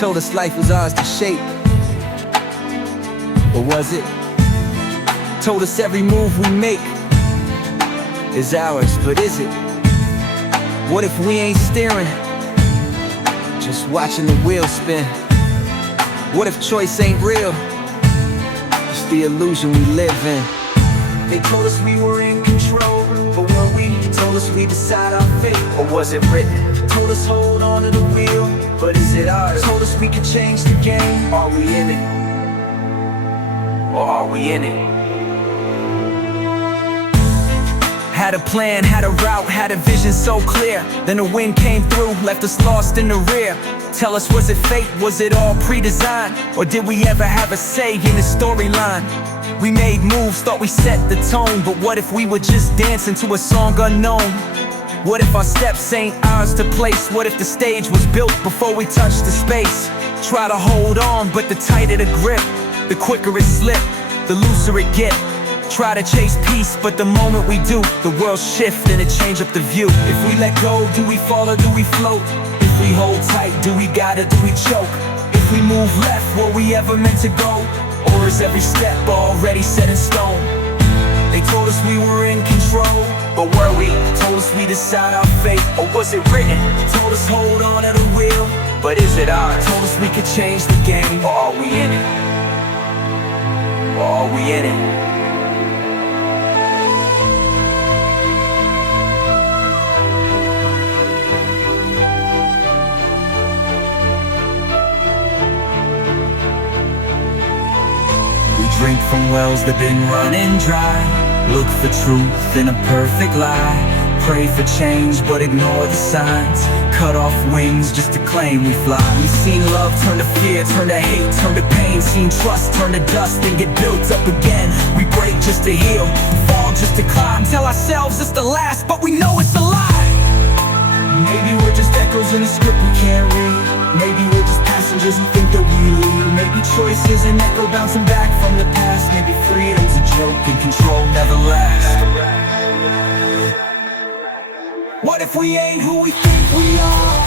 told us life was ours to shape. Or was it? Told us every move we make is ours, but is it? What if we ain't steering, just watching the wheel spin? What if choice ain't real, just the illusion we live in? They told us we were in control, but were we? Told us we decide our fate, or was it written? Told us hold on to the wheel, but is it ours? Told us we could change the game. Are we in it? Or are we in it? Had a plan, had a route, had a vision so clear. Then the wind came through, left us lost in the rear. Tell us, was it fate? Was it all pre-designed? Or did we ever have a say in the storyline? We made moves, thought we set the tone, but what if we were just dancing to a song unknown? What if our steps ain't ours to place? What if the stage was built before we touched the space? Try to hold on, but the tighter the grip, the quicker it slip, the looser it get. Try to chase peace, but the moment we do, the world shift and it change up the view. If we let go, do we fall or do we float? If we hold tight, do we guide or do we choke? If we move left, were we ever meant to go? Or is every step already set in stone? They told us we were in control, but were we? Told us we decide our fate, or was it written? Told us hold on to the wheel, but is it ours? Told us we could change the game, or are we in it? Or are we in it? Drink from wells that been running dry. Look for truth in a perfect lie. Pray for change but ignore the signs. Cut off wings just to claim we fly. We've seen love turn to fear, turn to hate, turn to pain. Seen trust turn to dust and get built up again. We break just to heal, fall just to climb. Tell ourselves it's the last, but we know it's a lie. Maybe we're just echoes in a script we can't read. Maybe we're just passengers who think that we lead. Maybe choice is an echo bouncing back from the past. Maybe freedom's a joke and control never lasts. What if we ain't who we think we are?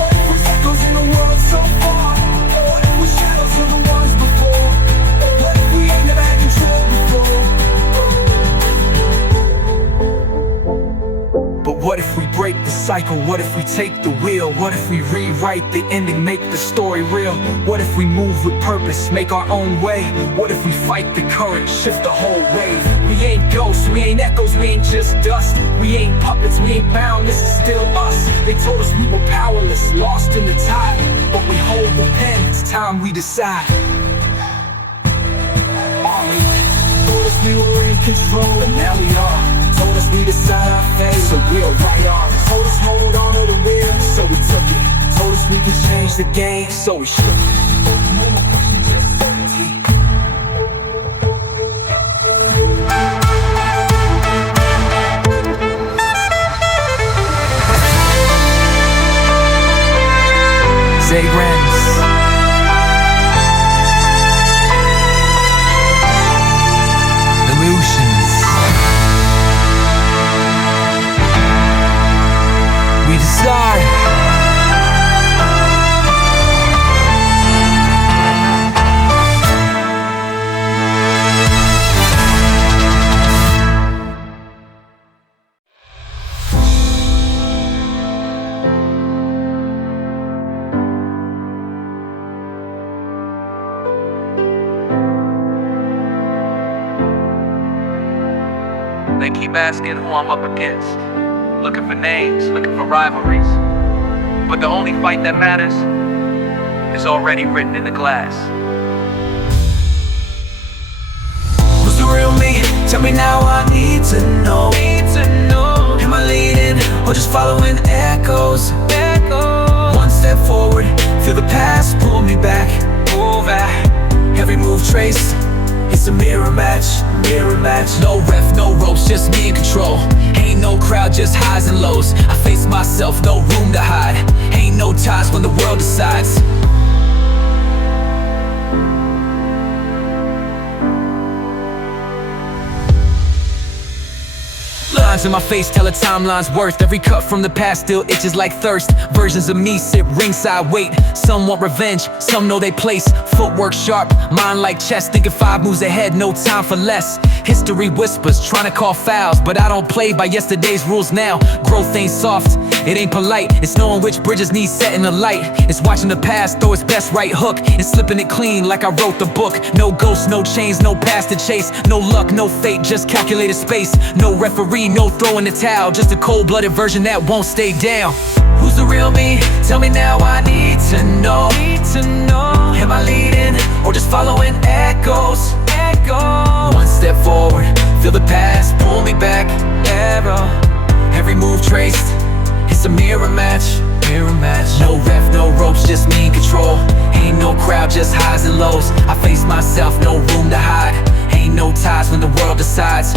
What if we're echoes in a world so far? What if we're shadows of the ones before? What if we ain't never had control before? But what if we break the cycle? What if we take the wheel? What if we rewrite the ending, make the story real? What if we move with purpose, make our own way? What if we fight the current, shift the whole wave? We ain't ghosts, we ain't echoes, we ain't just dust. We ain't puppets, we ain't bound, this is still us. They told us we were powerless, lost in the tide, but we hold the pen, it's time we decide. Told us we were in control, and now we are. Told us we decide our fate, so we'll write ours. Told us hold on to the wheel, so we took it. Told us we could change the game, so we shook it. No more question, just certainty. Zay Renz. We decide. They keep asking who I'm up against, looking for names, looking for rivalries. But the only fight that matters is already written in the glass. Who's the real me? Tell me now, I need to know. Am I leading or just following echoes? One step forward, feel the past pull me back. Every move traced, it's a mirror match. No ref, no ropes, just me in control. Ain't no crowd, just highs and lows. I face myself, no room to hide. Ain't no ties when the world decides. Lines in my face tell a timeline's worth. Every cut from the past still itches like thirst. Versions of me sit ringside, wait. Some want revenge, some know they place. Footwork sharp, mind like chess. Thinking 5 moves ahead, no time for less. History whispers, trying to call fouls, but I don't play by yesterday's rules now. Growth ain't soft, it ain't polite. It's knowing which bridges need setting the light. It's watching the past throw its best right hook and slipping it clean like I wrote the book. No ghosts, no chains, no past to chase. No luck, no fate, just calculated space. No referee, no throwing the towel. Just a cold-blooded version that won't stay down. Who's the real me? Tell me now, I need to know. Am I leading or just following echoes? One step forward, feel the past pull me back. Every move traced, it's a mirror match. No ref, no ropes, just me in control. Ain't no crowd, just highs and lows. I face myself, no room to hide. Ain't no ties when the world decides.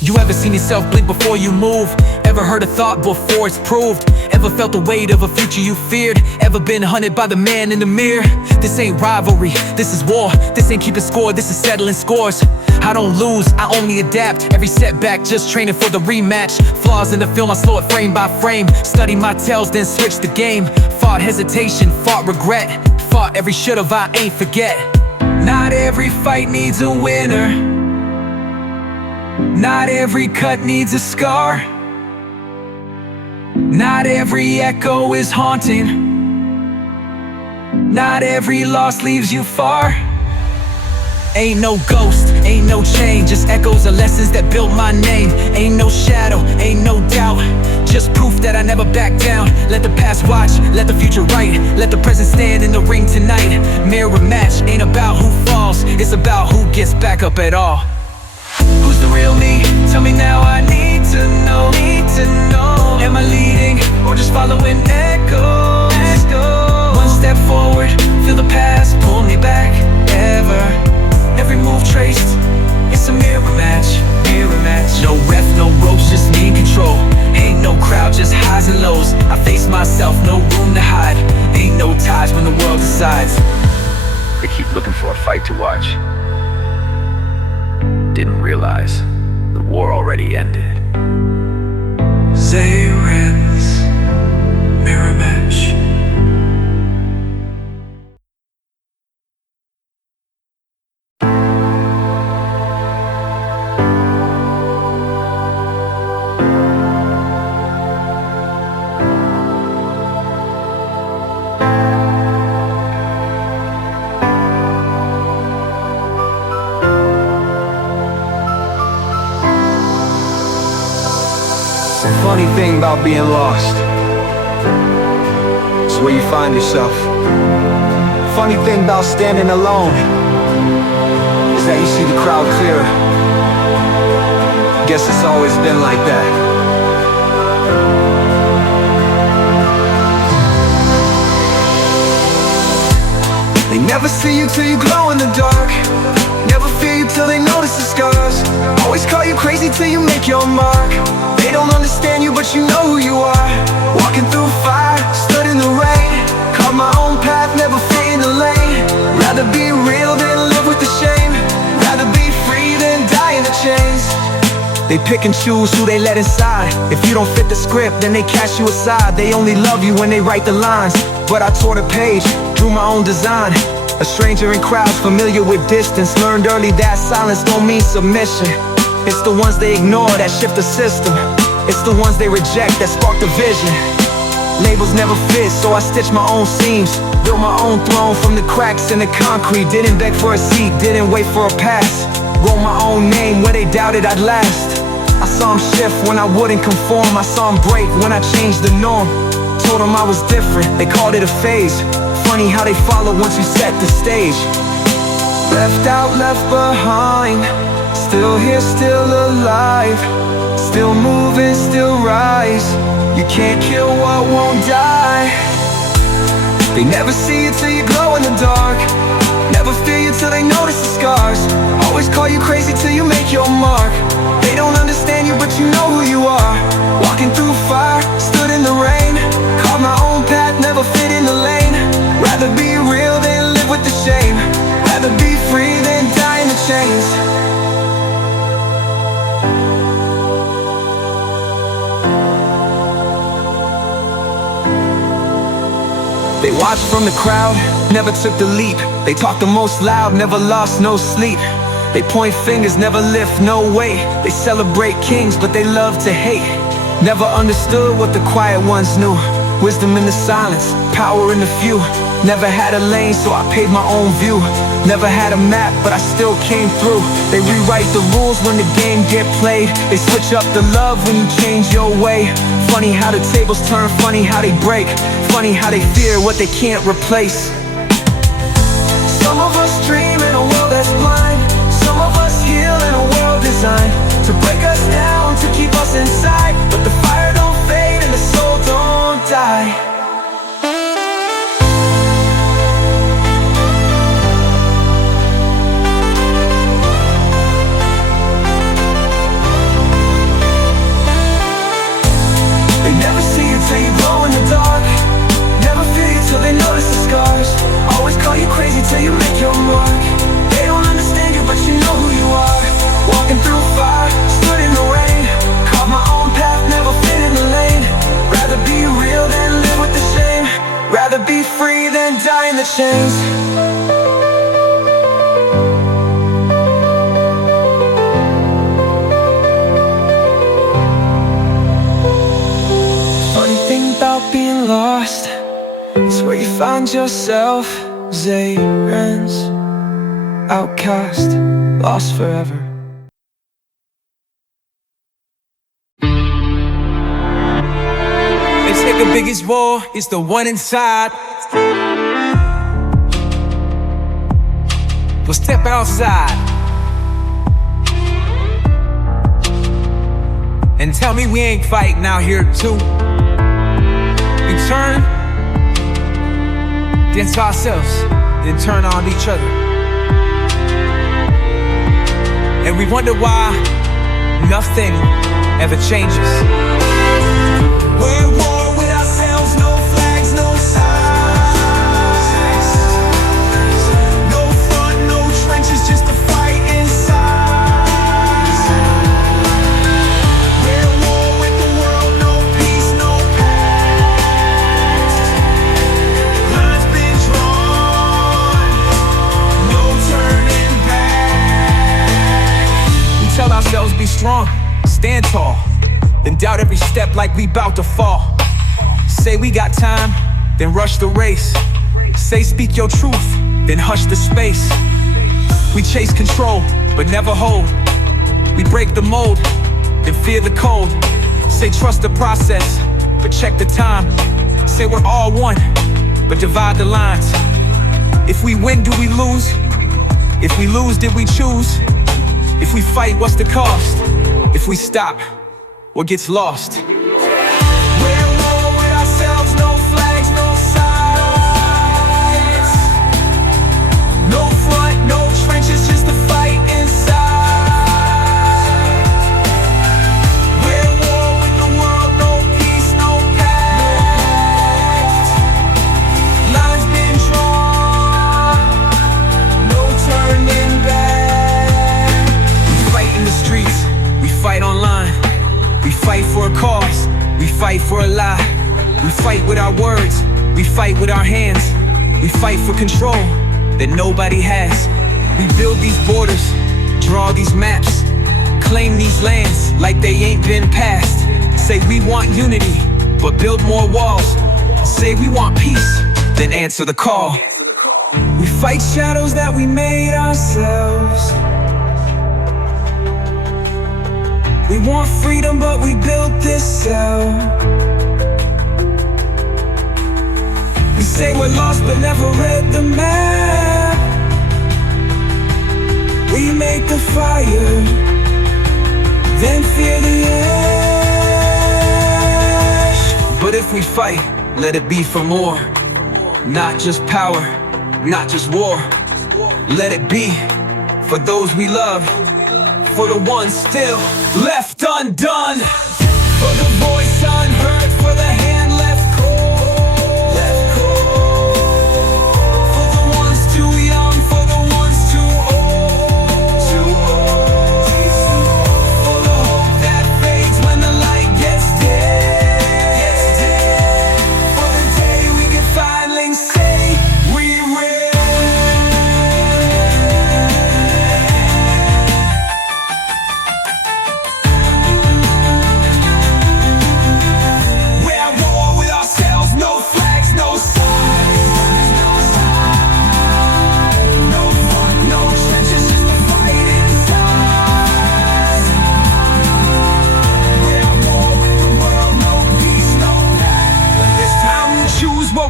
You ever seen yourself blink before you move? Ever heard a thought before it's proved? Ever felt the weight of a future you feared? Ever been hunted by the man in the mirror? This ain't rivalry, this is war. This ain't keeping score, this is settling scores. I don't lose, I only adapt. Every setback, just training for the rematch. Flaws in the film, I slow it frame by frame. Study my tells, then switch the game. Fought hesitation, fought regret. Fought every should've, I ain't forget. Not every fight needs a winner. Not every cut needs a scar. Not every echo is haunting. Not every loss leaves you far. Ain't no ghost, ain't no chain, just echoes of lessons that built my name. Ain't no shadow, ain't no doubt, just proof that I never back down. Let the past watch, let the future write. Let the present stand in the ring tonight. Mirror match, ain't about who falls, it's about who gets back up at all. Who's the real me? Tell me now, I need to know. Am I leading or just following echoes? One step forward, feel the past pull me back. Every move traced, it's a mirror match. No ref, no ropes, just me in control. Ain't no crowd, just highs and lows. I face myself, no room to hide. Ain't no ties when the world decides. They keep looking for a fight to watch. Didn't realize the war already ended. Zay Renz, mirror match. Funny thing about being lost, it's where you find yourself. Funny thing about standing alone is that you see the crowd clearer. Guess it's always been like that. They never see you till you glow in the dark. Never fear you till they notice the scars. Always call you crazy till you make your mark. They don't understand you, but you know who you are. Walking through fire, stood in the rain. Carved my own path, never fit in the lane. Rather be real than live with the shame. Rather be free than die in the chains. They pick and choose who they let inside. If you don't fit the script, then they cast you aside. They only love you when they write the lines. But I tore the page, drew my own design. A stranger in crowds, familiar with distance. Learned early that silence don't mean submission. It's the ones they ignore that shift the system. It's the ones they reject that spark the vision. Labels never fit, so I stitched my own seams. Built my own throne from the cracks in the concrete. Didn't beg for a seat, didn't wait for a pass. Wrote my own name where they doubted I'd last. I saw them shift when I wouldn't conform. I saw them break when I changed the norm. Told them I was different, they called it a phase. Funny how they follow once you set the stage. Left out, left behind. Still here, still alive. Still moving, still rise. You can't kill what won't die. They never see you till you glow in the dark. Never feel you till they notice the scars. Always call you crazy till you make your mark. They don't understand you, but you know who you are. Walking through fire, stood in the rain. Carved my own path, never fit in the lane. Rather be real than They watched from the crowd, never took the leap. They talk the most loud, never lost no sleep. They point fingers, never lift no weight. They celebrate kings, but they love to hate. Never understood what the quiet ones knew. Wisdom in the silence, power in the few. Never had a lane, so I paved my own view. Never had a map, but I still came through. They rewrite the rules when the game get played. They switch up the love when you change your way. Funny how the tables turn, funny how they break. Funny how they fear what they can't replace. Some of us dream in a world that's blind. Some of us heal in a world designed to break us down, to keep us inside. But the fire don't fade and the soul don't die. They never see you till you glow in the dark. Never feel you till they notice the scars. Always call you crazy till you make your mark. They don't understand you, but you know who you are. Walking through fire, stood in the rain. Carved my own path, never fit in the lane. Rather be real than live with the shame. Rather be free than die in the chains. Funny thing about being lost, it's where you find yourself. Zay Renz, OUTCAST, lost forever. They say the biggest war is the one inside. Well, step outside and tell me we ain't fighting out here too. We turn against ourselves, then turn on each other. And we wonder why nothing ever changes. We're at war with ourselves, no flags, no signs. No front, no trenches, just a fight inside. We're at war with the world, no peace, no pact. Lines been drawn, no turning back. We tell ourselves be strong, stand tall, then doubt every step like we bout to fall. Say we got time, then rush the race. Say speak your truth, then hush the space. We chase control, but never hold. We break the mold, then fear the cold. Say trust the process, but check the time. Say we're all one, but divide the lines. If we win, do we lose? If we lose, did we choose? If we fight, what's the cost? If we stop, what gets lost? We're at war with ourselves, no flags, no sides. No front, no trenches, just a fight inside. We're at war with the world, no peace, no pact. Lines been drawn, no turning back. We fight in the streets, we fight online. We fight for a cause, we fight for a lie. We fight with our words, we fight with our hands. We fight for control that nobody has. We build these borders, draw these maps, claim these lands like they ain't been passed. Say we want unity, but build more walls. Say we want peace, then answer the call. We fight shadows that we made ourselves. We want freedom, but we built this cell. We say we're lost, but never read the map. We make the fire, then fear the ash. But if we fight, let it be for more. Not just power, not just war. Let it be for those we love, for the ones still left undone, for the voice unheard, for the hand left cold, for the ones too young, for the ones too old, for the hope that fades when the light gets dim, for the day we can finally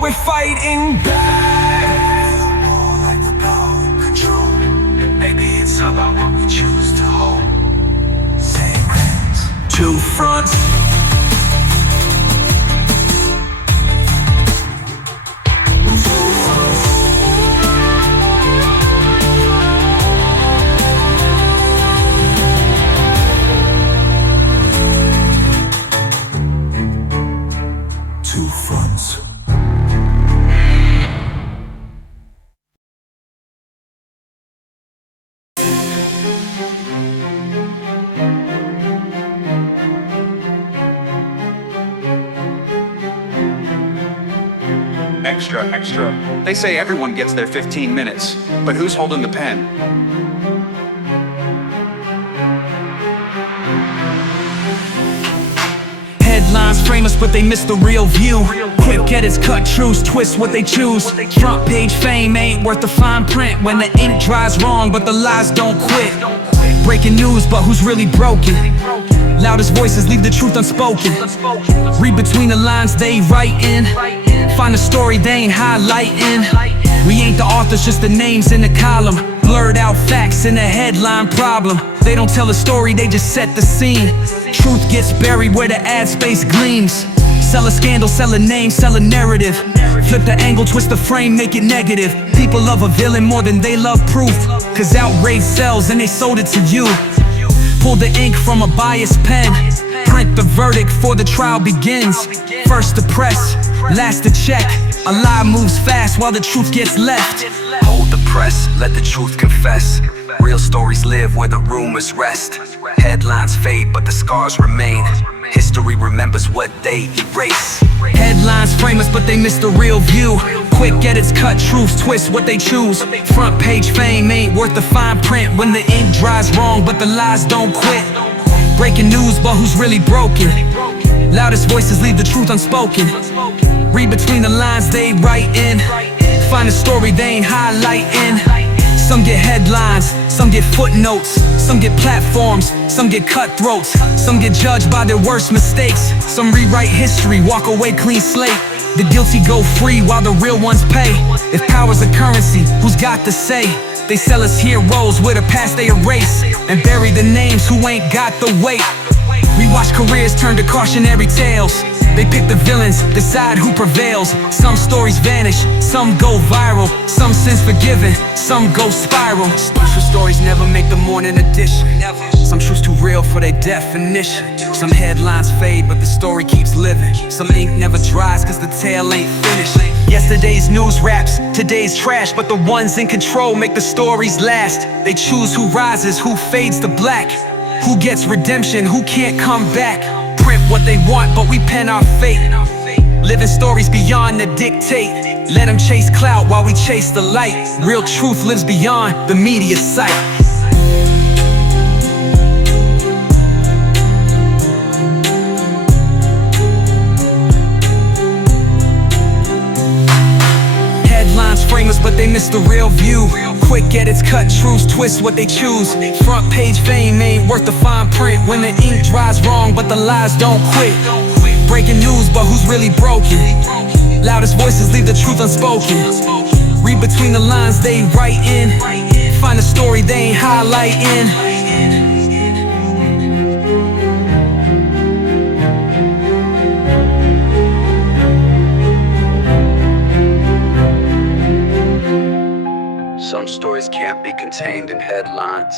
we're fighting back. More like the power and control. Maybe it's about what we choose to hold. Zay Renz. Two fronts. Extra. They say everyone gets their 15 minutes, but who's holding the pen? Headlines frame us, but they miss the real view. Quick edits, cut truths, twist what they choose. Front page fame ain't worth the fine print when the ink dries wrong, but the lies don't quit. Breaking news, but who's really broken? Loudest voices leave the truth unspoken. Read between the lines they write in. Find a story they ain't highlighting. We ain't the authors, just the names in the column. Blurred out facts in the headline problem. They don't tell a story, they just set the scene. Truth gets buried where the ad space gleams. Sell a scandal, sell a name, sell a narrative. Flip the angle, twist the frame, make it negative. People love a villain more than they love proof, cause outrage sells and they sold it to you. Pull the ink from a biased pen. Print the verdict before the trial begins. First to press, last to check. A lie moves fast while the truth gets left. Hold the press, let the truth confess. Real stories live where the rumors rest. Headlines fade but the scars remain. History remembers what they erase. Headlines frame us but they miss the real view. Quick edits, cut truths, twist what they choose. Front page fame ain't worth the fine print when the ink dries wrong, but the lies don't quit. Breaking news, but who's really broken? Loudest voices leave the truth unspoken. Read between the lines they write in. Find a story they ain't highlighting. Some get headlines, some get footnotes, some get platforms, some get cutthroats, some get judged by their worst mistakes. Some rewrite history, walk away clean slate. The guilty go free while the real ones pay. If power's a currency, who's got the say? They sell us heroes with a past they erase, and bury the names who ain't got the weight. We watch careers turn to cautionary tales. They pick the villains, decide who prevails. Some stories vanish, some go viral. Some sins forgiven, some go spiral. True stories never make the morning edition. Some truths too real for their definition. Some headlines fade, but the story keeps living. Some ink never dries, cause the tale ain't finished. Yesterday's news raps, today's trash, but the ones in control make the stories last. They choose who rises, who fades to black, who gets redemption, who can't come back. Print what they want, but we pen our fate. Living stories beyond the dictate. Let them chase clout while we chase the light. Real truth lives beyond the media sight. Headlines frame us, but they miss the real view. Quick edits, cut truths, twist what they choose. Front page fame ain't worth the fine print when the ink dries wrong, but the lies don't quit. Breaking news, but who's really broken? Loudest voices leave the truth unspoken. Read between the lines they write in. Find a story they ain't highlighting. Some stories can't be contained in headlines.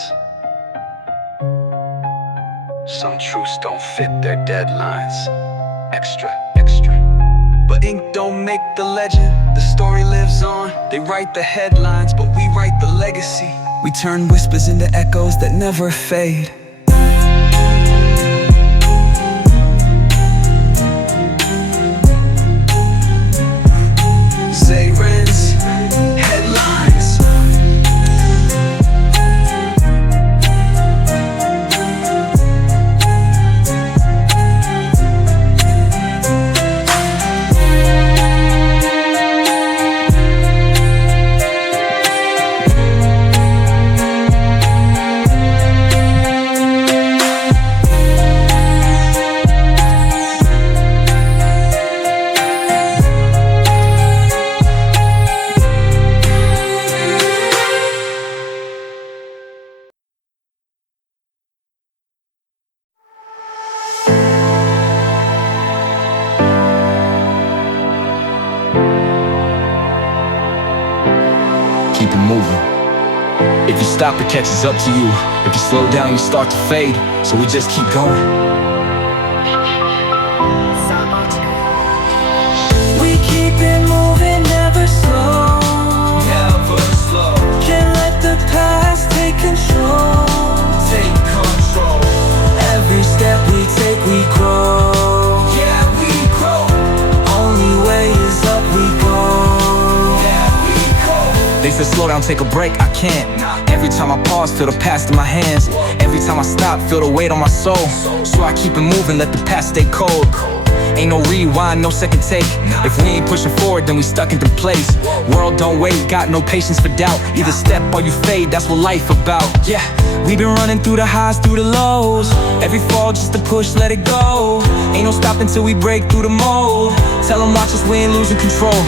Some truths don't fit their deadlines. Extra. But ink don't make the legend. The story lives on. They write the headlines, but we write the legacy. We turn whispers into echoes that never fade. Zay Renz, headlines. moving. If you stop, it catches up to you. If you slow down, you start to fade. So we just keep going. We keep it moving, never slow. Never slow. Can't let the past take control. Take control. Every step we take, we grow. Yeah, we grow. Only way is up, we go. Yeah, we go. They said slow down, take a break, I can't. Every time I pause, feel the past in my hands. Every time I stop, feel the weight on my soul. So I keep it moving, let the past stay cold. Ain't no rewind, no second take. If we ain't pushing forward, then we stuck into place. World don't wait, got no patience for doubt. Either step or you fade, that's what life about. Yeah, we been running through the highs, through the lows. Every fall just to push, let it go. Ain't no stopping till we break through the mold. Tell them watch us, we ain't losing control.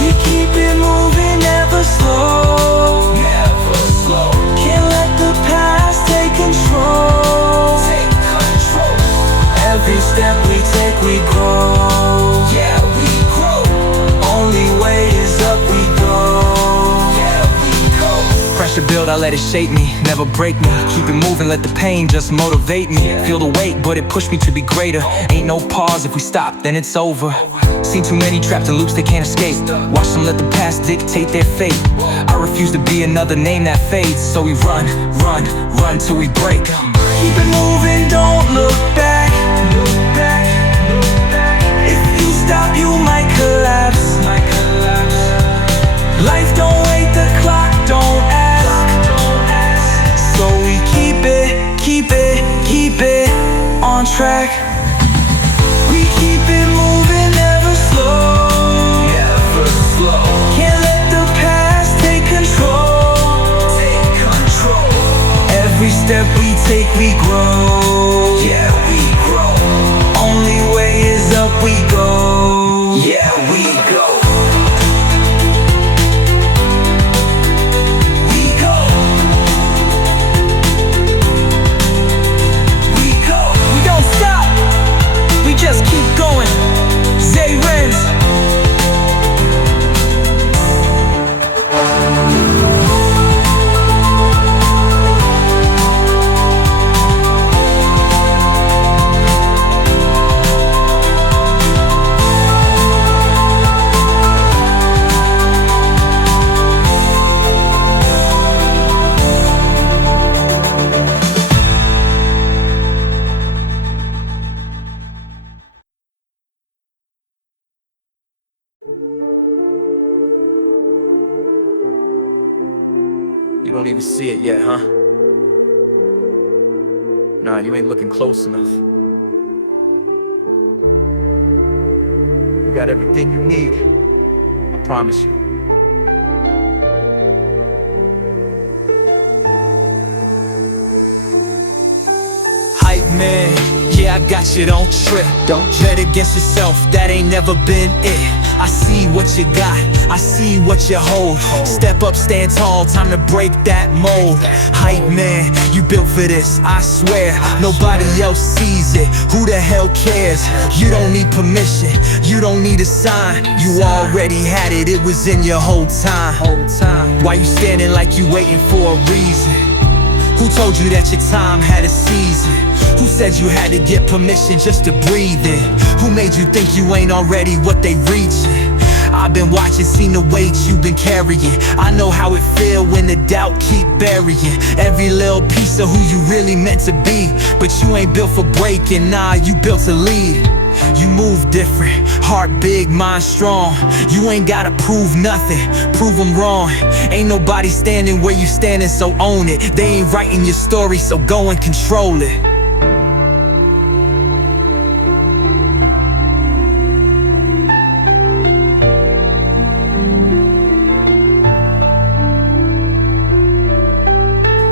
We keep it moving, never slow. Never slow. Can't let the past take control. Take control. Every step we take, we grow. Yeah, we grow. Only way is up, we go. Yeah, we go. Pressure build, I let it shape me, never break me. Keep it moving, let the pain just motivate me. Feel the weight, but it pushed me to be greater. Ain't no pause, if we stop, then it's over. Seen too many trapped in loops they can't escape. Watch them let the past dictate their fate. I refuse to be another name that fades. So we run, run, run till we break. Keep it moving, don't look back. Look back, look back. If you stop, you might collapse. Life don't wait, the clock don't ask. So we keep it, keep it, keep it on track. We keep it moving, never slow. Never slow. Can't let the past take control. Take control. Every step we take, we grow. Yeah, we grow. Only way is up, we go. Yeah, we go. We go. We go. We don't stop, we just keep going. Zay Renz. You don't even see it yet, huh? Nah, you ain't looking close enough. You got everything you need, I promise you. Hype man, yeah, I got you, don't trip. Don't bet against yourself, that ain't never been it. I see what you got, I see what you hold. Step up, stand tall, time to break that mold. Hype man, you built for this, I swear. Nobody else sees it, who the hell cares? You don't need permission, you don't need a sign. You already had it, it was in your whole time. Why you standing like you waiting for a reason? Who told you that your time had a season? Who said you had to get permission just to breathe in? Who made you think you ain't already what they reaching? I've been watching, seen the weight you've been carrying. I know how it feel when the doubt keep burying every little piece of who you really meant to be. But you ain't built for breaking, nah, you built to lead. You move different, heart big, mind strong. You ain't gotta prove nothing, prove them wrong. Ain't nobody standing where you standing, so own it. They ain't writing your story, so go and control it.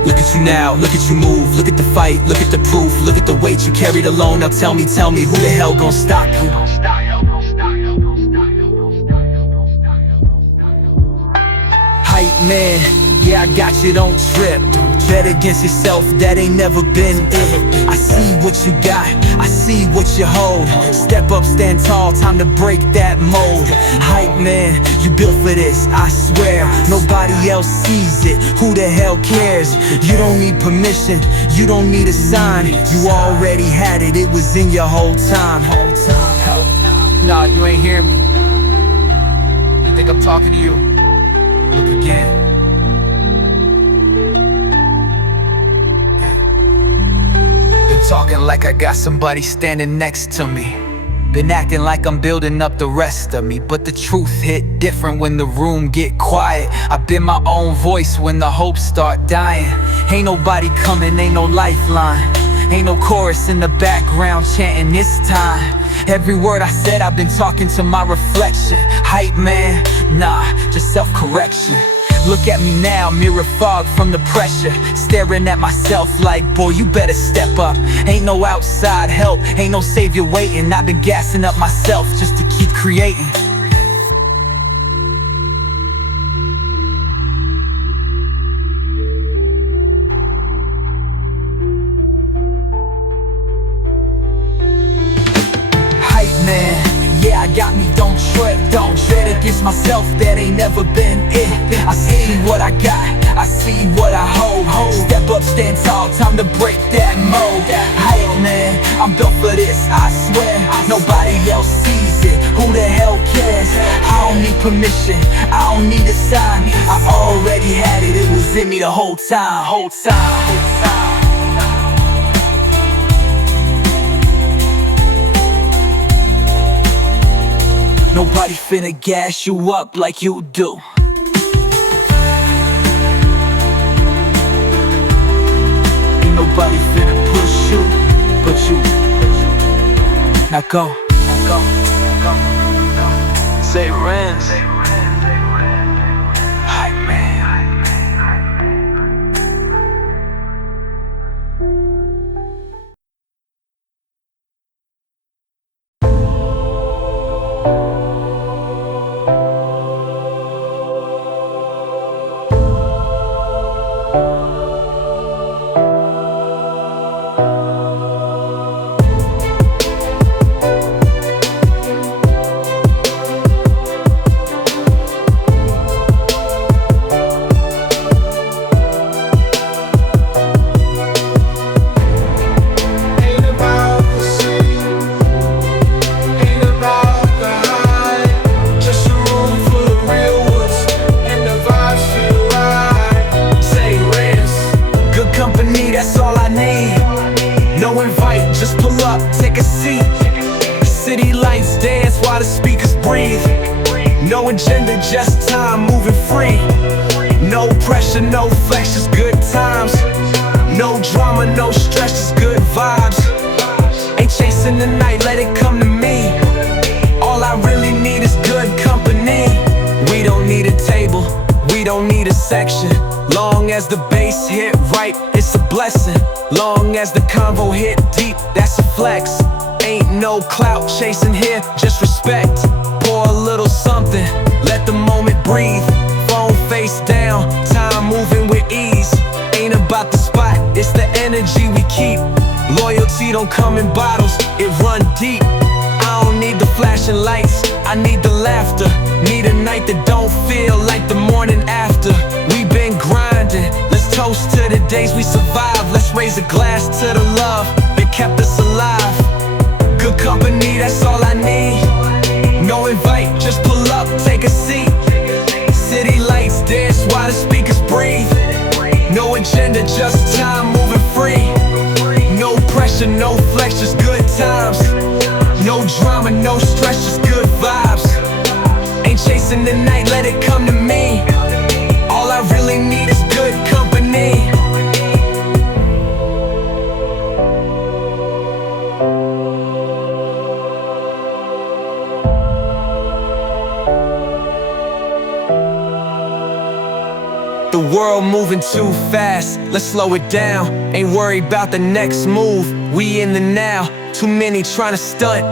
Look at you now, look at you move, look at the fight, look at the proof, look at the weight you carried alone. Now tell me, who the hell gon' stop you? Hype man, yeah, I got you, don't trip. Bet against yourself, that ain't never been it. I see what you got, I see what you hold. Step up, stand tall, time to break that mold. Hype man, you built for this, I swear. Nobody else sees it, who the hell cares? You don't need permission, you don't need a sign. You already had it, it was in your whole time. Nah, you ain't hearing me. You think I'm talking to you? Look again. Been talking like I got somebody standing next to me. Been acting like I'm building up the rest of me. But the truth hit different when the room get quiet. I've been my own voice when the hopes start dying. Ain't nobody coming, ain't no lifeline. Ain't no chorus in the background chanting this time. Every word I said, I've been talking to my reflection. Hype man, nah, just self-correction. Look at me now, mirror fog from the pressure. Staring at myself like, boy, you better step up. Ain't no outside help, ain't no savior waiting. I've been gassing up myself just to keep creating. Hype man, yeah, I got me, don't tread against myself, that ain't never been it. I see what I got, I see what I hold. Step up, stand tall, time to break that mold. Hype man, I'm built for this, I swear. Nobody else sees it, who the hell cares? I don't need permission, I don't need a sign. I already had it, it was in me the whole time. Nobody finna gas you up like you do. Ain't nobody finna push you but you. Now go. Zay Renz. Hype man. No agenda, just time, moving free. No pressure, no flex, just good times. No drama, no stress, just good vibes. Ain't chasing the night, let it come to me. All I really need is good company. We don't need a table, we don't need a section. Long as the bass hit right, it's a blessing. Long as the convo hit deep, that's a flex. Ain't no clout chasing here, just respect. Pour a little something, let the moment breathe. Phone face down, time moving with ease. Ain't about the spot, it's the energy we keep. Loyalty don't come in bottles, it run deep. I don't need the flashing lights, I need the laughter. Need a night that don't feel like the morning after. We been grinding, let's toast to the days we survived. Let's raise a glass to the love that kept us alive. Good company, that's all I need. No invite, just pull up, take a seat. City lights dance while the speakers breathe. No agenda, just time, moving free. No pressure, no flex, just good times. No drama, no stress, just good vibes. Ain't chasing the night, let it come to me. All I really need is good company. The world moving too fast, let's slow it down. Ain't worried about the next move, we in the now. Too many trying to stunt,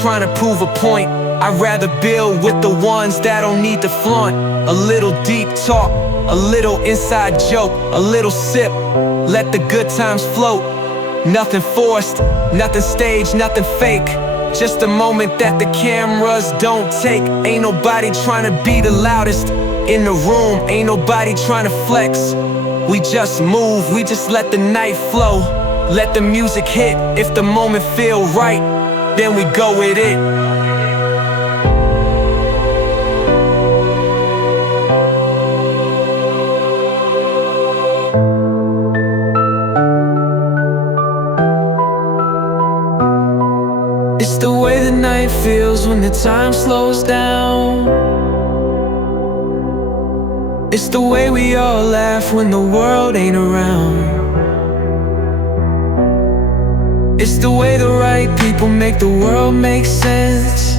trying to prove a point. I'd rather build with the ones that don't need to flaunt. A little deep talk, a little inside joke, a little sip, let the good times float. Nothing forced, nothing staged, nothing fake. Just a moment that the cameras don't take. Ain't nobody trying to be the loudest in the room, ain't nobody trying to flex. We just move, we just let the night flow. Let the music hit, if the moment feel right, then we go with it. It's the way the night feels when the time slows down. It's the way we all laugh when the world ain't around. It's the way the right people make the world make sense.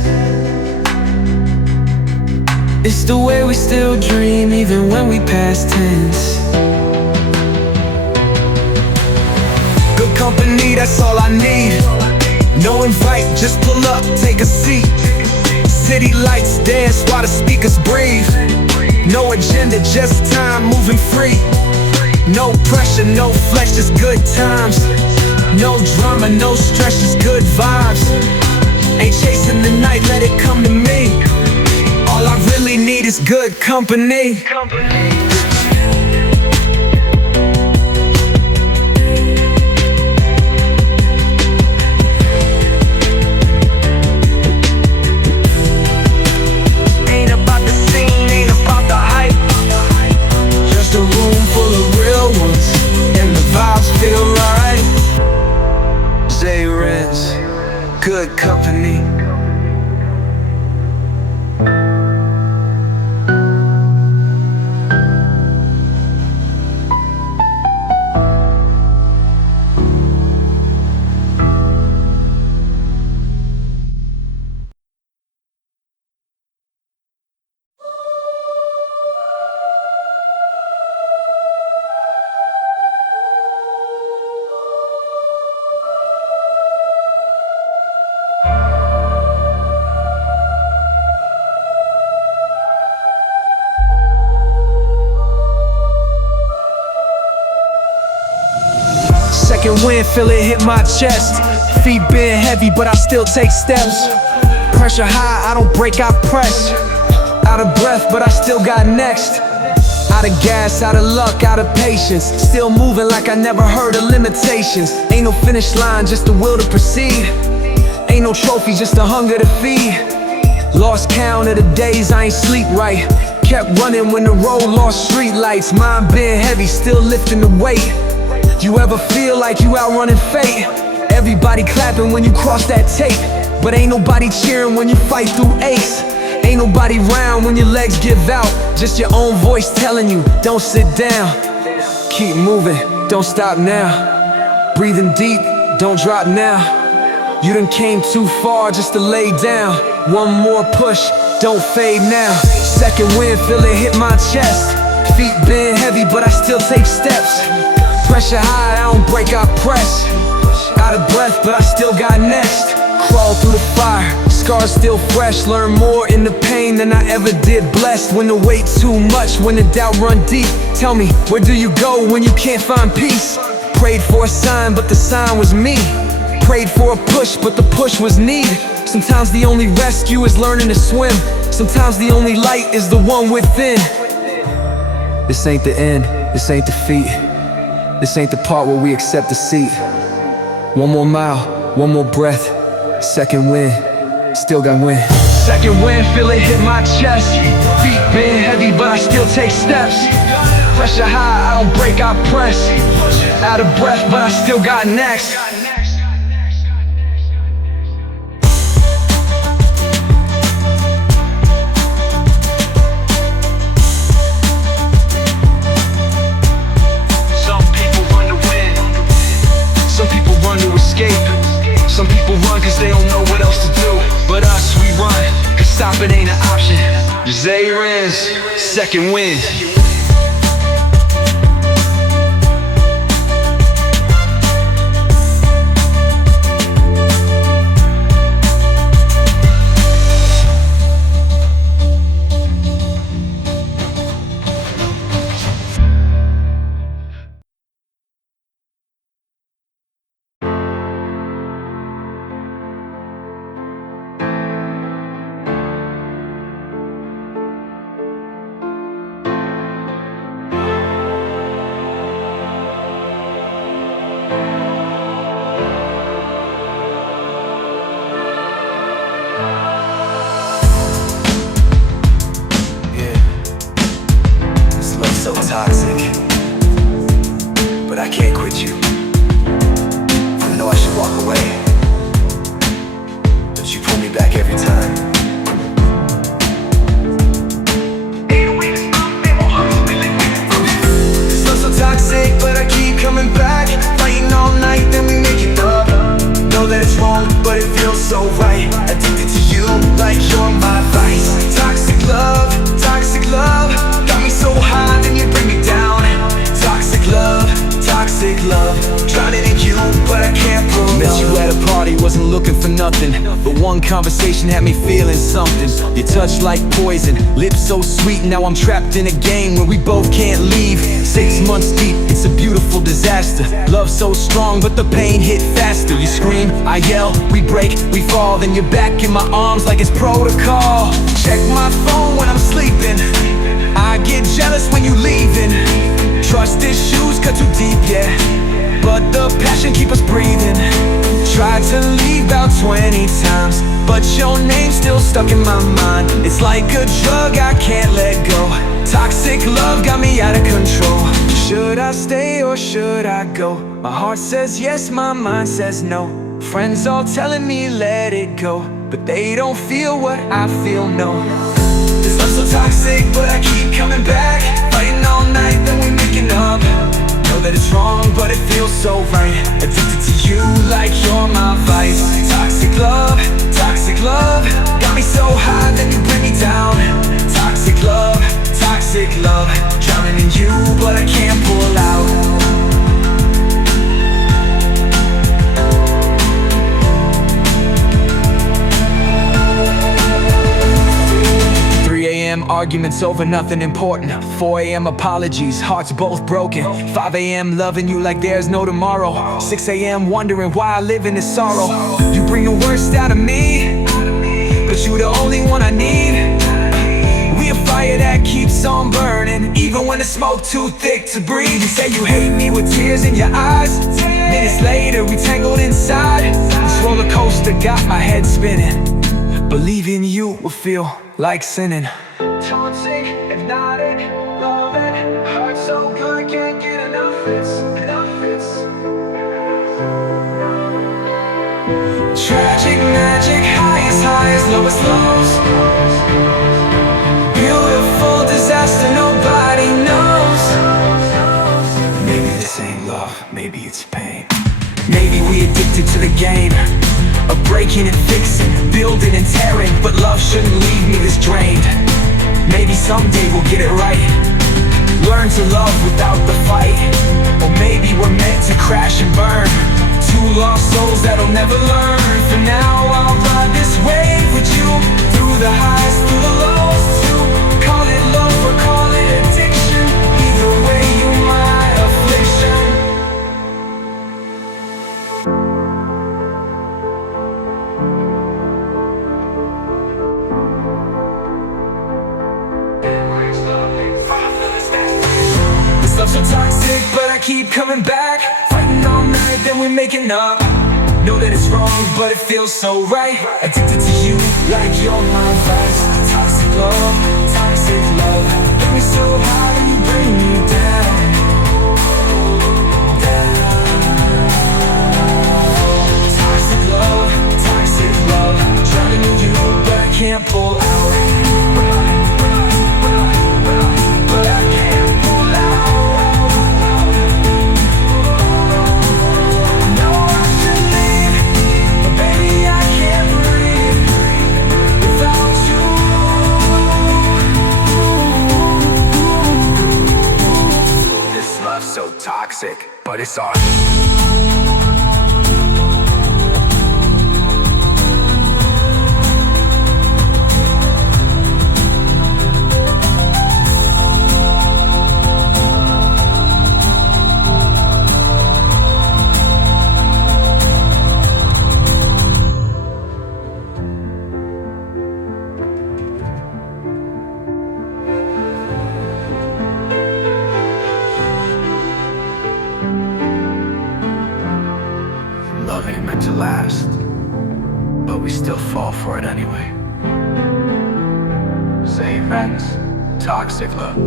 It's the way we still dream even when we past tense. Good company, that's all I need. No invite, just pull up, take a seat. City lights dance while the speakers breathe. No agenda, just time moving free. No pressure, no flesh, just good times. No drama, no stress, just good vibes. Ain't chasing the night, let it come to me. All I really need is good company. Ain't about the scene, ain't about the hype. Just a room full of real ones, and the vibes feel right. Zay Renz, good company. Second wind, feel it hit my chest. Feet been heavy, but I still take steps. Pressure high, I don't break, I press. Out of breath, but I still got next. Out of gas, out of luck, out of patience. Still moving like I never heard of limitations. Ain't no finish line, just the will to proceed. Ain't no trophy, just the hunger to feed. Lost count of the days I ain't sleep right. Kept running when the road lost street lights. Mind been heavy, still lifting the weight. You ever feel like you outrunning fate? Everybody clapping when you cross that tape, but ain't nobody cheering when you fight through ace. Ain't nobody round when your legs give out. Just your own voice telling you, don't sit down. Keep moving, don't stop now. Breathing deep, don't drop now. You done came too far just to lay down. One more push, don't fade now. Second wind, feel it hit my chest. Feet been heavy, but I still take steps. Pressure high, I don't break, I press. Out of breath, but I still got next. Crawl through the fire, scars still fresh. Learn more in the pain than I ever did. Blessed when the weight too much, when the doubt run deep. Tell me, where do you go when you can't find peace? Prayed for a sign, but the sign was me. Prayed for a push, but the push was need. Sometimes the only rescue is learning to swim. Sometimes the only light is the one within. This ain't the end, this ain't defeat. This ain't the part where we accept defeat. One more mile, one more breath. Second wind, still got wind. Second wind, feel it hit my chest. Feet been heavy, but I still take steps. Pressure high, I don't break, I press. Out of breath, but I still got next. Some people run cause they don't know what else to do. But us, we run, cause stopping ain't an option. Zay Renz, second wind. but I can't quit you. I know I should walk away, but you pull me back every time. This love's so toxic, but I keep coming back. Fighting all night, then we make it up. Know that it's wrong, but it feels so right. Addicted to you, like you're my vice. Toxic love, got me so high, then you bring me down. Toxic love, drowning in you, but I can't pull out. Met you at a party, wasn't looking for nothing, but one conversation had me feeling something. Your touch like poison, lips so sweet, now I'm trapped in a game where we both can't leave. 6 months deep, it's a beautiful disaster. Love so strong, but the pain hit faster. You scream, I yell, we break, we fall, then you're back in my arms like it's protocol. Check my phone when I'm sleeping, I get jealous when you leaving. Trust issues cut too deep, yeah, but the passion keep us breathing. Tried to leave about 20 times, but your name's still stuck in my mind. It's like a drug I can't let go. Toxic love got me out of control. Should I stay or should I go? My heart says yes, my mind says no. Friends all telling me let it go, but they don't feel what I feel, no. This love's so toxic, but I keep coming back. Fighting all night, then we making up. Know that it's wrong, but it feels so right. Addicted to you like you're my vice. Toxic love, got me so high, then you bring me down. Toxic love, drowning in you, but I can't pull out. 3 a.m. arguments over nothing important. 4 a.m. apologies, hearts both broken. 5 a.m. loving you like there's no tomorrow. 6 a.m. wondering why I live in this sorrow. You bring the worst out of me, but you the only one I need. We a fire that keeps on burning, even when the smoke too thick to breathe. You say you hate me with tears in your eyes. Minutes later we tangled inside. This roller coaster got my head spinning. Believing you will feel like sinning. Toxic, hypnotic, love it. Heart so good, can't get enough. It's tragic magic, highest, lowest lows. Beautiful disaster, nobody knows. Maybe this ain't love, maybe it's pain. Maybe we addicted to the game of breaking and fixing, building and tearing, but love shouldn't leave me this drained. Maybe someday we'll get it right, learn to love without the fight. Or maybe we're meant to crash and burn, two lost souls that'll never learn. For now I'll ride this wave with you, through the highs, through the lows too. Call it love or call it addiction, either way you're my affliction. This love's so toxic, but I keep coming back. Fighting all night, then we're making up. Know that it's wrong, but it feels so right. Addicted to you, like you're my vice. Toxic love, bring me so high, and you bring me down. Toxic love, drowning in you, but I can't pull out. But I can't pull out. No, I should leave, but baby I can't breathe without you. This love's so toxic, but it's ours. Love ain't meant to last, but we still fall for it anyway. Zay Renz, toxic love.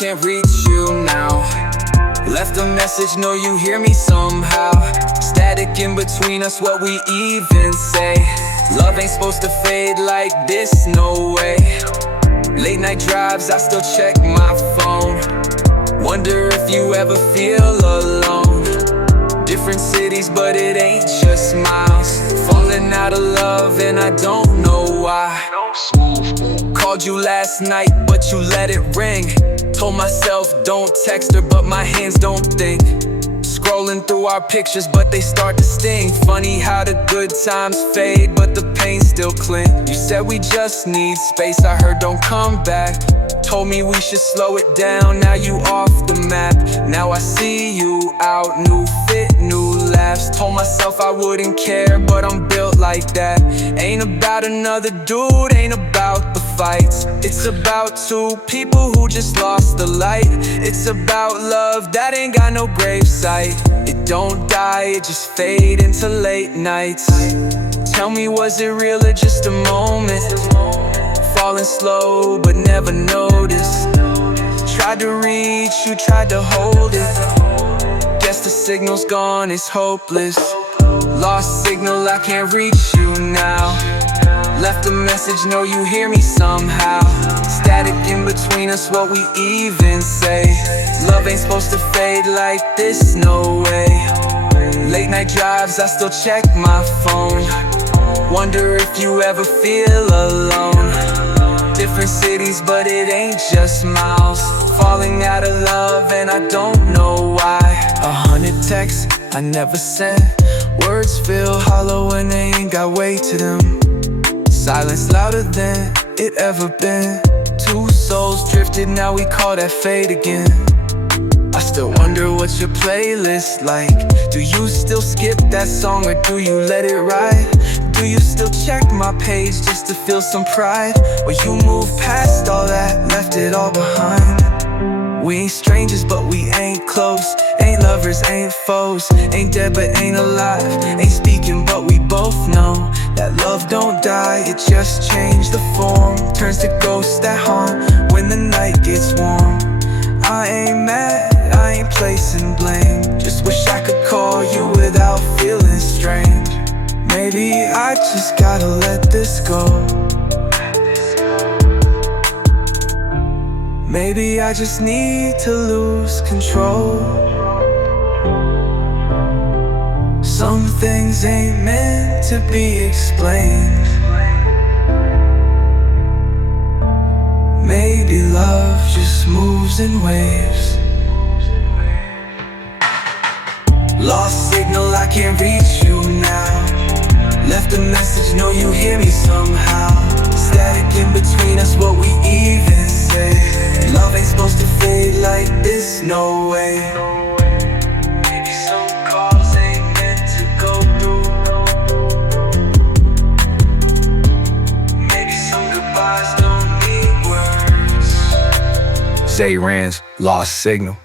can't reach you now. Left a message, know you hear me somehow. Static in between us, what we even say. Love ain't supposed to fade like this, no way. Late night drives, I still check my phone. Wonder if you ever feel alone. Different cities, but it ain't just miles. Falling out of love and I don't know why. Called you last night, but you let it ring. Told myself don't text her, but my hands don't think. Scrolling through our pictures, but they start to sting. Funny how the good times fade, but the pain still cling. You said we just need space, I heard don't come back. Told me we should slow it down, now you off the map. Now I see you out, new fit, new laughs. Told myself I wouldn't care, but I'm built like that. Ain't about another dude, ain't about the fights. It's about two people who just lost the light. It's about love that ain't got no gravesite. It don't die, it just fade into late nights. Tell me, was it real or just a moment? Falling slow but never noticed. Tried to reach you, tried to hold it. Guess the signal's gone, it's hopeless. Lost signal, I can't reach you now. Left a message, know you hear me somehow. Static in between us, what we even say. Love ain't supposed to fade like this, no way. Late night drives, I still check my phone. Wonder if you ever feel alone. Different cities, but it ain't just miles. Falling out of love and I don't know why. 100 texts I never sent. Words feel hollow and they ain't got weight to them. Silence louder than it ever been. Two souls drifted, now we call that fate again. I still wonder what's your playlist like. Do you still skip that song or do you let it ride? Do you still check my page just to feel some pride? Or you move past all that, left it all behind? We ain't strangers but we ain't close. Ain't lovers, ain't foes. Ain't dead but ain't alive. Ain't speaking but we both know that love don't die, it just changed the form. Turns to ghosts that haunt when the night gets warm. I ain't mad, I ain't placing blame. Just wish I could call you without feeling strange. Maybe I just gotta let this go. Maybe I just need to lose control. Some things ain't meant to be explained. Maybe love just moves in waves. Lost signal, I can't reach you now. Left a message, know you hear me somehow. Static in between us, what we even say. Love ain't supposed to fade like this, no way. Maybe some calls ain't meant to go through. Maybe some goodbyes don't need words. Zay Renz, Lost Signal.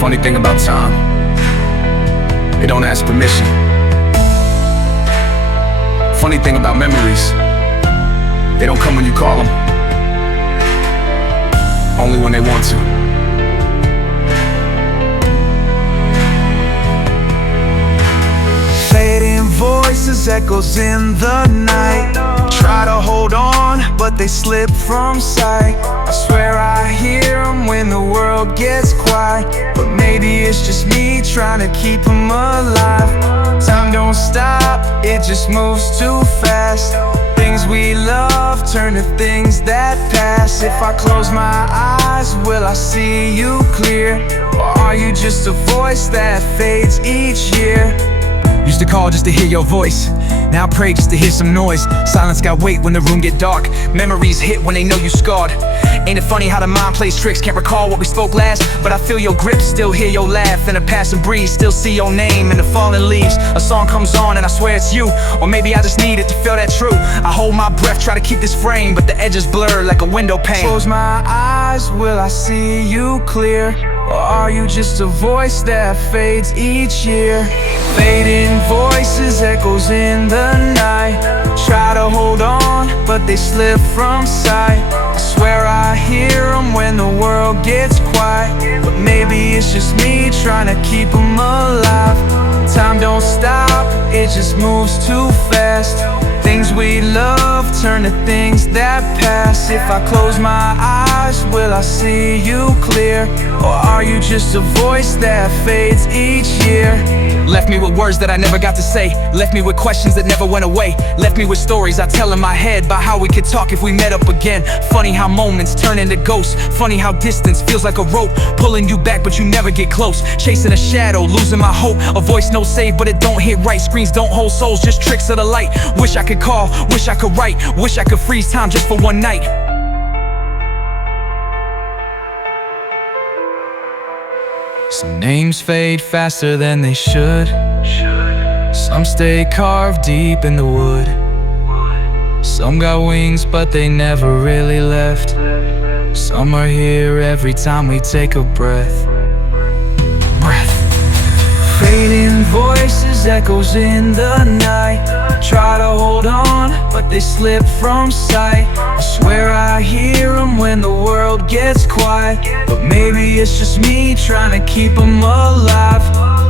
Funny thing about time, it don't ask permission. Funny thing about memories, they don't come when you call them, only when they want to. Fading voices, echoes in the night. Try to hold on, but they slip from sight. I swear I hear them when the world gets quiet, but maybe it's just me trying to keep them alive. Time don't stop, it just moves too fast. Things Things we love turn to things that pass. If I close my eyes, will I see you clear? Or are you just a voice that fades each year? Used to call just to hear your voice, now I pray just to hear some noise. Silence got weight when the room get dark. Memories hit when they know you scarred. Ain't it funny how the mind plays tricks? Can't recall what we spoke last, but I feel your grip, still hear your laugh. In a passing breeze, still see your name in the falling leaves. A song comes on and I swear it's you, or maybe I just need it to feel that true. I hold my breath, try to keep this frame, but the edges blur like a window pane. Close my eyes, will I see you clear? Or are you just a voice that fades each year? Fading voices, echoes in the night. Try to hold on, but they slip from sight. I swear I hear them when the world gets quiet, but maybe it's just me trying to keep them alive. Time don't stop, it just moves too fast. Things we love turn to things that pass. If I close my eyes, will I see you clear? Or are you just a voice that fades each year? Left me with words that I never got to say. Left me with questions that never went away. Left me with stories I tell in my head about how we could talk if we met up again. Funny how moments turn into ghosts. Funny how distance feels like a rope, pulling you back but you never get close. Chasing a shadow, losing my hope. A voice no save but it don't hit right. Screens don't hold souls, just tricks of the light. Wish I could call, wish I could write. Wish I could freeze time just for one night. Some names fade faster than they should. Some stay carved deep in the wood. Some got wings but they never really left. Some are here every time we take a breath. Fading voices, echoes in the night. Try to hold on, but they slip from sight. I swear I hear them when the world gets quiet, but maybe it's just me trying to keep them alive.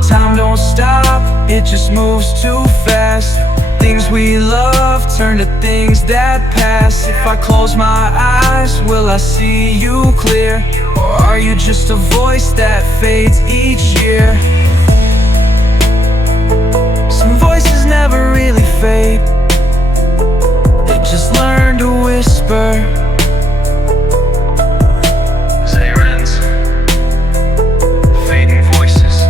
Time don't stop, it just moves too fast. Things we love turn to things that pass. If I close my eyes, will I see you clear? Or are you just a voice that fades each year? Some voices never really fade, they just learn to whisper. Zay Renz, Fading Voices.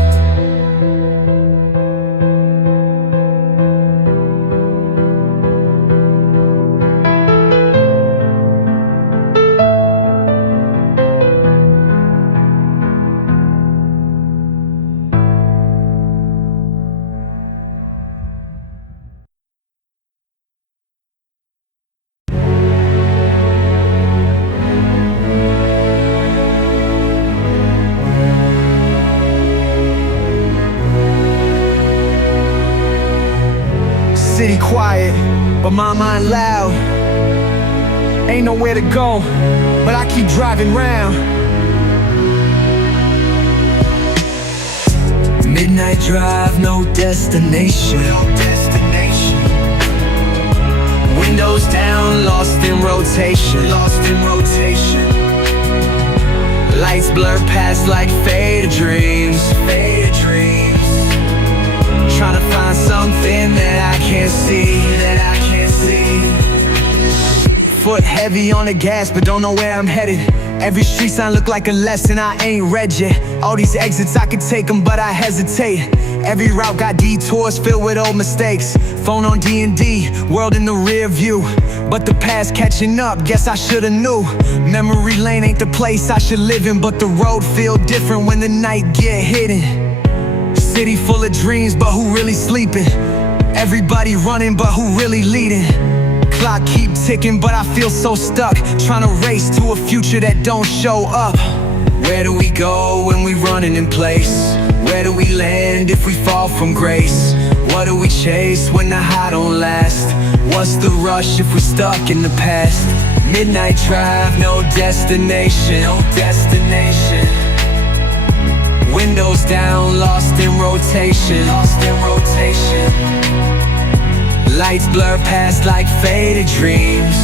City quiet, but my mind loud. Ain't nowhere to go, but I keep driving round. Midnight drive, no destination. Windows down, lost in rotation. Lights blur past like faded dreams. Trying to find something that I can't see. Foot heavy on the gas, but don't know where I'm headed. Every street sign look like a lesson I ain't read yet. All these exits, I could take them, but I hesitate. Every route got detours filled with old mistakes. Phone on D&D, world in the rear view. But the past catching up, guess I shoulda knew. Memory lane ain't the place I should live in, but the road feel different when the night get hidden. City full of dreams, but who really sleeping? Everybody running, but who really leading? Clock keep ticking, but I feel so stuck, trying to race to a future that don't show up. Where do we go when we running in place? Where do we land if we fall from grace? What do we chase when the high don't last? What's the rush if we stuck in the past? Midnight drive, no destination. Windows down, lost in rotation. Lights blur past like faded dreams.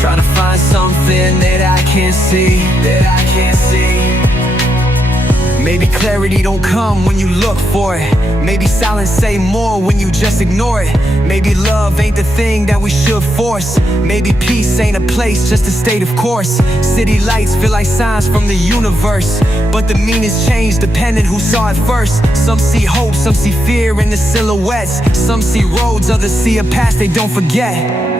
Trying to find something that I can't see. Maybe clarity don't come when you look for it. Maybe silence say more when you just ignore it. Maybe love ain't the thing that we should force. Maybe peace ain't a place, just a state of course. City lights feel like signs from the universe, but the meanings change depending who saw it first. Some see hope, some see fear in the silhouettes. Some see roads, others see a past they don't forget.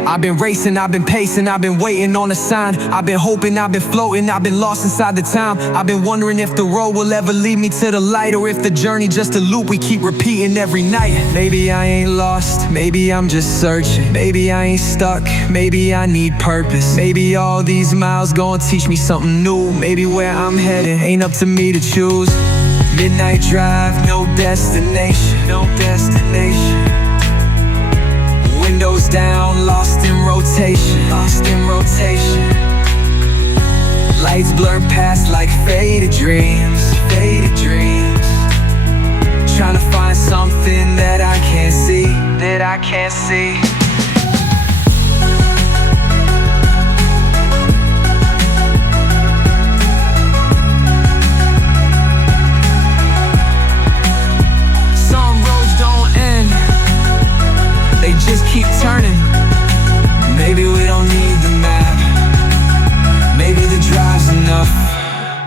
I've been racing, I've been pacing, I've been waiting on a sign. I've been hoping, I've been floating, I've been lost inside the time. I've been wondering if the road will ever lead me to the light, or if the journey just a loop we keep repeating every night. Maybe I ain't lost, maybe I'm just searching. Maybe I ain't stuck, maybe I need purpose. Maybe all these miles gon' teach me something new. Maybe where I'm headed ain't up to me to choose. Midnight drive, no destination, no destination. Windows down, lost in rotation, lost in rotation. Lights blur past like faded dreams, faded dreams. Trying to find something that I can't see, that I can't see. Some roads don't end, they just keep turning. Maybe we don't need the map, maybe the drive's enough.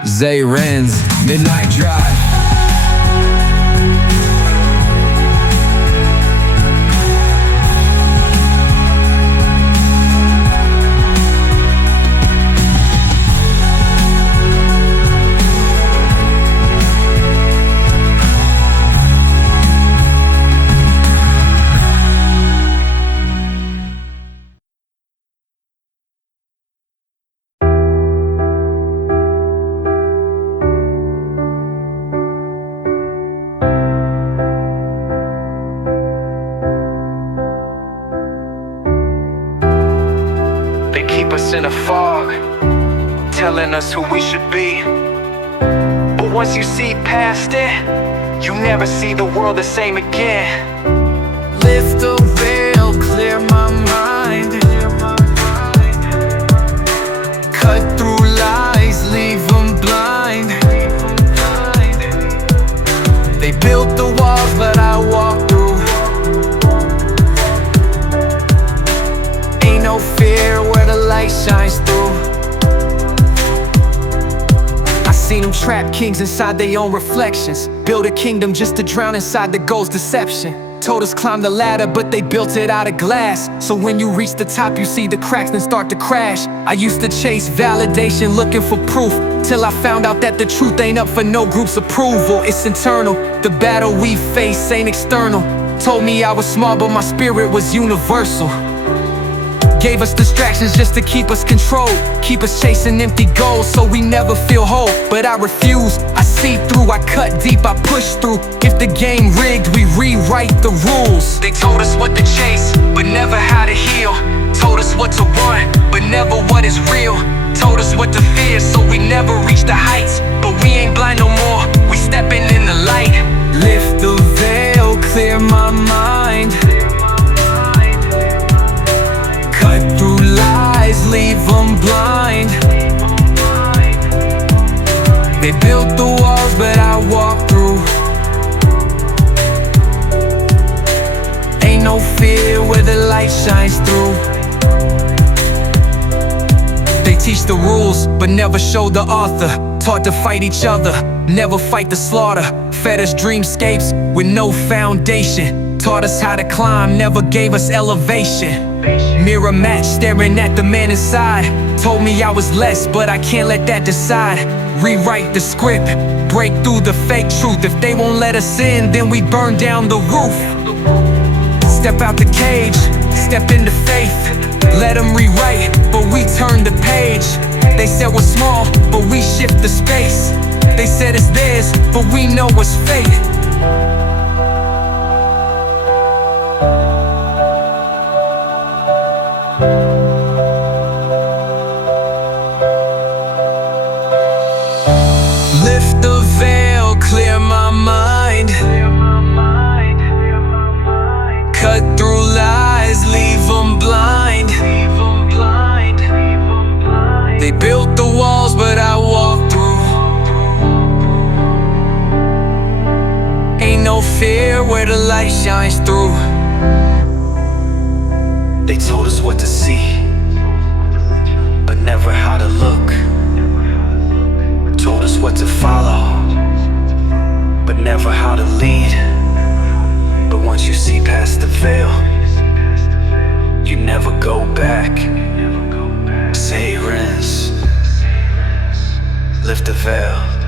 Zay Renz, Midnight Drive. In a fog, telling us who we should be. But once you see past it, you never see the world the same again. Lift the veil, clear my mind. Cut through lies, leave them blind. They built the walls, but I walked through. Ain't no fear where the light shines through. I seen them trap kings inside their own reflections. Build a kingdom just to drown inside the ghost deception. Told us climb the ladder, but they built it out of glass. So when you reach the top, you see the cracks then start to crash. I used to chase validation, looking for proof, till I found out that the truth ain't up for no group's approval. It's internal, the battle we face ain't external. Told me I was small, but my spirit was universal. Gave us distractions just to keep us controlled, keep us chasing empty goals so we never feel whole. But I refuse, I see through, I cut deep, I push through. If the game rigged, we rewrite the rules. They told us what to chase, but never how to heal. Told us what to want, but never what is real. Told us what to fear, so we never reach the heights. But we ain't blind no more, we stepping in the light. Lift the veil, clear my mind. Cut through lies, leave them blind. They built the walls, but I walked through. Ain't no fear where the light shines through. They teach the rules, but never show the author. Taught to fight each other, never fight the slaughter. Fed us dreamscapes with no foundation. Taught us how to climb, never gave us elevation. Mirror match, staring at the man inside. Told me I was less, but I can't let that decide. Rewrite the script, break through the fake truth. If they won't let us in, then we burn down the roof. Step out the cage, step into faith. Let them rewrite, but we turn the page. They said we're small, but we shift the space. They said it's theirs, but we know it's fate. Lift the veil, clear my mind. Cut through lies, leave them blind. They built the walls, but I walked through. where the light shines through. They told us what to see, but never how to look. Told us what to follow, but never how to lead. But once you see past the veil, you never go back. Zay Renz, lift the veil.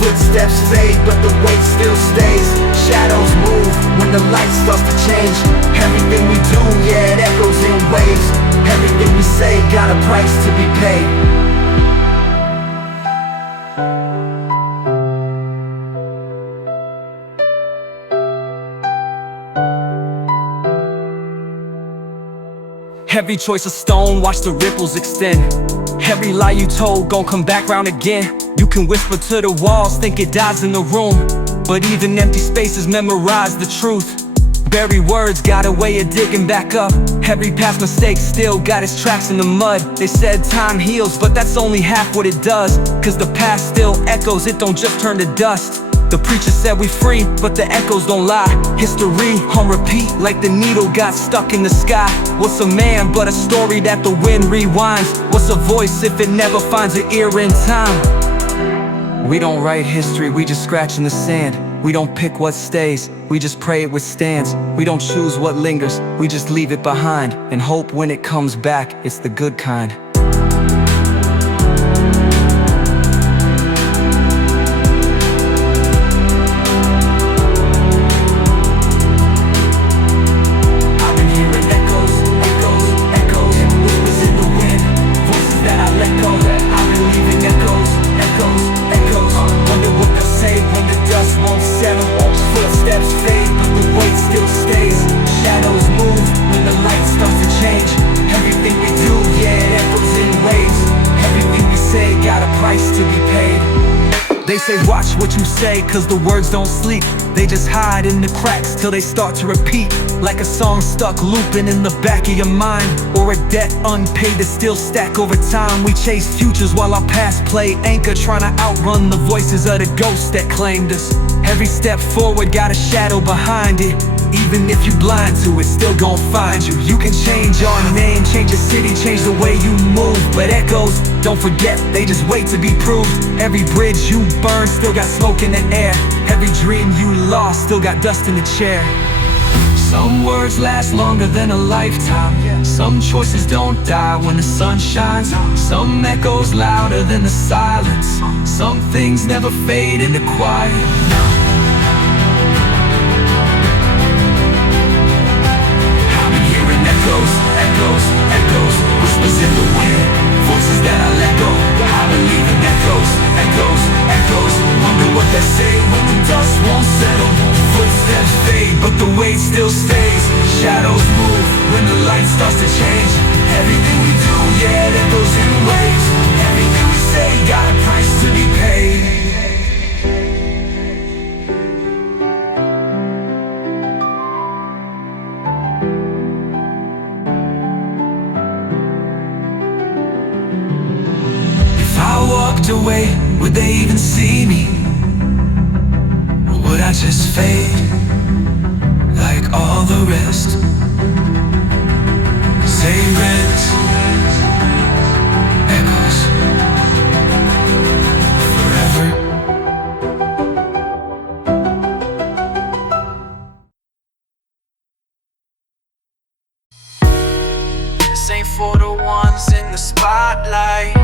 Footsteps fade, but the weight still stays. Shadows move when the light starts to change. Everything we do, yeah, it echoes in waves. Everything we say got a price to be paid. Every choice of stone, watch the ripples extend. Every lie you told gon' come back round again. You can whisper to the walls, think it dies in the room, but even empty spaces memorize the truth. Buried words got a way of digging back up. Every past mistake still got its tracks in the mud. They said time heals, but that's only half what it does. Cause the past still echoes, it don't just turn to dust. The preacher said we free, but the echoes don't lie. History on repeat like the needle got stuck in the sky. What's a man but a story that the wind rewinds? What's a voice if it never finds an ear in time? We don't write history, we just scratch in the sand. We don't pick what stays, we just pray it withstands. We don't choose what lingers, we just leave it behind, and hope when it comes back, it's the good kind. They say watch what you say, cause the words don't sleep. They just hide in the cracks till they start to repeat. Like a song stuck looping in the back of your mind, or a debt unpaid that still stack over time. We chase futures while our past play anchor, trying to outrun the voices of the ghosts that claimed us. Every step forward got a shadow behind it. Even if you blind to it, still gon' find you. You can change your name, change your city, change the way you move, but echoes, don't forget, they just wait to be proved. Every bridge you burn still got smoke in the air. Every dream you lost still got dust in the chair. Some words last longer than a lifetime. Some choices don't die when the sun shines. Some echoes louder than the silence. Some things never fade into quiet. Echoes, echoes, whispers in the wind, voices that I let go. I believe in echoes, echoes, echoes. Wonder what they say when the dust won't settle. Footsteps fade, but the weight still stays. Shadows move when the light starts to change. Everything we do, yeah, that goes in waves. Everything we say got a price to be paid. walked away, would they even see me? Or would I just fade like all the rest? Zay Renz echoes forever. This ain't for the ones in the spotlight.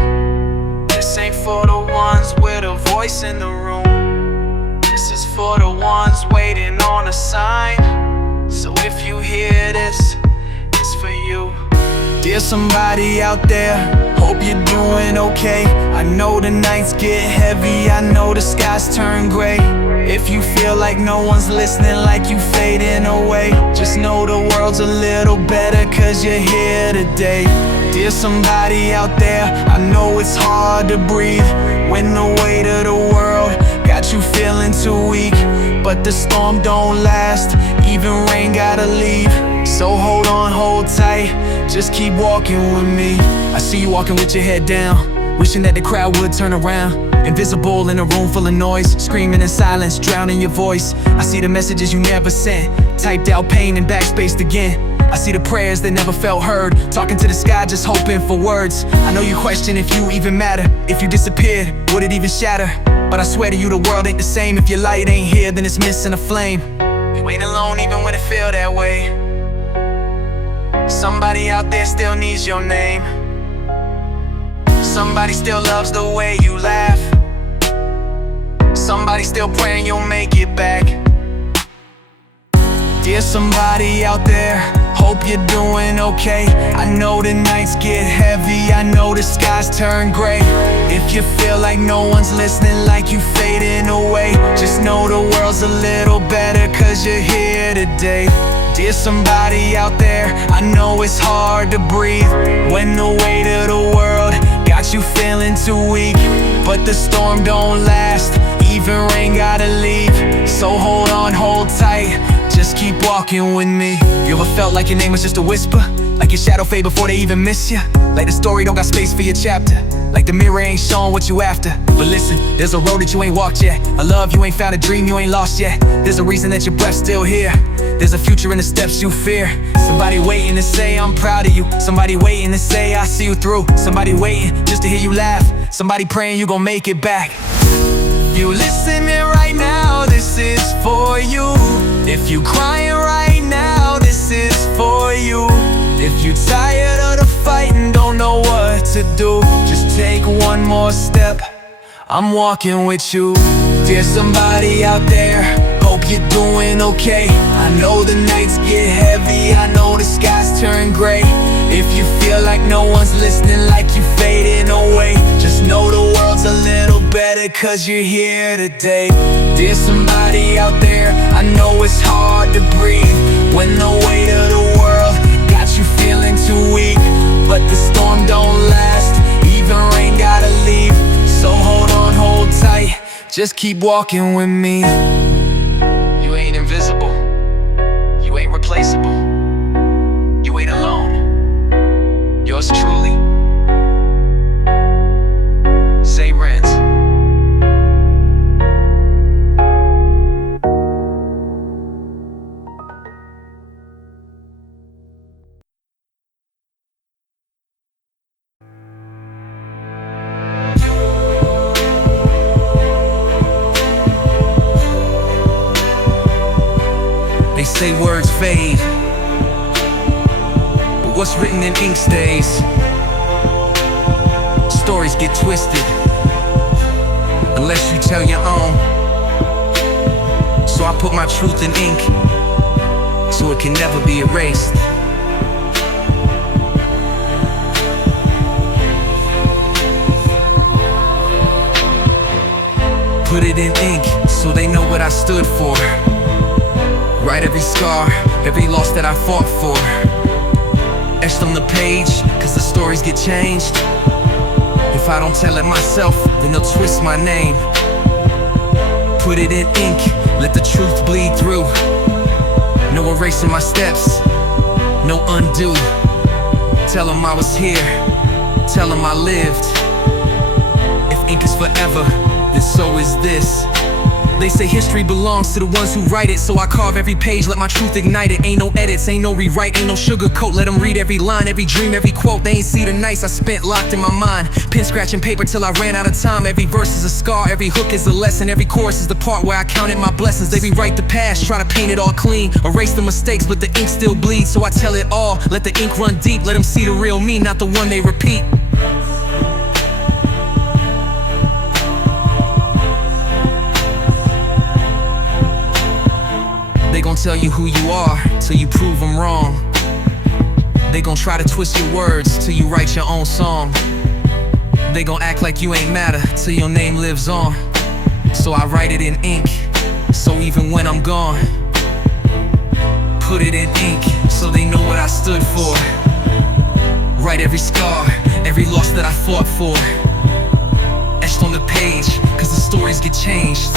This ain't for the ones with a voice in the room. This is for the ones waiting on a sign. So if you hear this, it's for you. Dear somebody out there, hope you're doing okay. I know the nights get heavy, I know the skies turn gray. If you feel like no one's listening, like you fading away, just know the world's a little better cause you're here today. Dear somebody out there, I know it's hard to breathe when the weight of the world got you feeling too weak. But the storm don't last, even rain gotta leave. So hold on, hold tight, just keep walking with me. I see you walking with your head down, wishing that the crowd would turn around. Invisible in a room full of noise, screaming in silence, drowning your voice. I see the messages you never sent, typed out pain and backspaced again. I see the prayers that never felt heard, talking to the sky just hoping for words. I know you question if you even matter. If you disappeared, would it even shatter? But I swear to you the world ain't the same. If your light ain't here, then it's missing a flame. You ain't alone even when it feel that way. Somebody out there still needs your name. Somebody still loves the way you laugh. Somebody still praying you'll make it back. Dear somebody out there, hope you're doing okay. I know the nights get heavy, I know the skies turn gray. If you feel like no one's listening, like you fading away, just know the world's a little better cause you're here today. Dear somebody out there, I know it's hard to breathe when the weight of the world got you feeling too weak. But the storm don't last, even rain gotta leave. So hold on, hold tight, just keep walking with me. You ever felt like your name was just a whisper? Like your shadow fade before they even miss you? Like the story don't got space for your chapter? Like the mirror ain't showing what you after? But listen, there's a road that you ain't walked yet, a love you ain't found, a dream you ain't lost yet. There's a reason that your breath's still here. There's a future in the steps you fear. Somebody waiting to say I'm proud of you. Somebody waiting to say I see you through. Somebody waiting just to hear you laugh. Somebody praying you gon' make it back. You listening right now, this is for you. If you crying right now, this is for you. If you tired of the fight and don't know what to do, just take one more step, I'm walking with you. Dear somebody out there, hope you're doing okay. I know the nights get heavy, I know the skies turn gray. If you feel like no one's listening, like you fading away, just know the world's a little better cause you're here today. Dear somebody out there, I know it's hard to breathe when the weight of the world got you feeling too weak. But the storm don't last, even rain gotta leave. So hold on, hold tight, just keep walking with me. You ain't invisible, you ain't replaceable, you ain't alone. Yours truly, Zay Renz. They say words fade, but what's written in ink stays. Stories get twisted unless you tell your own. So I put my truth in ink so it can never be erased. Put it in ink so they know what I stood for. Write every scar, every loss that I fought for. Etched on the page, cause the stories get changed. If I don't tell it myself, then they'll twist my name. Put it in ink, let the truth bleed through. No erasing my steps, no undo. Tell them I was here, tell them I lived. If ink is forever, then so is this. They say history belongs to the ones who write it, so I carve every page, let my truth ignite it. Ain't no edits, ain't no rewrite, ain't no sugarcoat. Let them read every line, every dream, every quote. They ain't see the nights I spent locked in my mind, pen scratching paper till I ran out of time. Every verse is a scar, every hook is a lesson, every chorus is the part where I counted my blessings. They rewrite the past, try to paint it all clean, erase the mistakes, but the ink still bleeds. So I tell it all, let the ink run deep, let them see the real me, not the one they repeat. They gon' tell you who you are till you prove them wrong. They gon' try to twist your words till you write your own song. They gon' act like you ain't matter till your name lives on. So I write it in ink, so even when I'm gone, put it in ink so they know what I stood for. Write every scar, every loss that I fought for, etched on the page, cause the stories get changed.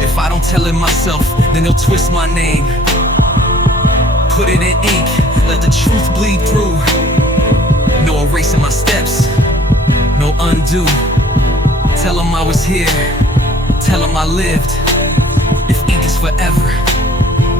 If I don't tell it myself, then they'll twist my name. Put it in ink, let the truth bleed through. No erasing my steps, no undo. Tell them I was here, tell them I lived. If ink is forever,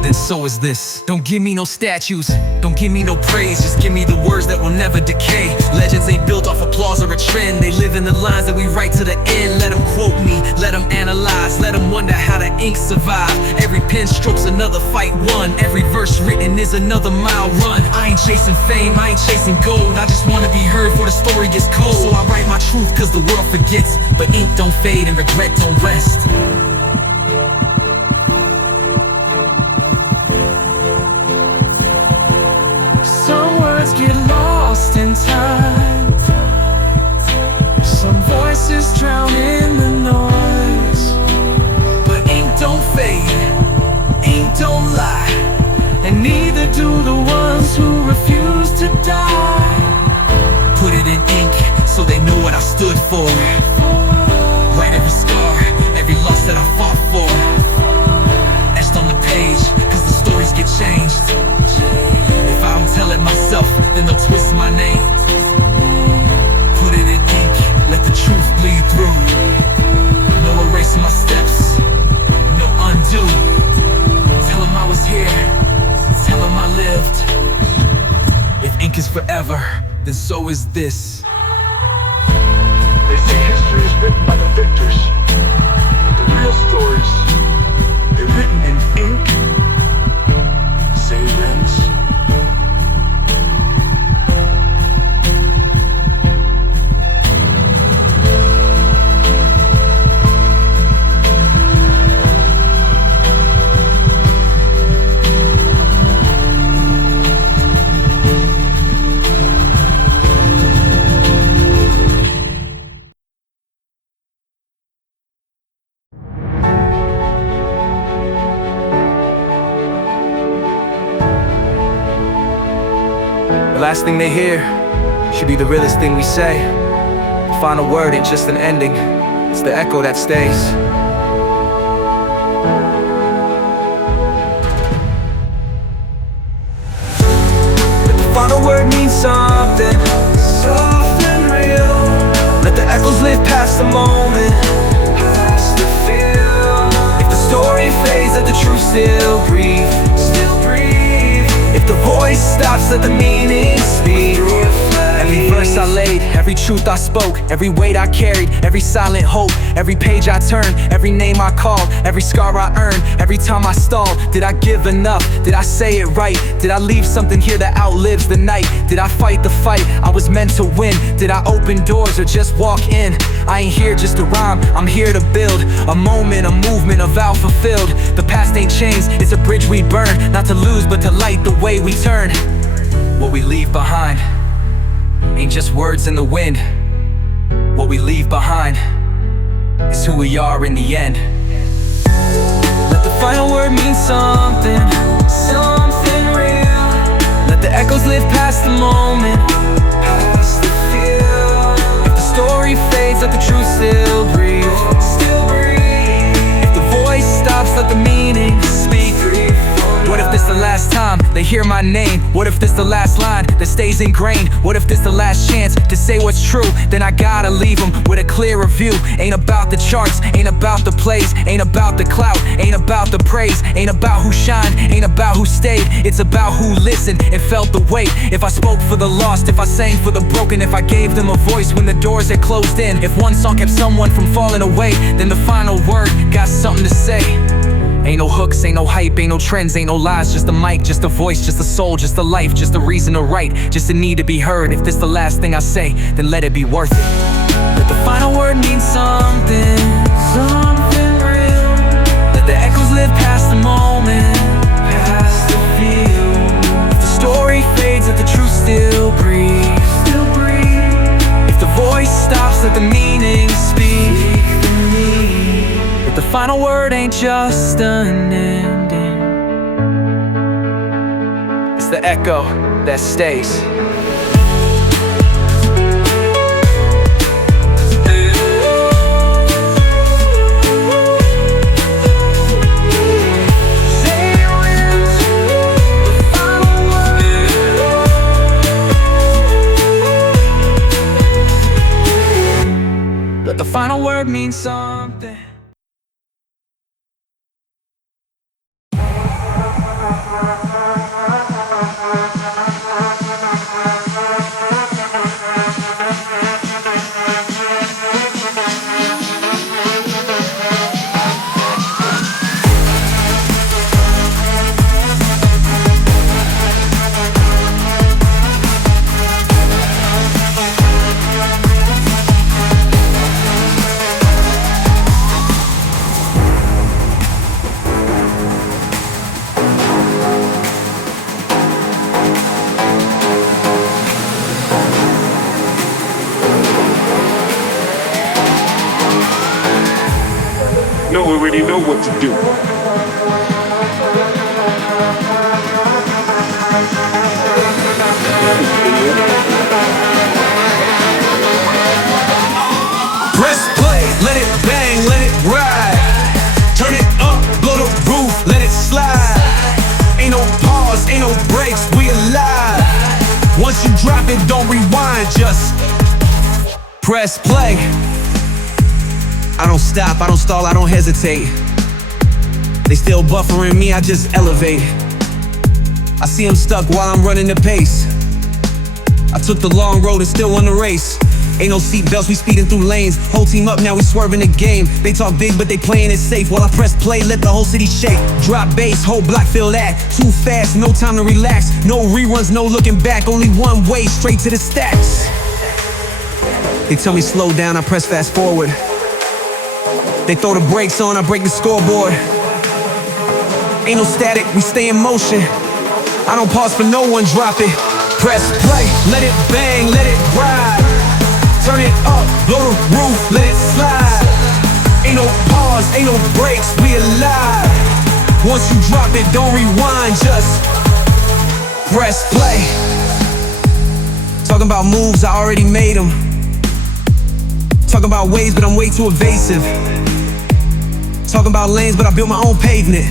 then so is this. Don't give me no statues, don't give me no praise, just give me the words that will never decay. Legends ain't built off applause or a trend, they live in the lines that we write to the end. Let them quote me, let them analyze, let them wonder how the ink survived. Every pen stroke's another fight won, every verse written is another mile run. I ain't chasing fame, I ain't chasing gold, I just wanna be heard before the story gets cold. So I write my truth cause the world forgets, but ink don't fade and regret don't rest. Some words get lost in time, some voices drown in the noise. But ink don't fade, ink don't lie, And neither do the ones who refuse to die. put it in ink so they know what I stood for. Write every scar, every loss that I fought for, etched on the page, cause the stories get changed. If I don't tell it myself, then they'll twist my name. Put it in ink, let the truth bleed through. No erasing my steps, no undo. Tell them I was here, tell them I lived. If ink is forever, then so is this. They say history is written by the victors. The real stories, they're written in ink. Zay Renz. The last thing they hear should be the realest thing we say. The final word ain't just an ending, it's the echo that stays. Let the final word mean something soft and real. Let the echoes live past the moment, past the feel. If the story fades, let the truth still breathe, still breathe. If the voice stops, let the meaning speak. Every verse I laid, every truth I spoke, every weight I carried, every silent hope, every page I turned, every name I called, every scar I earned, every time I stalled. Did I give enough? Did I say it right? Did I leave something here that outlives the night? Did I fight the fight I was meant to win? Did I open doors or just walk in? I ain't here just to rhyme, I'm here to build a moment, a movement, a vow fulfilled. The past ain't chains, it's a bridge we burn, not to lose but to light the way we turn. What we leave behind ain't just words in the wind. What we leave behind is who we are in the end. Let the final word mean something, something real. Let the echoes live past the moment, past the feel. If the story fades, let the truth still breathe, still breathe. If the voice stops, let the meaning speak. What if this the last time they hear my name? What if this the last line that stays ingrained? What if this the last chance to say what's true? Then I gotta leave them with a clearer view. Ain't about the charts, ain't about the plays, ain't about the clout, ain't about the praise, ain't about who shined, ain't about who stayed. It's about who listened and felt the weight. If I spoke for the lost, if I sang for the broken, if I gave them a voice when the doors had closed in. If one song kept someone from falling away, then the final word got something to say. Ain't no hooks, ain't no hype, ain't no trends, ain't no lies. Just a mic, just a voice, just a soul, just a life, just a reason to write, just a need to be heard. If this the last thing I say, then let it be worth it. Let the final word mean something, something real. Let the echoes live past the moment, past the feel. If the story fades, let the truth still breathe, still breathe. If the voice stops, let the meaning speak. But the final word ain't just an ending, it's the echo that stays. Zay Renz, the final word. Let the final word mean something. No, we already know what to do. Press play, let it bang, let it ride. Turn it up, blow the roof, let it slide. Ain't no pause, ain't no breaks, we alive. Once you drop it, don't rewind, just press play. I don't stop, I don't stall, I don't hesitate. They still buffering me, I just elevate. I see them stuck while I'm running the pace. I took the long road and still won the race. Ain't no seat belts, we speeding through lanes. Whole team up, now we swerving the game. They talk big, but they playing it safe. While I press play, let the whole city shake. Drop bass, whole block feel that. Too fast, no time to relax. No reruns, no looking back. Only one way, straight to the stacks. They tell me slow down, I press fast forward. They throw the brakes on, I break the scoreboard. Ain't no static, we stay in motion. I don't pause for no one, drop it. Press play, let it bang, let it ride. Turn it up, blow the roof, let it slide. Ain't no pause, ain't no breaks, we alive. Once you drop it, don't rewind, just press play. Talking about moves, I already made them. Talking about ways, but I'm way too evasive. Talking about lanes, but I built my own pavement.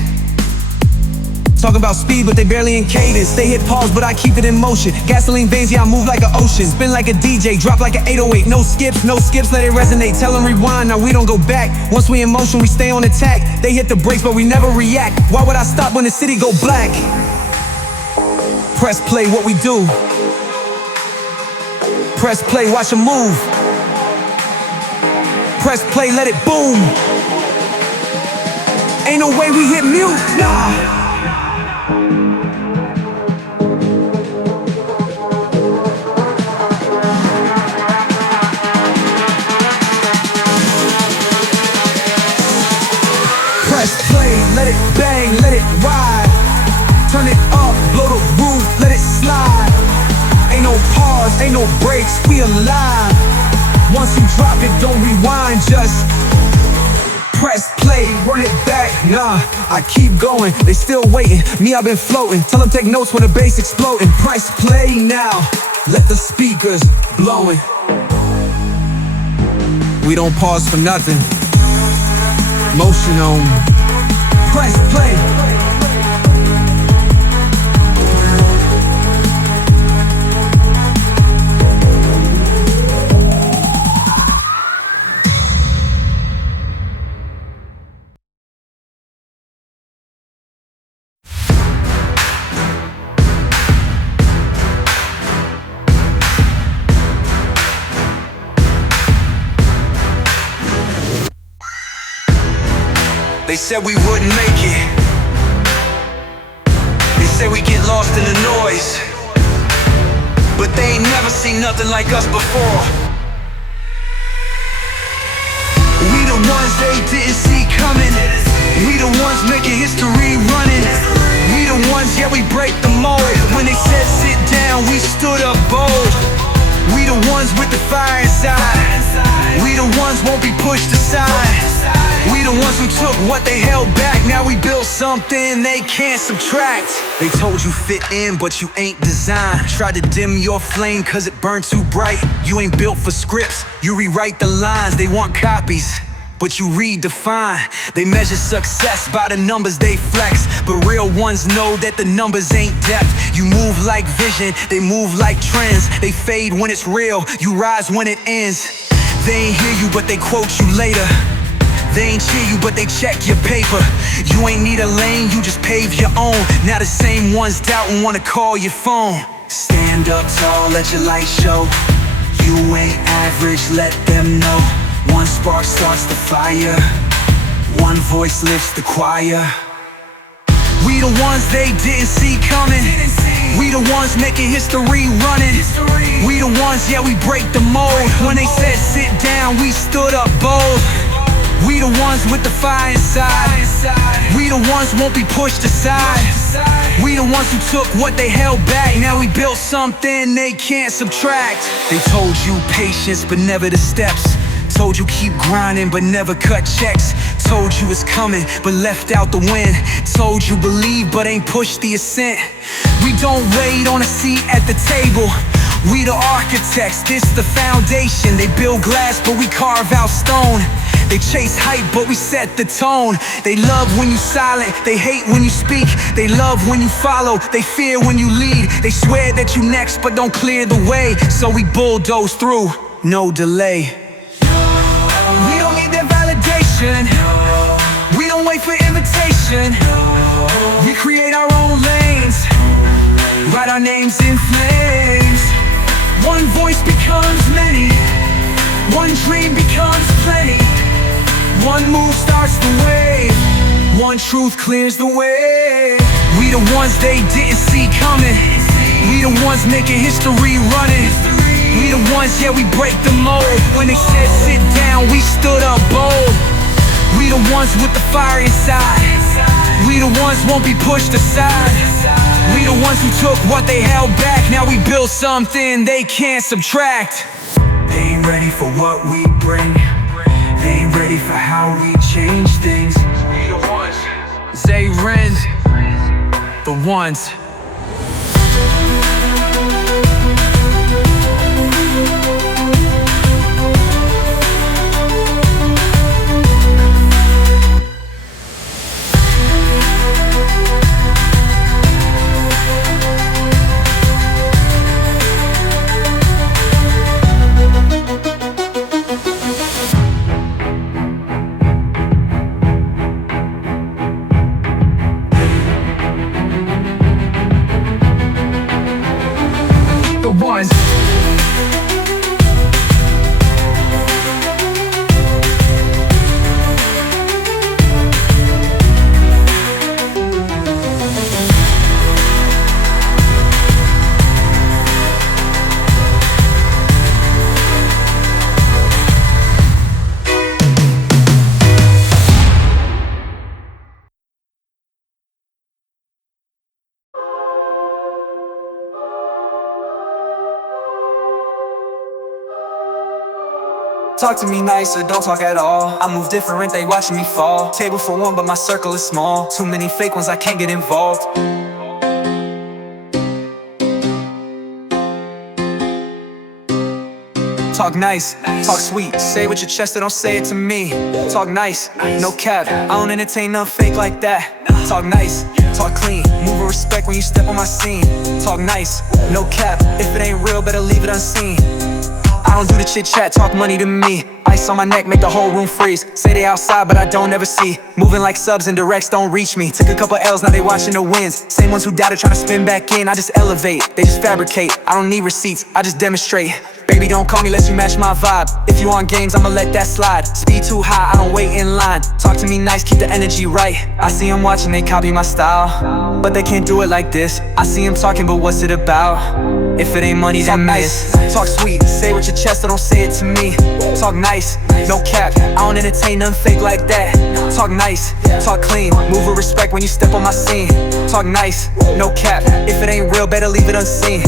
Talking about speed, but they barely in cadence. They hit pause, but I keep it in motion. Gasoline veins, yeah, I move like an ocean. Spin like a DJ, drop like an 808. No skips, let it resonate. Tell them rewind, now we don't go back. Once we in motion, we stay on attack. They hit the brakes, but we never react. Why would I stop when the city go black? Press play, what we do. Press play, watch them move. Press play, let it boom. Ain't no way we hit mute, nah. Press play, let it bang, let it ride. Turn it up, blow the roof, let it slide. Ain't no pause, ain't no breaks, we alive. Once you drop it, don't rewind, just press play, run it back, nah, I keep going, they still waiting, me I've been floating, tell them take notes when the bass exploding. Press play now, let the speakers blowing. We don't pause for nothing, motion on, press play. They said we wouldn't make it. They said we get lost in the noise, but they ain't never seen nothing like us before. We the ones they didn't see coming. We the ones making history running. We the ones, yeah, we break the mold. When they said sit down, we stood up bold. We the ones with the fire inside. We the ones won't be pushed aside. We the ones who took what they held back. Now we built something they can't subtract. They told you fit in, but you ain't designed. Tried to dim your flame cause it burned too bright. You ain't built for scripts, you rewrite the lines. They want copies, but you redefine. They measure success by the numbers they flex, but real ones know that the numbers ain't depth. You move like vision, they move like trends. They fade when it's real, you rise when it ends. They ain't hear you, but they quote you later. They ain't cheer you, but they check your paper. You ain't need a lane, you just pave your own. Now the same ones doubt and wanna call your phone. Stand up tall, let your light show. You ain't average, let them know. One spark starts the fire. One voice lifts the choir. We the ones they didn't see coming. We the ones making history running. We the ones, yeah, we break the mold. When they said sit down, we stood up bold. We the ones with the fire inside. We the ones won't be pushed aside. We the ones who took what they held back. Now we built something they can't subtract. They told you patience, but never the steps. Told you keep grinding, but never cut checks. Told you it's coming, but left out the win. Told you believe, but ain't pushed the ascent. We don't wait on a seat at the table. We the architects, this the foundation. They build glass, but we carve out stone. They chase hype, but we set the tone. They love when you silent, they hate when you speak. They love when you follow, they fear when you lead. They swear that you next, but don't clear the way. So we bulldoze through, no delay. We don't need their validation. We don't wait for invitation. We create our own lanes, write our names in flames. One voice becomes many. One dream becomes plenty. One move starts the wave. One truth clears the way. We the ones they didn't see coming. We the ones making history running. We the ones, yeah, we break the mold. When they said sit down, we stood up bold. We the ones with the fire inside. We the ones won't be pushed aside. We the ones who took what they held back. Now we built something they can't subtract. They ain't ready for what we bring. They ain't ready for how we change things. We the ones. Zay Renz, the ones. Talk to me nice or don't talk at all. I move different, they watching me fall. Table for one, but my circle is small. Too many fake ones, I can't get involved. Talk nice, talk sweet. Say it with your chest, don't say it to me. Talk nice, no cap. I don't entertain nothing fake like that. Talk nice, talk clean. Move with respect when you step on my scene. Talk nice, no cap. If it ain't real, better leave it unseen. I don't do the chit chat, talk money to me. I ice on my neck, make the whole room freeze. Say they outside, but I don't ever see. Moving like subs and directs don't reach me. Took a couple L's, now they watching the wins. Same ones who doubted, trying to spin back in. I just elevate, they just fabricate. I don't need receipts, I just demonstrate. Baby, don't call me unless you match my vibe. If you on games, I'ma let that slide. Speed too high, I don't wait in line. Talk to me nice, keep the energy right. I see them watching, they copy my style, but they can't do it like this. I see them talking, but what's it about? If it ain't money, then miss. Talk sweet, say with your chest, or don't say it to me. Talk nice, no cap, I don't entertain nothing fake like that. Talk nice, talk clean, move with respect when you step on my scene. Talk nice, no cap, if it ain't real, better leave it unseen.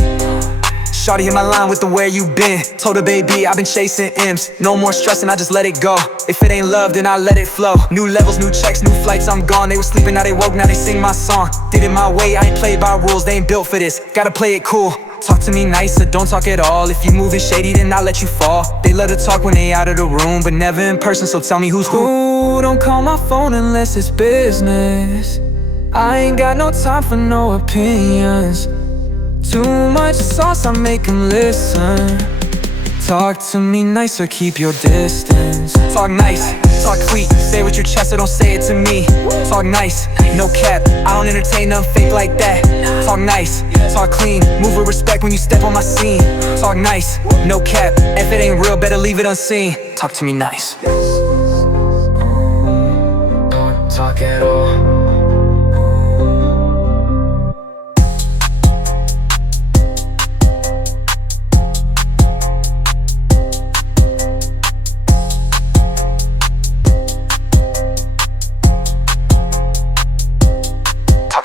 Shawty hit my line with the where you been. Told her baby I've been chasing M's. No more stressing, I just let it go. If it ain't love, then I let it flow. New levels, new checks, new flights, I'm gone. They were sleeping, now they woke, now they sing my song. Did it my way, I ain't played by rules. They ain't built for this, gotta play it cool. Talk to me nicer, don't talk at all. If you moving shady, then I'll let you fall. They love to talk when they out of the room, but never in person, so tell me who's who. Ooh, don't call my phone unless it's business. I ain't got no time for no opinions. Too much sauce, I make them listen. Talk to me nice or keep your distance. Talk nice, talk sweet, say with your chest or don't say it to me. Talk nice, no cap, I don't entertain nothing fake like that. Talk nice, talk clean, move with respect when you step on my scene. Talk nice, no cap, if it ain't real, better leave it unseen. Talk to me nice. Don't talk at all.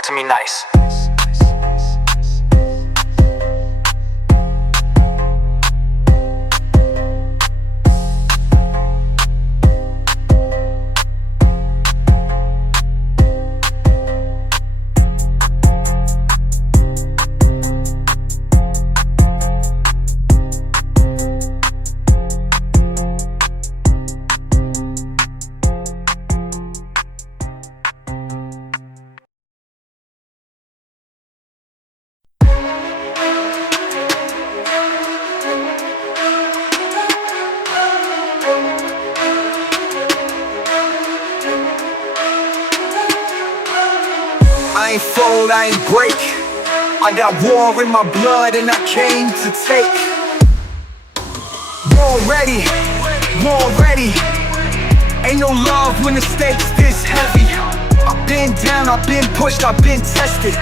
To me nice. I ain't fold, I ain't break. I got war in my blood and I came to take. War ready, war ready. Ain't no love when the stakes this heavy. I've been down, I've been pushed, I've been tested.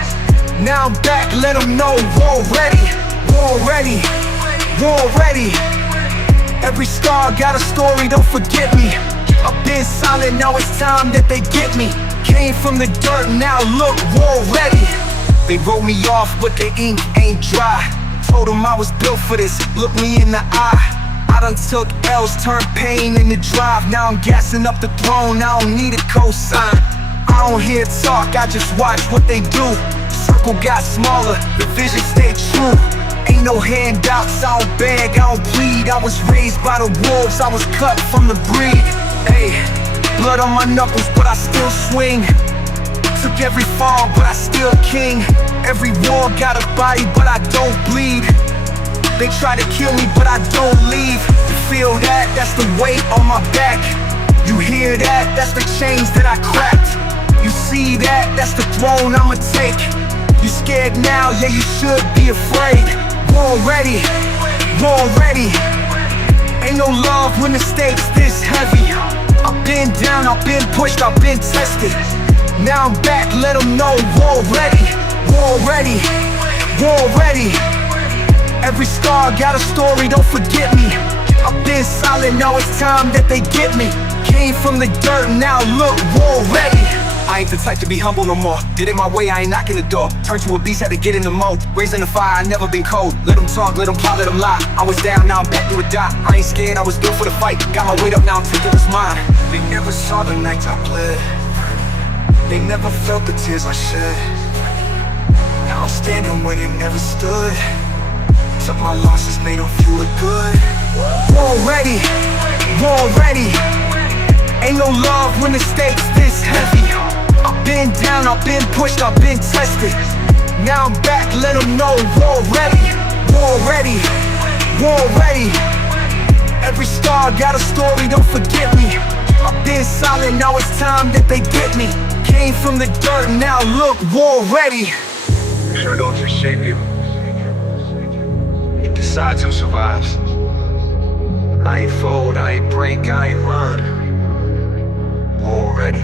Now I'm back, let them know war ready. War ready, war ready. Every star got a story, don't forget me. I've been silent, now it's time that they get me. Came from the dirt, now look, war ready. They wrote me off, but the ink ain't dry. Told them I was built for this, look me in the eye. I done took L's, turned pain into drive. Now I'm gassing up the throne, I don't need a cosign. I don't hear talk, I just watch what they do. Circle got smaller, the vision stayed true. Ain't no handouts, I don't beg, I don't plead. I was raised by the wolves, I was cut from the breed. Hey, blood on my knuckles, but I still swing. Took every fall, but I still king. Every war got a body, but I don't bleed. They try to kill me, but I don't leave. You feel that? That's the weight on my back. You hear that? That's the chains that I cracked. You see that? That's the throne I'ma take. You scared now? Yeah, you should be afraid. War ready, war ready. Ain't no love when the stakes this heavy. I've been down, I've been pushed, I've been tested. Now I'm back, let them know war ready. War ready, war ready. Every star got a story, don't forget me. I've been silent, now it's time that they get me. Came from the dirt, now look, war ready. I ain't the type to be humble no more. Did it my way, I ain't knocking the door. Turned to a beast, had to get in the mode. Raising the fire, I never been cold. Let them talk, let them plot, let them lie. I was down, now I'm back to a die. I ain't scared, I was built for the fight. Got my weight up, now I'm thinking it's mine. They never saw the nights I bled. They never felt the tears I shed. Now I'm standing where they never stood. Took my losses, made them feel it good. War ready, war ready. Ain't no love when the stakes this heavy. I've been down, I've been pushed, I've been tested. Now I'm back, let them know war ready. War ready, war ready. Every star got a story, don't forget me. I've been silent, now it's time that they get me. Came from the dirt, now look, war ready. Sure don't just shape you. It decides who survives. I ain't fold, I ain't break, I ain't run. War ready.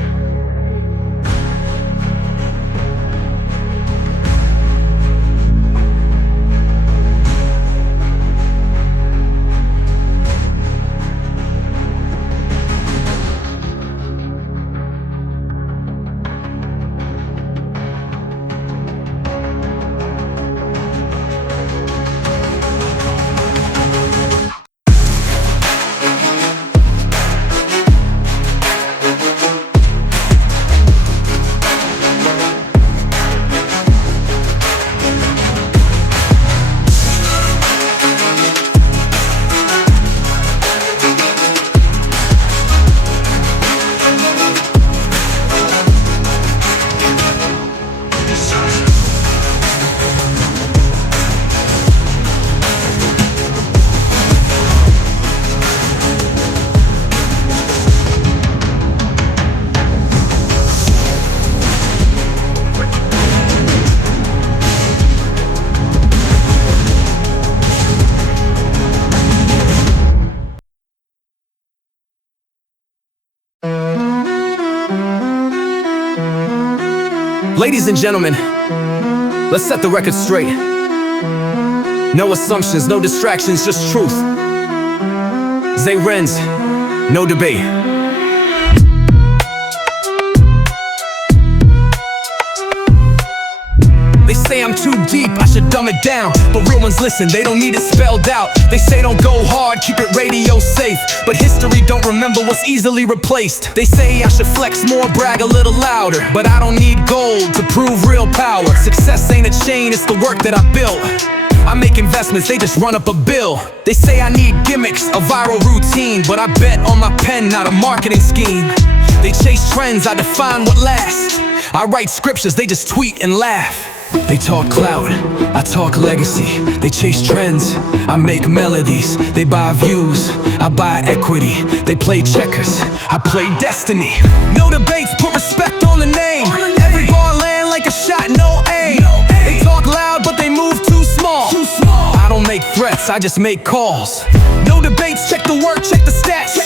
Ladies and gentlemen, let's set the record straight. No assumptions, no distractions, just truth. Zay Renz, no debate. They say I'm too deep, I should dumb it down. But real ones listen, they don't need it spelled out. They say don't go hard, keep it radio safe. But history don't remember what's easily replaced. They say I should flex more, brag a little louder. But I don't need gold to prove real power. Success ain't a chain, it's the work that I built. I make investments, they just run up a bill. They say I need gimmicks, a viral routine. But I bet on my pen, not a marketing scheme. They chase trends, I define what lasts. I write scriptures, they just tweet and laugh. They talk clout, I talk legacy. They chase trends, I make melodies. They buy views, I buy equity. They play checkers, I play destiny. No debates, put respect on the name. Every ball land like a shot, no aim. They talk loud, but they move too small. I don't make threats, I just make calls. No debates, check the work, check the stats.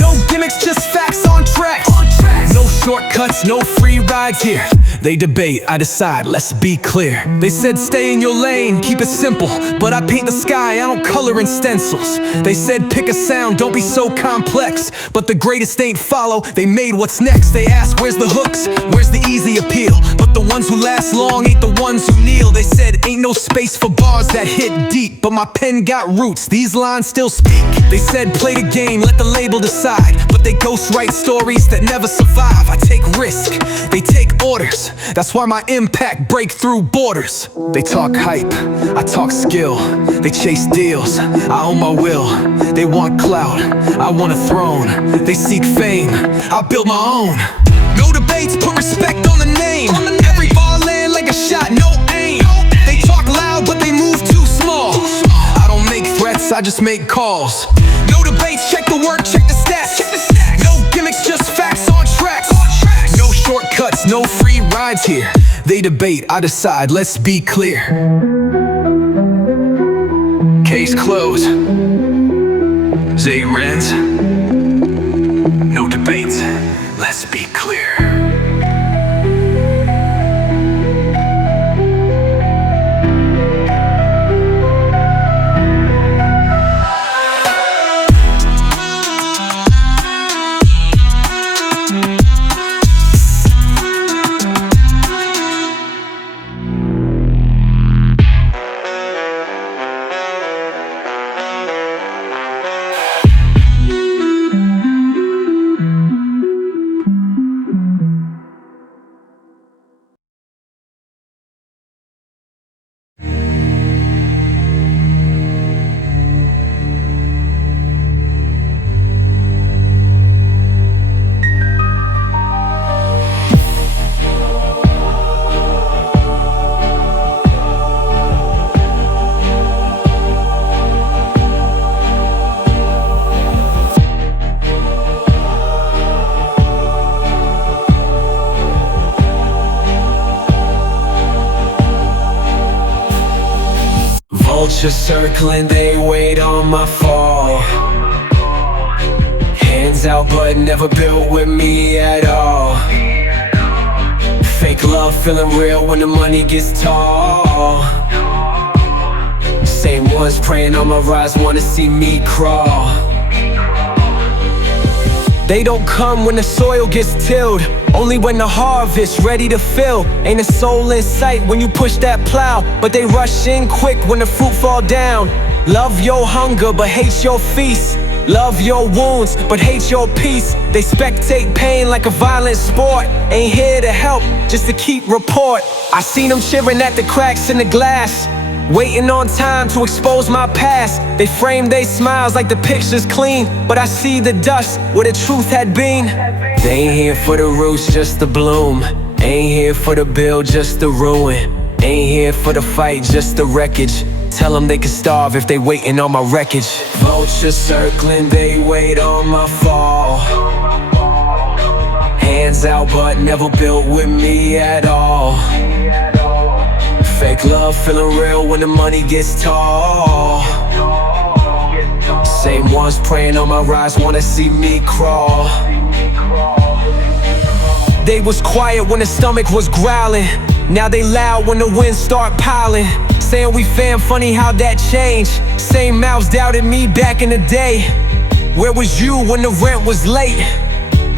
No gimmicks, just facts on tracks. No shortcuts, no free rides here. They debate, I decide, let's be clear. They said stay in your lane, keep it simple. But I paint the sky, I don't color in stencils. They said pick a sound, don't be so complex. But the greatest ain't follow, they made what's next. They ask where's the hooks, where's the easy appeal. But the ones who last long ain't the ones who kneel. They said ain't no space for bars that hit deep. But my pen got roots, these lines still speak. They said play the game, let the label decide. But they ghost write stories that never survive. I take risk, they take orders. That's why my impact break through borders. They talk hype, I talk skill. They chase deals, I own my will. They want clout, I want a throne. They seek fame, I build my own. No debates, put respect on the name. Every ball land like a shot, no aim. They talk loud, but they move too small. I don't make threats, I just make calls. No debates, check the work, check the stats. No gimmicks, just facts on tracks. No shortcuts, no free rides here. They debate, I decide, let's be clear. Case closed. Zay Renz. No debates, let's be clear. Vultures circling, they wait on my fall. Hands out but never built with me at all. Fake love feeling real when the money gets tall. Same ones praying on my rise wanna see me crawl. They don't come when the soil gets tilled, only when the harvest ready to fill. Ain't a soul in sight when you push that plow, but they rush in quick when the fruit fall down. Love your hunger but hate your feast. Love your wounds but hate your peace. They spectate pain like a violent sport. Ain't here to help, just to keep report. I seen them cheering at the cracks in the glass, waiting on time to expose my past. They frame they smiles like the picture's clean, but I see the dust where the truth had been. They ain't here for the roots, just the bloom. Ain't here for the build, just the ruin. Ain't here for the fight, just the wreckage. Tell them they can starve if they waiting on my wreckage. Vultures circling, they wait on my fall. Hands out but never built with me at all. Fake love feeling real when the money gets tall. Same ones praying on my rise wanna see me crawl. They was quiet when the stomach was growling. Now they loud when the winds start piling. Saying we fam, funny how that changed. Same mouths doubted me back in the day. Where was you when the rent was late?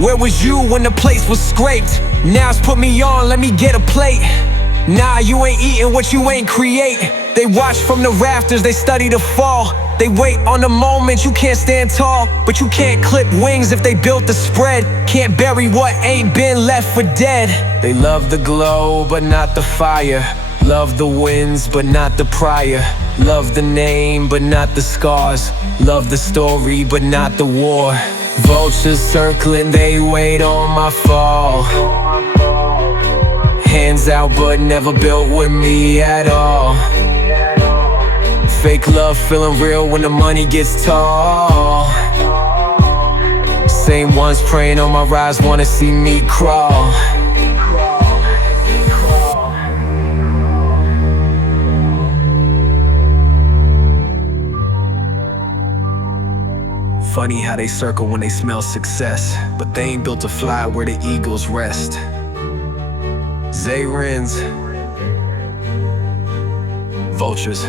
Where was you when the place was scraped? Now it's put me on, let me get a plate. Nah, you ain't eating what you ain't create. They watch from the rafters, they study the fall. They wait on the moment, you can't stand tall. But you can't clip wings if they built the spread. Can't bury what ain't been left for dead. They love the glow, but not the fire. Love the wins, but not the prior. Love the name, but not the scars. Love the story, but not the war. Vultures circling, they wait on my fall. Hands out but never built with me at all. Fake love feeling real when the money gets tall. Same ones praying on my rise wanna see me crawl. Funny how they circle when they smell success, but they ain't built to fly where the eagles rest. Zay Renz, Vultures.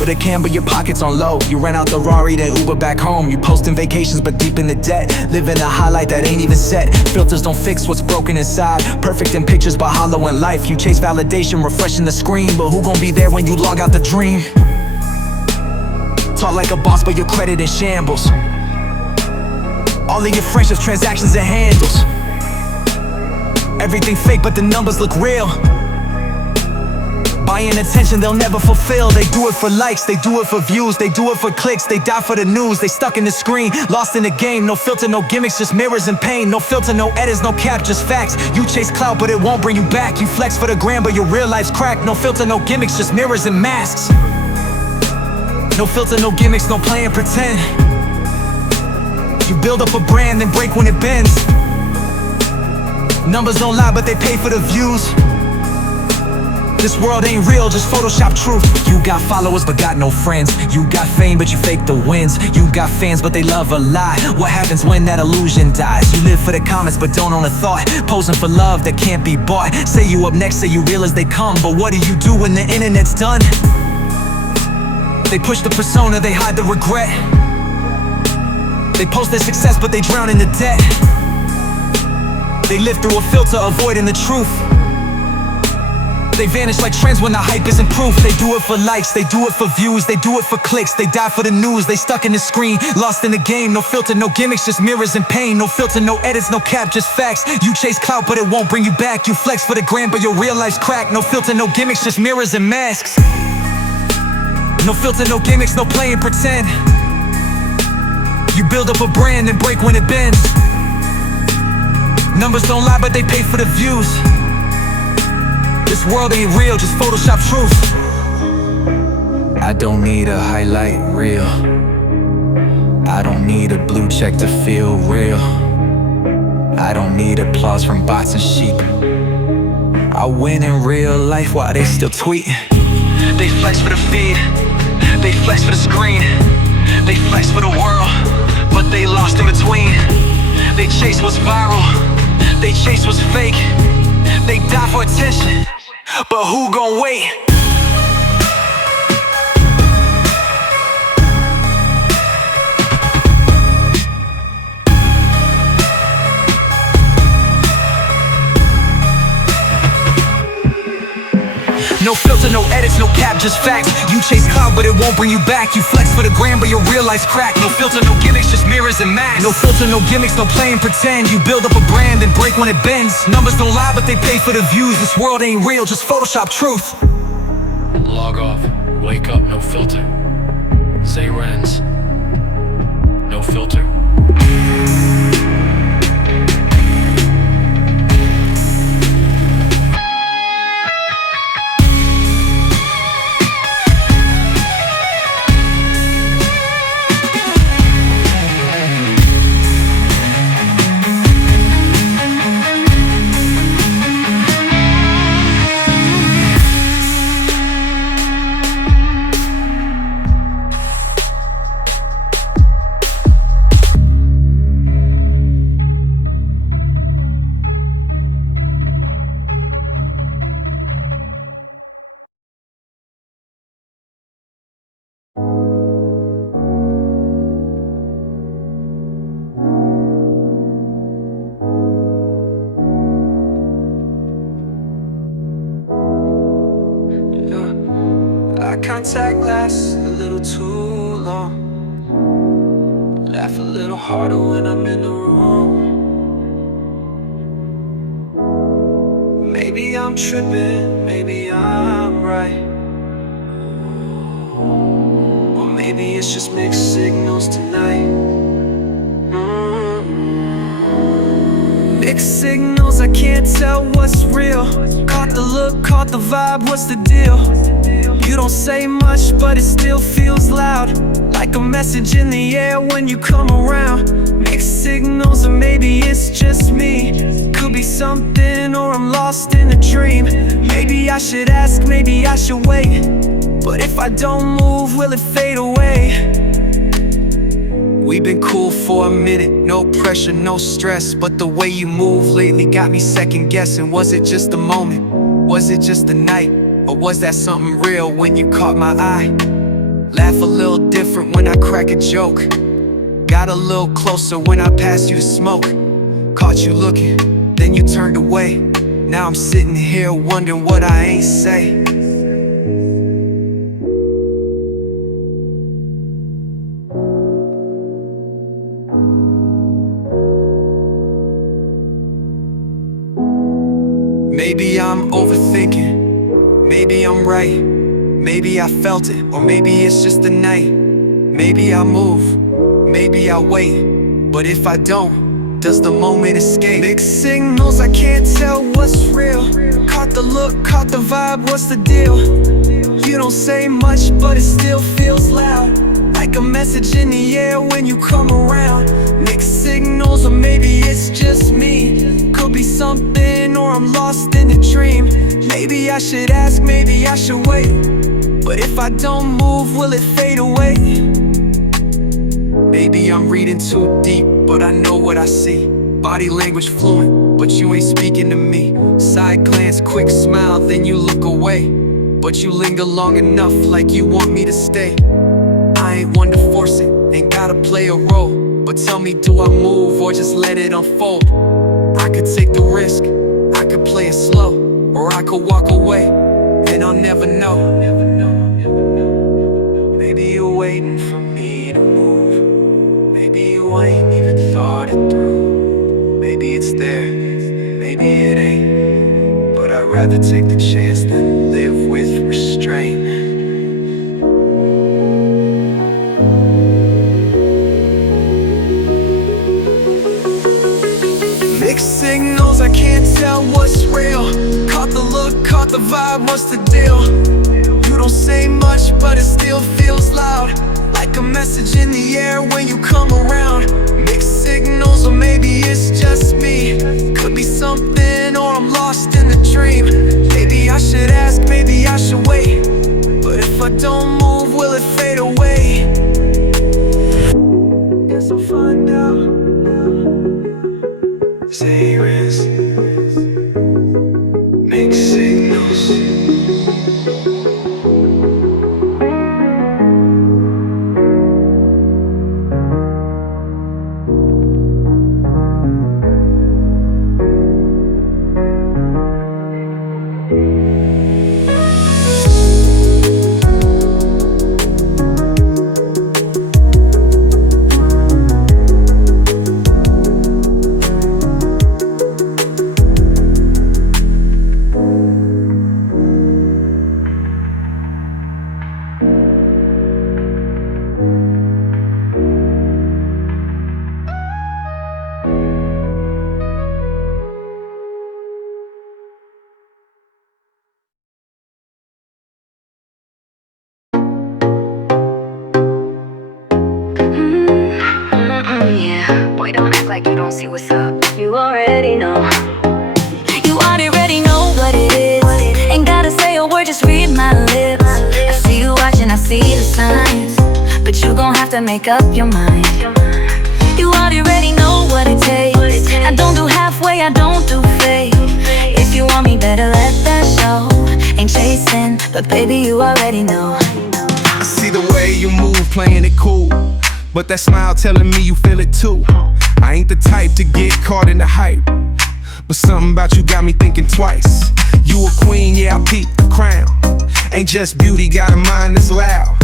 The can but your pockets on low. You rent out the Rari, then Uber back home. You posting vacations but deep in the debt. Living a highlight that ain't even set. Filters don't fix what's broken inside. Perfect in pictures but hollow in life. You chase validation, refreshing the screen, but who gon' be there when you log out the dream? Talk like a boss but your credit in shambles. All of your friendships, transactions and handles. Everything fake but the numbers look real. Buying attention they'll never fulfill. They do it for likes, they do it for views, they do it for clicks, they die for the news. They stuck in the screen, lost in the game. No filter, no gimmicks, just mirrors and pain. No filter, no edits, no cap, just facts. You chase clout but it won't bring you back. You flex for the gram but your real life's cracked. No filter, no gimmicks, just mirrors and masks. No filter, no gimmicks, no playing pretend. You build up a brand then break when it bends. Numbers don't lie but they pay for the views. This world ain't real, just Photoshop truth. You got followers but got no friends. You got fame but you fake the wins. You got fans but they love a lie. What happens when that illusion dies? You live for the comments but don't own a thought. Posing for love that can't be bought. Say you up next, say you real as they come. But what do you do when the internet's done? They push the persona, they hide the regret. They post their success but they drown in the debt. They live through a filter avoiding the truth. they vanish like trends when the hype isn't proof. They do it for likes, they do it for views, they do it for clicks, they die for the news, they stuck in the screen, lost in the game. No filter, no gimmicks, just mirrors and pain. No filter, no edits, no cap, just facts. You chase clout but it won't bring you back. You flex for the gram but your real life's crack. No filter, no gimmicks, just mirrors and masks. No filter, no gimmicks, no playing pretend. You build up a brand and break when it bends. Numbers don't lie but they pay for the views. This world ain't real, just Photoshop truth. I don't need a highlight reel. I don't need a blue check to feel real. I don't need applause from bots and sheep. I win in real life while they still tweeting. They flex for the feed, they flex for the screen, they flex for the world, but they lost in between. They chase what's viral, they chase what's fake. They die for attention, but who gon' wait? No filter, no edits, no cap, just facts. You chase clout, but it won't bring you back. You flex for the gram, but your real life's crack. No filter, no gimmicks, just mirrors and masks. No filter, no gimmicks, no playing pretend. You build up a brand and break when it bends. Numbers don't lie, but they pay for the views. This world ain't real, just Photoshop truth. Log off, wake up, no filter. Zay Renz, no filter. Contact lasts a little too long. Laugh a little harder when I'm in the room. Maybe I'm tripping, maybe I'm right, or maybe it's just mixed signals tonight. Mixed signals, I can't tell what's real. Caught the look, caught the vibe, what's the deal? You don't say much, but it still feels loud, like a message in the air when you come around. Mixed signals, or maybe it's just me. Could be something, or I'm lost in a dream. Maybe I should ask, maybe I should wait. But if I don't move, will it fade away? We've been cool for a minute, no pressure, no stress. But the way you move lately got me second guessing. Was it just a moment? Was it just a night? Or was that something real when you caught my eye? Laugh a little different when I crack a joke. Got a little closer when I passed you to smoke. Caught you looking, then you turned away. Now I'm sitting here wondering what I ain't say. Maybe I'm overthinking, maybe I'm right, maybe I felt it, or maybe it's just the night. Maybe I move, maybe I wait, but if I don't, does the moment escape? Mixed signals, I can't tell what's real. Caught the look, caught the vibe, what's the deal? You don't say much, but it still feels loud, like a message in the air when you come around. Mixed signals, or maybe it's just me. Could be something, or I'm lost in a dream. Maybe I should ask, maybe I should wait. But if I don't move, will it fade away? Maybe I'm reading too deep, but I know what I see. Body language fluent, but you ain't speaking to me. Side glance, quick smile, then you look away. But you linger long enough, like you want me to stay. I ain't one to force it, ain't gotta play a role. But tell me, do I move or just let it unfold? I could take the risk, I could play it slow, or I could walk away. then I'll never know. Maybe you're waiting for me to move. Maybe you ain't even thought it through. Maybe it's there, maybe it ain't. But I'd rather take the chance than live with restraint. Mixed signals, I can't tell what's real. Caught the look, caught the vibe, what's the deal? You don't say much, but it still feels loud, like a message in the air when you come around. Mixed signals, or maybe it's just me. Could be something, or I'm lost in a dream. Maybe I should ask, maybe I should wait. But if I don't move, will it fade away? Guess I'll find out. Zay Renz, mixed signals. Like you don't see what's up. You already know. You already know what it is. Ain't gotta say a word, just read my lips. I see you watching, I see the signs, but you gon' have to make up your mind. You already know what it takes. I don't do halfway, I don't do fake. If you want me, better let that show. Ain't chasing, but baby, you already know. I see the way you move, playing it cool, but that smile telling me you feel it too. I ain't the type to get caught in the hype, but something about you got me thinking twice. You a queen, yeah, I peeped the crown. Ain't just beauty, got a mind that's loud.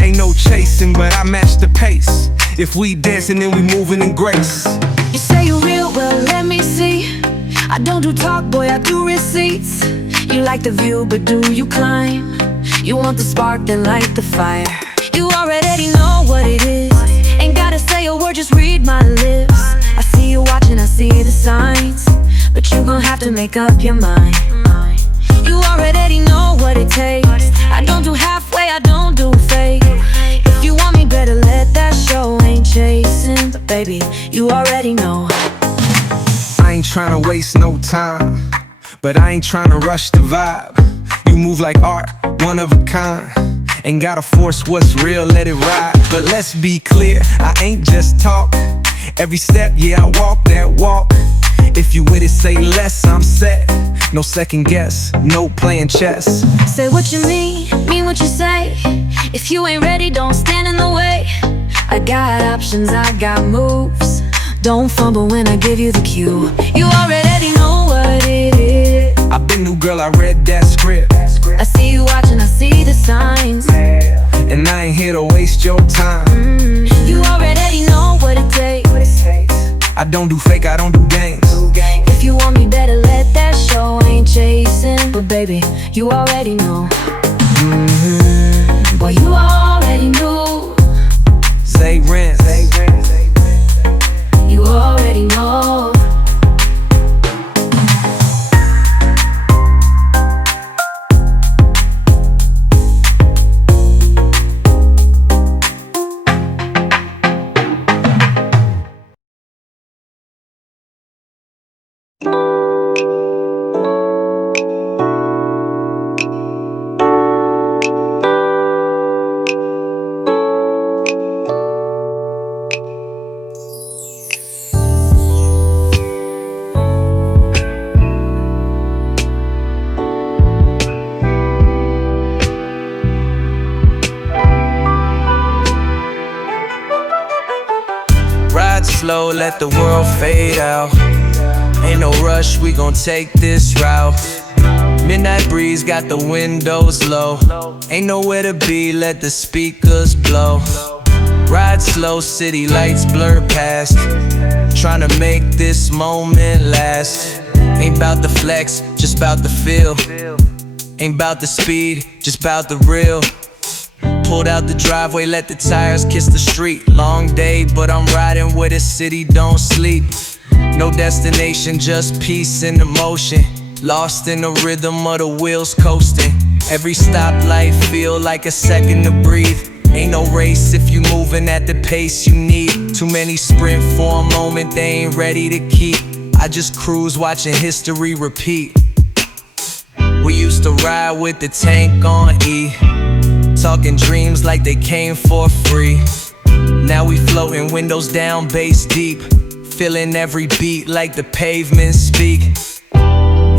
Ain't no chasing, but I match the pace. If we dancing, then we moving in grace. You say you real, well, let me see. I don't do talk, boy, I do receipts. You like the view, but do you climb? You want the spark, then light the fire. You already know what it is. Ain't gotta say a word, just read my lips. I see you watching, I see the signs, but you gon' have to make up your mind. You already know what it takes. I don't do halfway, I don't do fake. If you want me, better let that show. Ain't chasing, but baby, you already know. I ain't tryna waste no time, but I ain't tryna rush the vibe. You move like art, one of a kind. Ain't gotta force what's real, let it ride. But let's be clear, I ain't just talk. Every step, yeah, I walk that walk. If you with it, say less, I'm set. No second guess, no playing chess. Say what you mean what you say. If you ain't ready, don't stand in the way. I got options, I got moves. Don't fumble when I give you the cue. You already know what it is. I've been new, girl, I read that script. I see you watching, I see the signs, and I ain't here to waste your time. You already know what it takes. I don't do fake, I don't do games. If you want me, better let that show. Ain't chasing, but baby, you already know. Boy, you already knew. Zay Renz, you already know. Slow, let the world fade out. Ain't no rush, we gon' take this route. Midnight breeze got the windows low. Ain't nowhere to be, let the speakers blow. Ride slow, city lights blur past. Tryna make this moment last. Ain't bout the flex, just bout the feel. Ain't bout the speed, just bout the real. Pulled out the driveway, let the tires kiss the street. Long day, but I'm riding where the city don't sleep. No destination, just peace and emotion. Lost in the rhythm of the wheels coasting. Every stoplight feel like a second to breathe. Ain't no race if you moving at the pace you need. Too many sprint for a moment they ain't ready to keep. I just cruise watching history repeat. We used to ride with the tank on E, talking dreams like they came for free. Now we floating, windows down, bass deep, feeling every beat like the pavement speak.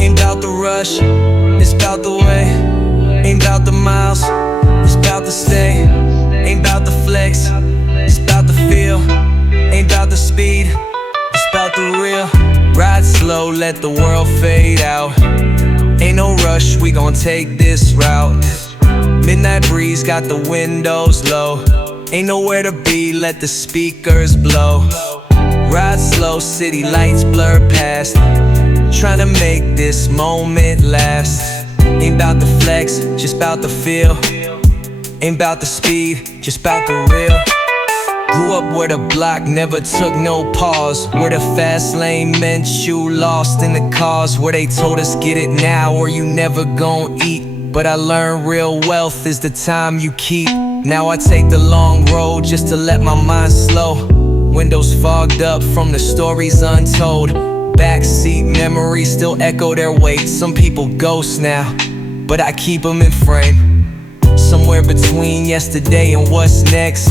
Ain't bout the rush, it's bout the way. Ain't bout the miles, it's bout the stay. Ain't bout the flex, it's bout the feel. Ain't bout the speed, it's bout the real. Ride slow, let the world fade out. Ain't no rush, we gon' take this route. Midnight breeze got the windows low. Ain't nowhere to be, let the speakers blow. Ride slow, city lights blur past. Tryna make this moment last. Ain't bout the flex, just bout the feel. Ain't bout the speed, just bout the real. Grew up where the block never took no pause, where the fast lane meant you lost in the cars, where they told us get it now or you never gon' eat. But I learned real wealth is the time you keep. Now I take the long road just to let my mind slow. Windows fogged up from the stories untold. Backseat memories still echo their weight. Some people ghost now, but I keep them in frame. Somewhere between yesterday and what's next.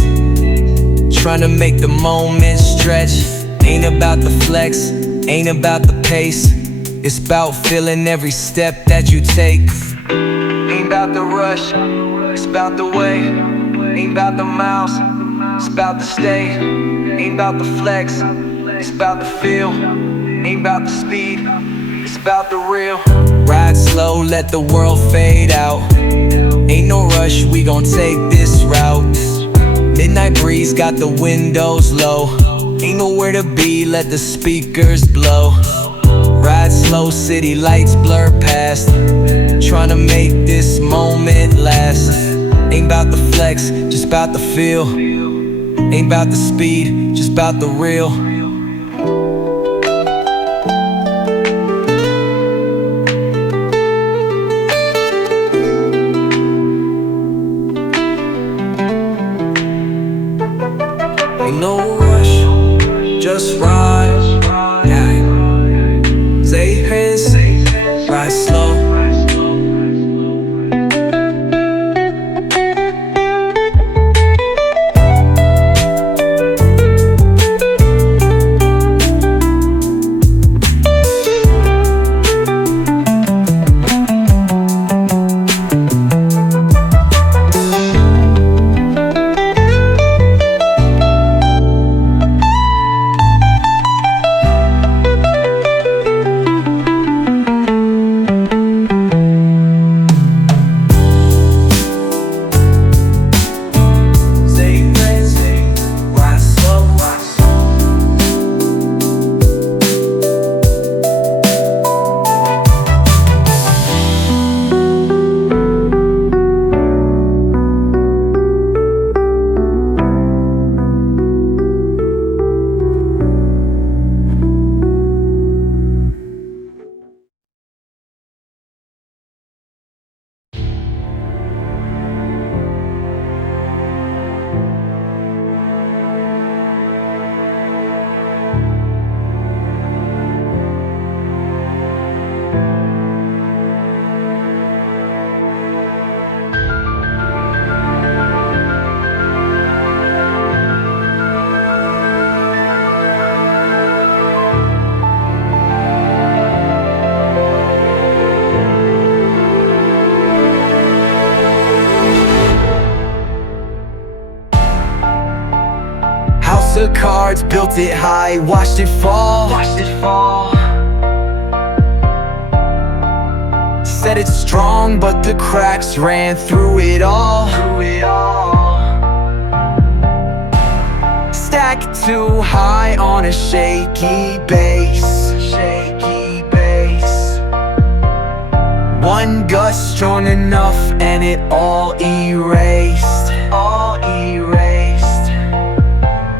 Tryna make the moment stretch. Ain't about the flex, ain't about the pace. It's about feeling every step that you take. Ain't about the rush, it's about the way. Ain't about the miles, it's about the stay. Ain't about the flex, it's about the feel. Ain't about the speed, it's about the real. Ride slow, let the world fade out. Ain't no rush, we gon' take this route. Midnight breeze got the windows low. Ain't nowhere to be, let the speakers blow. Ride slow, city lights blur past. Tryna make this moment last. Ain't bout the flex, just bout the feel. Ain't bout the speed, just bout the real. Ain't no rush, just ride. Zay Renz, ride slow. of cards, built it high, watched it fall. Said it's strong, but the cracks ran through it all. Stacked too high on a shaky base. One gust strong enough and it all erased.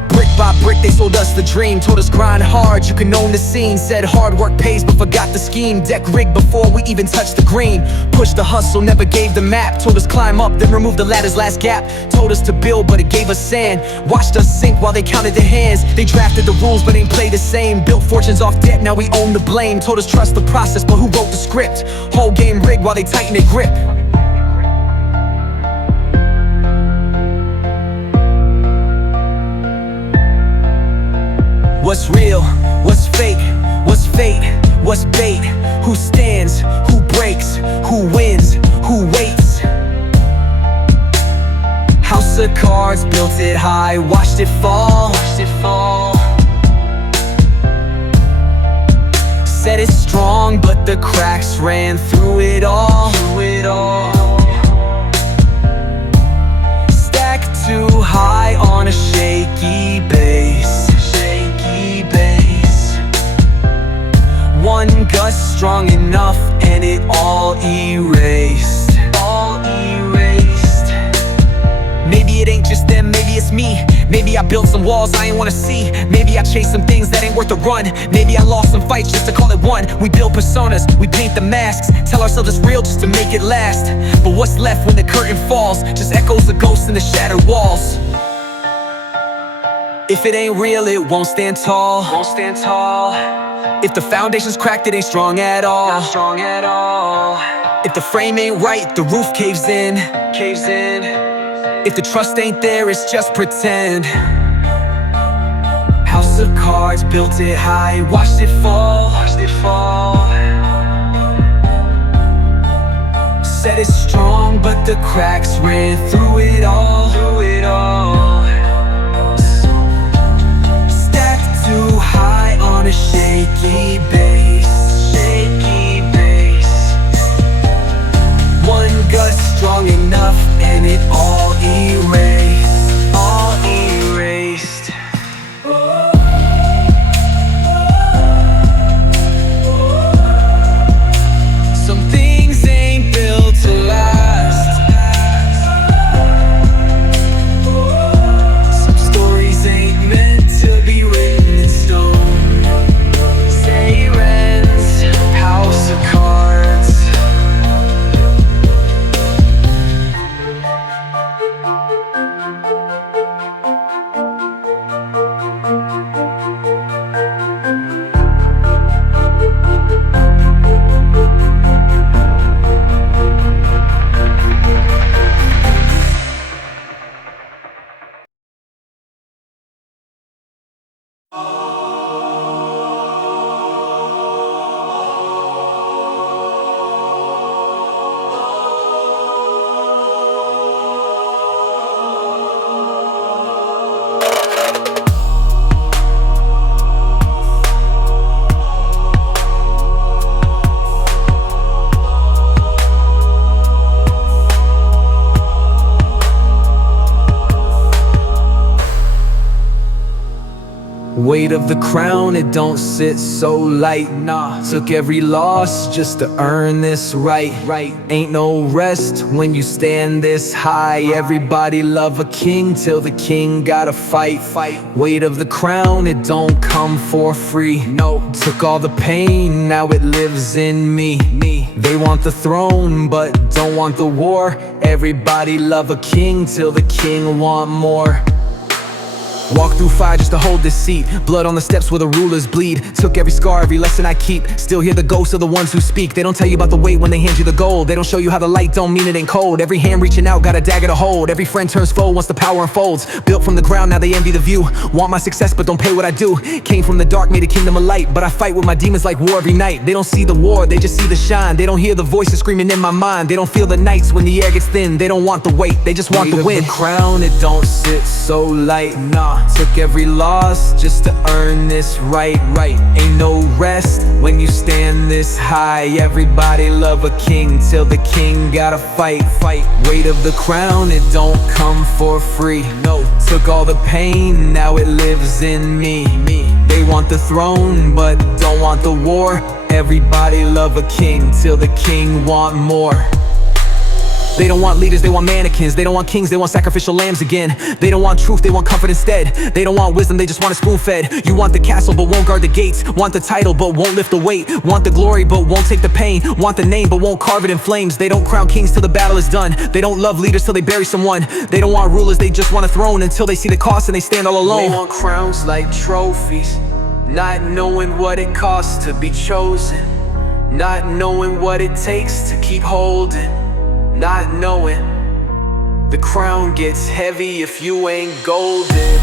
Brick by brick they sold us the dream, told us grind hard, you can own the scene. Said hard work pays but forgot the scheme. Deck rigged before we even touched the green. Pushed the hustle, never gave the map. Told us climb up, then remove the ladder's last gap. Told us to build but it gave us sand. Watched us sink while they counted their hands. They drafted the rules but ain't play the same. Built fortunes off debt, now we own the blame. Told us trust the process, but who wrote the script? Whole game rigged while they tighten their grip. What's real? What's fake? What's fate? What's bait? Who stands? Who breaks? Who wins? Who waits? House of cards, built it high, watched it fall. Said it's strong, but the cracks ran through it all. Stacked too high on a shaky base. One gust strong enough and it all erased. Maybe it ain't just them, maybe it's me. Maybe I built some walls I ain't wanna see. Maybe I chased some things that ain't worth a run. Maybe I lost some fights just to call it one. We build personas, we paint the masks. Tell ourselves it's real just to make it last. But what's left when the curtain falls? Just echoes of ghosts in the shattered walls. If it ain't real, it won't stand tall. If the foundation's cracked, it ain't strong at all. If the frame ain't right, the roof caves in. If the trust ain't there, it's just pretend. House of cards, built it high, watched it fall. Said it's strong, but the cracks ran through it all. Stacked too high on a shaky base. One gust strong enough and it all erased. Some things ain't built to last. Some stories ain't meant to be written in stone. Zay Renz, House of Cards. Weight of the crown, it don't sit so light. Nah, took every loss just to earn this right. Ain't no rest when you stand this high. Everybody love a king till the king gotta fight. Weight of the crown, it don't come for free. No, took all the pain, now it lives in me. They want the throne but don't want the war. Everybody love a king till the king want more. Walk through fire just to hold this seat. Blood on the steps where the rulers bleed. Took every scar, every lesson I keep. Still hear the ghosts of the ones who speak. They don't tell you about the weight when they hand you the gold. They don't show you how the light don't mean it ain't cold. Every hand reaching out got a dagger to hold. Every friend turns foe once the power unfolds. Built from the ground, now they envy the view. Want my success but don't pay what I do. Came from the dark, made a kingdom of light. But I fight with my demons like war every night. They don't see the war, they just see the shine. They don't hear the voices screaming in my mind. They don't feel the nights when the air gets thin. They don't want the weight, they just want the win. The crown, it don't sit so light. Nah, took every loss just to earn this right. Ain't no rest when when you stand this high. Everybody love a king till the king gotta fight. Weight of the crown, it don't come for free. No, took all the pain, now it lives in me. They want the throne, but don't want the war. Everybody love a king till the king want more. They don't want leaders, they want mannequins. They don't want kings, they want sacrificial lambs again. They don't want truth, they want comfort instead. They don't want wisdom, they just want a spoon-fed. You want the castle, but won't guard the gates. Want the title, but won't lift the weight. Want the glory, but won't take the pain. Want the name, but won't carve it in flames. They don't crown kings till the battle is done. They don't love leaders till they bury someone. They don't want rulers, they just want a throne until they see the cost and they stand all alone. They want crowns like trophies, not knowing what it costs to be chosen. Not knowing what it takes to keep holding. Not knowing the crown gets heavy if you ain't golden.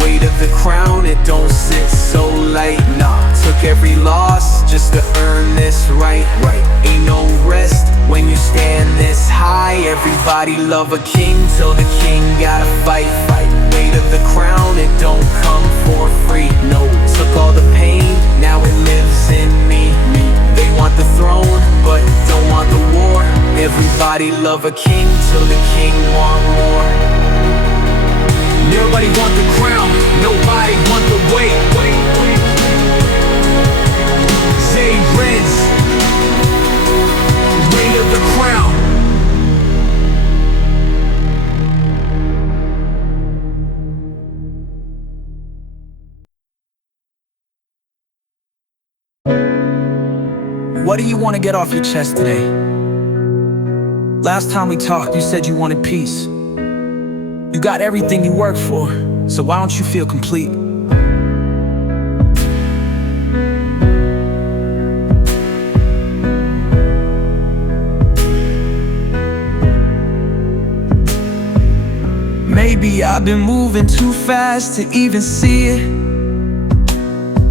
Weight of the crown, it don't sit so light. Nah, took every loss just to earn this right. Ain't no rest when you stand this high. Everybody love a king till the king gotta fight. Weight of the crown, it don't come for free. No, took all the pain, now it lives in me. They want the throne, but don't want the war. Everybody love a king till the king want more. Nobody want the crown, nobody want the weight. Zay Renz, weight of the crown. What do you want to get off your chest today? Last time we talked, you said you wanted peace. You got everything you worked for, so why don't you feel complete? Maybe I've been moving too fast to even see it.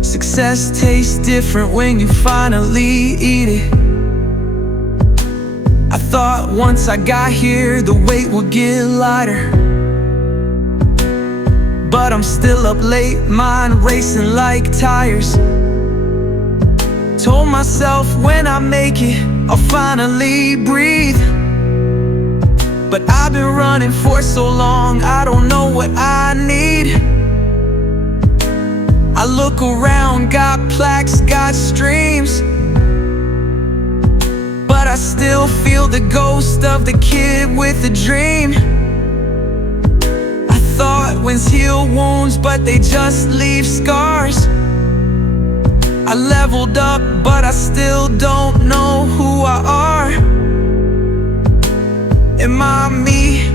Success tastes different when you finally eat it. I thought once I got here the weight would get lighter, but I'm still up late, mind racing like tires. Told myself when I make it I'll finally breathe, but I've been running for so long I don't know what I need. I look around, got plaques, got streams, but I still feel the ghost of the kid with a dream. I thought winds heal wounds, but they just leave scars. I leveled up, but I still don't know who I are. Am I me?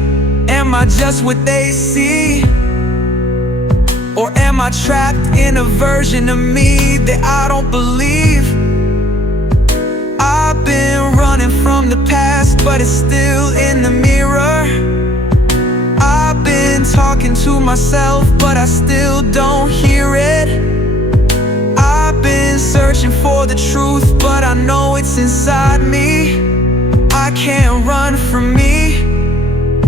Am I just what they see? Or am I trapped in a version of me that I don't believe? I've been running from the past, but it's still in the mirror. I've been talking to myself, but I still don't hear it. I've been searching for the truth, but I know it's inside me. I can't run from me.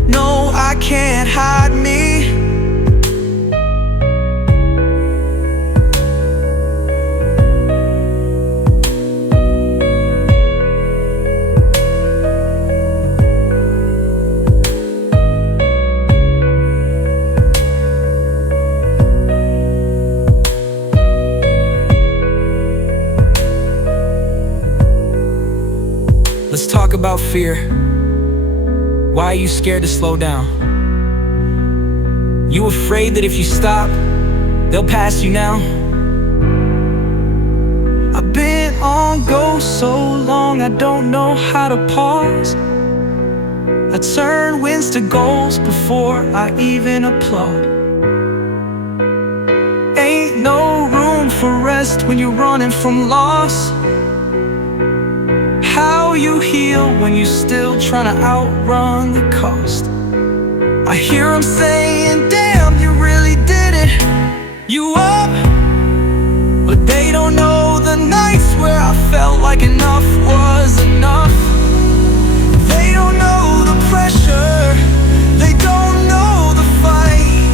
No, I can't hide me. Let's talk about fear. Why are you scared to slow down? You afraid that if you stop, they'll pass you now? I've been on go so long, I don't know how to pause. I turn wins to goals before I even applaud. Ain't no room for rest when you're running from loss. How you heal when you're still trying to outrun the cost. I hear them saying, damn, you really did it. You up, but they don't know the nights where I felt like enough was enough. They don't know the pressure, they don't know the fight.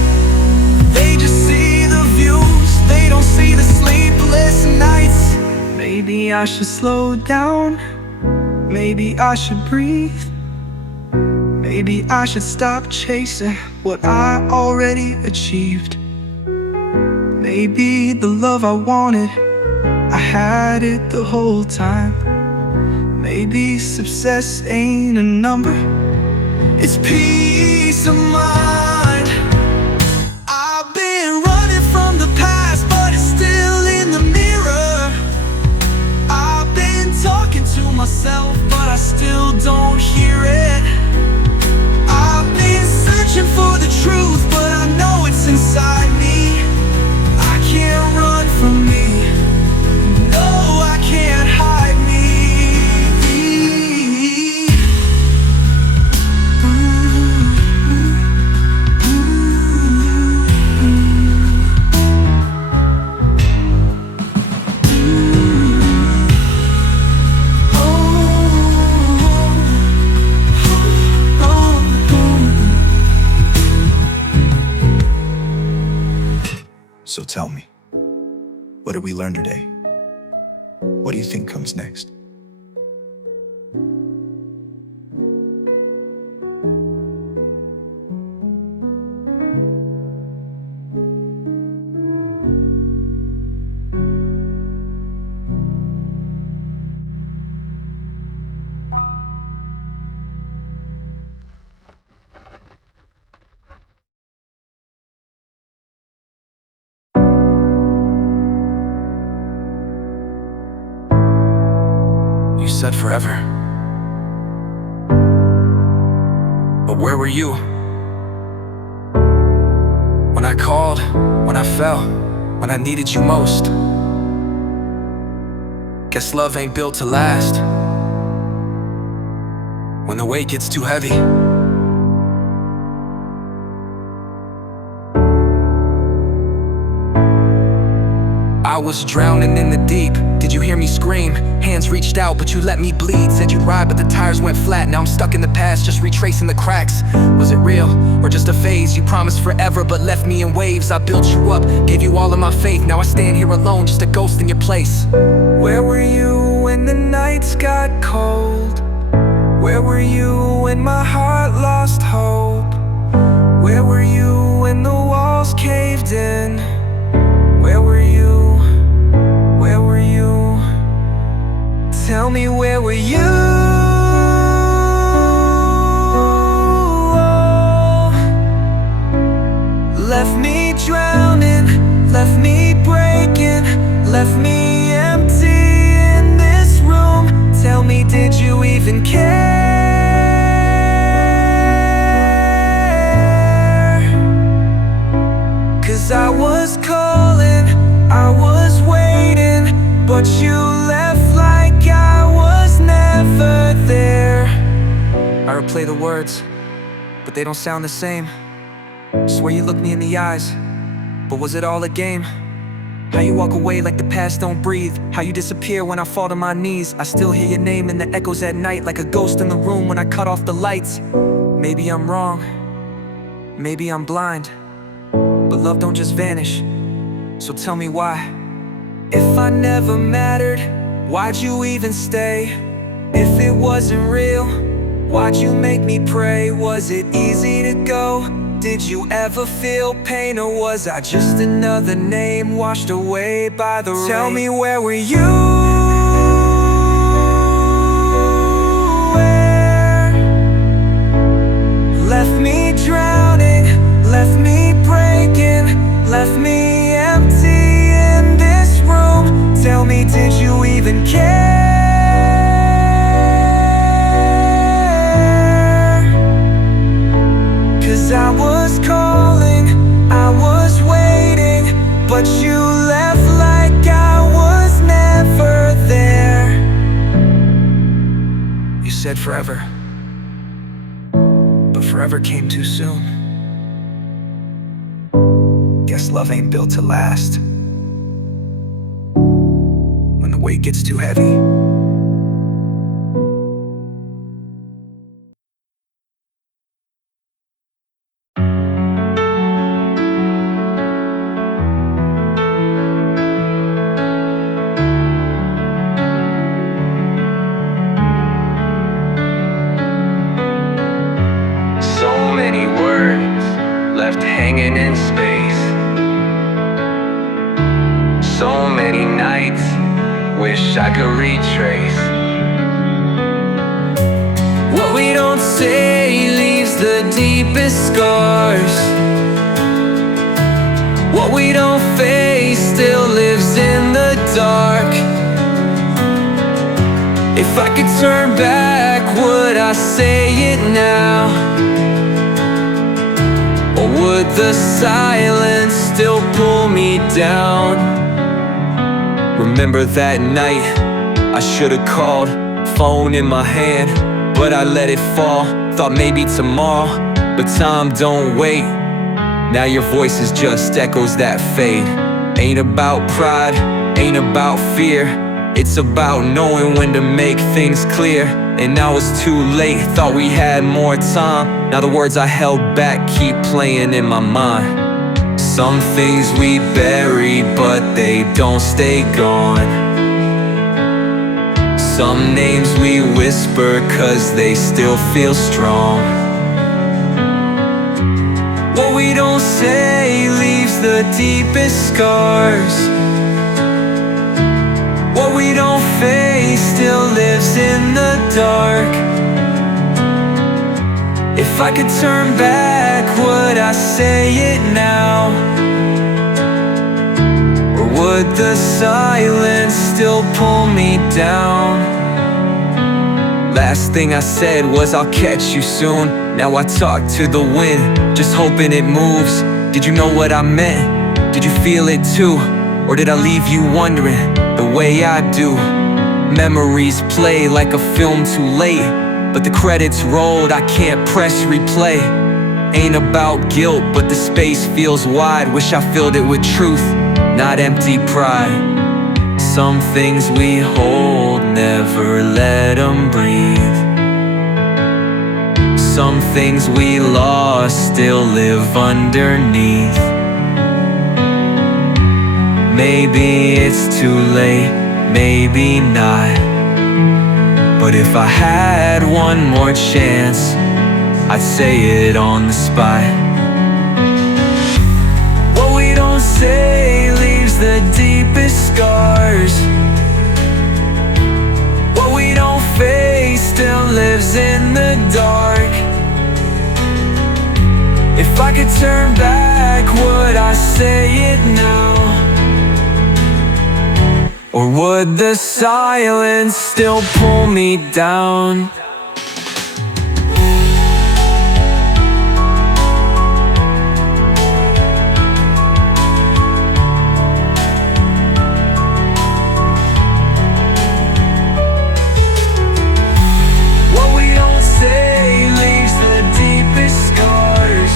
They just see the views, they don't see the sleepless Maybe I should slow down. Maybe I should breathe. Maybe I should stop chasing what I already achieved. Maybe the love I wanted, I had it the whole time. Maybe success ain't a number, it's peace of mind. I've been running from the past, but it's still in the mirror. I've been talking to myself, but I still don't hear it. I've been searching for the truth, but I know it's inside me. I can't run from me. No, I can't hide me. So tell me, what did we learn today? What do you think comes next? You said forever, but where were you? When I called, when I fell, when I needed you most. Guess love ain't built to last. When the weight gets too heavy, I was drowning in the deep. Did you hear me scream? Hands reached out, but you let me bleed. Said you'd ride, but the tires went flat. Now I'm stuck in the past, just retracing the cracks. Was it real, or just a phase? You promised forever, but left me in waves. I built you up, gave you all of my faith. Now I stand here alone, just a ghost in your place. Where were you when the nights got cold? Where were you when my heart lost hope? Where were you when the walls caved in? Where were you? Where were you? Tell me, where were you? Left me drowning, left me breaking, left me empty in this room. Tell me, did you even care? Cause I was calling, I was waiting, but you left like I was never there. I replay the words, but they don't sound the same. Swear you looked me in the eyes, but was it all a game? How you walk away like the past don't breathe. How you disappear when I fall to my knees. I still hear your name in the echoes at night, like a ghost in the room when I cut off the lights. Maybe I'm wrong, maybe I'm blind, but love don't just vanish. So tell me why. If I never mattered, why'd you even stay? If it wasn't real, why'd you make me pray? Was it easy to go? Did you ever feel pain? Or was I just another name washed away by the rain? Tell me, where were you? Where? Left me drowning, left me breaking, left me empty in this room. Tell me, did you even care? Cause I was calling, I was waiting, but you left like I was never there. You said forever, but forever came too soon. Guess love ain't built to last. When the weight gets too heavy. so many nights, wish I could retrace. What we don't say leaves the deepest scars. What we don't face still lives in the dark. If I could turn back, would I say it now? Or would the silence still pull me down? Remember that night, I should've called, phone in my hand, but I let it fall. Thought maybe tomorrow, but time don't wait. Now your voice is just echoes that fade. Ain't about pride, ain't about fear. It's about knowing when to make things clear. And now it's too late, thought we had more time. Now the words I held back keep playing in my mind. Some things we bury, but they don't stay gone. Some names we whisper, cause they still feel strong. What we don't say leaves the deepest scars. What we don't face still lives in the dark. If I could turn back, would I say it now? Or would the silence still pull me down? Last thing I said was I'll catch you soon. Now I talk to the wind, just hoping it moves. Did you know what I meant? Did you feel it too? Or did I leave you wondering the way I do? Memories play like a film too late, but the credits rolled, I can't press replay. Ain't about guilt, but the space feels wide. Wish I filled it with truth, not empty pride. Some things we hold, never let them breathe. Some things we lost still live underneath. Maybe it's too late, maybe not. But if I had one more chance, I'd say it on the spot. What we don't say leaves the deepest scars. What we don't face still lives in the dark. If I could turn back, would I say it now? Or would the silence still pull me down? What we don't say leaves the deepest scars.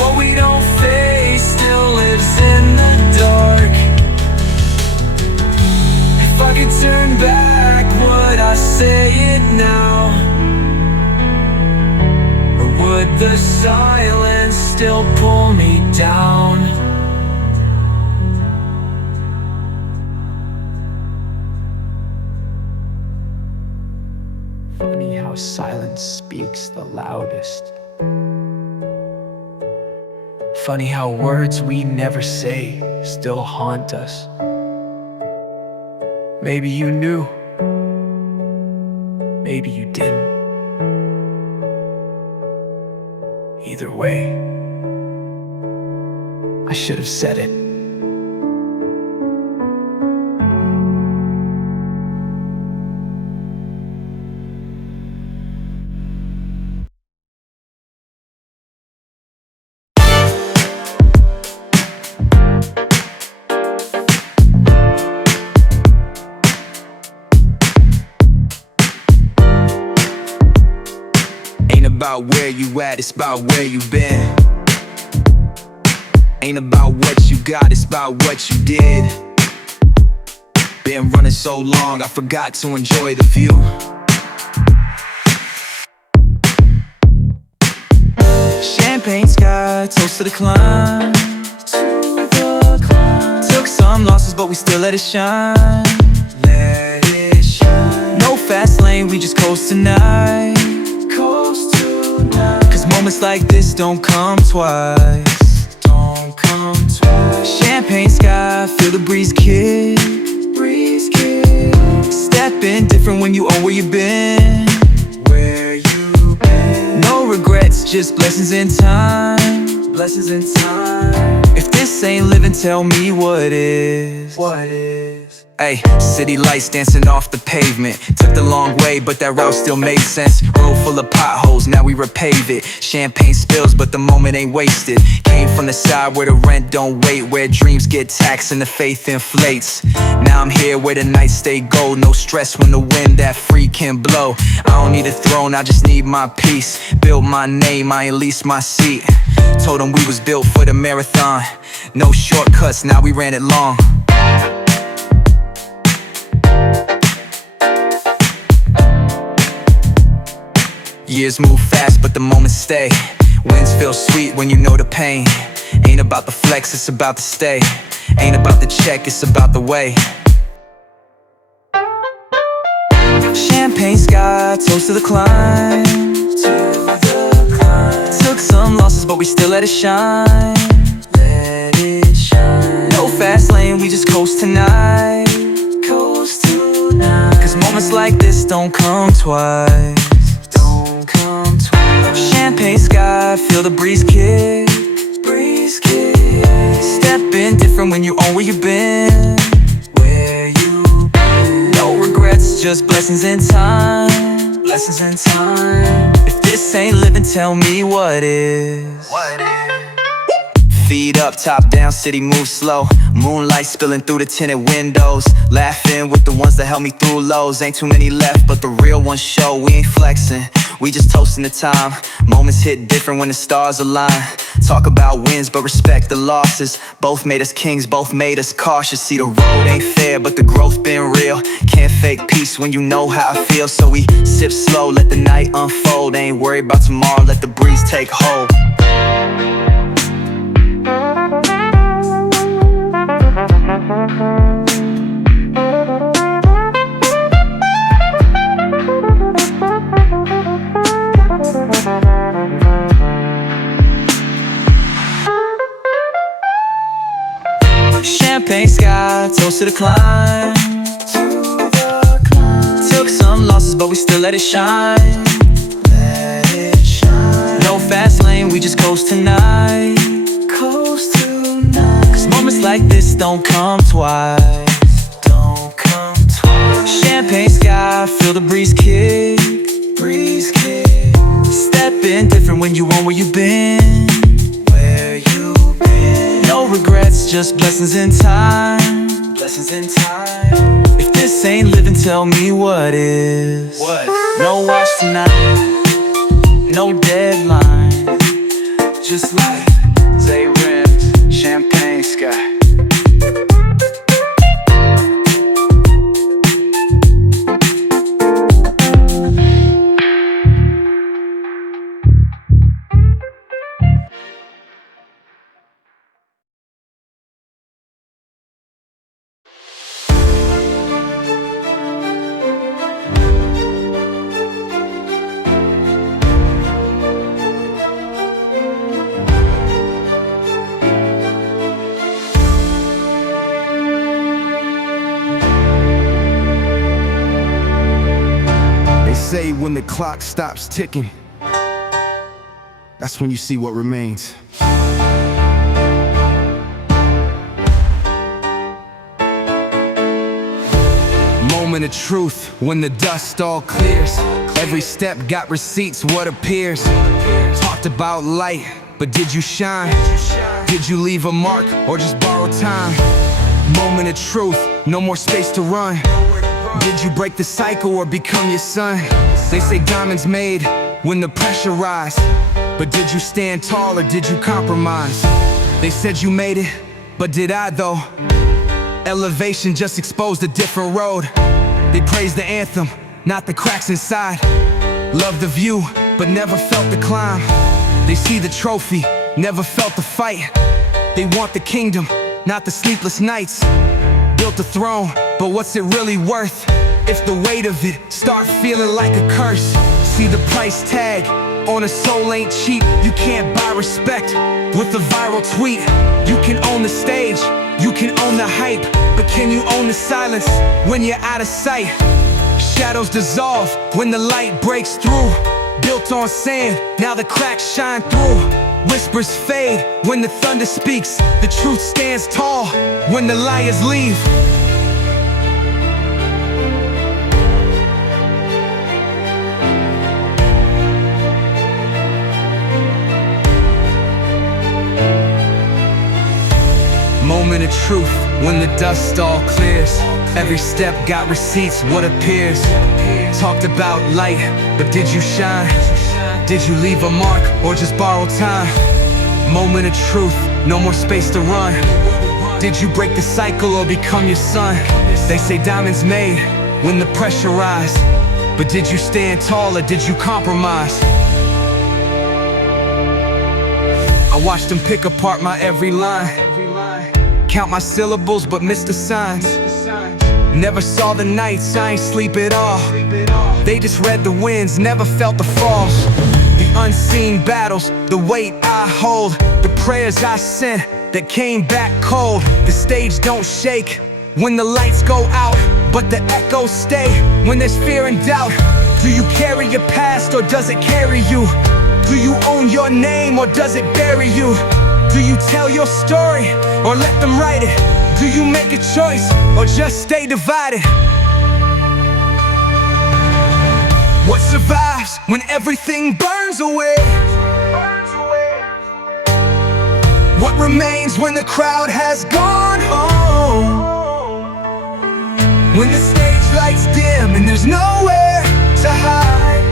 What we don't face still lives in the dark. If I could turn back, would I say it now? Or would the silence still pull me down? Funny how silence speaks the loudest. Funny how words we never say still haunt us. Maybe you knew, maybe you didn't. Either way, I should have said it. About where you at, it's about where you been. Ain't about what you got, it's about what you did. Been running so long, I forgot to enjoy the view. Champagne sky, toast to the climb. Took some losses, but we still let it shine. No fast lane, we just coast tonight. Cause moments like this don't come twice. Champagne sky, feel the breeze kick. Stepping different when you own where you've been. No regrets, just blessings in time. If this ain't living, tell me what is. Ay, city lights dancing off the pavement. Took the long way, but that route still made sense. Road full of potholes, now we repave it. Champagne spills, but the moment ain't wasted. Came from the side where the rent don't wait, where dreams get taxed and the faith inflates. Now I'm here where the nights stay gold. No stress when the wind that free can blow. I don't need a throne, I just need my peace. Built my name, I ain't leased my seat. Told them we was built for the marathon. No shortcuts, now we ran it long. Years move fast, but the moments stay. Winds feel sweet when you know the pain. Ain't about the flex, it's about the stay. Ain't about the check, it's about the way. Champagne sky, toast to the climb. Took some losses, but we still let it shine. No fast lane, we just coast tonight. Cause moments like this don't come twice. Champagne sky, feel the breeze kick. Stepping different when you own where you've been. No regrets, just blessings in time. If this ain't living, tell me what is. Feet up, top down, city moves slow. Moonlight spilling through the tinted windows. Laughing with the ones that helped me through lows. Ain't too many left, but the real ones show. We ain't flexing, we just toasting the time. Moments hit different when the stars align. Talk about wins, but respect the losses. Both made us kings, both made us cautious. See, the road ain't fair, but the growth been real. Can't fake peace when you know how I feel. So we sip slow, let the night unfold. Ain't worried about tomorrow, let the breeze take hold. Champagne sky, toast to the climb. Took some losses, but we still let it shine. No fast lane, we just coast tonight. Cause moments like this don't come twice. Champagne sky, feel the breeze kick. Stepping different when you own where you've been. No regrets, just blessings in time. If this ain't living, tell me what is. No watch tonight, no deadline, just life. Zay Renz, champagne sky. Say when the clock stops ticking, that's when you see what remains. Moment of truth when the dust all clears. Every step got receipts, what appears. Talked about light, but did you shine? Did you leave a mark or just borrow time? Moment of truth, no more space to run. Did you break the cycle or become your son? They say diamonds made when the pressure rise, but did you stand tall or did you compromise? They said you made it, but did I though? Elevation just exposed a different road. They praised the anthem, not the cracks inside. Loved the view, but never felt the climb. They see the trophy, never felt the fight. They want the kingdom, not the sleepless nights. Built a throne, but what's it really worth if the weight of it start feeling like a curse? See the price tag, on a soul ain't cheap. You can't buy respect with a viral tweet. You can own the stage, you can own the hype, but can you own the silence when you're out of sight? Shadows dissolve when the light breaks through. Built on sand, now the cracks shine through. Whispers fade when the thunder speaks. The truth stands tall when the liars leave. Moment of truth when the dust all clears. Every step got receipts, what appears. Talked about light, but did you shine? Did you leave a mark or just borrow time? Moment of truth, no more space to run. Did you break the cycle or become your son? They say diamonds made when the pressure rise, but did you stand tall or did you compromise? I watched them pick apart my every line, count my syllables but miss the signs. Never saw the nights, I ain't sleep at all. They just read the winds, never felt the falls. The unseen battles, the weight I hold, the prayers I sent that came back cold. The stage don't shake when the lights go out, but the echoes stay when there's fear and doubt. Do you carry your past or does it carry you? Do you own your name or does it bury you? Do you tell your story or let them write it? Do you make a choice or just stay divided? What survives when everything burns away? What remains when the crowd has gone home? When the stage lights dim and there's nowhere to hide?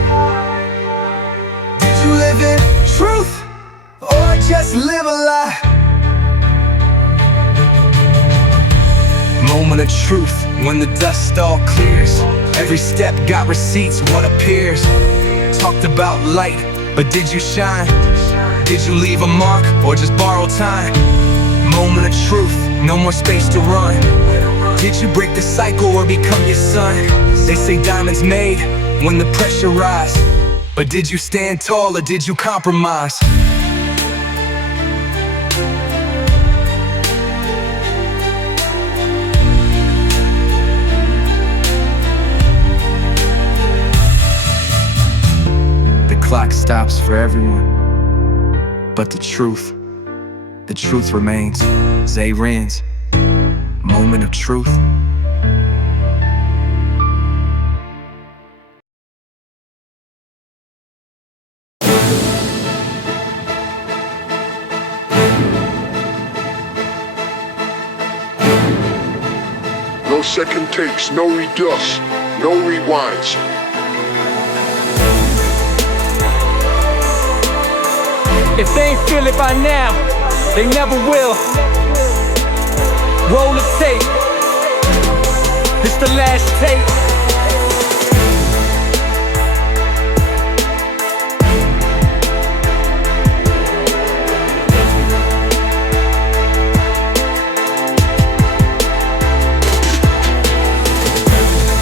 Did you live in truth or just live a lie? Moment of truth when the dust all clears. Every step got receipts, what appears. Talked about light, but did you shine? Did you leave a mark or just borrow time? Moment of truth, no more space to run. Did you break the cycle or become your son? They say diamonds made when the pressure rise, but did you stand tall or did you compromise? The clock stops for everyone, but the truth remains. Zay Renz, moment of truth. No second takes, no redux, no rewinds. If they ain't feel it by now, they never will. Roll the tape. This the last tape.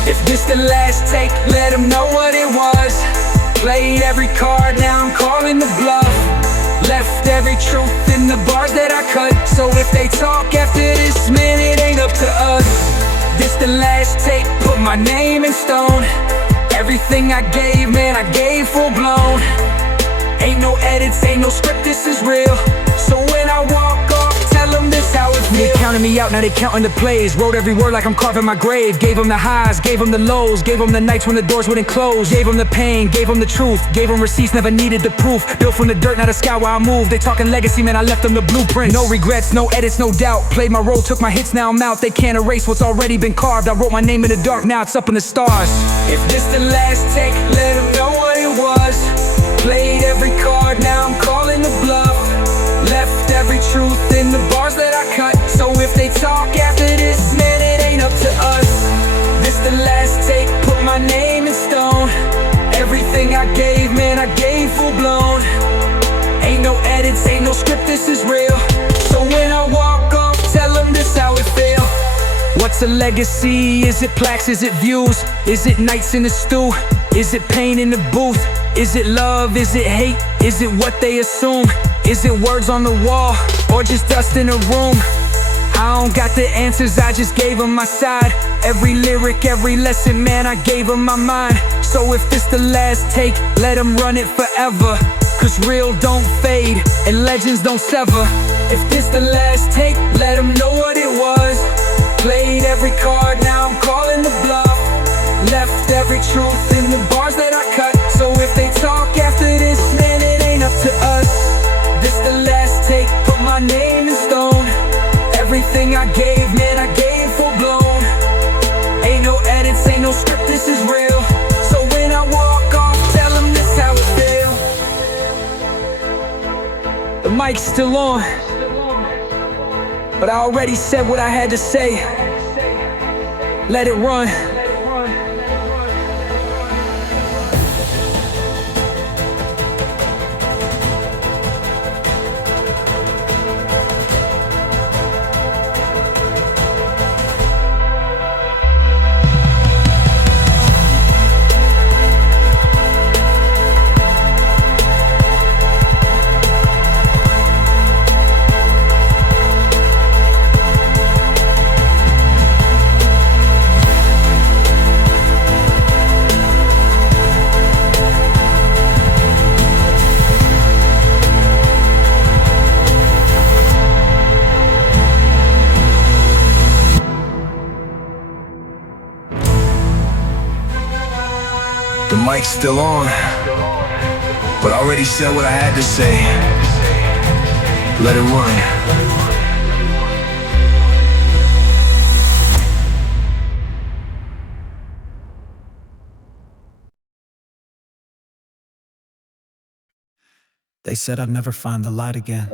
If this the last tape, let them know what it was. Played every card, now I'm calling the bluff. Left every truth in the bars that I cut. So if they talk after this, man, it ain't up to us. This the last tape, put my name in stone. Everything I gave, man, I gave full blown. Ain't no edits, ain't no script, this is real. So when I walk off, tell them this how it feels. They counted me out, now they counting the plays. Wrote every word like I'm carving my grave. Gave them the highs, gave them the lows. Gave them the nights when the doors wouldn't close. Gave them the pain, gave them the truth. Gave them receipts, never needed the proof. Built from the dirt, not the sky where I moved. They talking legacy, man, I left them the blueprint. No regrets, no edits, no doubt. Played my role, took my hits, now I'm out. They can't erase what's already been carved. I wrote my name in the dark, now it's up in the stars. If this the last take, let them know what it was. Played every card, now I'm calling the bluff. Left every truth in the bars that I cut. So if they talk after this, man, it ain't up to us. This the last take, put my name in stone. Everything I gave, man, I gave full blown. Ain't no edits, ain't no script, this is real. So when I walk off, tell them this how it feel. What's a legacy? Is it plaques? Is it views? Is it nights in the stew? Is it pain in the booth? Is it love? Is it hate? Is it what they assume? Is it words on the wall? Or just dust in a room? I don't got the answers, I just gave them my side. Every lyric, every lesson, man, I gave them my mind. So if this the last take, let them run it forever. Cause real don't fade, and legends don't sever. If this the last take, let them know what it was. Played every card, now I'm calling the bluff. Left every truth in the bars that I cut. So if they talk after this, man, it ain't up to us. This the last take, put my name in stone. Everything I gave, man, I gave full blown. Ain't no edits, ain't no script, this is real. So when I walk off, tell them this how it feel. The mic's still on, but I already said what I had to say. Let it run. The mic's still on, but I already said what I had to say. Let it run. They said I'd never find the light again,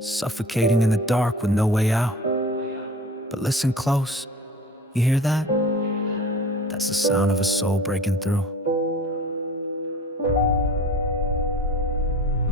suffocating in the dark with no way out. But listen close, you hear that? That's the sound of a soul breaking through.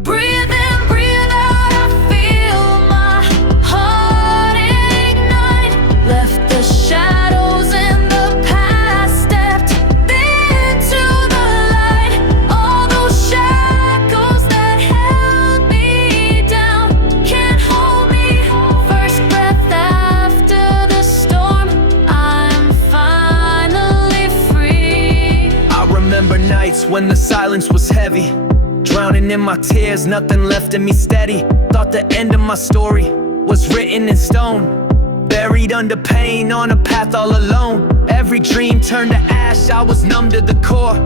Breathe in, breathe out, I feel my heart ignite. Left the shadows in the past, stepped into the light. All those shackles that held me down can't hold me. First breath after the storm, I'm finally free. I remember nights when the silence was heavy, drowning in my tears, nothing left in me steady. Thought the end of my story was written in stone, buried under pain on a path all alone. Every dream turned to ash, I was numb to the core.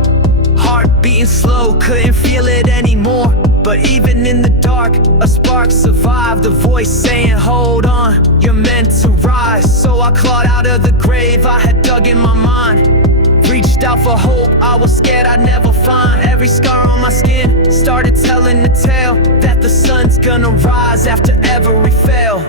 Heart beating slow, couldn't feel it anymore. But even in the dark, a spark survived. A voice saying, hold on, you're meant to rise. So I clawed out of the grave I had dug in my mind. Reached out for hope, I was scared I'd never find. Every scar on my skin started telling the tale that the sun's gonna rise after every fail.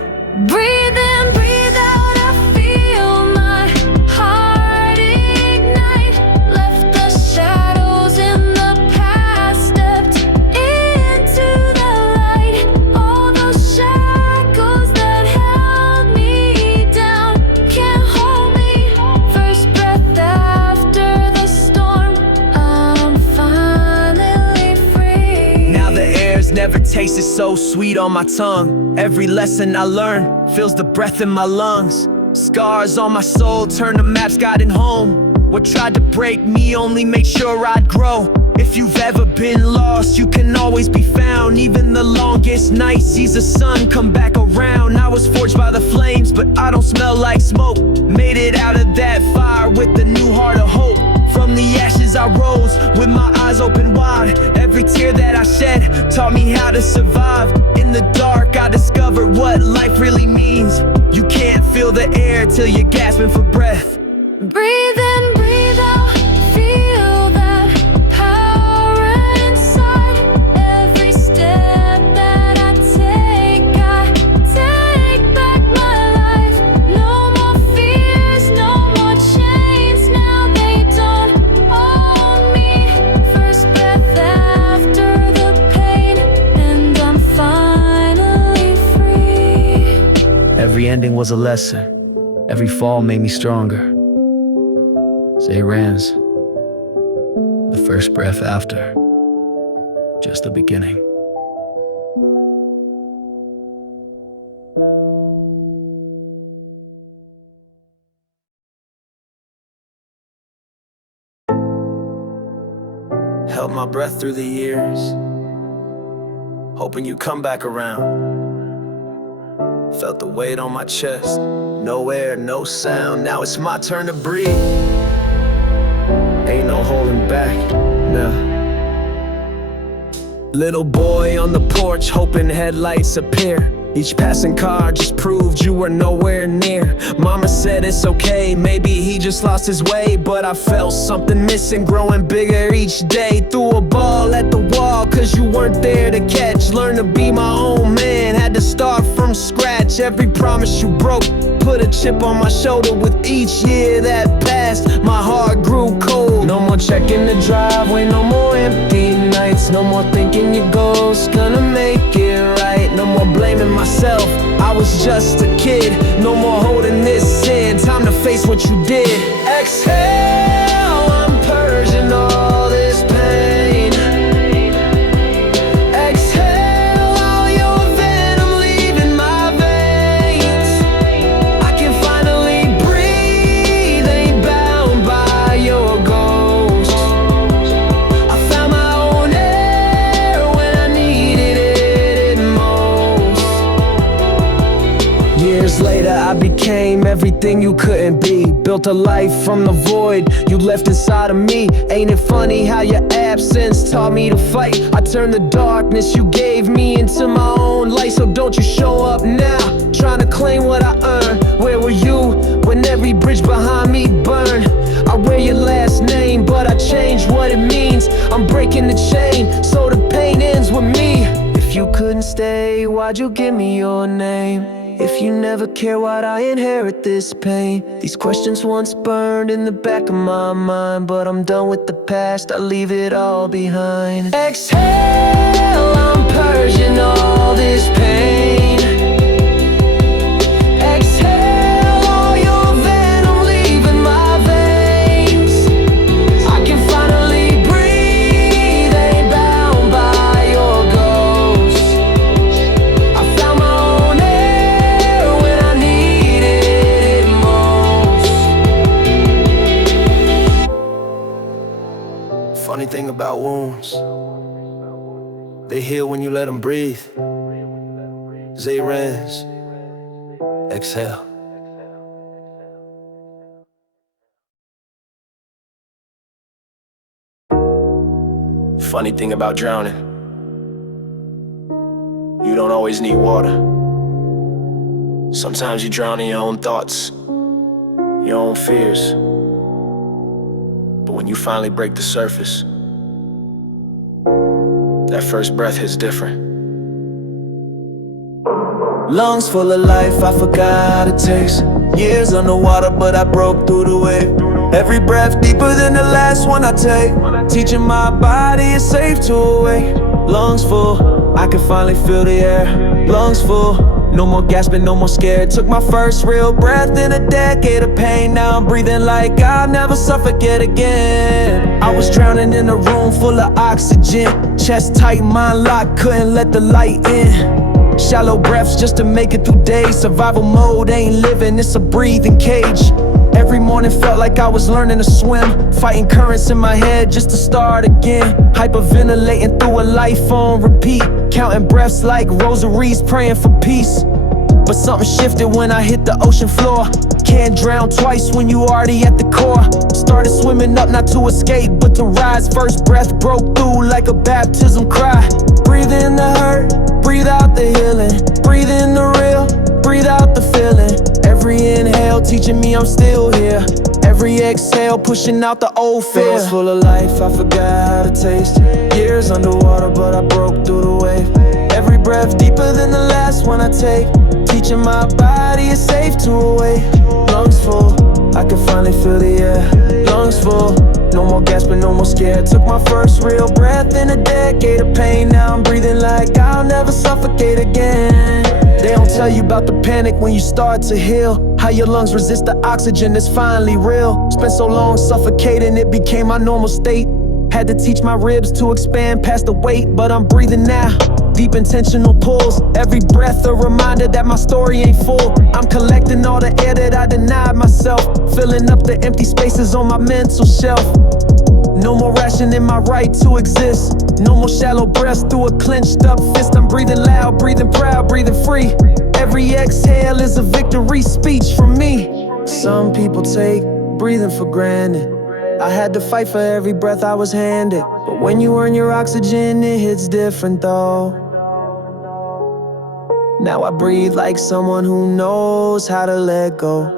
Breathe in, breathe out, I feel my heart ignite. Left the shadows in the past, stepped into the light. All those shackles that held me down can't hold me. First breath after the storm, I'm finally free. Now the air's never tasted so sweet on my tongue. Every lesson I learned fills the breath in my lungs. Scars on my soul turn to maps guiding home. What tried to break me only made sure I'd grow. If you've ever been lost, you can always be found. Even the longest night sees the sun come back around. I was forged by the flames, but I don't smell like smoke. Made it out of that fire with a new heart of hope. From the ashes I rose with my eyes open wide. Every tear that I shed taught me how to survive. In the dark I discovered what life really means. You can't feel the air till you're gasping for breath. Breathe in, breathe out, feel that power inside. Every step that I take back my life. No more fears, no more chains, now they don't own me. First breath after the pain, and I'm finally free. Every ending was a lesson, every fall made me stronger. Zay Renz, the first breath after. just the beginning. Held my breath through the years, hoping you come back around. Felt the weight on my chest, no air, no sound. Now it's my turn to breathe. Ain't no holding back, nah. Little boy on the porch, hoping headlights appear. Each passing car just proved you were nowhere near. Mama said it's okay, maybe he just lost his way. But I felt something missing, growing bigger each day. Threw a ball at the wall, cause you weren't there to catch. Learned to be my own man, had to start from scratch. Every promise you broke put a chip on my shoulder. With each year that passed, my heart grew cold. No more checking the driveway, no more empty nights. No more thinking your ghost gonna make it right. No more blaming myself, I was just a kid. No more holding this in, time to face what you did. Exhale, I'm purging all this pain. Exhale, all your venom leaving my veins. I can finally breathe, ain't bound by your ghost. I found my own air when I needed it most. Years later I became everything you couldn't be. Built a life from the void you left inside of me. Ain't it funny how your absence taught me to fight? I turned the darkness you gave me into my own light. So don't you show up now, trying to claim what I earned. Where were you when every bridge behind me burned? I wear your last name, but I changed what it means. I'm breaking the chain, so the pain ends with me. If you couldn't stay, why'd you give me your name? If you never care, why'd I inherit this pain? These questions once burned in the back of my mind, but I'm done with the past, I leave it all behind. Exhale, I'm purging all this pain. Exhale, all your venom leaving my veins. I can finally breathe, ain't bound by your ghost. I found my own air when I needed it most. Funny thing about wounds, they heal when you let them breathe. Zay Renz, exhale. Funny thing about drowning, you don't always need water. Sometimes you drown in your own thoughts, your own fears. But when you finally break the surface, that first breath hits different. Lungs full of life, I forgot it takes. Years underwater, but I broke through the wave. Every breath deeper than the last one I take. Teaching my body it's safe to awake. Lungs full, I can finally feel the air. Lungs full, no more gasping, no more scared. Took my first real breath in a decade of pain. Now I'm breathing like I'll never suffocate again. I was drowning in a room full of oxygen. Chest tight, mind locked, couldn't let the light in. Shallow breaths just to make it through days. Survival mode ain't living, it's a breathing cage. Every morning felt like I was learning to swim. Fighting currents in my head just to start again. Hyperventilating through a life on repeat. Counting breaths like rosaries, praying for peace. But something shifted when I hit the ocean floor. Can't drown twice when you already at the core. Started swimming up not to escape but to rise. First breath broke through like a baptism cry. Breathe in the hurt, breathe out the healing. Breathe in the real, breathe out the feeling. Every inhale teaching me I'm still here. Every exhale pushing out the old fear. Feels full of life, I forgot how to taste. Years underwater but I broke through the wave. Every breath deeper than the last one I take. Teaching my body it's safe to awake. Lungs full, I can finally feel the air. Lungs full, no more gasping, no more scared. Took my first real breath in a decade of pain. Now I'm breathing like I'll never suffocate again. They don't tell you about the panic when you start to heal. How your lungs resist the oxygen that's finally real. Spent so long suffocating, it became my normal state. Had to teach my ribs to expand past the weight, but I'm breathing now. Deep intentional pulls, every breath a reminder that my story ain't full. I'm collecting all the air that I denied myself, filling up the empty spaces on my mental shelf. No more rationing my right to exist. No more shallow breaths through a clenched up fist. I'm breathing loud, breathing proud, breathing free. Every exhale is a victory speech from me. Some people take breathing for granted. I had to fight for every breath I was handed. But when you earn your oxygen, it hits different though. Now I breathe like someone who knows how to let go.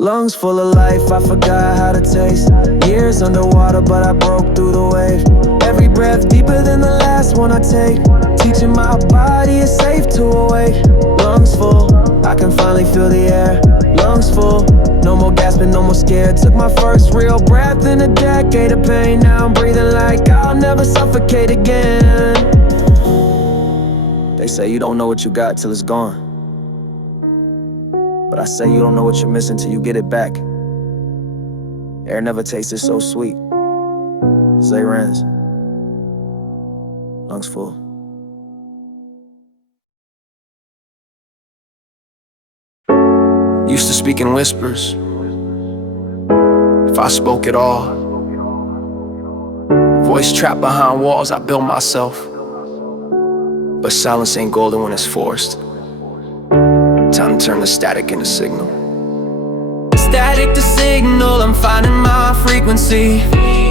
Lungs full of life, I forgot how to taste. Years underwater, but I broke through the wave. Every breath deeper than the last one I take. Teaching my body it's safe to awake. Lungs full, I can finally feel the air. Lungs full, no more gasping, no more scared. Took my first real breath in a decade of pain. Now I'm breathing like I'll never suffocate again. They say you don't know what you got till it's gone. But I say you don't know what you're missing till you get it back. Air never tasted so sweet. Zay Renz. Lungs full. Used to speak in whispers. If I spoke at all. Voice trapped behind walls I built myself. But silence ain't golden when it's forced. Time to turn the static into signal. Static to signal, I'm finding my frequency.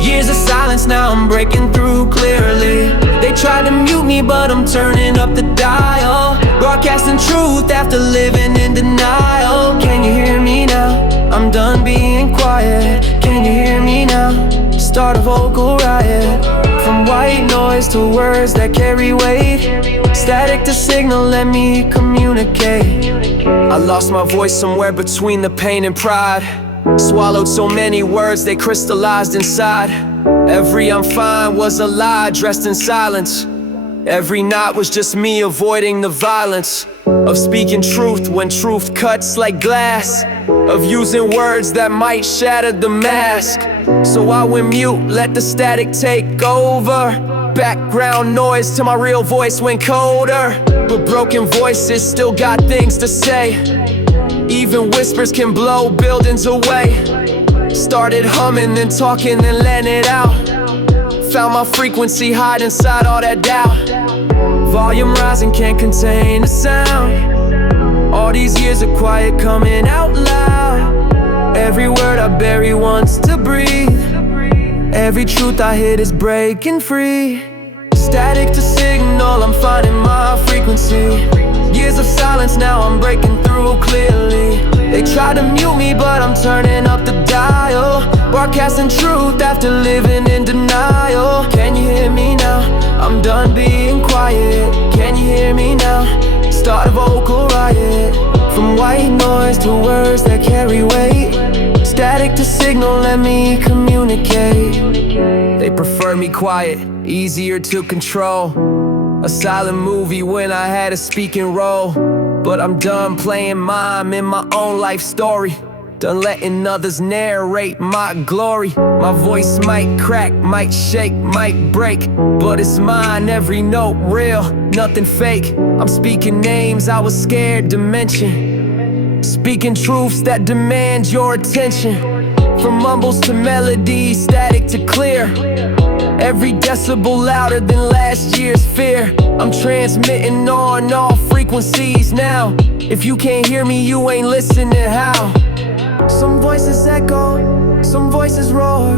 Years of silence, now I'm breaking through clearly. They tried to mute me, but I'm turning up the dial. Broadcasting truth after living in denial. Can you hear me now? I'm done being quiet. Can you hear me now? Start a vocal riot. From white noise to words that carry weight. Static to signal, let me communicate. I lost my voice somewhere between the pain and pride. Swallowed so many words, they crystallized inside. Every I'm fine was a lie dressed in silence. Every night was just me avoiding the violence. Of speaking truth when truth cuts like glass. Of using words that might shatter the mask. So I went mute, let the static take over. Background noise till my real voice went colder. But broken voices still got things to say. Even whispers can blow buildings away. Started humming, then talking, then letting it out. Found my frequency, hide inside all that doubt. Volume rising, can't contain the sound. All these years of quiet coming out loud. Every word I bury wants to breathe. Every truth I hid is breaking free. Static to signal, I'm finding my frequency. Years of silence, now I'm breaking through clearly. They try to mute me, but I'm turning up the dial. Broadcasting truth after living in denial. Can you hear me now? I'm done being quiet. Can you hear me now? Start a vocal riot. From white noise to words that carry weight. Static to signal, let me communicate. They prefer me quiet, easier to control. A silent movie when I had a speaking role. But I'm done playing mime in my own life story. Done letting others narrate my glory. My voice might crack, might shake, might break, but it's mine, every note real, nothing fake. I'm speaking names I was scared to mention. Speaking truths that demand your attention. From mumbles to melodies, static to clear. Every decibel louder than last year's fear. I'm transmitting on all frequencies now. If you can't hear me, you ain't listening how. Some voices echo, some voices roar.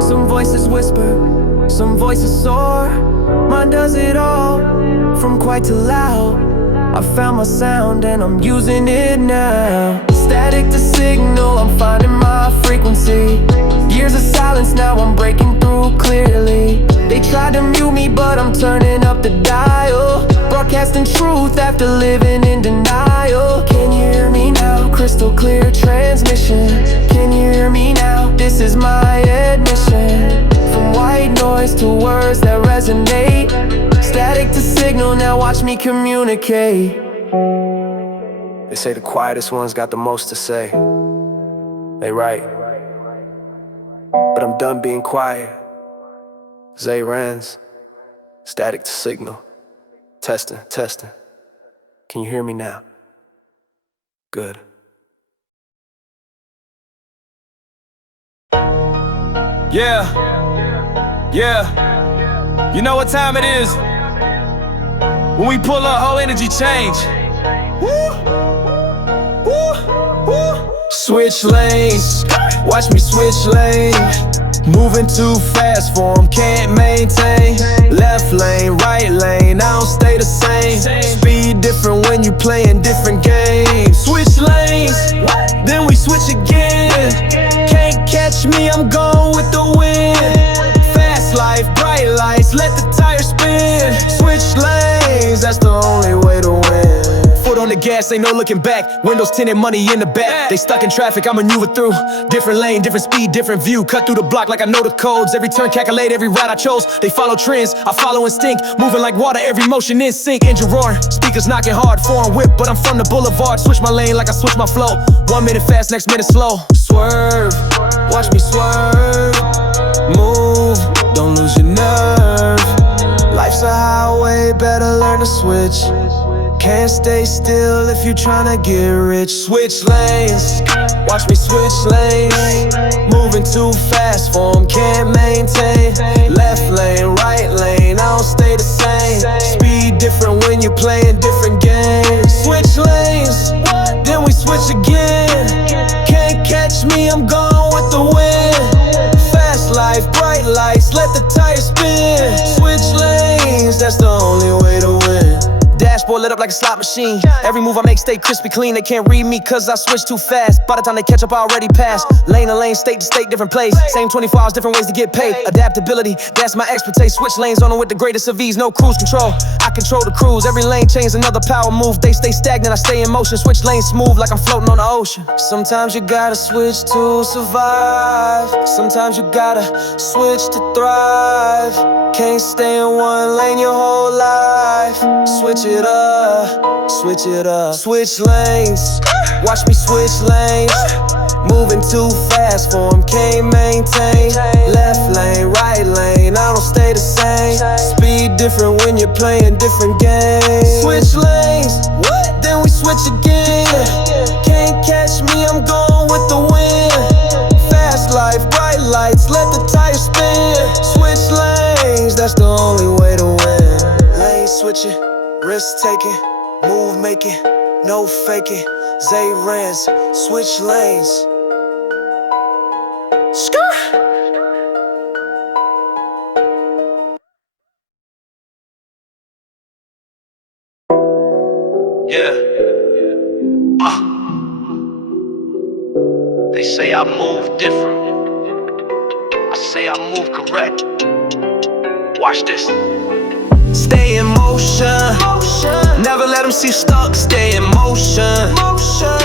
Some voices whisper, some voices soar. Mine does it all, from quiet to loud. I found my sound and I'm using it now. Static to signal, I'm finding my frequency. Years of silence, now I'm breaking through clearly. They tried to mute me, but I'm turning up the dial. Broadcasting truth after living in denial. Can you hear me now? Crystal clear transmission. Can you hear me now? This is my admission. From white noise to words that resonate. Static to signal, now watch me communicate. They say the quietest ones got the most to say. They right. but I'm done being quiet. Zay Renz, static to signal. Testing, testing. Can you hear me now? Good. Yeah. You know what time it is? When we pull up, whole energy change. Woo! Switch lanes, watch me switch lanes. Moving too fast for 'em, can't maintain. Left lane, right lane, I don't stay the same. Speed different when you playing different games. Switch lanes, then we switch again. Can't catch me, I'm gone with the wind. Fast life, bright lights, let the tires spin. Switch lanes, that's the only way to win. Foot on the gas, ain't no looking back. Windows tinted, money in the back. They stuck in traffic, I maneuver through. Different lane, different speed, different view. Cut through the block like I know the codes. Every turn calculate, every route I chose. They follow trends, I follow instinct. Moving like water, every motion in sync. Engine roaring, speakers knocking hard. Foreign whip, but I'm from the boulevard. Switch my lane like I switch my flow. 1 minute fast, next minute slow. Swerve, watch me swerve. Move, don't lose your nerve. Life's a highway, better learn to switch. Can't stay still if you tryna get rich. Switch lanes, watch me switch lanes. Moving too fast for 'em, can't maintain. Left lane, right lane, I don't stay the same. Speed different when you're playing different games. Switch lanes, then we switch again. Can't catch me, I'm gone with the wind. Fast life, bright lights, let the tires spin. Switch lanes, that's the only way to win. Dashboard lit up like a slot machine. Every move I make stay crispy clean. They can't read me cause I switch too fast. By the time they catch up, I already passed. Lane to lane, state to state, different place. Same 24 hours, different ways to get paid. Adaptability, that's my expertise. Switch lanes on them with the greatest of ease. No cruise control, I control the cruise. Every lane change, another power move. They stay stagnant, I stay in motion. Switch lanes smooth like I'm floating on the ocean. Sometimes you gotta switch to survive. Sometimes you gotta switch to thrive. Can't stay in one lane your whole life. Switch it up, switch it up. Switch lanes, watch me switch lanes. Moving too fast for 'em, can't maintain. Left lane, right lane, I don't stay the same. Speed different when you're playing different games. Switch lanes, then we switch again. Can't catch me, I'm gone with the wind. Fast life, bright lights, let the tires spin. Switch lanes, that's the only way to win. Lane switching, risk taking, move making, no faking. Zay Renz, switch lanes. Yeah. They say I move different. I say I move correct. Watch this. Stay in motion. Never let them see you stuck. Stay in motion.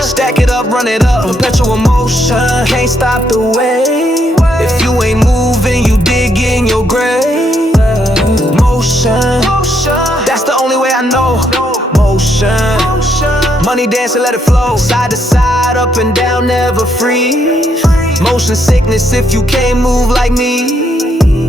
Stack it up, run it up. Perpetual motion. Can't stop the wave. If you ain't moving, you dig in your grave. Motion. That's the only way I know. Motion. Money dancing, let it flow. Side to side, up and down, never freeze. Motion sickness if you can't move like me.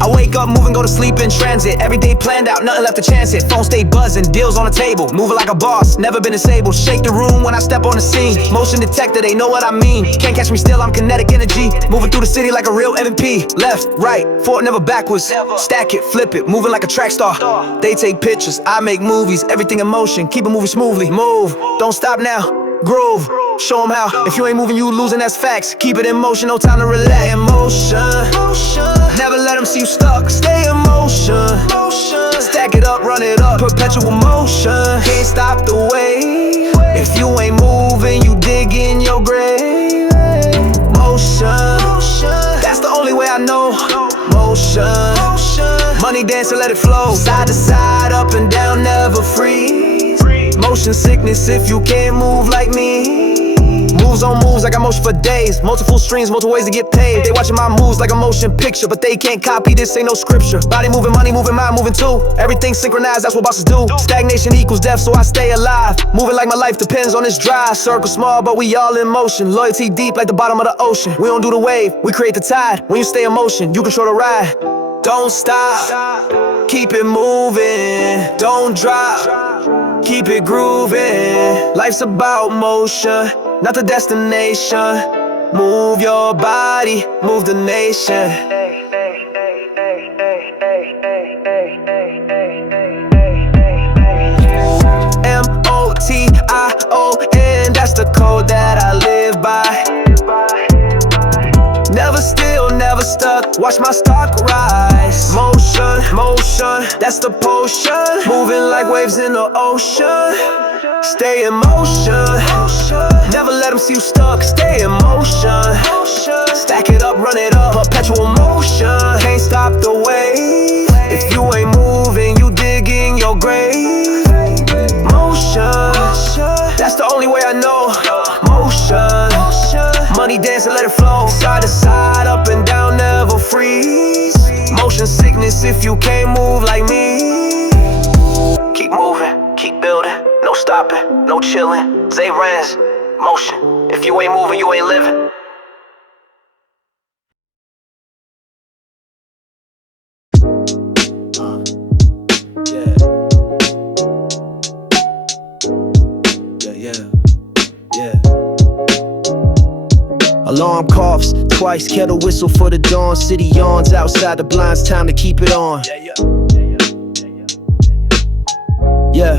I wake up, move and go to sleep in transit. Every day planned out, nothing left to chance it. Phone stay buzzing, deals on the table. Moving like a boss, never been disabled. Shake the room when I step on the scene. Motion detector, they know what I mean. Can't catch me still, I'm kinetic energy. Moving through the city like a real MVP. Left, right, forward, never backwards. Stack it, flip it, moving like a track star. They take pictures, I make movies. Everything in motion, keep it moving smoothly. Move, don't stop now. Groove, show 'em how. If you ain't moving, you losing, that's facts. Keep it in motion, no time to relax. In motion, never let them see you stuck. Stay in motion, stack it up, run it up. Perpetual motion, can't stop the wave. If you ain't moving, you dig in your grave. Motion, that's the only way I know. Motion, money dancing, let it flow. Side to side, up and down, never freeze. Motion sickness if you can't move like me. Moves on moves, I got motion for days. Multiple streams, multiple ways to get paid. They watching my moves like a motion picture, but they can't copy, this ain't no scripture. Body moving, money moving, mind moving too. Everything synchronized, that's what bosses do. Stagnation equals death, so I stay alive. Moving like my life depends on this drive. Circle small, but we all in motion. Loyalty deep like the bottom of the ocean. We don't do the wave, we create the tide. When you stay in motion, you control the ride. Don't stop, keep it moving. Don't drop, keep it grooving. Life's about motion, not the destination. Move your body, move the nation. MOTION, that's the code that I live by. Never still, never stuck, watch my stock rise. Motion, motion, that's the potion. Moving like waves in the ocean. Stay in motion, never let them see you stuck. Stay in motion, stack it up, run it up. Perpetual motion, can't stop the wave. If you ain't moving, you digging your grave. Motion, that's the only way I know. Motion, money dance and let it flow. Side to side, up and down, never freeze. Motion sickness if you can't move like me. Keep moving, keep building, no stopping, no chilling. Zay Renz, motion. If you ain't moving, you ain't living. Alarm coughs twice, kettle whistle for the dawn. City yawns outside the blinds, time to keep it on. Yeah.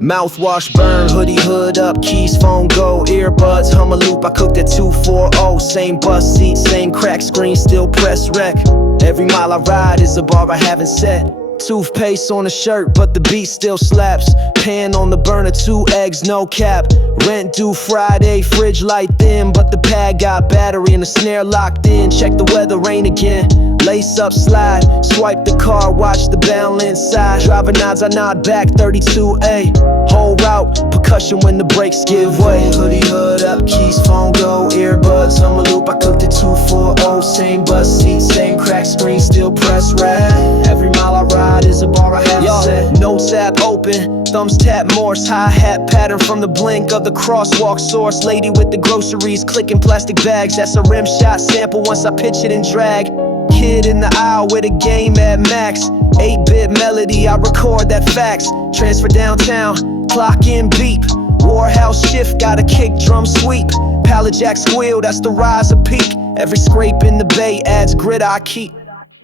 Mouthwash burn, hoodie hood up, keys phone go, earbuds hum a loop. I cooked at 240, same bus seat, same crack screen, still press rec. Every mile I ride is a bar I haven't set. Toothpaste on the shirt, but the beat still slaps. Pan on the burner, 2 eggs, no cap. Rent due Friday, fridge light thin, but the pad got battery and the snare locked in. Check the weather, rain again. Lace up, slide, swipe the car, watch the balance side. Driver nods, I nod back, 32A. Whole route, percussion when the brakes give way. Hoodie hood up, keys phone go, earbuds hum a loop. I cooked at 240, same bus seat, same crack screen, still press red. Every mile I ride is a bar I haven't set. Notes app open, thumbs tap Morse, hi-hat pattern from the blink of the crosswalk source. Lady with the groceries, clicking plastic bags. That's a rim shot sample once I pitch it and drag. Kid in the aisle with a game at max. 8-bit melody, I record that fax. Transfer downtown, clock in beep. Warehouse shift, got a kick drum sweep. Pallet jack squeal, that's the rise of peak. Every scrape in the bay adds grit I keep.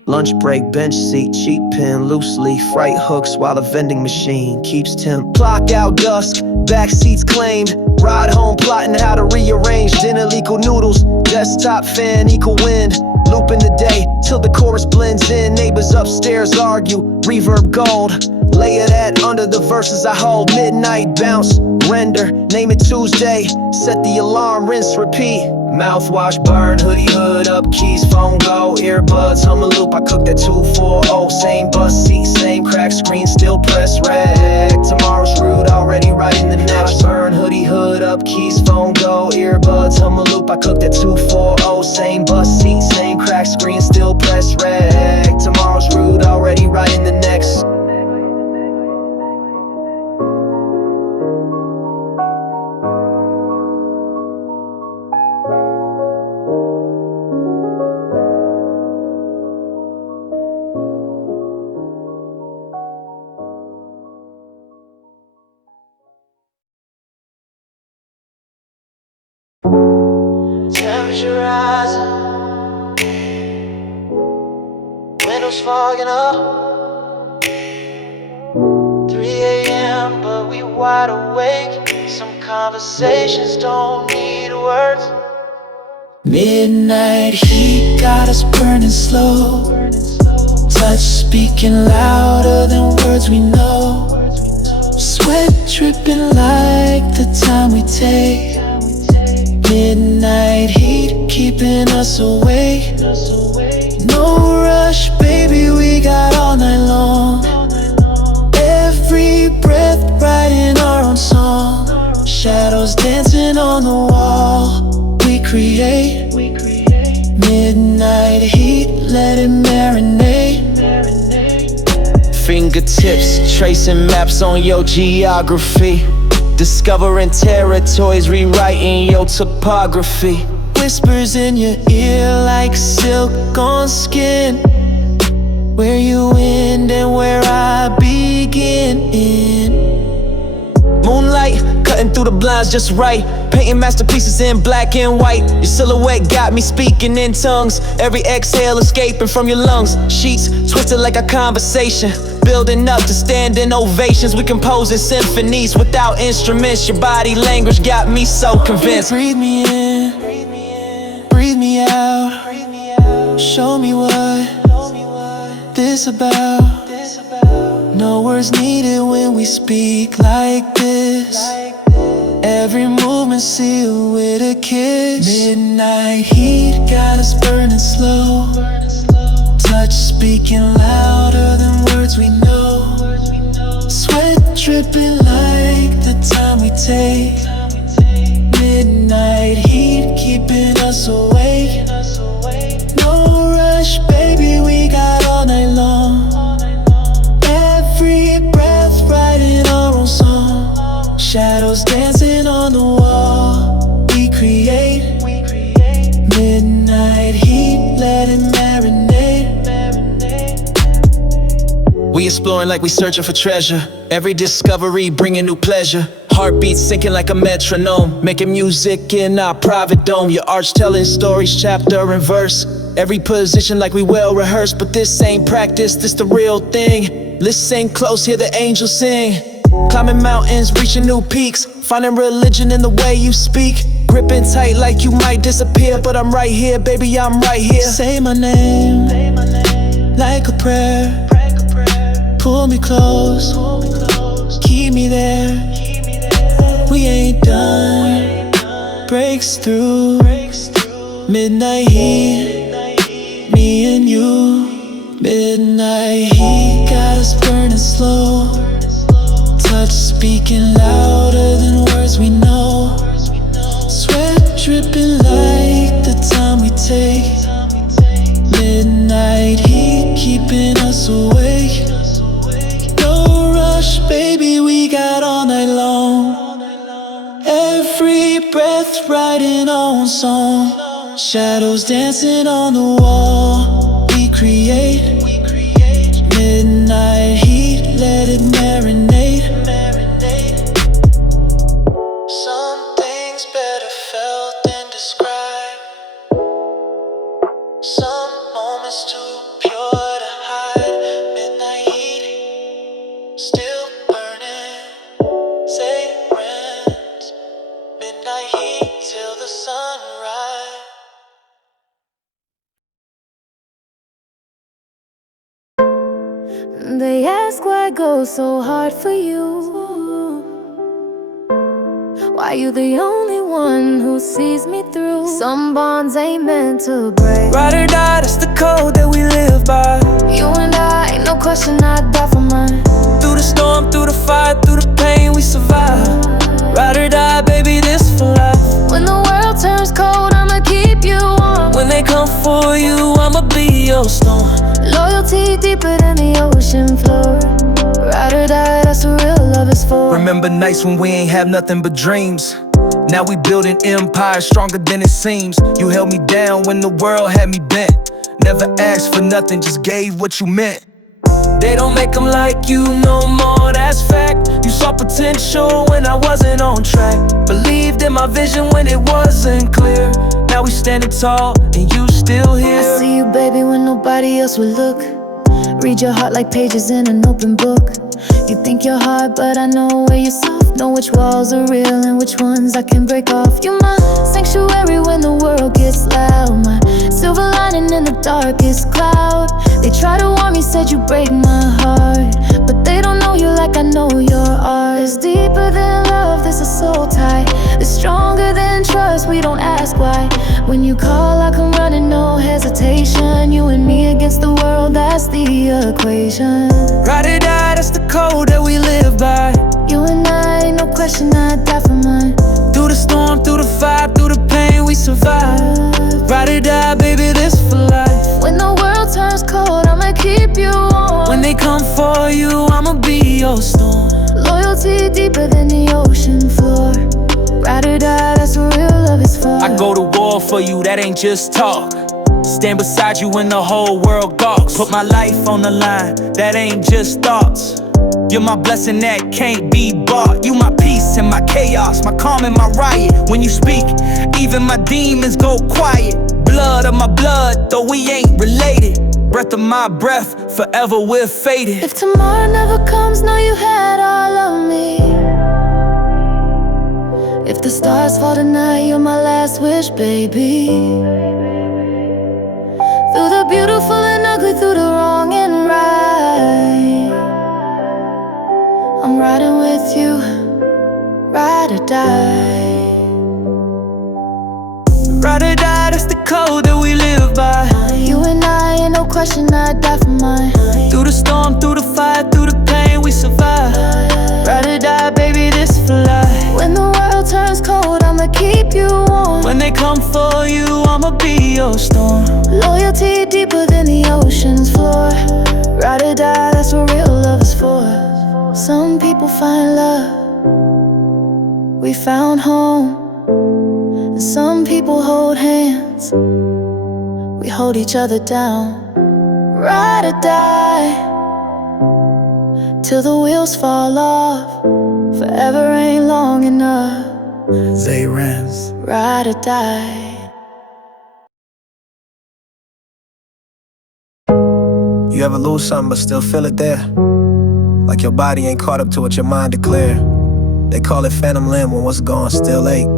Lunch break, bench seat, cheap pen, loose leaf, right hooks while the vending machine keeps temp. Clock out dusk, back seats claimed. Ride home plotting how to rearrange. Dinner equal noodles, desktop fan equal wind. Looping the day till the chorus blends in. Neighbors upstairs argue, reverb gold. Layer that under the verses I hold. Midnight bounce, render, name it Tuesday. Set the alarm, rinse, repeat. Mouthwash burn, hoodie hood up, keys phone go, earbuds hum a loop. I cooked at 240, same bus seat, same crack screen, still press rec. Tomorrow's rude, already writing the next. Burn, hoodie hood up, keys phone go, earbuds hum a loop. I cooked at 240, same bus seat, same crack screen, still press rec. Tomorrow's rude, already writing the next. Temperature rising, windows fogging up. 3 a.m. but we wide awake. Some conversations don't need words. Midnight heat got us burning slow. Touch speaking louder than words we know. Sweat dripping like the time we take. Midnight heat keeping us awake. No rush, baby, we got all night long. Every breath writing our own song. Shadows dancing dancing on the wall. We create midnight heat, let it marinate. Fingertips tracing maps on your geography, discovering territories, rewriting your topography. Whispers in your ear like silk on skin, where you end and where I begin. Moonlight cutting through the blinds just right, painting masterpieces in black and white. Your silhouette got me speaking in tongues, every exhale escaping from your lungs. Sheets twisted like a conversation, building up to standing ovations. We composing symphonies without instruments. Your body language got me so convinced. Breathe me in, breathe me out. Show me what this about. No words needed when we speak like this. Every movement sealed with a kiss. Midnight heat got us burning slow. Touch speaking louder than words we know. Sweat dripping like the time we take. Midnight heat keeping us awake. No rush, baby, we got all night long. Every breath writing our own song. Shadows dancing on the wall. We create midnight heat, let it marinate. We exploring like we searching for treasure. Every discovery bringing new pleasure. Heartbeats sinking like a metronome, making music in our private dome. Your arch telling stories chapter and verse. Every position like we well rehearsed. But this ain't practice, this the real thing. Listen close, hear the angels sing. Climbing mountains, reaching new peaks, finding religion in the way you speak. Gripping tight like you might disappear, but I'm right here, baby, I'm right here. Say my name, like a prayer. Pull me close, keep me there. We ain't done, breaks through. Midnight heat, me and you. Midnight heat got us burning slow. Touch speaking louder than words we know. Sweat dripping like the time we take. Midnight heat keeping us awake. No rush, baby, we got all night long. Every breath writing our own song. Shadows dancing on the wall. We create midnight heat, let it marinate. Some things better felt than described. Some moments too pure to hide. Midnight heat, still burning. Zay Renz, midnight heat till the sunrise. They ask why I go so hard for you. Why you the only one who sees me through? Some bonds ain't meant to break. Ride or die, that's the code that we live by. You and I, ain't no question I'd die for mine. Through the storm, through the fire, through the pain, we survive. Ride or die, baby, this for life. When the world turns cold, I'ma keep you warm. When they come for you, I'ma be your storm. Loyalty deeper than the ocean floor. Ride or die, that's what real love is for. Remember nights when we ain't have nothing but dreams. Now we building empires stronger than it seems. You held me down when the world had me bent. Never asked for nothing, just gave what you meant. They don't make them like you no more, that's fact. You saw potential when I wasn't on track. Believed in my vision when it wasn't clear. Now we standing tall and you still here. I see you, baby, when nobody else would look. Read your heart like pages in an open book. You think you're hard, but I know where you're soft. Know which walls are real and which ones I can break off. You're my sanctuary when the world gets loud. My silver lining in the darkest cloud. They try to warn me, said you break my heart, but they don't know you like I know your art. It's deeper than love, there's a soul tie. It's stronger than trust, we don't ask why. When you call, I come running, no hesitation. You and me against the world, that's the equation. Ride or die, that's the code that we live by. You and I, ain't no question I'd die for mine. Through the storm, through fire, through the pain, we survive. Ride or die, baby, this for life. When the world turns cold, I'ma keep you warm. When they come for you, I'ma be your storm. Loyalty deeper than the ocean floor. Ride or die, that's what real love is for. I go to war for you, that ain't just talk. Stand beside you when the whole world gawks. Put my life on the line, that ain't just thoughts. You're my blessing that can't be bought. You my peace and my chaos, my calm and my riot. When you speak, even my demons go quiet. Blood of my blood, though we ain't related. Breath of my breath, forever we're fated. If tomorrow never comes, know you had all of me. If the stars fall tonight, you're my last wish, baby. Through the beautiful and ugly, through the wrong and right, I'm riding with you, ride or die. Ride or die, that's the code that we live by. You and I, ain't no question, I'd die for mine. Through the storm, through the fire, through the pain, we survive. Ride or die, baby, this for life. When the world turns cold, I'ma keep you warm. When they come for you, I'ma be your storm. Loyalty deeper than the ocean's floor. Ride or die, that's what real love is for. Some people find love, we found home. And some people hold hands, we hold each other down. Ride or die, till the wheels fall off. Forever ain't long enough. Zay Renz. Ride or die. You ever lose something but still feel it there? Like your body ain't caught up to what your mind declare. They call it phantom limb when what's gone still ain't.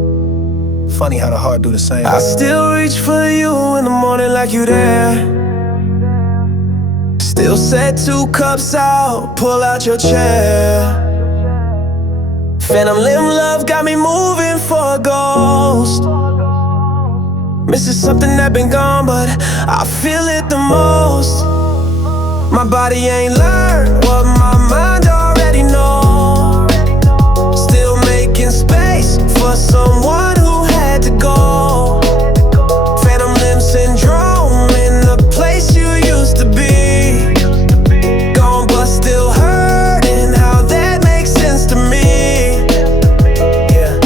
Funny how the heart do the same. I still reach for you in the morning like you there. Still set 2 cups out, pull out your chair. Phantom limb love got me moving for a ghost. Missing something that been gone, but I feel it the most. My body ain't learned what my mind already knows. Still making space for someone who had to go. Phantom limb syndrome in the place you used to be. Gone but still hurting, how that makes sense to me. Yeah.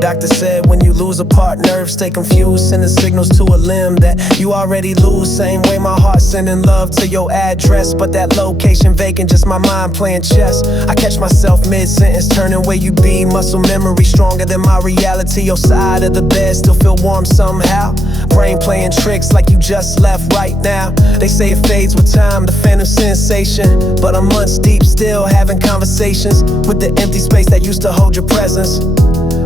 Doctor said when you lose a part, nerves stay confused, sending signals to a limb that you already lose. Same way my heart sending love to your address, but that location vacant, just my mind playing chess. I catch myself mid-sentence, turning where you be. Muscle memory stronger than my reality. Your side of the bed still feel warm somehow. Brain playing tricks like you just left right now. They say it fades with time, the phantom sensation, but I'm months deep still having conversations with the empty space that used to hold your presence.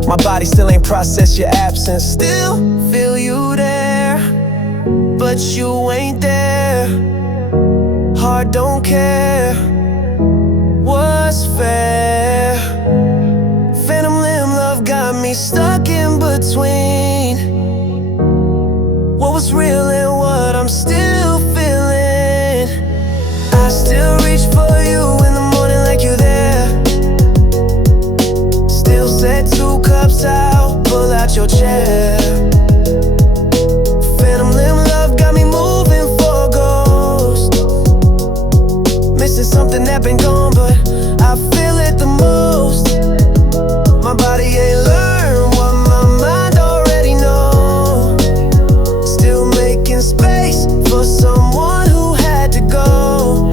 My body still ain't processed your absence. Still feel you there, but you ain't there. Heart don't care what's fair. Phantom limb love got me stuck in between what was real and what I'm still feeling. I still reach for you in the morning like you there. Still set 2 cups out, pull out your chair. Phantom limb love got me moving for a ghost. Missing something that been gone, but I feel it the most. My body ain't learned what my mind already knows. Still making space for someone who had to go.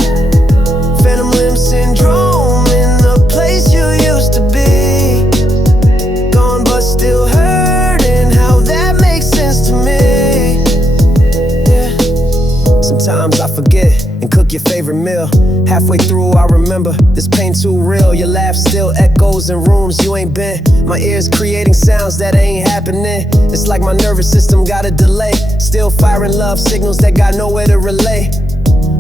Phantom limb syndrome in the place you used to be. Gone but still hurting, how that makes sense to me. Yeah. Sometimes I forget and cook your favorite meal. Halfway through I remember, this pain too real. Your laugh still echoes in rooms you ain't been. My ears creating sounds that ain't happening. It's like my nervous system got a delay. Still firing love signals that got nowhere to relay.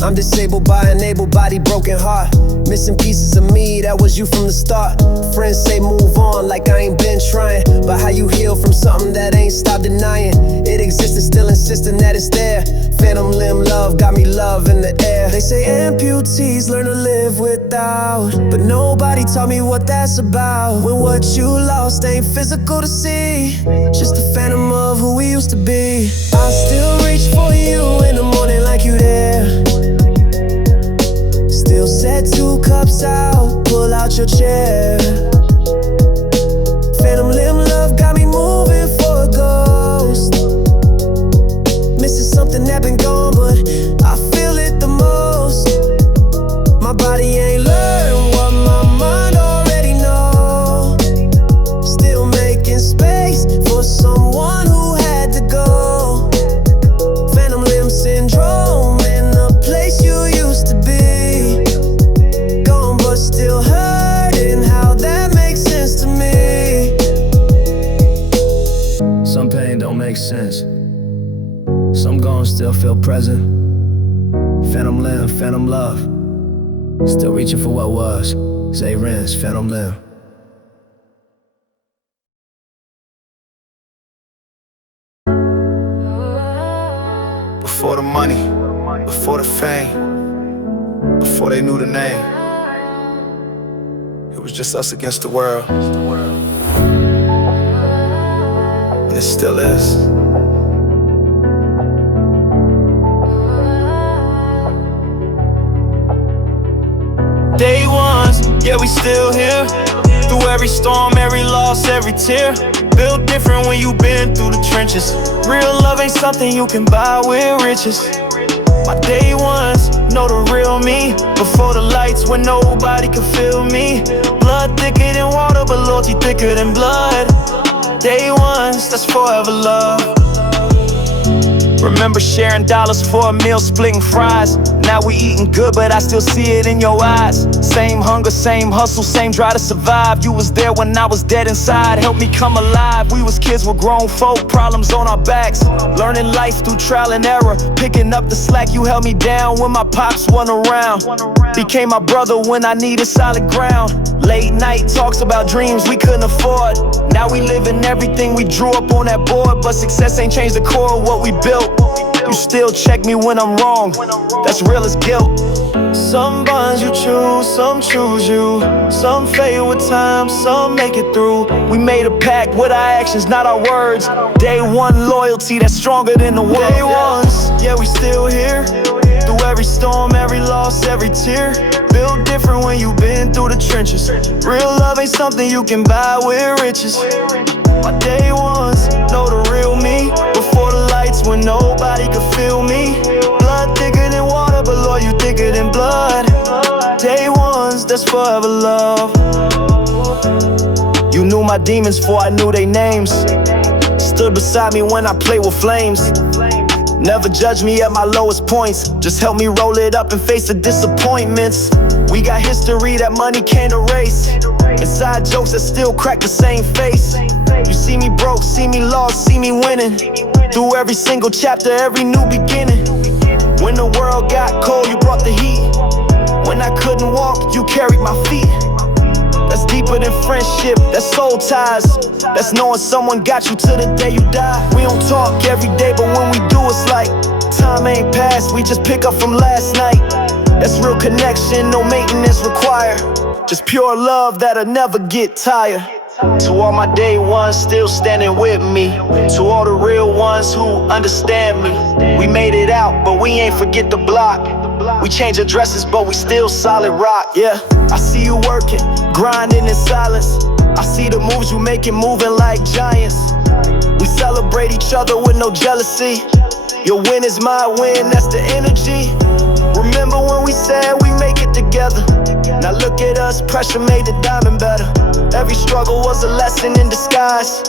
I'm disabled by an able-bodied broken heart. Missing pieces of me, that was you from the start. Friends say move on like I ain't been trying, but how you heal from something that ain't stopped denying it exists and still insisting that it's there. Phantom limb love got me love in the air. They say amputees learn to live without, but nobody taught me what that's about. When what you lost ain't physical to see, just a phantom of who we used to be. I still reach for you in the morning like you there. Still set 2 cups out, pull out your chair. Phantom limb love got me moving for a ghost. Missing something that been gone, but I feel it the most. My body ain't learned what my mind already know. Still making space for someone who had to go. Phantom limb syndrome in the place you used to be. Gone but still hurting, how that makes sense to me. Some pain don't make sense. Some gone still feel present. Phantom limb, phantom love. Still reaching for what was. Zay Renz, phantom limb. Before the money, before the fame, before they knew the name, it was just us against the world. And it still is. Day ones, yeah, we still here. Through every storm, every loss, every tear. Built different when you been through the trenches. Real love ain't something you can buy with riches. My day ones know the real me. Before the lights when nobody could feel me. Blood thicker than water, but loyalty thicker than blood. Day ones, that's forever love. Remember sharing dollars for a meal, splitting fries. Now we eating good, but I still see it in your eyes. Same hunger, same hustle, same drive to survive. You was there when I was dead inside, helped me come alive. We was kids with grown folk, problems on our backs. Learning life through trial and error, picking up the slack. You held me down when my pops wasn't around. Became my brother when I needed solid ground. Late night talks about dreams we couldn't afford. Now we living everything we drew up on that board. But success ain't changed the core of what we built. You still check me when I'm wrong, that's real as guilt. Some bonds you choose, some choose you. Some fade with time, some make it through. We made a pact with our actions, not our words. Day one loyalty that's stronger than the world. Day ones, yeah, we still here. Through every storm, every loss, every tear. Built different when you been through the trenches. Real love ain't something you can buy with riches. My day ones know the real me. Before the lights when nobody could feel me. Blood thicker than water, but Lord, you thicker than blood. Day ones, that's forever love. You knew my demons before I knew their names. Stood beside me when I played with flames. Never judge me at my lowest points. Just help me roll it up and face the disappointments. We got history that money can't erase. Inside jokes that still crack the same face. You see me broke, see me lost, see me winning. Through every single chapter, every new beginning. When the world got cold, you brought the heat. When I couldn't walk, you carried my feet. That's deeper than friendship, that's soul ties. That's knowing someone got you till the day you die. We don't talk every day, but when we do, it's like time ain't passed, we just pick up from last night. That's real connection, no maintenance required. Just pure love that'll never get tired. To all my day ones still standing with me. To all the real ones who understand me. We made it out, but we ain't forget the block. We change addresses, but we still solid rock. Yeah, I see you working, grinding in silence. I see the moves you making, moving like giants. We celebrate each other with no jealousy. Your win is my win, that's the energy. Remember when we said we make it together? Now look at us, pressure made the diamond better. Every struggle was a lesson in disguise.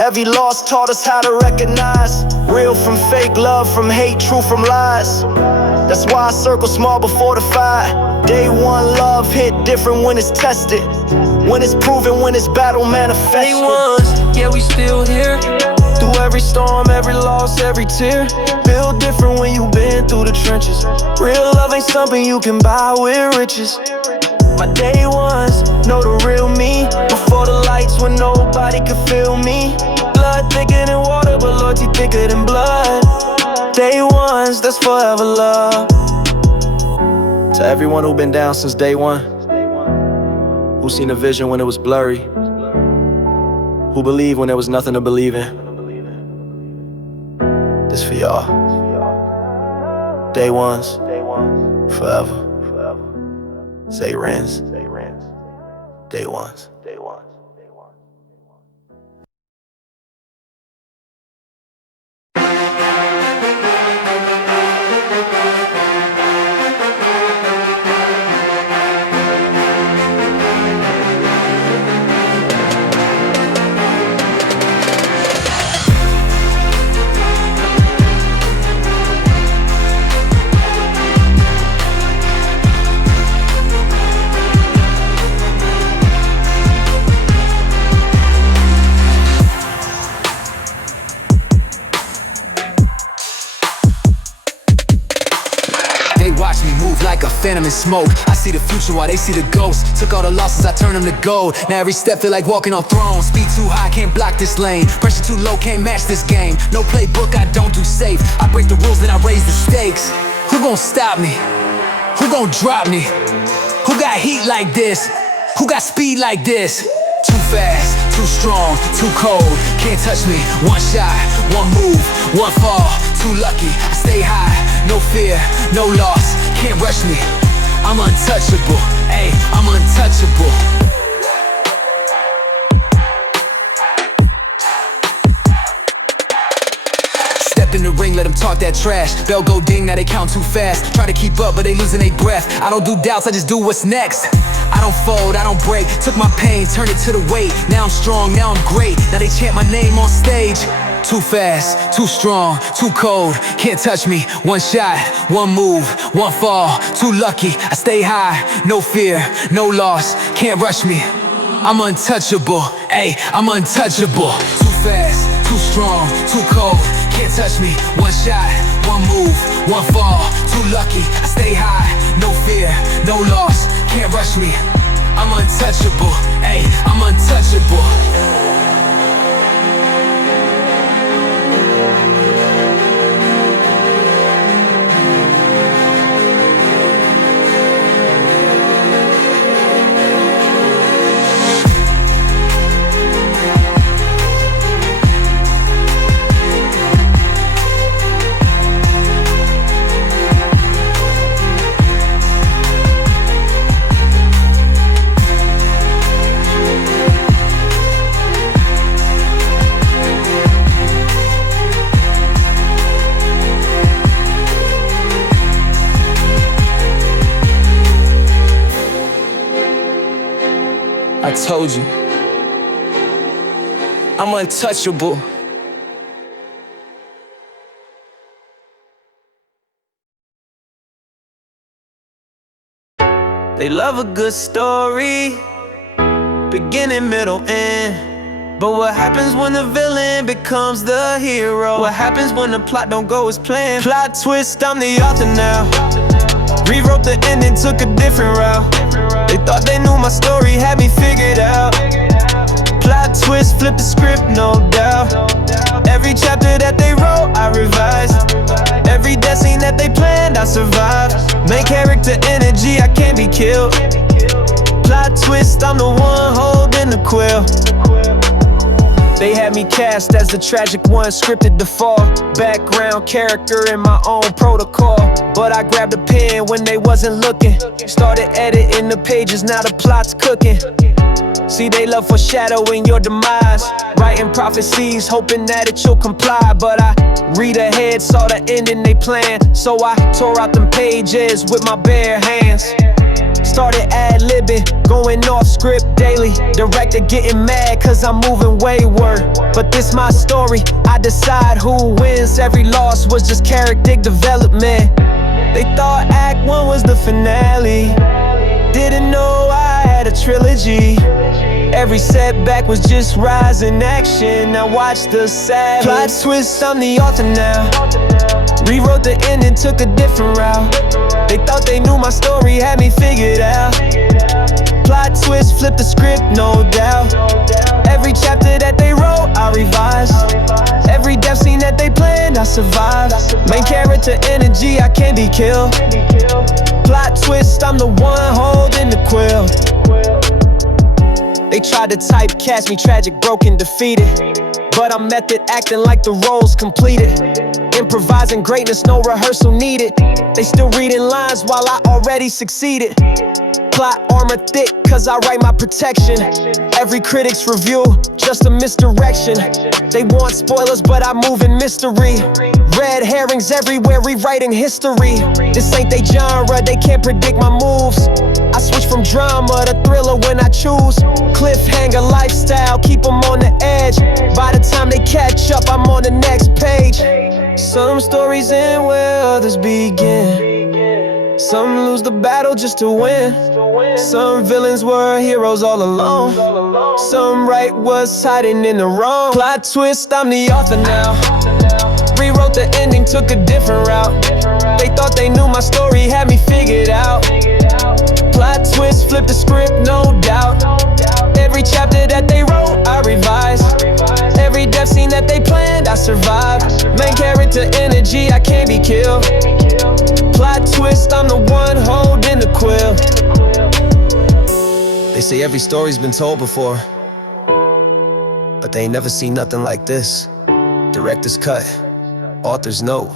Every loss taught us how to recognize real from fake, love from hate, true from lies. That's why I circle small before the fight. Day one love hit different when it's tested. When it's proven, when it's battle manifested. Day ones, yeah, we still here. Through every every storm, every loss, every tear. Feel different when you've been through the trenches. Real love ain't something you can buy with riches. My day ones know the real me. Before the lights when nobody could feel me. Blood thicker than water, but loyalty thicker than blood. Day ones, that's forever love. To everyone who been down since day one, who seen a vision when it was blurry, who believed when there was nothing to believe in. This for y'all. Day ones, forever. Zay Renz, day ones. Phantom and smoke, I see the future while they see the ghost. Took all the losses, I turned them to gold. Now every step feel like walking on thrones. Speed too high, can't block this lane. Pressure too low, can't match this game. No playbook, I don't do safe. I break the rules, then I raise the stakes. Who gon' stop me? Who gon' drop me? Who got heat like this? Who got speed like this? Too fast, too strong, too cold. Can't touch me, one shot, one move, one fall. Too lucky, I stay high, no fear, no loss. Can't rush me, I'm untouchable. Ayy, I'm untouchable. Stepped in the ring, let them talk that trash. Bell go ding, now they count too fast. Try to keep up, but they losing their breath. I don't do doubts, I just do what's next. I don't fold, I don't break. Took my pain, turned it to the weight. Now I'm strong, now I'm great. Now they chant my name on stage. Too fast, too strong, too cold. Can't touch me, one shot, one move, one fall. Too lucky, I stay high, no fear, no loss. Can't rush me, I'm untouchable. Ayy, I'm untouchable. Too fast, too strong, too cold. Can't touch me, one shot, one move, one fall. Too lucky, I stay high, no fear, no loss. Can't rush me, I'm untouchable. Ayy, I'm untouchable. I told you, I'm untouchable. They love a good story, beginning, middle, end. But what happens when the villain becomes the hero? What happens when the plot don't go as planned? Plot twist, I'm the author now. Rewrote the ending, took a different route. They thought they knew my story, had me figured out. Plot twist, flip the script, no doubt. Every chapter that they wrote, I revised. Every death scene that they planned, I survived. Main character energy, I can't be killed. Plot twist, I'm the one holding the quill. They had me cast as the tragic one, scripted to fall. Background character in my own protocol. But I grabbed a pen when they wasn't looking. Started editing the pages, now the plot's cooking. See, they love foreshadowing your demise. Writing prophecies, hoping that it you'll comply. But I read ahead, saw the ending they planned. So I tore out them pages with my bare hands. Started ad-libbing, going off script daily. Director getting mad cause I'm moving wayward. But this my story, I decide who wins. Every loss was just character development. They thought Act 1 was the finale. Didn't know I had a trilogy. Every setback was just rising action. Now watch the sad plot twist, I'm the author now. Rewrote the ending, took a different route. They thought they knew my story, had me figured out. Plot twist, flip the script, no doubt. Every chapter that they wrote, I revised. Every death scene that they planned, I survived. Main character energy, I can't be killed. Plot twist, I'm the one holding the quill. They tried to typecast me tragic, broken, defeated, but I'm method acting like the role's completed. Improvising greatness, no rehearsal needed. They still reading lines while I already succeeded. Plot armor thick, cause I write my protection. Every critic's review, just a misdirection. They want spoilers, but I move in mystery. Red herrings everywhere, rewriting history. This ain't they genre, they can't predict my moves. I switch from drama to thriller when I choose. Cliffhanger lifestyle, keep them on the edge. By the time they catch up, I'm on the next page. Some stories end where others begin. Some lose the battle just to win. Some villains were heroes all along. Some right was hiding in the wrong. Plot twist, I'm the author now. Rewrote the ending, took a different route. They thought they knew my story, had me figured out. Plot twist, flip the script, no doubt. Every chapter that they wrote, I revised. Every death scene that they planned, I survived. Main character energy, I can't be killed. Plot twist, I'm the one holding the quill. They say every story's been told before, but they ain't never seen nothing like this. Director's cut, author's note,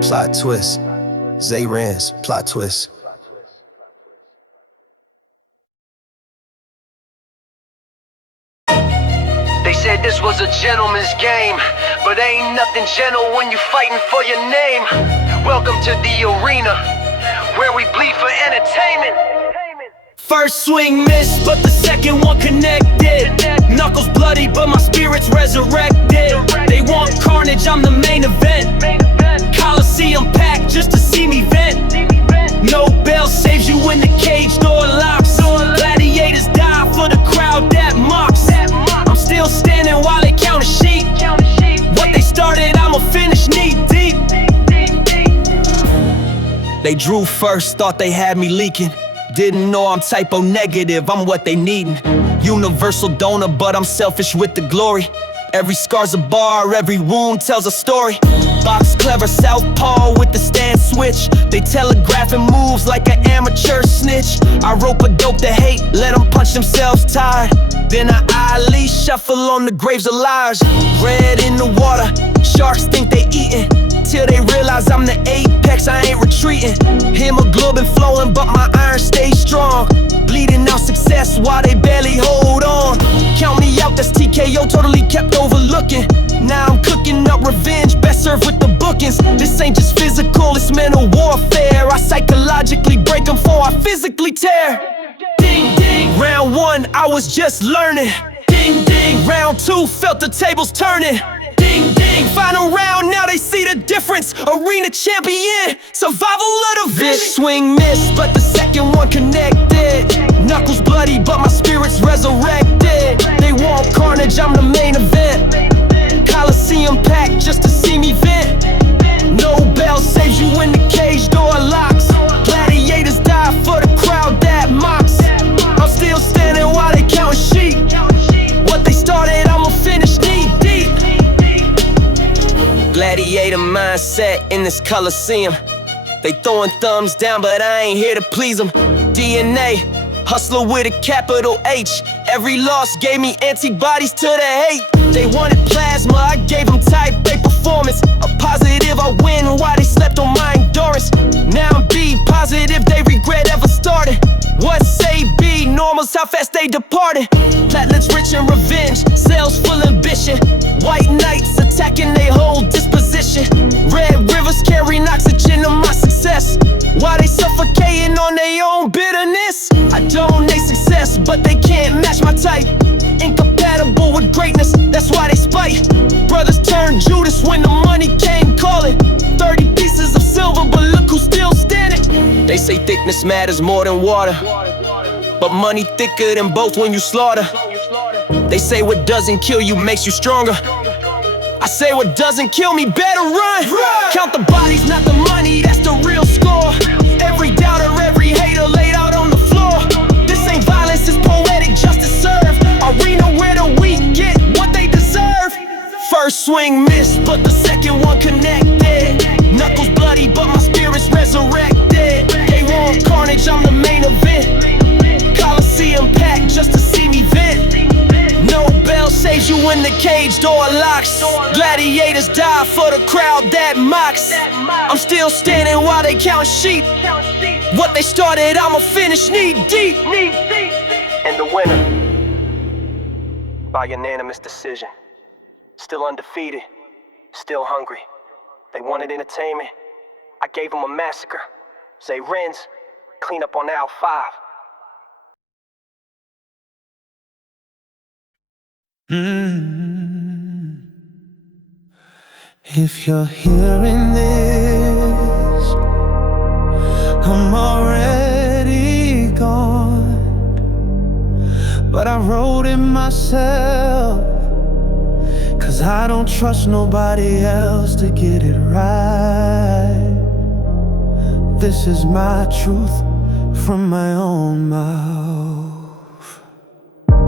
plot twist. Zay Renz, plot twist. They said this was a gentleman's game, but ain't nothing gentle when you fighting for your name. Welcome to the arena, where we bleed for entertainment. First swing missed, but the second one connected. Knuckles bloody, but my spirit's resurrected. They want carnage, I'm the main event. Coliseum packed just to see me vent. No bell saves you when the cage door locks. Gladiators die for the crowd that mocks. I'm still standing while they count a sheep. What they started, I'ma finish knee deep. They drew first, thought they had me leaking. Didn't know I'm typo negative, I'm what they needin'. Universal donor, but I'm selfish with the glory. Every scar's a bar, every wound tells a story. Box clever, southpaw with the stand switch. They telegraphing moves like an amateur snitch. I rope a dope to hate, let them punch themselves tired. Then I eyely shuffle on the graves of liars. Red in the water, sharks think they eatin'. Till they realize I'm the apex, I ain't retreating. Hemoglobin flowing, but my iron stays strong. Bleeding out success while they barely hold on. Count me out, that's TKO, totally kept overlooking. Now I'm cooking up revenge, best served with the bookings. This ain't just physical, it's mental warfare. I psychologically break them before I physically tear. Ding ding, round one, I was just learning. Ding ding, round two, felt the tables turning. Ding ding, final round, now they see the difference. Arena champion, survival of the fittest. This swing missed, but the second one connected. Knuckles bloody, but my spirit's resurrected. They want carnage, I'm the main event. Coliseum packed just to see me vent. No bell saves you when the cage door locks. Gladiators die for the crowd that mocks. I'm still standing while they count sheep. What they started, I'ma finish knee deep. Gladiator mindset in this Coliseum. They throwing thumbs down, but I ain't here to please them. DNA, hustler with a capital H. Every loss gave me antibodies to the hate. They wanted plasma, I gave them type A performance. A positive, I win while they slept on my endurance. Now I'm B positive, they regret ever starting. What say B, normal's how fast they departed. Platelets rich in revenge, cells full ambition. White knights attacking they whole disposition. Red rivers carrying oxygen to my success. While they suffocating on their own bitterness. I donate success, but they can't match my type. Incompatible with greatness, that's why they spite. Brothers turned Judas when the money came calling. 30 pieces of silver, but look who's still standing. They say thickness matters more than water, but money thicker than both when you slaughter. They say what doesn't kill you makes you stronger. I say what doesn't kill me better run. Count the bodies, not the money, that's the real score. Every doubter, every hater laid out on the floor. This ain't violence, it's poetic justice served. Arena where the weak get what they deserve. First swing missed, but the second one connected. Knuckles bloody, but my spirit's resurrected. They want carnage, I'm the main event. Coliseum packed just to see me vent. No bell saves you when the cage door locks. Gladiators die for the crowd that mocks. I'm still standing while they count sheep. What they started, I'ma finish knee deep. And the winner, by unanimous decision. Still undefeated, still hungry. They wanted entertainment, I gave them a massacre. Zay Renz, clean up on aisle 5. If you're hearing this, I'm already gone. But I wrote it myself, 'cause I don't trust nobody else to get it right. This is my truth from my own mouth.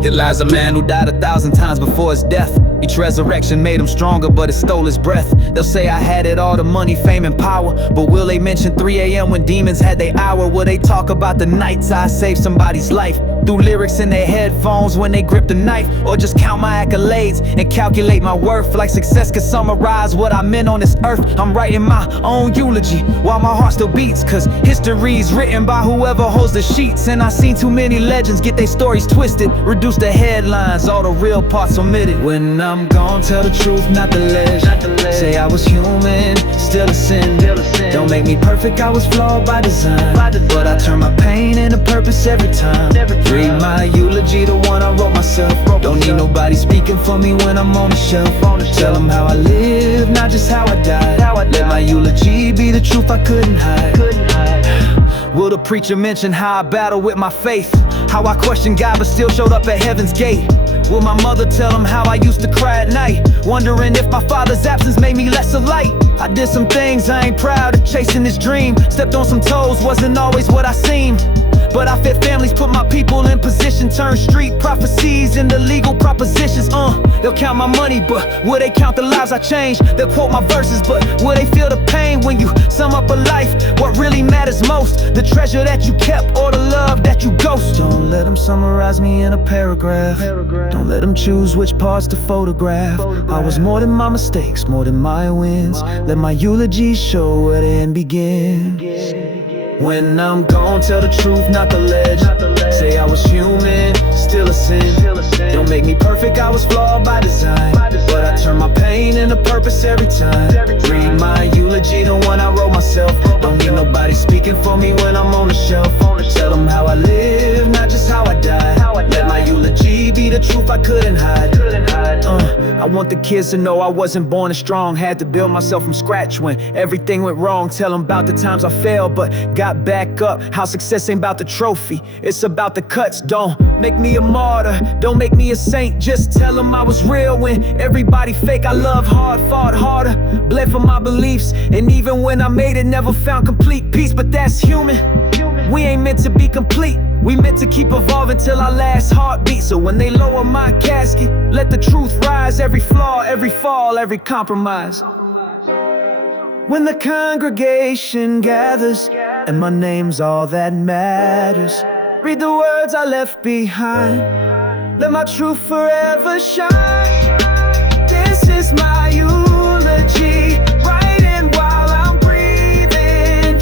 Here lies a man who died 1,000 times before his death. Each resurrection made him stronger, but it stole his breath. They'll say I had it all, the money, fame, and power, but will they mention 3 a.m. when demons had their hour? Will they talk about the nights I saved somebody's life through lyrics in their headphones when they grip the knife? Or just count my accolades and calculate my worth like success could summarize what I meant on this earth? I'm writing my own eulogy while my heart still beats, 'cause history's written by whoever holds the sheets. And I seen too many legends get their stories twisted, reduce the headlines, all the real parts omitted. When I'm gone, tell the truth, not the legend. Say I was human, still a sin. Don't make me perfect, I was flawed by design, but I turn my pain into purpose every time. Read my eulogy, the one I wrote myself. Don't need nobody speaking for me when I'm on the shelf. Tell them how I live, not just how I died. Let my eulogy be the truth I couldn't hide. Will the preacher mention how I battle with my faith? How I questioned God but still showed up at heaven's gate? Will my mother tell him how I used to cry at night, wondering if my father's absence made me less of light? I did some things I ain't proud of, chasing this dream. Stepped on some toes, wasn't always what I seemed. But I fed families, put my people in position, turn street prophecies into legal propositions. They'll count my money, but will they count the lives I changed? They'll quote my verses, but will they feel the pain? When you sum up a life, what really matters most? The treasure that you kept or the love that you ghost? Don't let them summarize me in a paragraph. Don't let them choose which parts to photograph. I was more than my mistakes, more than my wins. Let my eulogy show where the end begins. When I'm gone, tell the truth, not the legend. Say I was human, still a sin. Don't make me perfect, I was flawed by design, but I turn my pain into purpose every time. Read my eulogy, the one I wrote myself. Don't need nobody speaking for me when I'm on the shelf. Tell them how I live, not just how I die. Let my eulogy be the truth I couldn't hide. I want the kids to know I wasn't born as strong. Had to build myself from scratch when everything went wrong. Tell them about the times I failed but got back up. How success ain't about the trophy, it's about the cuts. Don't make me a martyr, don't make me a saint. Just tell them I was real when everybody fake. I love hard, fought harder, bled for my beliefs. And even when I made it, never found complete peace. But that's human, we ain't meant to be complete. We meant to keep evolving till our last heartbeat. So when they lower my casket, let the truth rise. Every flaw, every fall, every compromise. When the congregation gathers and my name's all that matters, read the words I left behind. Let my truth forever shine. This is my eulogy, writing while I'm breathing.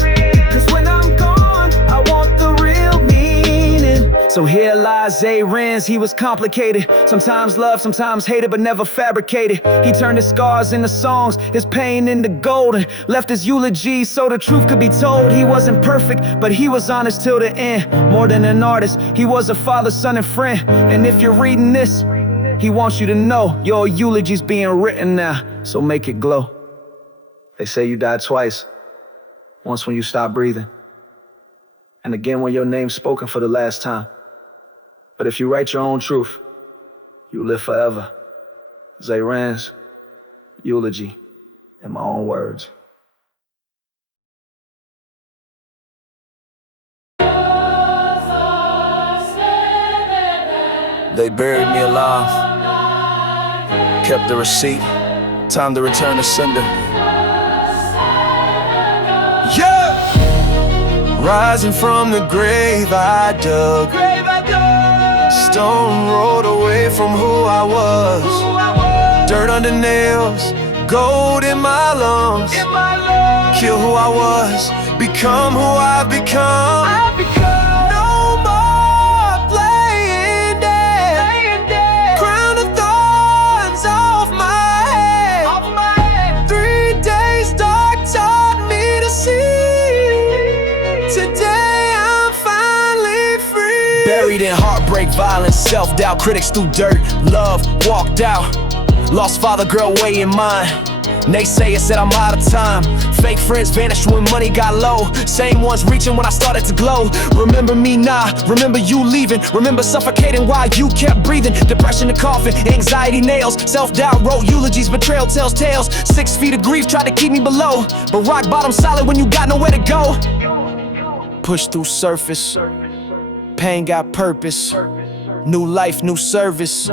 'Cause when I'm gone, I want the real meaning. So here lies Zay Renz, he was complicated. Sometimes loved, sometimes hated, but never fabricated. He turned his scars into songs, his pain into gold, and left his eulogy so the truth could be told. He wasn't perfect, but he was honest till the end. More than an artist, he was a father, son, and friend. And if you're reading this, he wants you to know your eulogy's being written now, so make it glow. They say you died twice. Once when you stopped breathing, and again when your name's spoken for the last time. But if you write your own truth, You live forever. Zay Renz, eulogy, in my own words. They buried me alive, kept the receipt, time to return to sender. Yeah! Rising from the grave I dug, stone rolled away from who I was. Dirt under nails, gold in my lungs. Kill who I was, become who I've become. No more playing dead. Crown of thorns off my head. 3 days dark taught me to see. Today I'm finally free. Buried in heartbreak, violence, self-doubt, critics threw dirt. Love walked out, lost father, girl way in mine. Naysayers said I'm out of time. Fake friends vanished when money got low. Same ones reaching when I started to glow. Remember me, nah, remember you leaving. Remember suffocating while you kept breathing. Depression, the coffin, anxiety, nails. Self-doubt, wrote eulogies, betrayal tells tales. 6 feet of grief tried to keep me below, but rock bottom solid when you got nowhere to go. Push through surface, pain got purpose. New life, new service.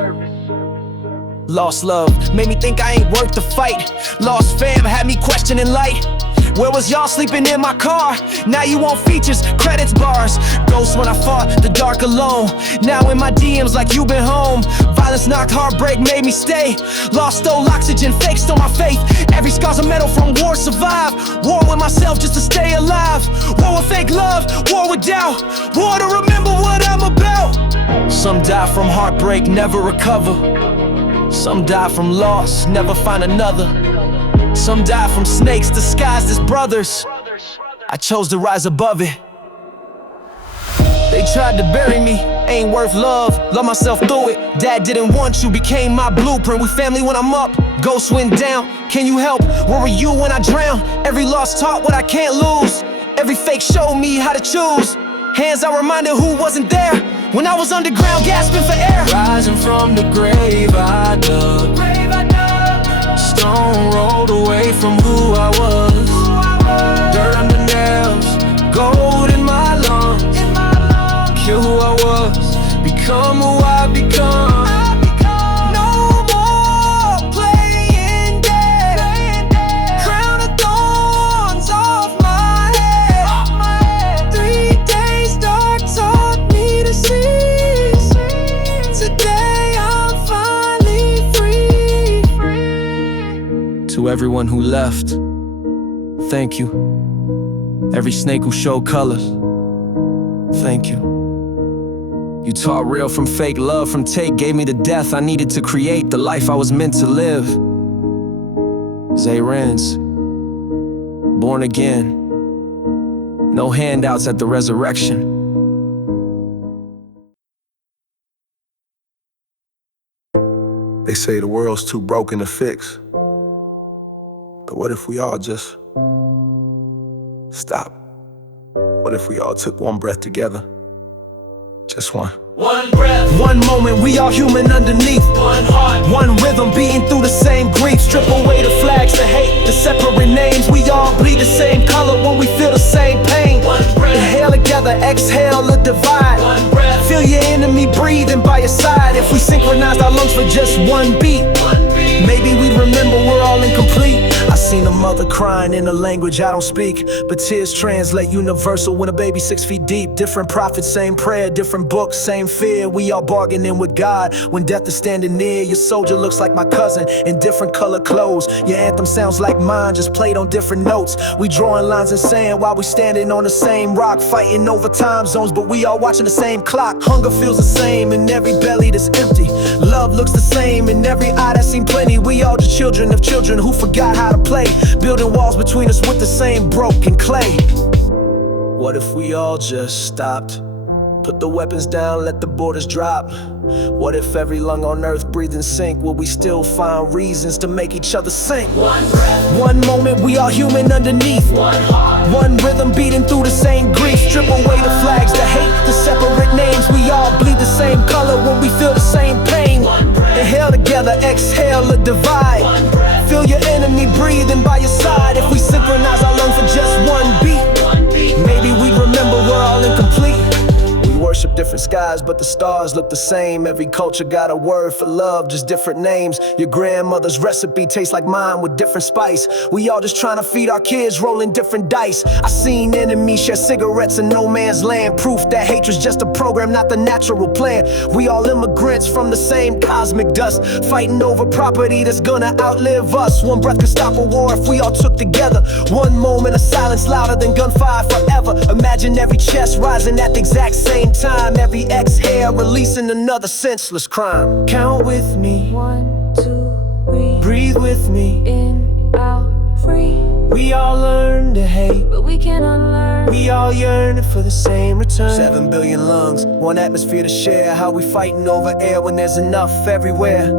Lost love, made me think I ain't worth the fight. Lost fam, had me questioning light. Where was y'all sleeping in my car? Now you want features, credits, bars. Ghosts when I fought the dark alone. Now in my DMs like you been home. Violence knocked, heartbreak made me stay. Lost, stole oxygen, fake stole my faith. Every scar's a medal from war, survive. War with myself just to stay alive. War with fake love, war with doubt. War to remember what I'm about. Some die from heartbreak, never recover. Some die from loss, never find another. Some die from snakes disguised as brothers. I chose to rise above it. They tried to bury me, ain't worth love. Love myself through it. Dad didn't want you, became my blueprint. We family when I'm up, ghosts went down. Can you help? Where were you when I drowned? Every loss taught what I can't lose. Every fake showed me how to choose. Hands are reminded who wasn't there when I was underground gasping for air. Rising from the grave I dug. Stone rolled away from who I was. Dirt under nails, gold in my lungs. Kill who I was, become who I become. No more playing dead. Crown of thorns off my head. 3 days dark taught me to see. Today I'm finally free. To everyone who left, thank you. Every snake who showed colors, thank you. You taught real from fake, love from take. Gave me the death I needed to create the life I was meant to live. Zay Renz, born again. No handouts at the resurrection. They say the world's too broken to fix. But what if we all just stop? What if we all took one breath together? Just one. One breath, one moment, we all human underneath. One heart, one rhythm, beating through the same grief. Strip away the flags, the hate, the separate names. We all bleed the same color when we feel the same pain. One breath, inhale together, exhale the divide. One breath, feel your enemy breathing by your side. If we synchronized our lungs for just one beat, maybe we'd remember we're all incomplete. I seen a mother crying in a language I don't speak, but tears translate universal when a baby 6 feet deep. Different prophets, same prayer, different books, same fear. We all bargaining with God when death is standing near. Your soldier looks like my cousin in different color clothes. Your anthem sounds like mine, just played on different notes. We drawing lines in sand while we standing on the same rock, fighting over time zones, but we all watching the same clock. Hunger feels the same in every belly that's empty. Love looks the same in every eye that's seen plenty. We all just children of children who forgot how to play, building walls between us with the same broken clay. What if we all just stopped? Put the weapons down, let the borders drop. What if every lung on earth breathed in sync? Will we still find reasons to make each other sink? one breath, One moment, we all human underneath. one heart, One rhythm beating through the same grief. Strip away the flags, the hate, the separate names. We all bleed the same color when we feel the same pain. one breath. Inhale together, exhale a divide. Feel your enemy breathing by your side. If we synchronize our lungs for just one beat, maybe we remember we're all incomplete. We worship different skies, but the stars look the same. Every culture got a word for love, just different names. Your grandmother's recipe tastes like mine with different spice. We all just trying to feed our kids, rolling different dice. I seen enemies share cigarettes in no man's land. Proof that hatred's just a program, not the natural plan. We all immigrants from the same cosmic dust, fighting over property that's gonna outlive us. One breath could stop a war if we all took together. One moment of silence louder than gunfire forever. Imagine every chest rising at the exact same time. Every exhale releasing another senseless crime. Count with me. 1, 2, 3. Breathe with me. In, out, free. We all learn to hate, but we can unlearn. We all yearning for the same return. 7 billion lungs, one atmosphere to share. How we fighting over air when there's enough everywhere?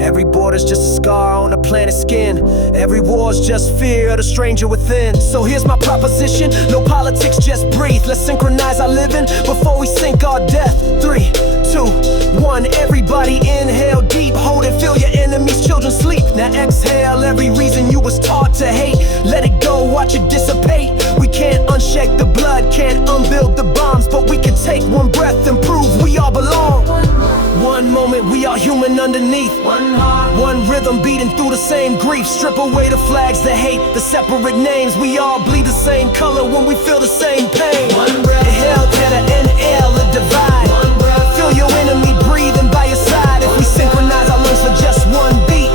Every border's just a scar on the planet's skin. Every war's just fear of the stranger within. So here's my proposition, no politics, just breathe. Let's synchronize our living before we sink our death. 3, 2, 1, everybody inhale deep. Hold it, feel your enemies, children sleep. Now exhale every reason you was taught to hate. Let it go, watch it dissipate. We can't unshake the blood, can't unbuild the bombs, but we can take one breath and prove we all belong. One moment, we are human underneath. One heart, one rhythm beating through the same grief. Strip away the flags, the hate, the separate names. We all bleed the same color when we feel the same pain. One breath, inhale, tether, inhale, a divide. One breath, feel your enemy breathing by your side. If we synchronize our lungs for just one beat,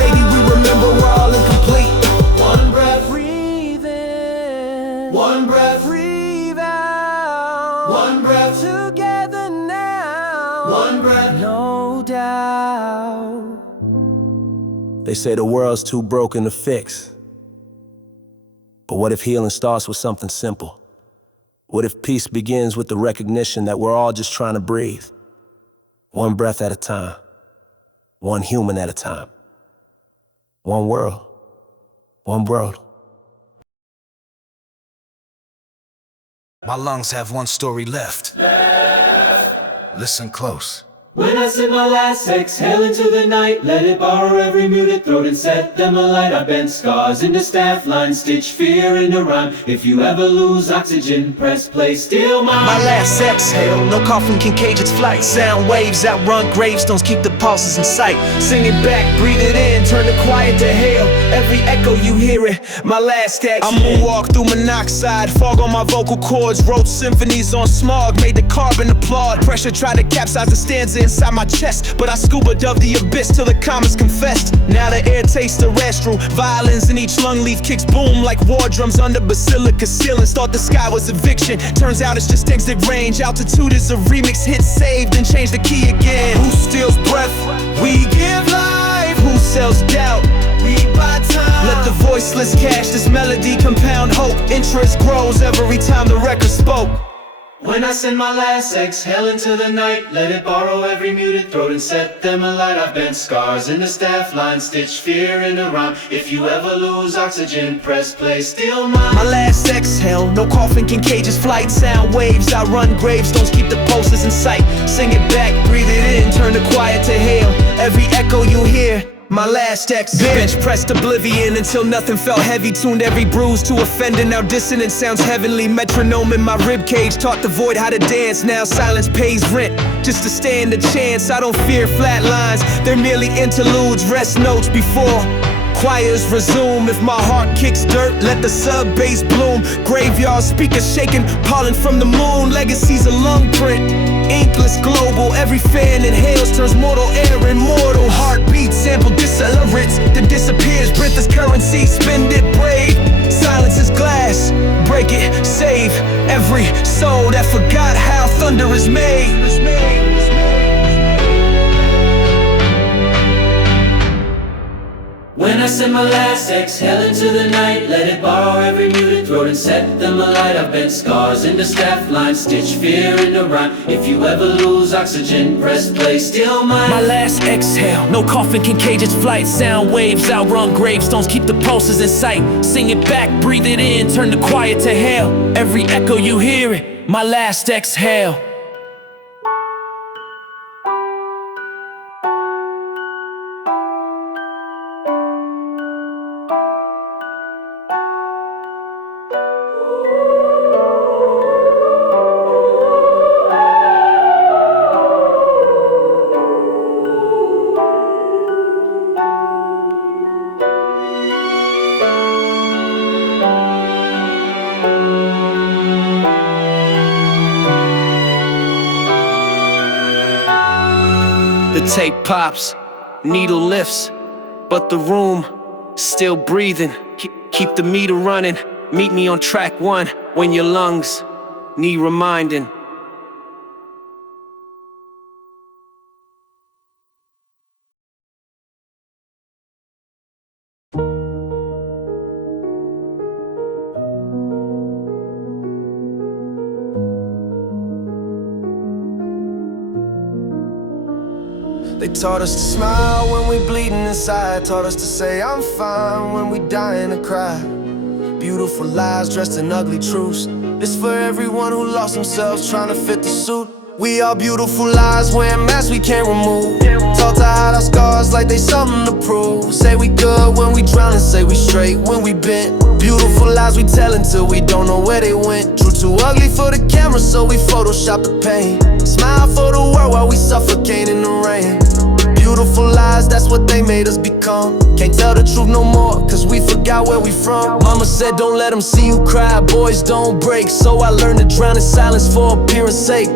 maybe we remember we're all incomplete. One breath, breathe in. One breath, breathe out. One breath, together now. One breath, no doubt. They say the world's too broken to fix. But what if healing starts with something simple? What if peace begins with the recognition that we're all just trying to breathe? One breath at a time. One human at a time. One world. One world. My lungs have one story left. Listen close. When I send my last exhale into the night, let it borrow every muted throat and set them alight. I bend scars into staff lines, stitch fear into rhyme. If you ever lose oxygen, press play, steal mine. My last exhale, no coffin can cage its flight. Sound waves outrun gravestones, keep the pulses in sight. Sing it back, breathe it in, turn the quiet to hail. Every echo you hear it, my last exhale. I moonwalk through monoxide, fog on my vocal cords. Wrote symphonies on smog, made the carbon applaud. Pressure tried to capsize the stanza inside my chest, but I scuba dove the abyss till the commas confessed. Now the air tastes the restroom. Violins in each lung leaf kicks boom like war drums under basilica ceilings. Thought the sky was eviction, turns out it's just exit range. Altitude is a remix hit saved and change the key again. Who steals breath? We give life. Who sells doubt? We buy time. Let the voiceless cash this melody compound hope. Interest grows every time the record spoke. When I send my last exhale into the night, let it borrow every muted throat and set them alight. I've bent scars into staff lines, stitch fear into rhyme. If you ever lose oxygen, press play, steal mine. My last exhale, no coffin can cage its flight. Sound waves outrun gravestones, keep the pulses in sight. Sing it back, breathe it in, turn the quiet to hail. Every echo you hear, my last exhale. Bench pressed oblivion until nothing felt heavy. Tuned every bruise to offending. Now dissonance sounds heavenly. Metronome in my ribcage taught the void how to dance. Now silence pays rent just to stand a chance. I don't fear flat lines, they're merely interludes. Rest notes before choirs resume. If my heart kicks dirt, let the sub bass bloom. Graveyard speakers shaking, pollen from the moon. Legacy's a lung print, inkless global. Every fan inhales turns mortal air immortal. Heartbeat sample decelerants that disappears. Breath is currency, spend it brave. Silence is glass, break it, save every soul that forgot how thunder is made. When I send my last exhale into the night, let it borrow every muted throat and set them alight. I've bent scars into staff lines, stitch fear into rhyme. If you ever lose oxygen, press play, steal mine. My last exhale, no coffin can cage its flight. Sound waves outrun gravestones, keep the pulses in sight. Sing it back, breathe it in, turn the quiet to hail. Every echo you hear it, my last exhale. The tape pops, needle lifts, but the room still breathing. Keep the meter running. Meet me on track 1 when your lungs need reminding. They taught us to smile when we bleeding inside. Taught us to say I'm fine when we dying to cry. Beautiful lies dressed in ugly truths. This for everyone who lost themselves trying to fit the suit. We are beautiful lies wearing masks we can't remove. Taught to hide our scars like they something to prove. Say we good when we drown and say we straight when we bent. Beautiful lies we tell until we don't know where they went. True too ugly for the camera, so we Photoshop the pain. Smile for the world while we suffocate in the rain. Beautiful lies, that's what they made us become. Can't tell the truth no more, cause we forgot where we from. Mama said don't let them see you cry, boys don't break. So I learned to drown in silence for appearance sake.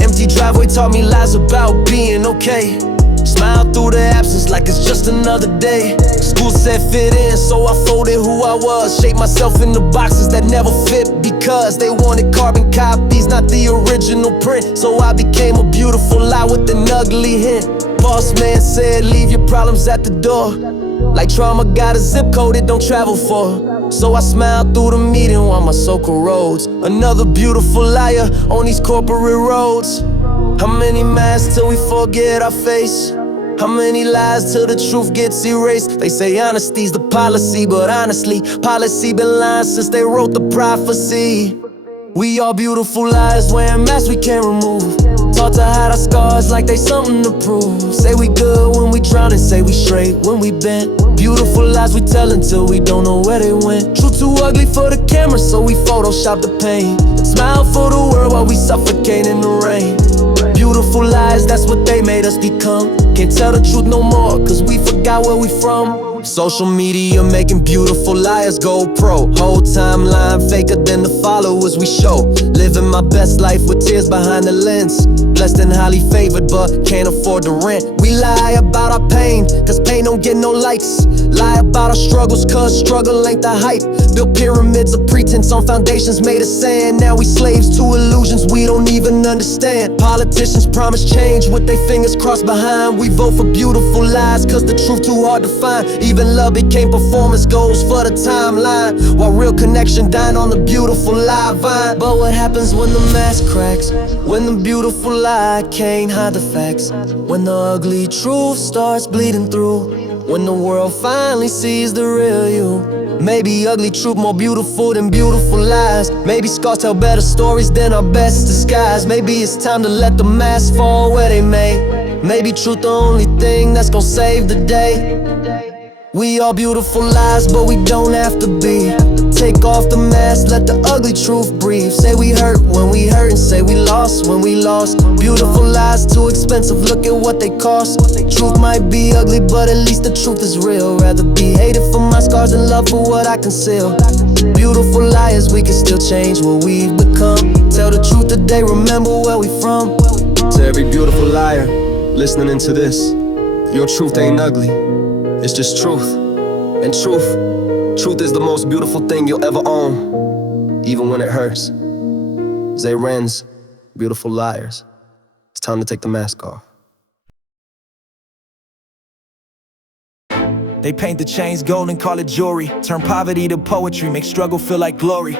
Empty driveway taught me lies about being okay. Smile through the absence like it's just another day. School said fit in, so I folded who I was. Shaped myself into boxes that never fit because they wanted carbon copies, not the original print. So I became a beautiful lie with an ugly hint. Boss man said leave your problems at the door. Like trauma got a zip code it don't travel for. So I smiled through the meeting while my soul corrodes. Another beautiful liar on these corporate roads. How many masks till we forget our face? How many lies till the truth gets erased? They say honesty's the policy, but honestly, policy been lying since they wrote the prophecy. We all beautiful lies wearing masks we can't remove. Taught to hide our scars like they something to prove. Say we good when we drown and say we straight when we bent. Beautiful lies we tell until we don't know where they went. True too ugly for the camera, so we Photoshop the pain. Smile for the world while we suffocate in the rain. Beautiful lies, that's what they made us become. Can't tell the truth no more, cause we forgot where we from. Social media making beautiful liars go pro. Whole timeline faker than the followers we show. Living my best life with tears behind the lens. Blessed and highly favored but can't afford the rent. We lie about our pain, cause pain don't get no likes. Lie about our struggles, cause struggle ain't the hype. Built pyramids of pretense on foundations made of sand. Now we slaves to illusions we don't even understand. Politicians promise change with their fingers crossed behind. We vote for beautiful lies cause the truth too hard to find. Even love became performance goals for the timeline, while real connection dying on the beautiful lie vine. But what happens when the mask cracks? When the beautiful lie can't hide the facts. When the ugly truth starts bleeding through. When the world finally sees the real you. Maybe ugly truth more beautiful than beautiful lies. Maybe scars tell better stories than our best disguise. Maybe it's time to let the masks fall where they may. Maybe truth the only thing that's gonna save the day. We all beautiful lies, but we don't have to be. Take off the mask, let the ugly truth breathe. Say we hurt when we hurt and say we lost when we lost. Beautiful lies too expensive, look at what they cost. Truth might be ugly, but at least the truth is real. Rather be hated for my scars than love for what I conceal. Beautiful liars, we can still change what we've become. Tell the truth today, remember where we from. To every beautiful liar listening into this, your truth ain't ugly, it's just truth. And truth is the most beautiful thing you'll ever own, even when it hurts. Zay Renz, beautiful liars. It's time to take the mask off. They paint the chains gold and call it jewelry. Turn poverty to poetry, make struggle feel like glory.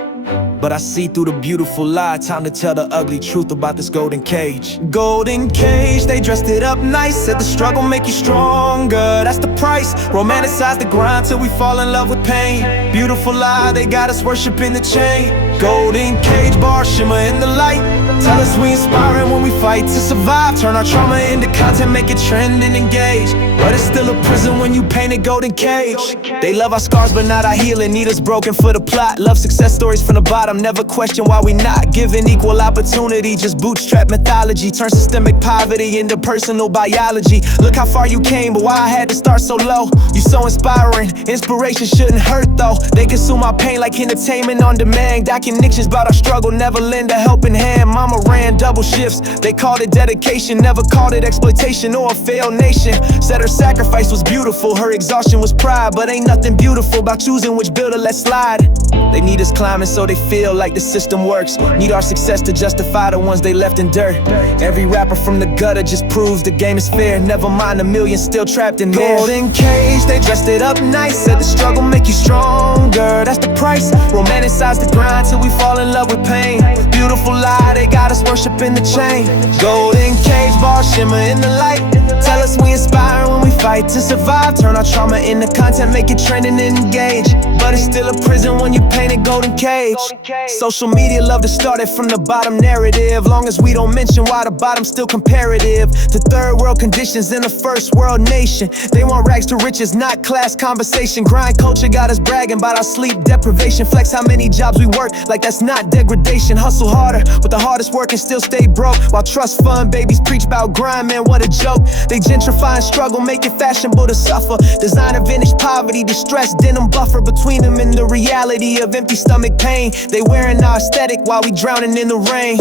But I see through the beautiful lie. Time to tell the ugly truth about this golden cage. Golden cage, they dressed it up nice. Said the struggle make you stronger, that's the price. Romanticize the grind till we fall in love with pain. Beautiful lie, they got us worshiping the chain. Golden cage, bar shimmer in the light. Tell us we inspiring when we fight to survive. Turn our trauma into content, make it trend and engage. But it's still a prison when you paint a golden cage. They love our scars but not our healing. Need us broken for the plot. Love success stories from the bottom. Never question why we not given equal opportunity. Just bootstrap mythology. Turn systemic poverty into personal biology. Look how far you came, but why I had to start so low. You so inspiring. Inspiration shouldn't hurt though. They consume our pain like entertainment on demand. Document reconnections about our struggle, never lend a helping hand. Mama ran double shifts, they called it dedication, never called it exploitation or a failed nation. Said her sacrifice was beautiful, her exhaustion was pride, but ain't nothing beautiful about choosing which builder let's slide. They need us climbing so they feel like the system works. Need our success to justify the ones they left in dirt. Every rapper from the gutter just proves the game is fair. Never mind the millions still trapped in there. Golden cage, they dressed it up nice. Said the struggle make you stronger, that's the price. Romanticize the grind till we fall in love with pain. Beautiful lie, they got us worshiping the chain. Golden cage, bars shimmer in the light. Tell us we inspire when we fight to survive. Turn our trauma into content, make it trending and engage. But it's still a prison when you paint a golden cage. Social media love to start it from the bottom narrative. Long as we don't mention why the bottom's still comparative to third world conditions in a first world nation. They want rags to riches, not class conversation. Grind culture got us bragging about our sleep deprivation. Flex how many jobs we work, like that's not degradation. Hustle harder with the hardest work and still stay broke. While trust fund babies preach about grind, man, what a joke. They gentrify and struggle, make it fashionable to suffer. Designer vintage poverty, distress, denim buffer between them and the reality of empty stomach pain. They wearing our aesthetic while we drowning in the rain.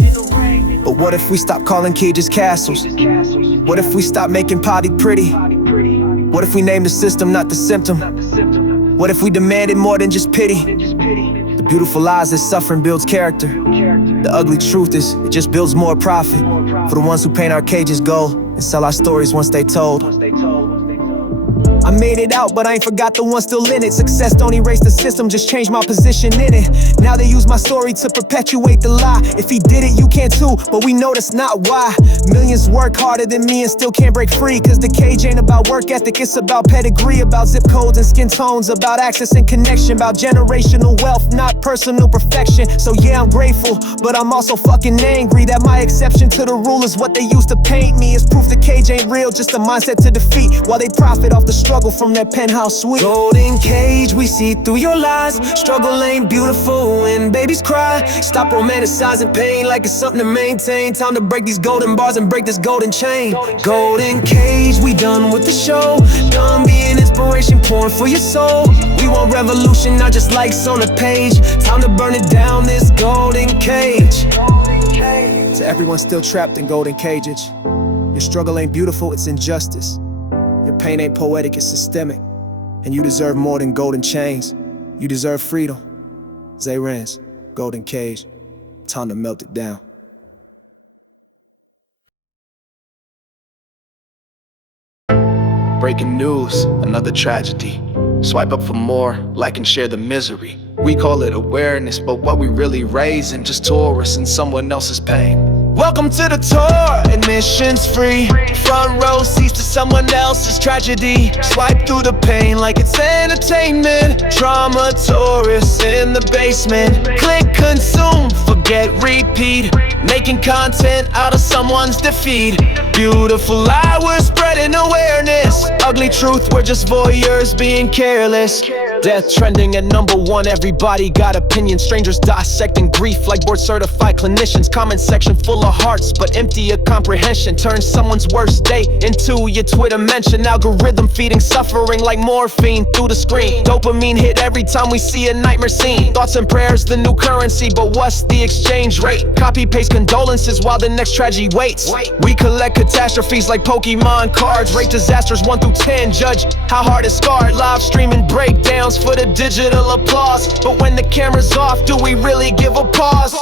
But what if we stop calling cages castles? What if we stop making poverty pretty? What if we name the system, not the symptom? What if we demanded more than just pity? The beautiful lies is suffering builds character. The ugly truth is it just builds more profit for the ones who paint our cages gold and sell our stories once they told. I made it out, but I ain't forgot the one still in it. Success don't erase the system, just change my position in it. Now they use my story to perpetuate the lie. If he did it, you can too, but we know that's not why. Millions work harder than me and still can't break free. Cause the cage ain't about work ethic, it's about pedigree. About zip codes and skin tones, about access and connection. About generational wealth, not personal perfection. So yeah, I'm grateful, but I'm also fucking angry that my exception to the rule is what they used to paint me. It's proof the cage ain't real, just a mindset to defeat. While they profit off the struggle from that penthouse suite. Golden cage, we see through your lies. Struggle ain't beautiful when babies cry. Stop romanticizing pain like it's something to maintain. Time to break these golden bars and break this golden chain. Golden cage, we done with the show. Done being inspiration pouring for your soul. We want revolution, not just likes on a page. Time to burn it down, this golden cage. To everyone still trapped in golden cages, your struggle ain't beautiful, it's injustice. Your pain ain't poetic, it's systemic. And you deserve more than golden chains. You deserve freedom. Zay Renz, Golden Cage. Time to melt it down. Breaking news, another tragedy. Swipe up for more, like and share the misery. We call it awareness, but what we really raising, just tourists in someone else's pain. Welcome to the tour, admissions free. Front row seats to someone else's tragedy. Swipe through the pain like it's entertainment. Trauma tourists in the basement. Click consume, forget repeat. Making content out of someone's defeat. Beautiful lie, we're spreading awareness. Ugly truth, we're just voyeurs being careless. Death trending at #1, everybody got opinions. Strangers dissecting grief like board certified clinicians. Comment section full of hearts but empty of comprehension. Turn someone's worst day into your Twitter mention. Algorithm feeding suffering like morphine through the screen. Dopamine hit every time we see a nightmare scene. Thoughts and prayers the new currency, but what's the exchange rate? Copy paste condolences while the next tragedy waits. We collect catastrophes like Pokemon cards. Rate disasters 1 through 10, judge how hard it's scarred. Live streaming breakdowns for the digital applause. But when the camera's off, do we really give a pause?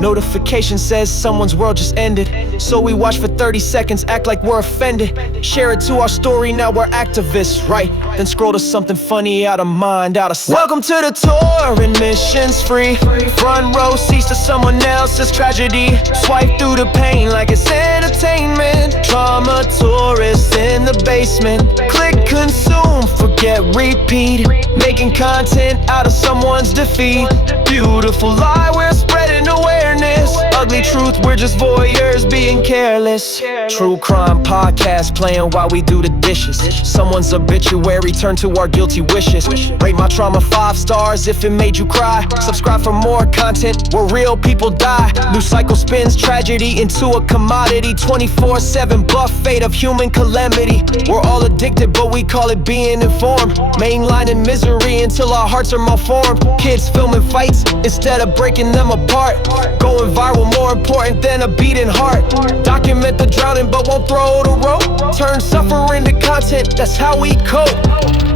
Notification says someone's world just ended. So we watch for 30 seconds, act like we're offended. Share it to our story, now we're activists, right? Then scroll to something funny, out of mind, out of sight. Welcome to the tour, admissions free. Front row seats to someone else's tragedy. Swipe through the pain like it's entertainment. Trauma tourists in the basement. Click consume, forget repeat. Making content out of someone's defeat. Beautiful lie, we're spreading awareness. Ugly truth, we're just voyeurs being careless. True crime podcast playing while we do the vicious. Someone's obituary turned to our guilty wishes. Rate my trauma 5 stars if it made you cry. Subscribe for more content where real people die. New cycle spins tragedy into a commodity. 24/7 buffet of human calamity. We're all addicted, but we call it being informed. Mainline in misery until our hearts are malformed. Kids filming fights instead of breaking them apart. Going viral more important than a beating heart. Document the drowning but won't throw the rope. Turn suffering to content, that's how we cope.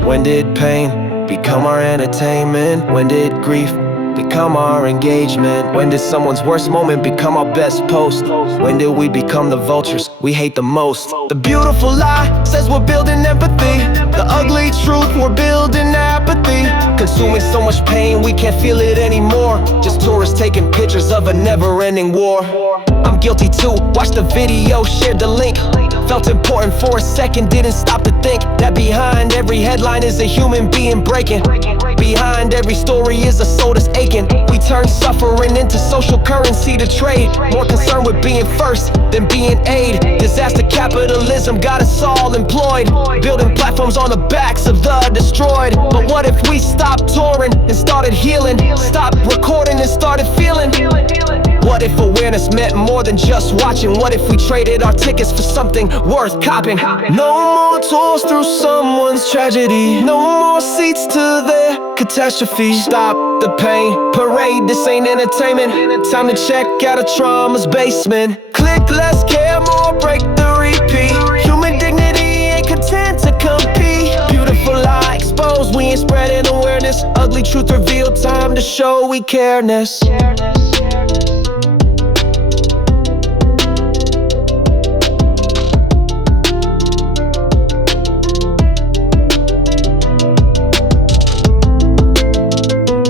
When did pain become our entertainment? When did grief become our engagement? When did someone's worst moment become our best post? When did we become the vultures we hate the most? The beautiful lie says we're building empathy. The ugly truth, we're building apathy. Consuming so much pain we can't feel it anymore. Just tourists taking pictures of a never-ending war. I'm guilty too, watched the video, shared the link. Felt important for a second, didn't stop to think that behind every headline is a human being breaking. Behind every story is a soul that's aching. We turn suffering into social currency to trade. More concerned with being first than being aid. Disaster capitalism got us all employed. Building platforms on the backs of the destroyed. But what if we stopped touring and started healing? Stopped recording and started feeling? What if awareness meant more than just watching? What if we traded our tickets for something worth copping? No more tours through someone's tragedy. No more seats to their catastrophe. Stop the pain parade, this ain't entertainment. Time to check out a trauma's basement. Click less, care more, break the repeat. Human dignity ain't content to compete. Beautiful lie exposed, we ain't spreading awareness. Ugly truth revealed, time to show we careness.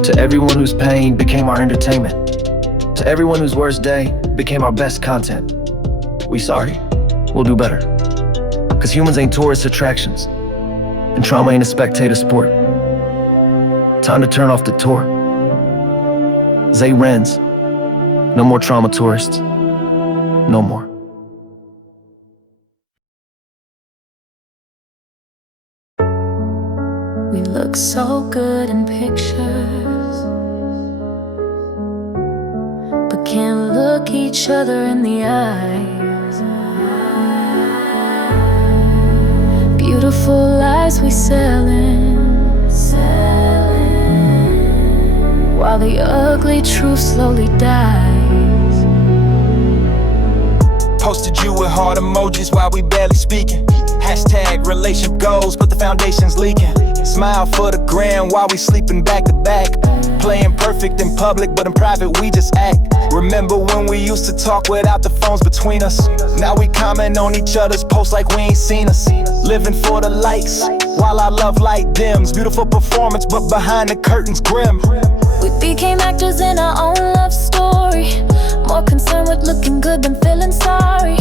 To everyone whose pain became our entertainment. To everyone whose worst day became our best content. We sorry, we'll do better. Cause humans ain't tourist attractions. And trauma ain't a spectator sport. Time to turn off the tour. Zay Renz. No more trauma tourists. No more. We look so good in pictures, but can't look each other in the eyes. Beautiful lies we selling, while the ugly truth slowly dies. Posted you with heart emojis while we barely speaking. Hashtag relationship goals, but the foundation's leaking. Smile for the gram while we sleeping back to back. Playing perfect in public, but in private we just act. Remember when we used to talk without the phones between us? Now we comment on each other's posts like we ain't seen us. Living for the likes, while our love light dims. Beautiful performance, but behind the curtains grim. We became actors in our own love story, more concerned with looking good than feeling sorry.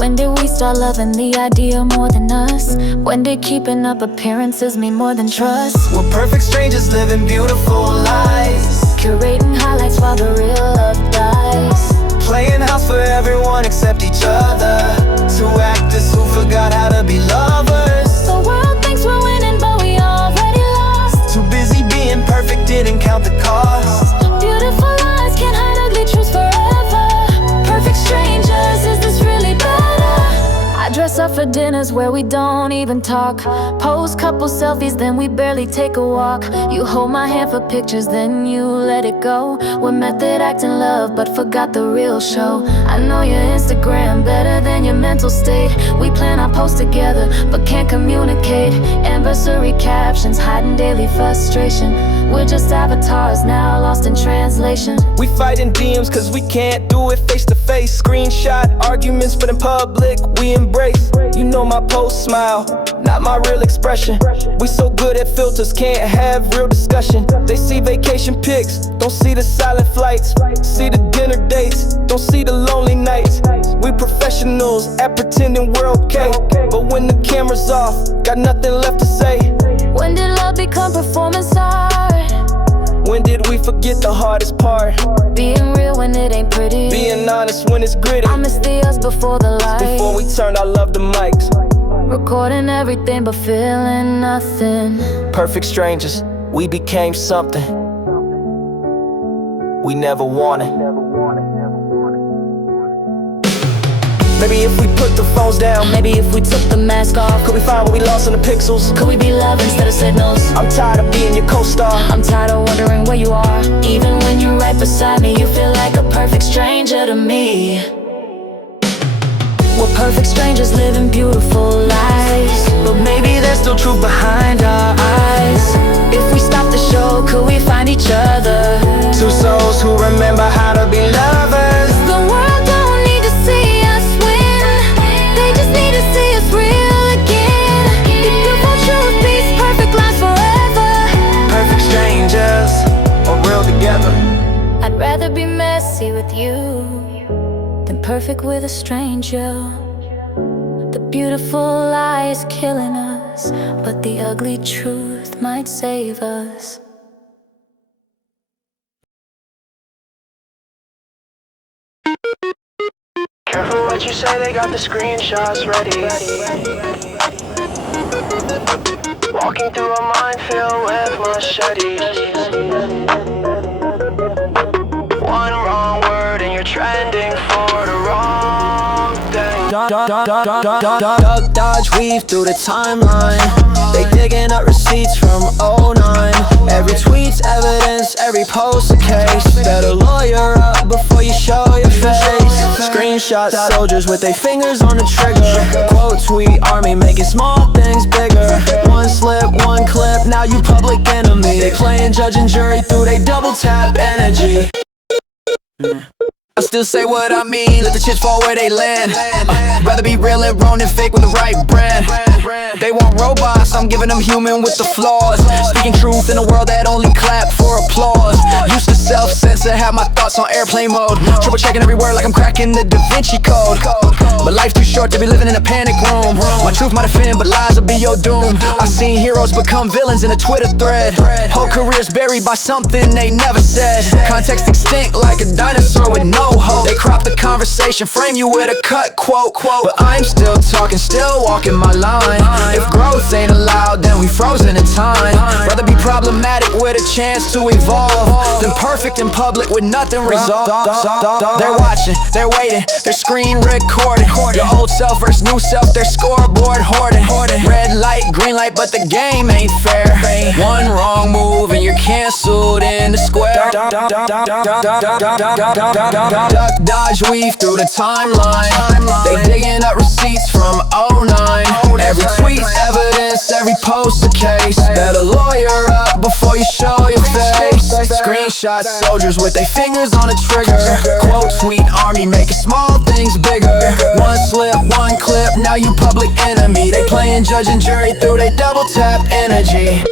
When did we start loving the idea more than us? When did keeping up appearances mean more than trust? We're perfect strangers living beautiful lives, curating highlights while the real love dies. Playing house for everyone except each other. Two actors who forgot how to be lovers. The world thinks we're winning, but we already lost. Too busy being perfect, didn't count the cost. Beautiful lies can't hide ugly truths forever. Perfect strangers, is this really better? I dress up for dinners where we don't even talk. Post couple selfies, then we barely take a walk. You hold my hand for pictures, then you let it go. We're method acting love, but forgot the real show. I know your Instagram better than your mental state. We plan our posts together, but can't communicate. Anniversary captions, hiding daily frustration. We're just avatars now, lost in translation. We fight in DMs cause we can't do it face to face. Screenshot arguments, but in public we embrace. You know my post smile, not my real expression. We so good at filters, can't have real discussion. They see vacation pics, don't see the silent flights. See the dinner dates, don't see the lonely nights. We professionals at pretending we're okay, but when the camera's off, got nothing left to say. When did love become performance art? When did we forget the hardest part? Being real when it ain't pretty. Being honest when it's gritty. I miss the us before the light. Before we turned our love to mics. Recording everything but feeling nothing. Perfect strangers, we became something we never wanted. Maybe if we put the phones down, Maybe if we took the mask off, could we find what we lost in the pixels? could we be love instead of signals? I'm tired of being your co-star. I'm tired of wondering where you are. Even when you're right beside me, you feel like a perfect stranger to me. We're perfect strangers living beautiful lives, But maybe there's still truth behind our eyes. if we stop the show, could we find each other? Two souls who remember how to be lovers. The world don't need to see us win, they just need to see us real again. Beautiful truth beats perfect lives forever. Perfect strangers, or real together. I'd rather be messy with you than perfect with a stranger. The beautiful lie is killing us, but the ugly truth might save us. Careful what you say, they got the screenshots ready. Walking through a minefield with machetes. One wrong word and you're trending for the wrong thing. Duck, dodge, weave through the timeline. They digging up receipts from '09. Every tweet's evidence, every post a case. Better lawyer up before you show your face. Screenshot soldiers with their fingers on the trigger. Quote tweet army making small things bigger. One slip, one clip, now you public enemy. They playing judge and jury through they double tap energy. I still say what I mean, let the chips fall where they land. Rather be real and wrong than fake with the right brand. They want robots, I'm giving them human with the flaws. Speaking truth in a world that only clap for applause. Used to self-censor, have my thoughts on airplane mode. Triple checking every word like I'm cracking the Da Vinci Code. But life's too short to be living in a panic room. My truth might offend, but lies will be your doom. I've seen heroes become villains in a Twitter thread. Whole careers buried by something they never said. Context extinct like a dinosaur with no hope. They crop the conversation, frame you with a cut quote. But I'm still talking, still walking my line. If growth ain't allowed, then we frozen in time. Rather be problematic with a chance to evolve than perfect in public with nothing resolved. They're watching, they're waiting, they're screen recording. Your old self versus new self, their scoreboard hoarding. Red light, green light, but the game ain't fair. One wrong move and you're canceled in the square. Duck, dodge, weave through the timeline. They digging up receipts from '09. Every tweet's evidence, every post a case. Better lawyer up before you show your face. Screenshot soldiers with their fingers on the trigger. Quote tweet army making small things bigger. One slip, one clip, now you public enemy. They playing judge and jury through they double tap energy.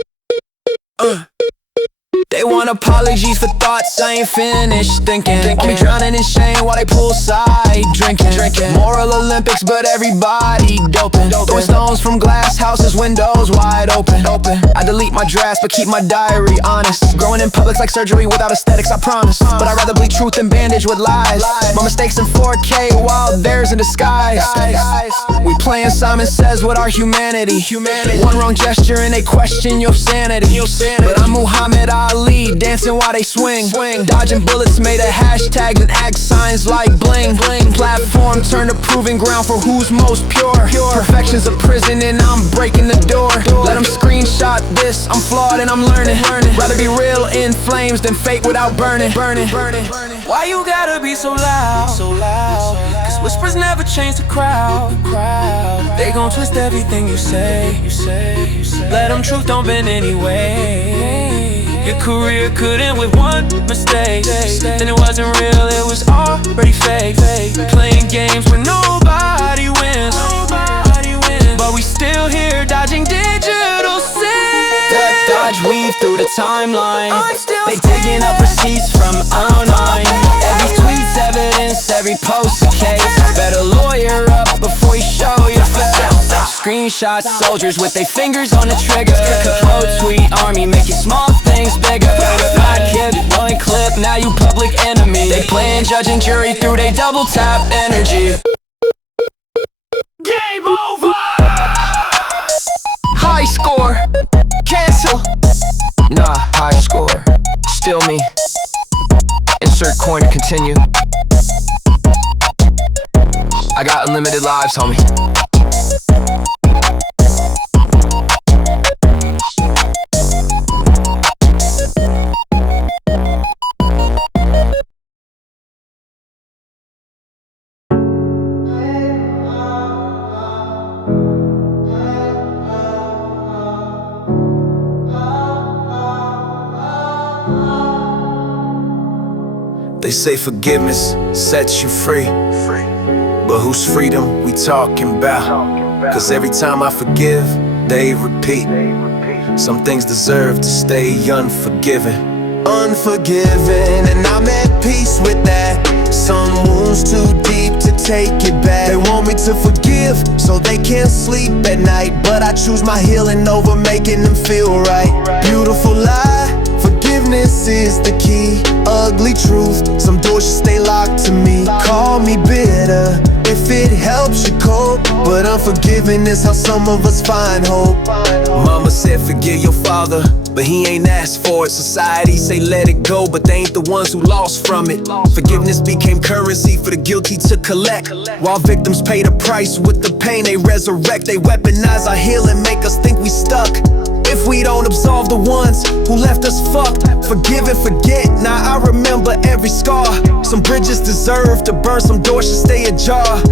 They want apologies for thoughts I ain't finished thinking. I'll be drowning in shame while they poolside drinking. Moral Olympics, but everybody doping. Throwing stones from glass houses, windows wide open. I delete my drafts, but keep my diary honest. Growing in public's like surgery without aesthetics, I promise. But I'd rather bleed truth than bandage with lies. My mistakes in 4K while theirs in disguise. We playing Simon Says with our humanity. One wrong gesture and they question your sanity. But I'm Muhammad Ali, dancing while they swing. Dodging bullets made of hashtags and act signs like bling. Platform turned to proving ground for who's most pure. Perfection's a prison and I'm breaking the door. Let them screenshot this, I'm flawed and I'm learning. Rather be real in flames than fake without burning. Why you gotta be so loud? Cause whispers never change the crowd. They gon' twist everything you say. Let them truth don't bend anyway. Your career could end with one mistake. Then it wasn't real, it was already fake. Playing games where nobody wins. But we still here dodging digital sins. Dodge, weave through the timeline. They digging up receipts from '09. Every tweet's evidence, every post a case. Better lawyer up before you show your face. Screenshot soldiers with their fingers on the trigger. Quote tweet army making small things bigger. Not kid, one clip, now you public enemy. They playing judge and jury through they double tap energy. Game over! high score. Cancel. Nah, high score. Still me. Insert coin to continue. I got unlimited lives, homie. They say forgiveness sets you free, but whose freedom we talking about? Cause every time I forgive, they repeat. Some things deserve to stay unforgiven. Unforgiven, and I'm at peace with that. Some wounds too deep to take it back. They want me to forgive, so they can't sleep at night. But I choose my healing over making them feel right. Beautiful lie, forgiveness is the key. Ugly truth, some doors should stay locked to me. Call me bitter if it helps you cope, but unforgiving is how some of us find hope. Mama said forgive your father, but he ain't asked for it. Society say let it go, but they ain't the ones who lost from it. Forgiveness became currency for the guilty to collect, while victims pay the price with the pain they resurrect. They weaponize our healing, make us think we stuck. If we don't absolve the ones who left us fucked, forgive and forget, now I remember every scar. Some bridges deserve to burn, some doors should stay ajar.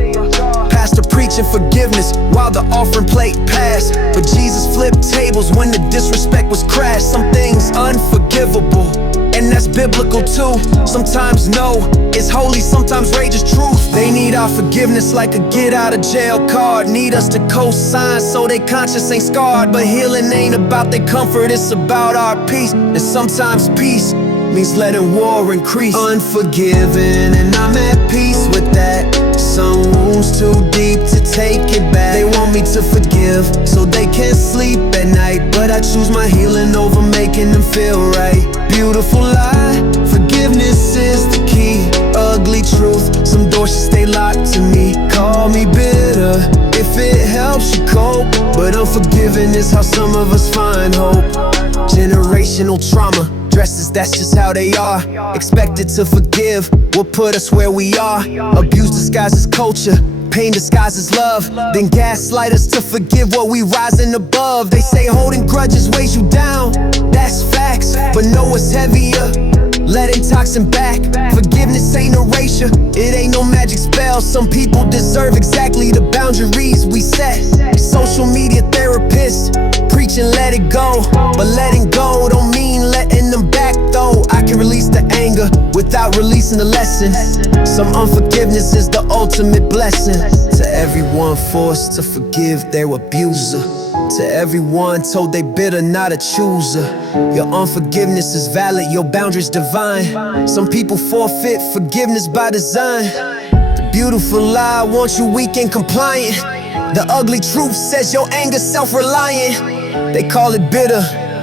Pastor preaching forgiveness while the offering plate passed, but Jesus flipped tables when the disrespect was crashed. Some things unforgivable, and that's biblical too. Sometimes no is holy, sometimes rage is truth. They need our forgiveness like a get out of jail card. Need us to co-sign so they conscience ain't scarred. But healing ain't about their comfort, it's about our peace. And sometimes peace means letting war increase. Unforgiven, and I'm at peace with that. Some wounds too deep to take it back. They want me to forgive, so they can't sleep at night. But I choose my healing over making them feel right. Beautiful lie, forgiveness is the key. Ugly truth, some doors should stay locked to me. Call me bitter if it helps you cope, but unforgiving is how some of us find hope. Generational trauma, dresses, that's just how they are. Expected to forgive will put us where we are. Abuse disguises culture, pain disguises love. Then gaslight us to forgive what we rising above. They say holding grudges weighs you down, that's facts, but know what's heavier? Letting toxin back. Forgiveness ain't erasure, it ain't no magic spell. Some people deserve exactly the boundaries we set. Social media therapists preaching let it go, but letting go don't mean letting them back though. I can release the anger without releasing the lesson. Some unforgiveness is the ultimate blessing. To everyone forced to forgive their abuser, to everyone told they bitter, not a chooser, your unforgiveness is valid, your boundaries divine. Some people forfeit forgiveness by design. The beautiful lie wants you weak and compliant. The ugly truth says your anger self-reliant. They call it bitter,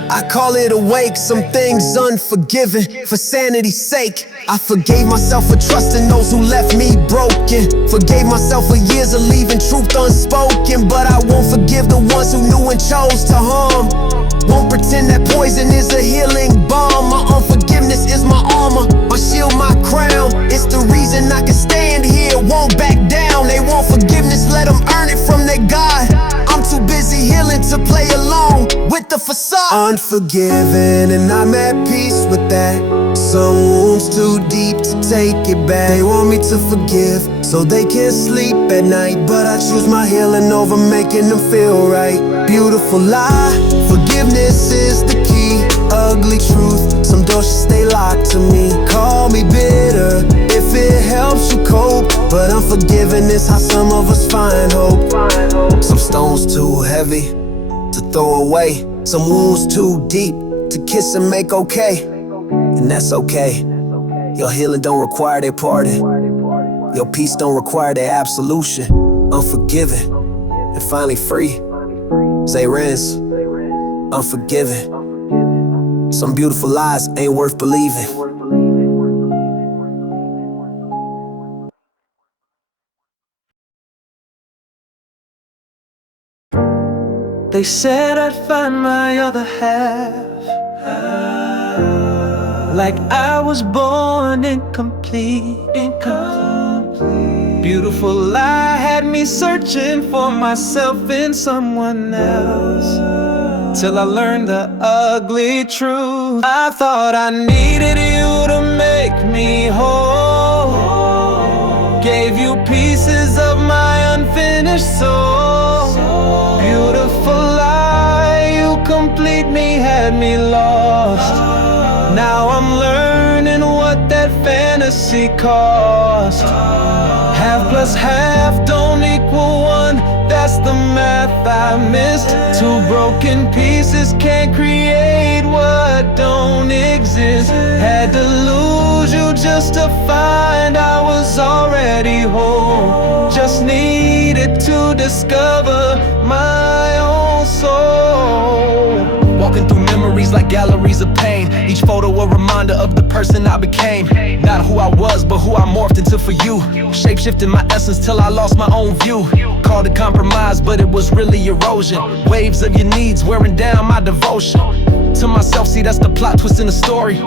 I call it awake. Some things unforgiven for sanity's sake. I forgave myself for trusting those who left me broken. Forgave myself for years of leaving truth unspoken. But I won't forgive the ones who knew and chose to harm. Won't pretend that poison is a healing balm. My unforgiveness is my armor, my shield, my crown. It's the reason I can stand here, won't back down. They want forgiveness, let them earn it from their God. I'm too busy healing to play along with the facade. Unforgiven, and I'm at peace with that. Some wounds too deep to take it back. They want me to forgive, so they can't sleep at night. But I choose my healing over making them feel right. Beautiful lie, forgiveness is the key. Ugly truth, some doors should stay locked to me. Call me bitter if it helps you cope, but unforgiving is how some of us find hope. Some stones too heavy to throw away. Some wounds too deep to kiss and make okay. And that's okay. Your healing don't require their pardon. Your peace don't require their absolution. Unforgiven and finally free. Zay Renz, unforgiven. Some beautiful lies ain't worth believing. They said I'd find my other half, like I was born incomplete. Beautiful lie had me searching for myself in someone else, till I learned the ugly truth. I thought I needed you to make me whole, gave you pieces of my unfinished soul. Beautiful lie, you complete me, had me lost. Now I'm learning what that fantasy cost. Half plus half don't equal one, that's the math I missed. Two broken pieces can't create what don't exist. Had to lose you just to find I was already whole. Just needed to discover my own soul. Walking through memories like galleries of pain, each photo a reminder of the person I became. Not who I was, but who I morphed into for you. Shape-shifting my essence till I lost my own view. Called it compromise, but it was really erosion. Waves of your needs wearing down my devotion to myself, see that's the plot twist in the story.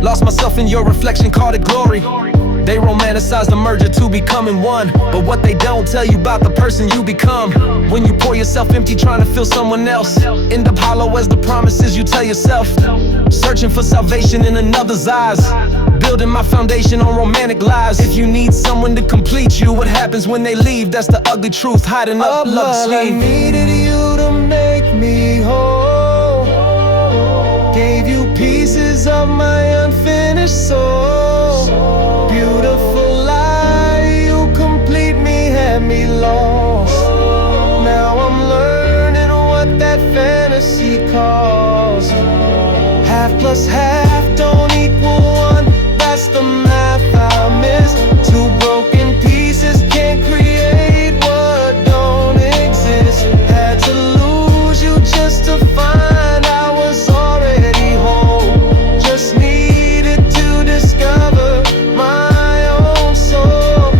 Lost myself in your reflection, called it glory. They romanticize the merger to becoming one, but what they don't tell you about the person you become. When you pour yourself empty trying to fill someone else, end up hollow as the promises you tell yourself. Searching for salvation in another's eyes, building my foundation on romantic lies. If you need someone to complete you, what happens when they leave? That's the ugly truth hiding up love's sleeve. I needed you to make me whole, gave you pieces of my unfinished soul. Beautiful lie, you complete me, had me lost. Now I'm learning what that fantasy costs. Half plus half don't equal one, that's the math I missed. Two broken pieces can't create what don't exist. Had to lose you just to find I was already whole. Just needed to discover my own soul.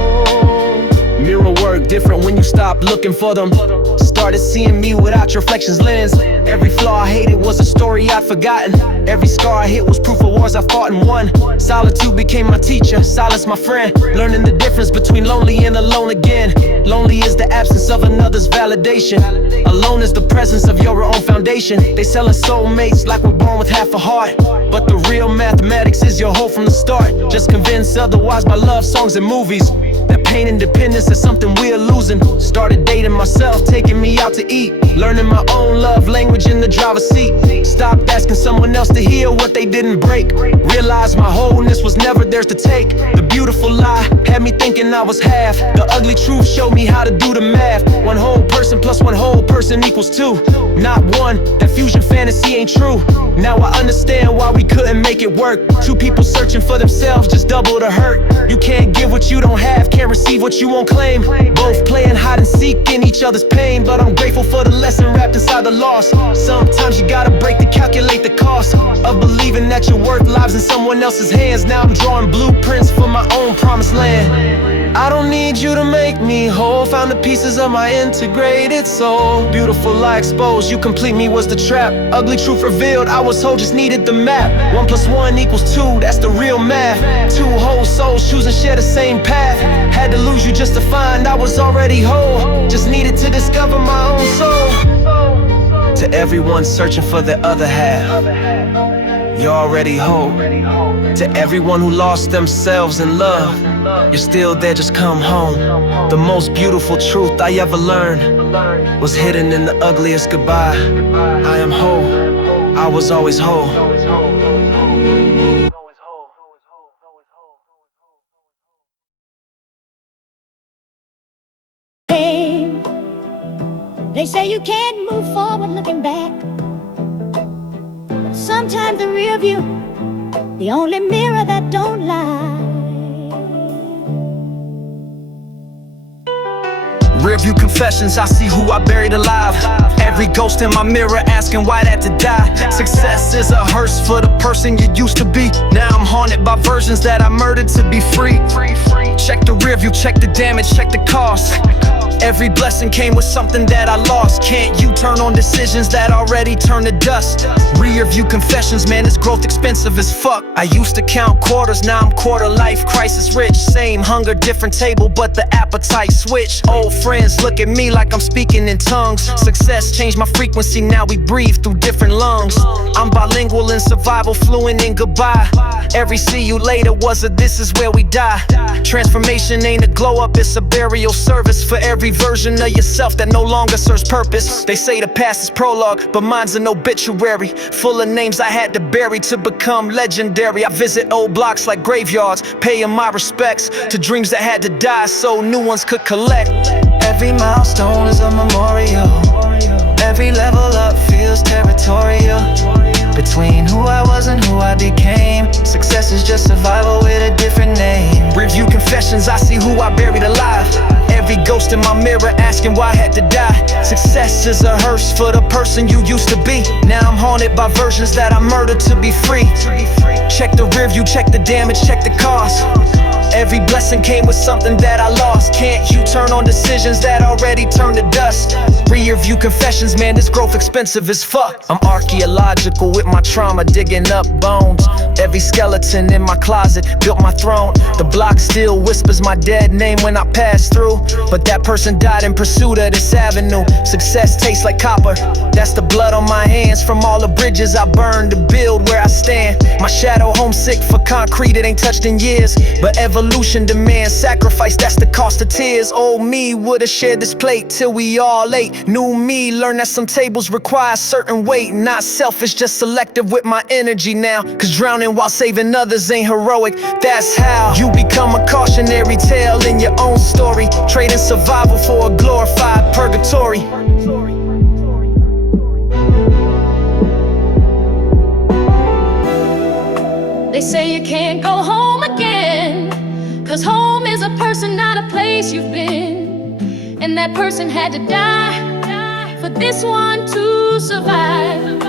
Mirror work different when you stop looking for them. Started seeing me without your reflections lens. Every flaw I hated was a story I'd forgotten. Every scar I hit was proof of wars I fought and won. Solitude became my teacher, silence my friend. Learning the difference between lonely and alone again. Lonely is the absence of another's validation. Alone is the presence of your own foundation. They sell us soulmates like we're born with half a heart, but the real mathematics is your whole from the start. Just convinced otherwise by love songs and movies. That pain independence is something we're losing. Started dating myself, taking me out to eat. Learning my own love language in the driver's seat. Stopped asking someone else to heal what they didn't break. Realized my wholeness was never theirs to take. The beautiful lie had me thinking I was half. The ugly truth showed me how to do the math. One whole person plus one whole person equals two. Not one, that fusion fantasy ain't true. Now I understand why we couldn't make it work. Two people searching for themselves, just double the hurt. You can't give what you don't have, can't receive what you won't claim. Both playing hide and seek in each other's pain, but I'm grateful for the lesson wrapped inside the loss. Sometimes you gotta break to calculate the cost of believing that your worth lies in someone else's hands. Now I'm drawing blueprints for my own promised land. I don't need you to make me whole. Found the pieces of my integrated soul. Beautiful lie exposed, you complete me was the trap. Ugly truth revealed, I was whole, just needed the map. 1 + 1 = 2, that's the real math. Two whole souls choosing share the same path. Had to lose you just to find I was already whole. Just needed to discover my own soul. To everyone searching for their other half, you're already whole. To everyone who lost themselves in love, you're still there, just come home. The most beautiful truth I ever learned was hidden in the ugliest goodbye. I am whole, I was always whole. They say you can't move forward looking back. Sometimes the rear view, the only mirror that don't lie. Rearview confessions, I see who I buried alive. Every ghost in my mirror asking why that to die. Success is a hearse for the person you used to be. Now I'm haunted by versions that I murdered to be free. Check the rearview, check the damage, check the cost. Every blessing came with something that I lost. Can't you turn on decisions that already turned to dust? Rear view confessions, man, this growth expensive as fuck. I used to count quarters, now I'm quarter life crisis rich. Same hunger, different table, but the appetite switch. Old friends look at me like I'm speaking in tongues. Success changed my frequency, now we breathe through different lungs. I'm bilingual in survival, fluent in goodbye. Every see you later was a this is where we die. Transformation ain't a glow up, it's a burial service for every version of yourself that no longer serves purpose. They say the past is prologue, but mine's an obituary, full of names I had to bury to become legendary. I visit old blocks like graveyards, paying my respects to dreams that had to die so new ones could collect. Every milestone is a memorial. Every level up feels territorial. Between who I was and who I became, success is just survival with a different name. Review confessions, I see who I buried alive. Every ghost in my mirror asking why I had to die. Success is a hearse for the person you used to be. Now I'm haunted by versions that I murdered to be free. Check the rear view, check the damage, check the cost. Every blessing came with something that I lost. Can't you turn on decisions that already turned to dust? Rear view confessions, man, this growth expensive as fuck. I'm archaeological with my trauma, digging up bones. Every skeleton in my closet built my throne. The block still whispers my dead name when I pass through, but that person died in pursuit of this avenue. Success tastes like copper, that's the blood on my hands from all the bridges I burned to build where I stand. My shadow homesick for concrete it ain't touched in years, but evolution demands sacrifice, that's the cost of tears. Old me would've shared this plate till we all ate. New me learned that some tables require a certain weight. Not selfish, just selective with my energy now, cause drowning while saving others ain't heroic. That's how you become a cautionary tale in your own story, trading survival for a glorified purgatory. They say you can't go home again, cause home is a person, not a place you've been. And that person had to die for this one to survive.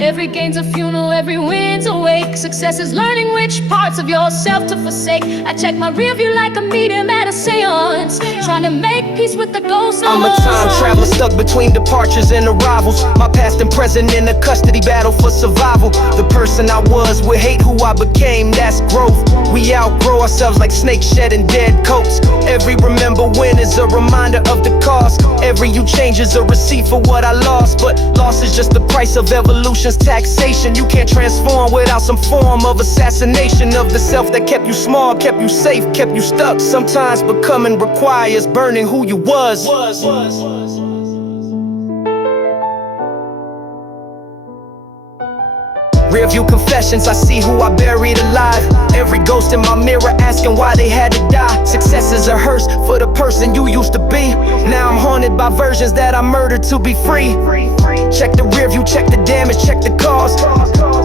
Every gain's a funeral, every win's a wake. Success is learning which parts of yourself to forsake. I check my rear view like a medium at a seance, trying to make peace with the ghosts of I'm a time traveler stuck between departures and arrivals. My past and present in a custody battle for survival. The person I was will hate who I became, that's growth. We outgrow ourselves like snakes shedding dead coats. Every remember when is a reminder of the cost. Every you change is a receipt for what I lost, but loss is just the price of evolution's taxation. You can't transform without some form of assassination of the self that kept you small, kept you safe, kept you stuck. Sometimes becoming requires burning who you was. Rear view confessions, I see who I buried alive. Every ghost in my mirror asking why they had to die. Success is a hearse for the person you used to be. Now I'm haunted by versions that I murdered to be free. Check the rear view, check the damage, check the cost.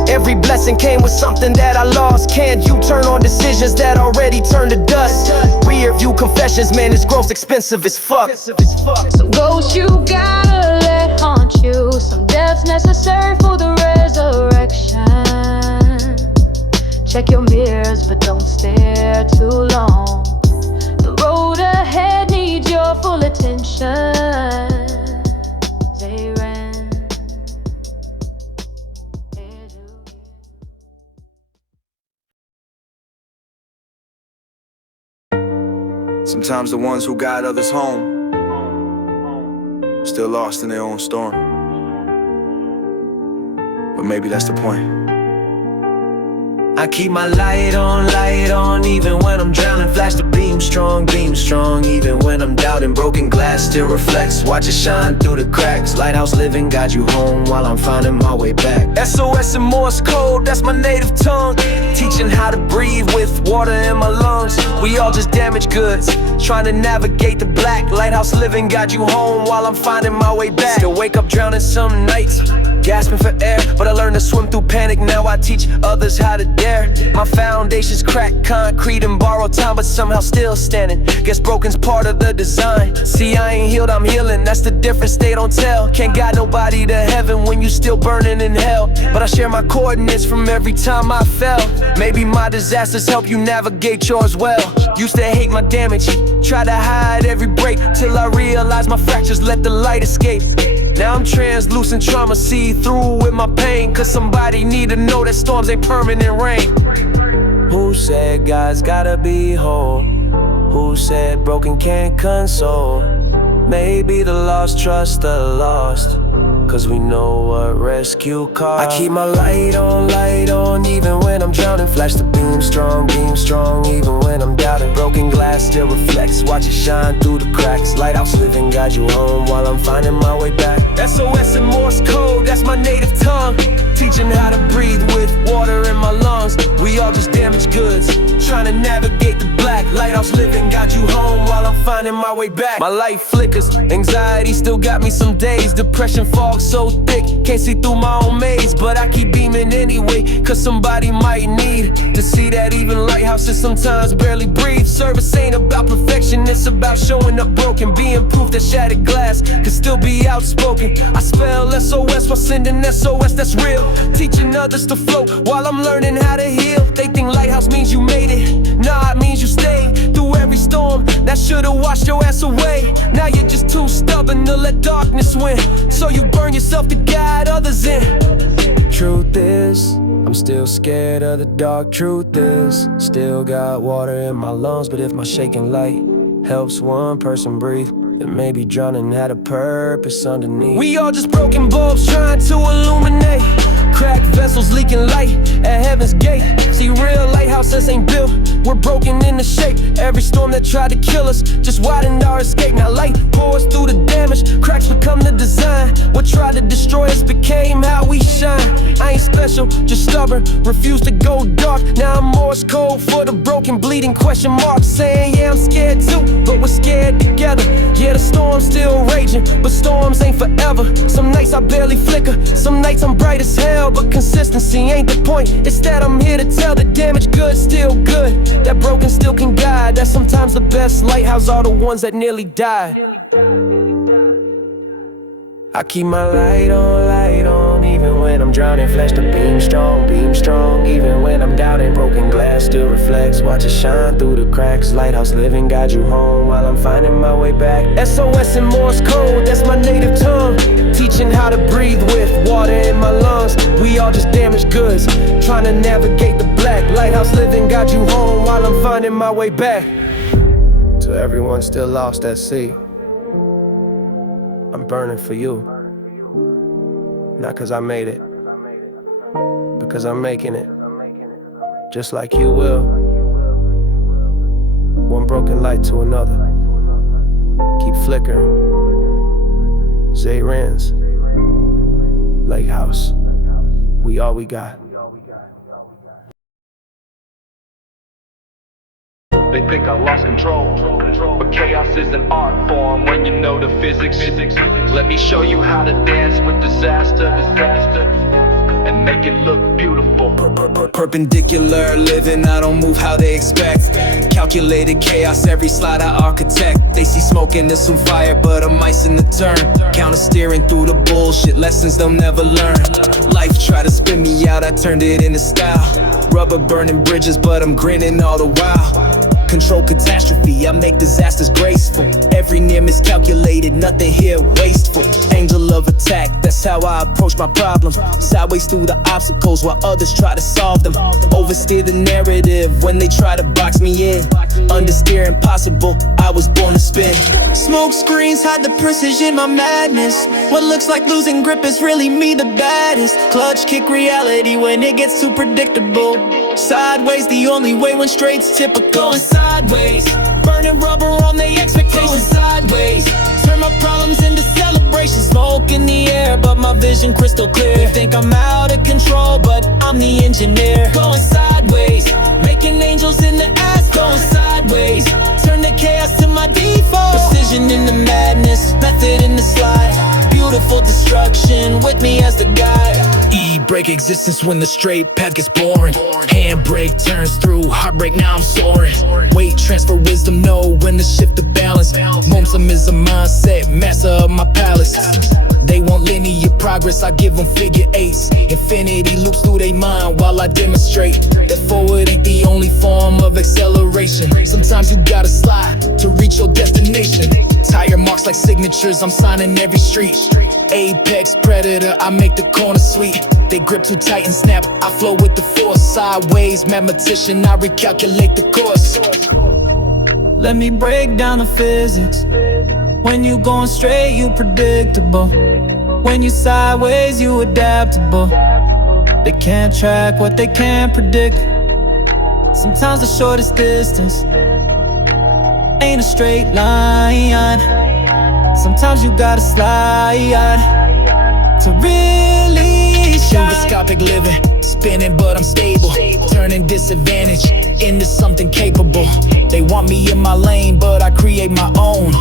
Every blessing came with something that I lost. Can't you turn on decisions that already turned to dust? Rear view confessions, man, this growth's expensive as fuck. Some ghosts you gotta let haunt you. Some death's necessary for the resurrection. Check your mirrors, but don't stare too long. The road ahead needs your full attention. Zay Renz. Sometimes the ones who guide others home still lost in their own storm. But maybe that's the point. I keep my light on, even when I'm drowning. Flash the beam strong, even when I'm doubting. Broken glass still reflects, watch it shine through the cracks. Lighthouse living, guide you home while I'm finding my way back. SOS and Morse code, that's my native tongue. Teaching how to breathe with water in my lungs. We all just damaged goods, trying to navigate the black. Lighthouse living, guide you home while I'm finding my way back. Still wake up drowning some nights, gasping for air, but I learned to swim through panic. Now I teach others how to dare. My foundation foundations cracked concrete and borrowed time, but somehow still standing. Guess broken's part of the design. See, I ain't healed, I'm healing, that's the difference they don't tell. Can't guide nobody to heaven when you still burning in hell. But I share my coordinates from every time I fell. Maybe my disasters help you navigate yours well. Used to hate my damage, try to hide every break, till I realized my fractures let the light escape. Now I'm translucent trauma, see through with my pain, cause somebody need to know that storms ain't permanent rain. Who said God's gotta be whole? Who said broken can't console? Maybe the lost trust the lost, cause we know what rescue costs. I keep my light on, even when I'm drowning. Flash the beam strong, even when I'm doubting. Broken glass still reflects, watch it shine through the cracks. Lighthouse living, guide you home while I'm finding my way back. SOS and Morse code, that's my native tongue. Teaching how to breathe with water in my lungs. We all just damaged goods, trying to navigate the black. Lighthouse living, guide you home while I'm finding my way back. My light flickers, anxiety still got me some days. Depression fog so thick, can't see through my own maze. But I keep beaming anyway, cause somebody might need to see that even lighthouses sometimes barely breathe. Service ain't about perfection, it's about showing up broken. Being proof that shattered glass can still be outspoken. I spell SOS while sending SOS, that's real. Teaching others to float while I'm learning how to heal. They think lighthouse means you made it, nah, it means you stayed through every storm that should've washed your ass away. Now you're just too stubborn to let darkness win, so you burn yourself to guide others in. Truth is, I'm still scared of the dark. Truth is, still got water in my lungs. But if my shaking light helps one person breathe, then maybe drowning had a purpose underneath. We all just broken bulbs trying to illuminate, cracked vessels leaking light at heaven's gate. See, real lighthouses ain't built, we're broken into shape. Every storm that tried to kill us just widened our escape. Now light pours through the damage, cracks become the design. What tried to destroy us became how we shine. I ain't special, just stubborn, refuse to go dark. Now I'm Morse code for the broken, bleeding question mark. Saying yeah, I'm scared too, but we're scared together. Yeah, the storm's still raging, but storms ain't forever. Some nights I barely flicker, some nights I'm bright as hell. But consistency ain't the point, it's that I'm here to tell the damaged good still good, that broken still can guide. That sometimes the best lighthouse are the ones that nearly died. I keep my light on, even when I'm drowning. Flash the beam strong, even when I'm doubting. Broken glass still reflects, watch it shine through the cracks. Lighthouse living, guide you home while I'm finding my way back. SOS and Morse code, that's my native tongue. Teaching how to breathe with water in my lungs. We all just damaged goods, trying to navigate the black. Lighthouse living, guide you home while I'm finding my way back. To everyone still lost at sea, I'm burning for you. Not cause I made it, because I'm making it, just like you will. One broken light to another, keep flickering. Zay Renz, Lighthouse, we all we got. They think I lost control, but chaos is an art form when you know the physics. Let me show you how to dance with disaster, and make it look beautiful. Perpendicular living, I don't move how they expect. Calculated chaos, every slide I architect. They see smoke and there's some fire, but I'm ice in the turn. Counter steering through the bullshit, lessons they'll never learn. Life tried to spin me out, I turned it into style. Rubber burning bridges, but I'm grinning all the while. Control catastrophe, I make disasters graceful. Every near miscalculated, nothing here wasteful. Angel of attack, that's how I approach my problems. Sideways through the obstacles while others try to solve them. Oversteer the narrative when they try to box me in. Understeer impossible, I was born to spin. Smoke screens hide the precision, my madness. What looks like losing grip is really me the baddest. Clutch kick reality when it gets too predictable. Sideways the only way when straight's typical. Going sideways, burning rubber on the expectations. Going sideways, turn my problems into celebrations. Smoke in the air, but my vision crystal clear. They think I'm out of control, but I'm the engineer. Going sideways, making angels in the ass. Going sideways, turn the chaos to my default. Precision in the madness, method in the slide. Beautiful destruction moving with me as the guide. E-break existence when the straight path gets boring. Handbrake turns through heartbreak, now I'm soaring. Weight transfer wisdom, know when to shift the balance. Momentum is a mindset, master of my palace. They want linear progress, I give them figure eights. Infinity loops through their mind while I demonstrate that forward ain't the only form of acceleration. Sometimes you gotta slide to reach your destination. Tire marks like signatures, I'm signing every street. Apex predator, I make the corner sweet. They grip too tight and snap, I flow with the force. Sideways, mathematician, I recalculate the course. Let me break down the physics. When you going straight, you predictable. When you sideways, you adaptable. They can't track what they can't predict. Sometimes the shortest distance ain't a straight line. Sometimes you gotta slide to really shine. Kaleidoscopic living, spinning but I'm stable. Turning disadvantage into something capable. They want me in my lane but I create my own.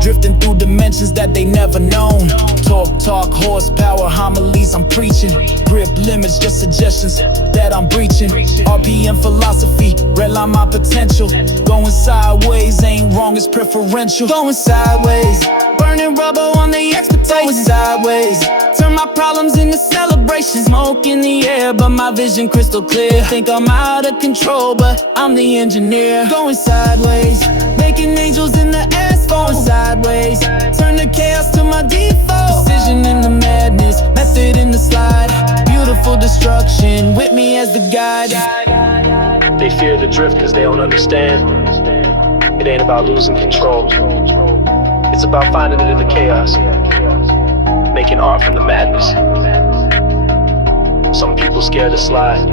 Drifting through dimensions that they never known. Talk, horsepower, homilies I'm preaching. Grip limits, just suggestions that I'm breaching. RPM philosophy, redline my potential. Going sideways ain't wrong, it's preferential. Going sideways, burning rubber on the expectation. Going sideways, turn my problems into celebrations. Smoke in the air, but my vision crystal clear. Think I'm out of control, but I'm the engineer. Going sideways, making angels in the air. Going sideways, turn the chaos to my default. Precision in the madness, method in the slide. Beautiful destruction, with me as the guide. They fear the drift cause they don't understand. It ain't about losing control. It's about finding it in the chaos, making art from the madness. Some people scared to slide,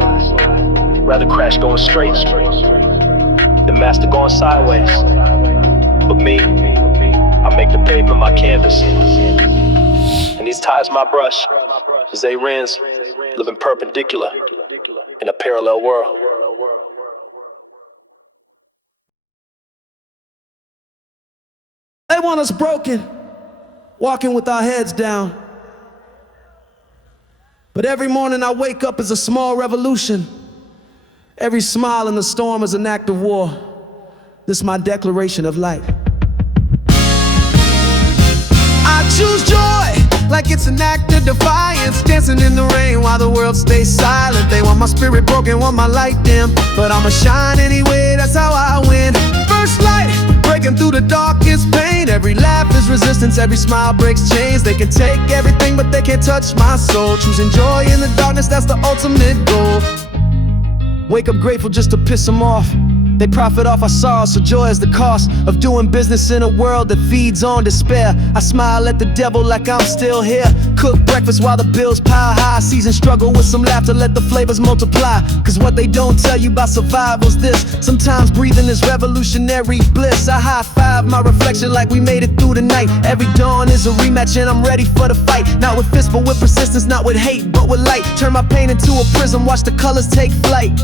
rather crash going straight than master going sideways. But me, I make the pavement my canvas, and these ties my brush. Zay Renz, living perpendicular in a parallel world. They want us broken, walking with our heads down. But every morning I wake up is a small revolution. Every smile in the storm is an act of war. This is my declaration of life. I choose joy like it's an act of defiance. Dancing in the rain while the world stays silent. They want my spirit broken, want my light dim, but I'ma shine anyway, that's how I win. First light, breaking through the darkest pain. Every laugh is resistance, every smile breaks chains. They can take everything but they can't touch my soul. Choosing joy in the darkness, that's the ultimate goal. Wake up grateful just to piss them off. They profit off our sorrow, so joy is the cost of doing business in a world that feeds on despair. I smile at the devil like I'm still here. Cook breakfast while the bills pile high. Season struggle with some laughter, let the flavors multiply. Cause what they don't tell you about survival's this: sometimes breathing is revolutionary bliss. I high five my reflection like we made it through the night. Every dawn is a rematch and I'm ready for the fight. Not with fists but with persistence, not with hate but with light. Turn my pain into a prism, watch the colors take flight.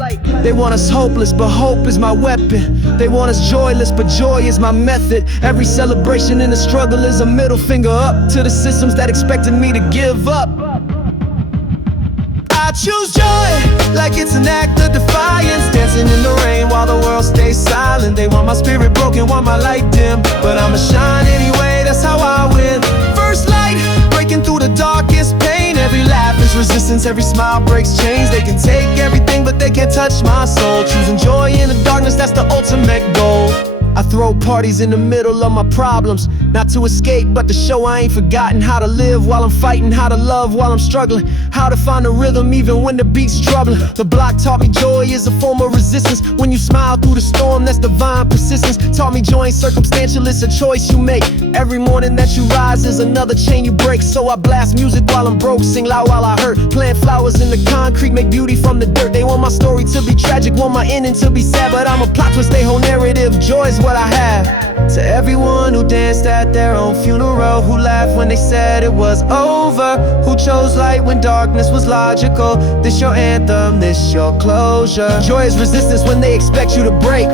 They want us hopeless but hope is my weapon. They want us joyless, but joy is my method. Every celebration in the struggle is a middle finger up to the systems that expected me to give up. I choose joy like it's an act of defiance. Dancing in the rain while the world stays silent. They want my spirit broken, want my light dim, but I'ma shine anyway, that's how I win. First light, breaking through the darkest pain. Every laugh is resistance, every smile breaks chains. They can take everything but they can't touch my soul. Choosing joy in the darkness, that's the ultimate goal. I throw parties in the middle of my problems, not to escape but to show I ain't forgotten how to live while I'm fighting, how to love while I'm struggling, how to find a rhythm even when the beat's troubling. The block taught me joy is a form of resistance. When you smile through the storm, that's divine persistence. Taught me joy ain't circumstantial, it's a choice you make. Every morning that you rise is another chain you break. So I blast music while I'm broke, sing loud while I hurt. Plant flowers in the concrete, make beauty from the dirt. They want my story to be tragic, want my ending to be sad, but I'm a plot twist, they whole narrative. Joy is what I have. To everyone who danced at their own funeral, who laughed when they said it was over, who chose light when darkness was logical. This your anthem, this your closure. Joy is resistance when they expect you to break.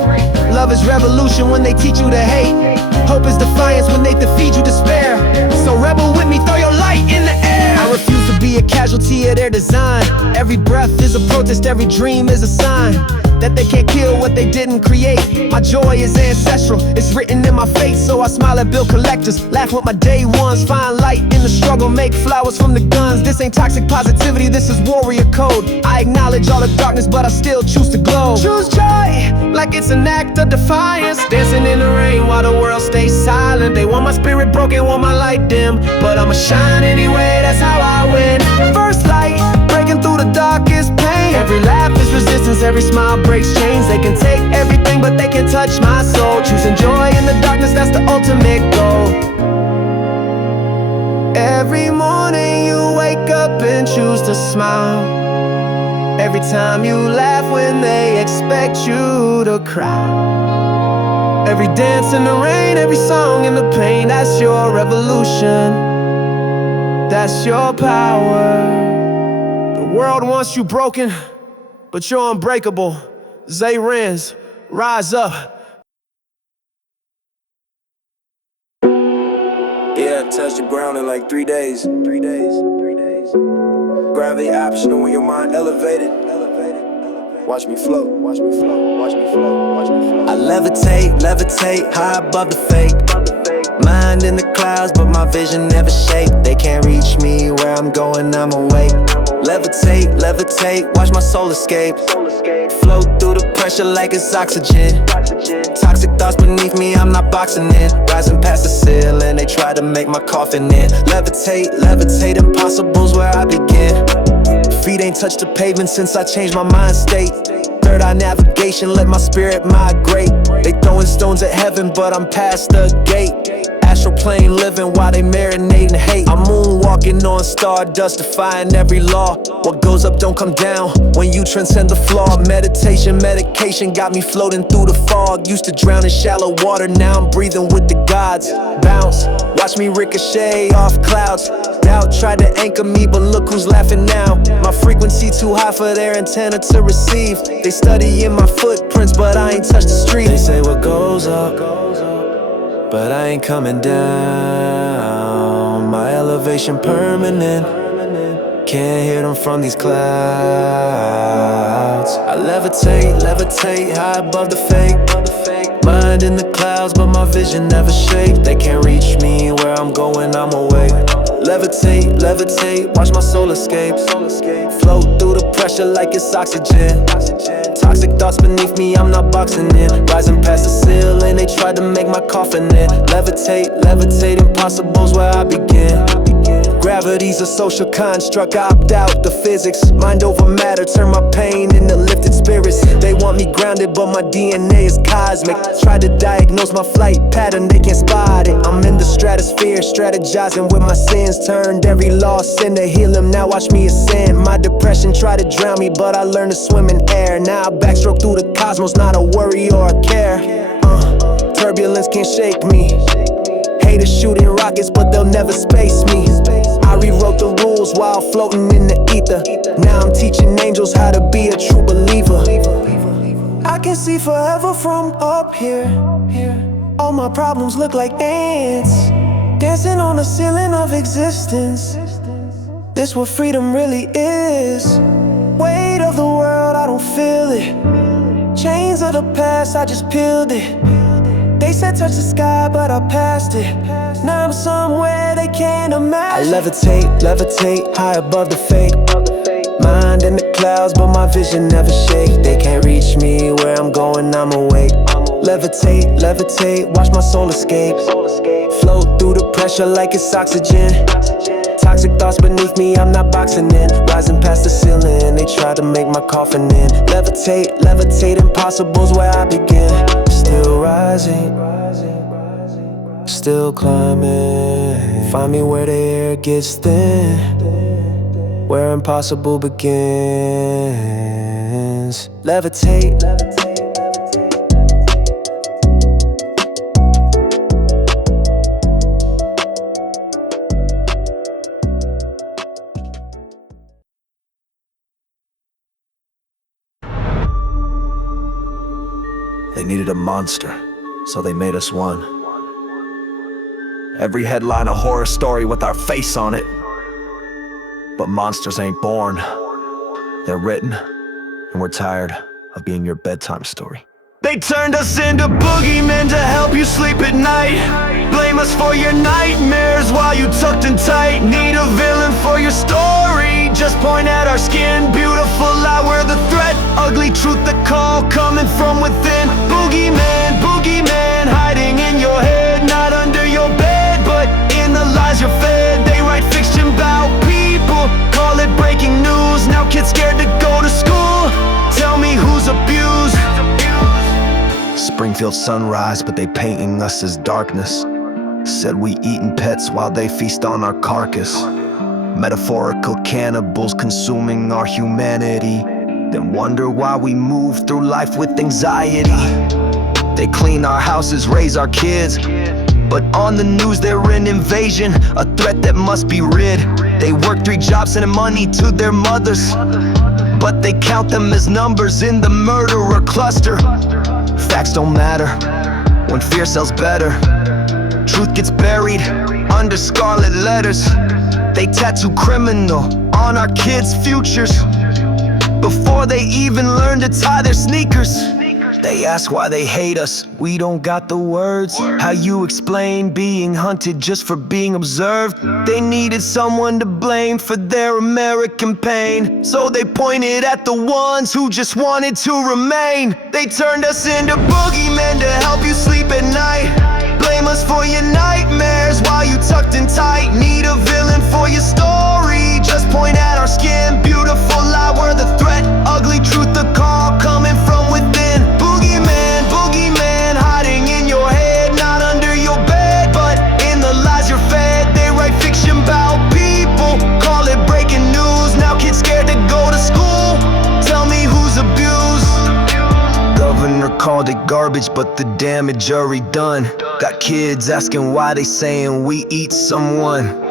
Love is revolution when they teach you to hate. Hope is defiance when they defeat you despair. So rebel with me, throw your light in the air. I refuse refuse to be a casualty of their design. Every breath is a protest, every dream is a sign that they can't kill what they didn't create. My joy is ancestral, it's written in my face, so I smile at bill collectors, laugh with my day ones, find light in the struggle, make flowers from the guns. This ain't toxic positivity, this is warrior code. I acknowledge all the darkness, but I still choose to glow. Choose joy, like it's an act of defiance. Dancing in the rain while the world stays silent. They want my spirit broken, want my light dim, but I'ma shine anyway, that's how I win. First light, breaking through the darkest pain. Every laugh is resistance, every smile breaks chains. They can take everything, but they can touch my soul. Choosing joy in the darkness, that's the ultimate goal. Every morning you wake up and choose to smile. Every time you laugh when they expect you to cry. Every dance in the rain, every song in the pain, that's your revolution, that's your power. The world wants you broken, but you're unbreakable. Zay Renz, rise up. Yeah, I touched the ground in like 3 days. 3 days. Gravity optional when your mind elevated. Watch me float, watch me float, watch me float, watch me float. I levitate, levitate, high above the fake. Mind in the clouds, but my vision never shake. They can't reach me where I'm going, I'm awake. Levitate, levitate, watch my soul escape. Float through the pressure like it's oxygen. Toxic thoughts beneath me, I'm not boxing in. Rising past the ceiling, they try to make my coffin in. Levitate, levitate, impossible's where I begin. Feet ain't touched the pavement since I changed my mind state. Third eye navigation, let my spirit migrate. They throwing stones at heaven, but I'm past the gate. Astral plane living while they marinating hate. I'm moonwalking on stardust, defying every law. What goes up don't come down when you transcend the flaw. Meditation, medication got me floating through the fog. Used to drown in shallow water, now I'm breathing with the gods. Bounce, watch me ricochet off clouds. Doubt tried to anchor me, but look who's laughing now. My frequency too high for their antenna to receive. They studying my footprints, but I ain't touched the street. They say what goes up, but I ain't coming down. My elevation permanent, can't hear them from these clouds. I levitate, levitate, high above the fake. Mind in the clouds, but my vision never shake. They can't reach me where I'm going, I'm awake. Levitate, levitate, watch my soul escape. Float through the pressure like it's oxygen. Toxic thoughts beneath me, I'm not boxing in. Rising past the ceiling, they tried to make my coffin in. Levitate, levitate, impossible's where I begin. Gravity's a social construct, I opt out the physics. Mind over matter, turn my pain into lifted spirits. They want me grounded, but my DNA is cosmic. Try to diagnose my flight pattern, they can't spot it. I'm in the stratosphere, strategizing with my sins. Turned every loss into healing, now watch me ascend. My depression tried to drown me, but I learned to swim in air. Now I backstroke through the cosmos, not a worry or a care. Turbulence can't shake me. Haters shooting rockets, but they'll never space me. I rewrote the rules while floating in the ether. Now I'm teaching angels how to be a true believer. I can see forever from up here. All my problems look like ants dancing on the ceiling of existence. This what freedom really is. Weight of the world, I don't feel it. Chains of the past, I just peeled it. They said touch the sky, but I passed it. Now I'm somewhere they can't imagine. I levitate, levitate, high above the fake. Mind in the clouds, but my vision never shake. They can't reach me where I'm going, I'm awake. Levitate, levitate, watch my soul escape. Float through the pressure like it's oxygen. Toxic thoughts beneath me, I'm not boxing in. Rising past the ceiling, they try to make my coffin in. Levitate, levitate, impossible's where I begin. Still rising, still climbing. Find me where the air gets thin, where impossible begins. Levitate, levitate. They needed a monster, so they made us one. Every headline a horror story with our face on it. But monsters ain't born, they're written, and we're tired of being your bedtime story. They turned us into boogeymen to help you sleep at night. Blame us for your nightmares while you tucked in tight. Need a villain for your story, just point at our skin. Beautiful lie, we're the threat. Ugly truth, the call coming from within. Boogeyman, boogeyman, hiding in your head. Not under your bed, but in the lies you're fed. They write fiction about people, call it breaking news. Now kids scared to go to school. Tell me who's abused. Springfield sunrise, but they painting us as darkness. Said we eating pets while they feast on our carcass. Metaphorical cannibals consuming our humanity. Then wonder why we move through life with anxiety. They clean our houses, raise our kids, but on the news they're an invasion, a threat that must be rid. They work 3 jobs sending money to their mothers, but they count them as numbers in the murderer cluster. Facts don't matter when fear sells better. Truth gets buried under scarlet letters. They tattoo criminal on our kids' futures before they even learn to tie their sneakers. They ask why they hate us, we don't got the words. How you explain being hunted just for being observed? They needed someone to blame for their American pain, so they pointed at the ones who just wanted to remain. They turned us into boogeymen to help you sleep at night. Blame us for your nightmares while you tucked in tight. Need a villain for your story, just point at our skin. Beautiful lie, we're the threat. Ugly truth, the call coming from within. Boogeyman, boogeyman, hiding in your head. Not under your bed, but in the lies you're fed. They write fiction about people, call it breaking news. Now kids scared to go to school. Tell me who's abused. Governor called it garbage, but the damage already done. Got kids asking why they saying we eat someone.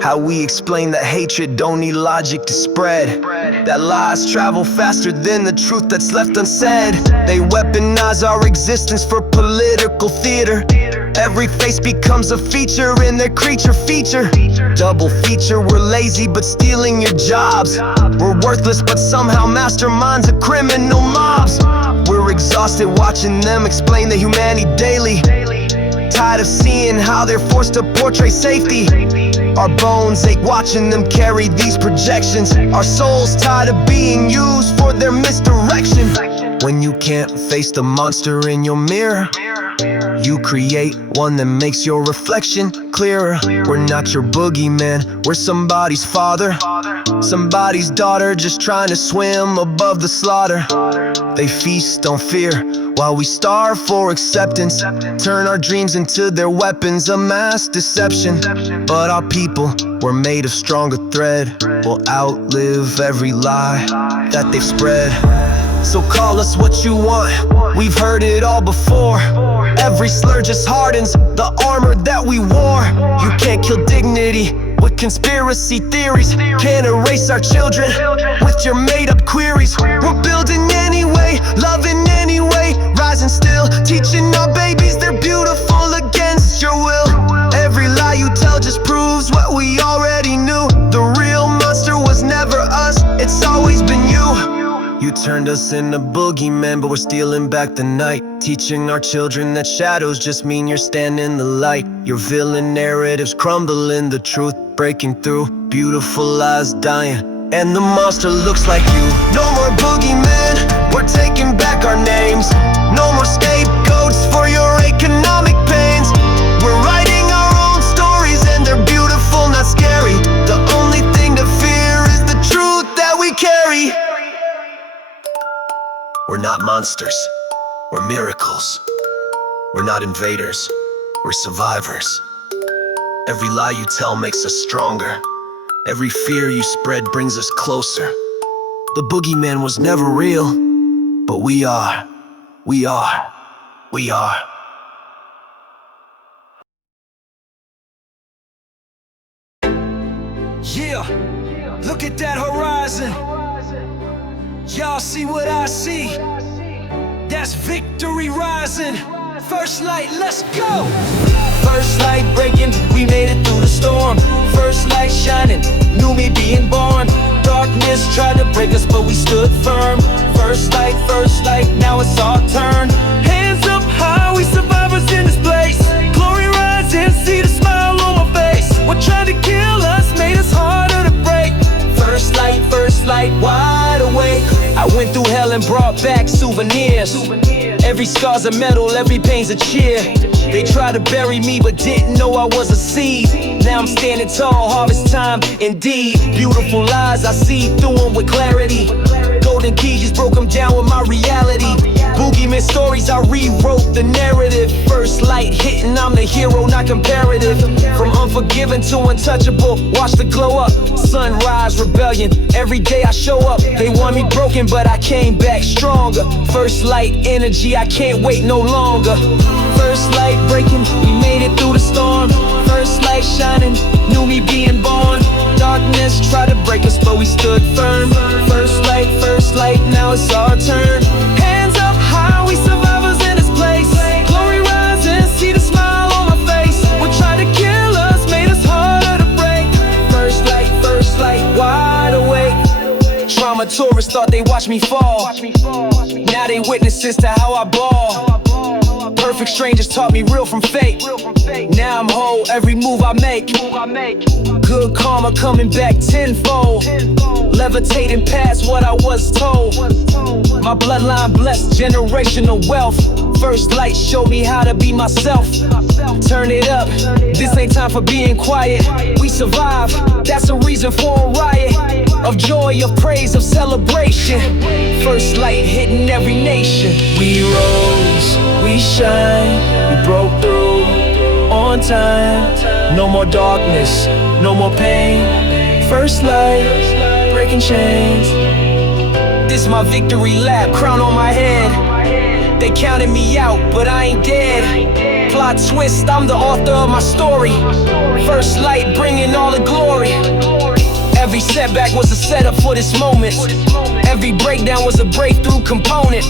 How we explain that hatred don't need logic to spread. That lies travel faster than the truth that's left unsaid. They weaponize our existence for political theater. Every face becomes a feature in their creature feature. Double feature, we're lazy but stealing your jobs. We're worthless but somehow masterminds of criminal mobs. We're exhausted watching them explain the humanity daily. Tired of seeing how they're forced to portray safety. Our bones ache watching them carry these projections. Our souls tired of being used for their misdirection. When you can't face the monster in your mirror, you create one that makes your reflection clearer. We're not your boogeyman, we're somebody's father, somebody's daughter, just trying to swim above the slaughter. They feast on fear while we starve for acceptance. Turn our dreams into their weapons, a mass deception. But our people were made of stronger thread, will outlive every lie that they've spread. So call us what you want, we've heard it all before. Every slur just hardens the armor that we wore. You can't kill dignity with conspiracy theories. Can't erase our children with your made-up queries. We're building anyway, loving anyway, rising still, teaching our babies they're beautiful against your will. Every lie you tell just proves what we already knew. The real monster was never us, it's always been you. You turned us into boogeymen, but we're stealing back the night. Teaching our children that shadows just mean you're standing in the light. Your villain narratives crumbling, the truth breaking through. Beautiful lies dying, and the monster looks like you. No more boogeymen, we're taking back our names. No more scapegoats for your economic pains. We're writing our own stories and they're beautiful, not scary. The only thing to fear is the truth that we carry. We're not monsters, we're miracles. We're not invaders, we're survivors. Every lie you tell makes us stronger. Every fear you spread brings us closer. The boogeyman was never real, but we are. Yeah, look at that horizon. Y'all see what I see? That's victory rising. First light, let's go. First light breaking, we made it through the storm. First light shining, knew me being born. Darkness tried to break us, but we stood firm. First light, now it's our turn. Hands up high, we survivors in this place. Glory rise and see the smile on my face. What tried to kill us made us harder to break. First light, wide awake. I went through hell and brought back souvenirs. Every scar's a medal, every pain's a cheer. They tried to bury me but didn't know I was a seed. Now I'm standing tall, harvest time indeed. Beautiful lies, I see through them with clarity. Golden key just broke them down with my reality. Boogeyman stories, I rewrote the narrative. First light hitting, I'm the hero, not comparative. From unforgiven to untouchable, watch the glow up. Sunrise rebellion, every day I show up. They want me broken, but I came back stronger. First light energy, I can't wait no longer. First light breaking, we made it through the storm. First light shining, knew me being born. Darkness tried to break us, but we stood firm. First light, now it's our turn. Hands up high, we survivors in this place. Glory rise and see the smile on my face. What tried to kill us made us harder to break. First light, wide awake. Trauma tourists thought they watched me fall. Now they witnesses to how I ball. Perfect strangers taught me real from fake. Now I'm whole, every move I make. Good karma coming back tenfold. Levitating past what I was told. My bloodline blessed, generational wealth. First light showed me how to be myself. Turn it up, this ain't time for being quiet. We survive, that's a reason for a riot. Of joy, of praise, of celebration. First light hitting every nation. We rose, we shine, we broke through on time. No more darkness, no more pain. First light, breaking chains. This my victory lap, crown on my head. They counted me out, but I ain't dead. Plot twist, I'm the author of my story. First light, bringing all the glory. Every setback was a setup for this moment. Every breakdown was a breakthrough component.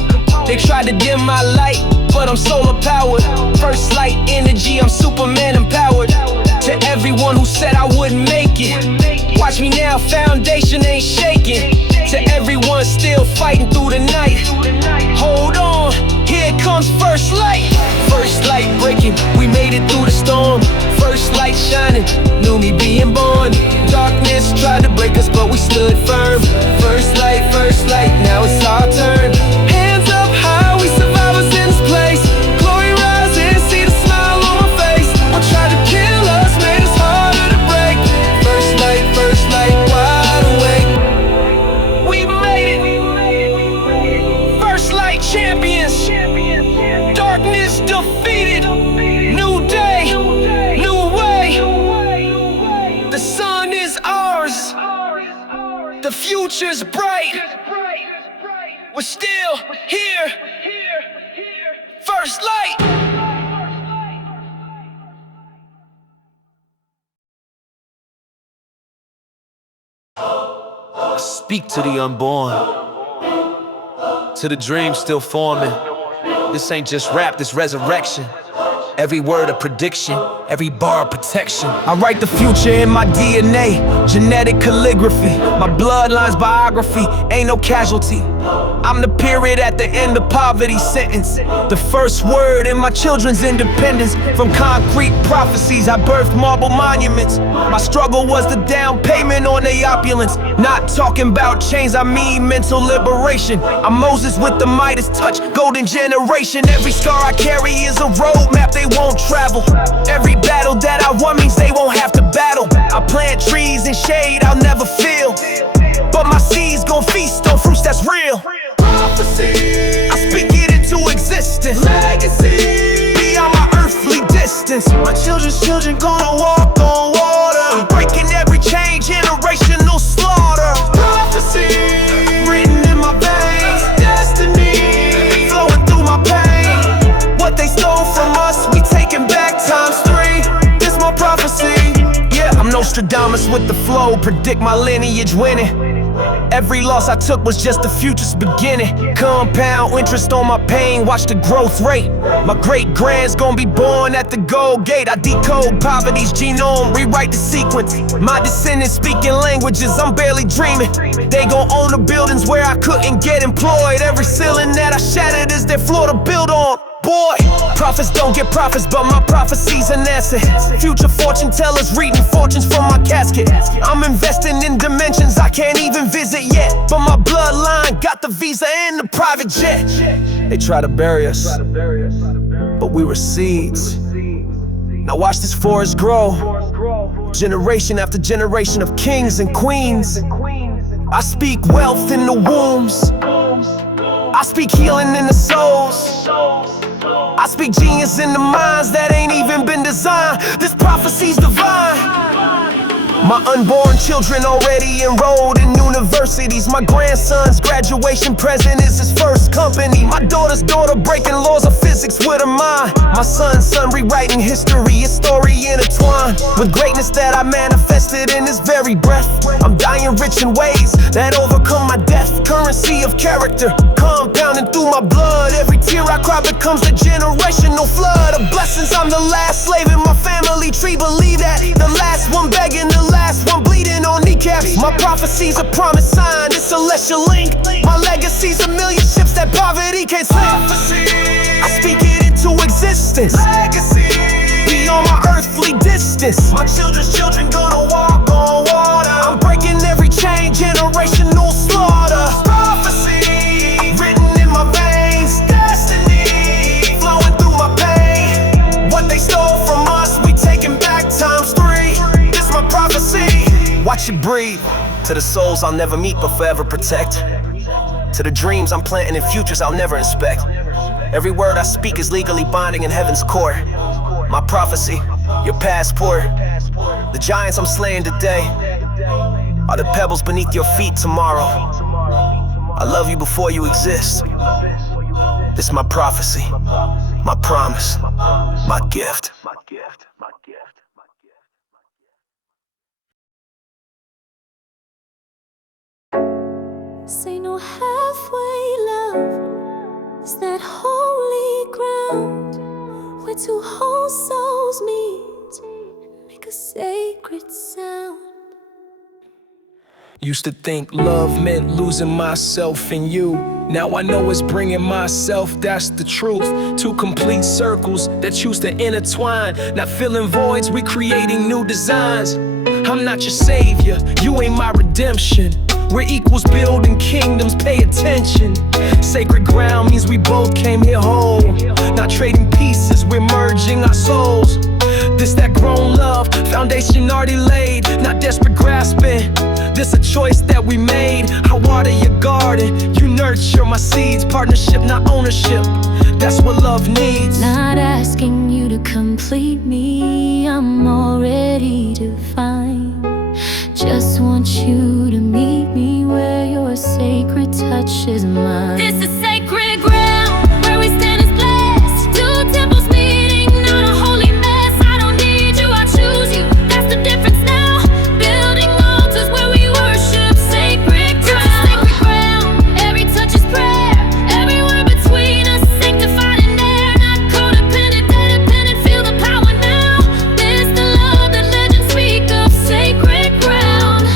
They tried to dim my light, but I'm solar powered. First light energy, I'm Superman empowered. To everyone who said I wouldn't make it, watch me now, foundation ain't shaking. To everyone still fighting through the night, hold on, here comes first light. First light breaking, we made it through the storm. First light shining, knew me being born. Darkness tried to break us, but we stood firm. First light, now it's our turn. Hands up high, we survivors in this place. Glory rise and see the smile on my face. What tried to kill us made us harder to break. First light, wide awake. We made it. First light champions. Darkness defeated. New day, new way. The sun is ours. The future's bright. We're still here. First light. I speak to the unborn, to the dream still forming. This ain't just rap, this resurrection. Every word a prediction, every bar a protection. I write the future in my DNA, genetic calligraphy. My bloodline's biography, ain't no casualty. I'm the period at the end of poverty sentence. The first word in my children's independence. From concrete prophecies, I birthed marble monuments. My struggle was the down payment on the opulence. Not talking about chains, I mean mental liberation. I'm Moses with the Midas touch, golden generation. Every scar I carry is a roadmap they won't travel. Every battle that I won means they won't have to battle. I plant trees and shade I'll never feel, but my seeds gon' feast on fruits that's real. Prophecy, I speak it into existence. Legacy, beyond my earthly distance. My children's children gonna walk on water. I'm breaking every chain, generational slaughter. Prophecy, written in my veins. Destiny, flowing through my pain. What they stole from us, we taking back times 3. This my prophecy. Yeah, I'm no Nostradamus with the flow, predict my lineage winning. Every loss I took was just the future's beginning. Compound interest on my pain, watch the growth rate. My great-grand's gonna be born at the gold gate. I decode poverty's genome, rewrite the sequence. My descendants speaking languages I'm barely dreaming. They gon' own the buildings where I couldn't get employed. Every ceiling that I shattered is their floor to build on. Boy, prophets don't get prophets, but my prophecy's an asset. Future fortune tellers reading fortunes from my casket. I'm investing in dimensions I can't even visit yet, but my bloodline got the visa and the private jet. They try to bury us, but we were seeds. Now watch this forest grow, generation after generation of kings and queens. I speak wealth in the wombs, I speak healing in the souls, I speak genius in the minds that ain't even been designed. This prophecy's divine. My unborn children already enrolled in universities. My grandson's graduation present is his first company. My daughter's daughter breaking laws of physics with her mind. My son's son rewriting history, his story intertwined with greatness that I manifested in this very breath. I'm dying rich in ways that overcome my death. Currency of character compounding through my blood. Every tear I cry becomes a generational flood of blessings. I'm the last slave in my family tree, believe that. The last one begging, the last one bleeding on kneecaps. My prophecy's a promise sign, it's a celestial link. My legacy's a million ships that poverty can't sink. I speak it into existence. Legacy beyond my earthly distance. My children's children gonna walk on water. I'm breaking every chain, generational slaughter. Prophecy written in my veins, destiny flowing through my pain. What they stole from us, we taking back times 3. This my prophecy. Watch it breathe. To the souls I'll never meet but forever protect. To the dreams I'm planting in futures I'll never inspect. Every word I speak is legally binding in heaven's court. My prophecy, your passport. The giants I'm slaying today are the pebbles beneath your feet tomorrow. I love you before you exist. This is my prophecy, my promise, my gift. Say no halfway love is that holy ground where two whole souls meet, make a sacred sound. Used to think love meant losing myself in you. Now I know it's bringing myself, that's the truth. Two complete circles that choose to intertwine. Not filling voids, we creating new designs. I'm not your savior, you ain't my redemption. We're equals building kingdoms, pay attention. Sacred ground means we both came here whole. Not trading pieces, we're merging our souls. This that grown love, foundation already laid. Not desperate grasping, this a choice that we made. I water your garden, you nurture my seeds. Partnership, not ownership, that's what love needs. Not asking you to complete me, I'm already defined. Just want you to meet me where your sacred touch is mine. This is sacred ground, where we stand as blessed. Two temples meeting, not a holy mess. I don't need you, I choose you, that's the difference now. Building altars where we worship sacred ground. Sacred ground, every touch is prayer. Every word between us sanctified in air. Not codependent, dependent, feel the power now. This the love that legends speak of, sacred ground.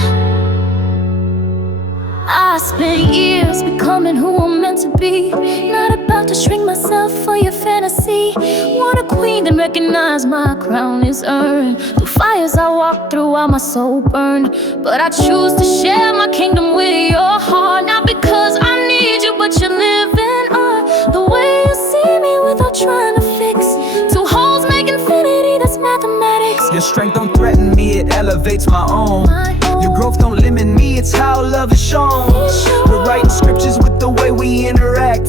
I spent years becoming who I'm meant to be. Not about to shrink myself for your fantasy. Want a queen, then recognize my crown is earned. Through fires I walk through while my soul burned. But I choose to share my kingdom with your heart. Not because I need you, but you live in art. The way you see me without trying to fix. Two holes make infinity, that's mathematics. Your strength don't threaten me, it elevates my own. Your growth don't limit me, it's how love is shown. We're writing scriptures with the way we interact.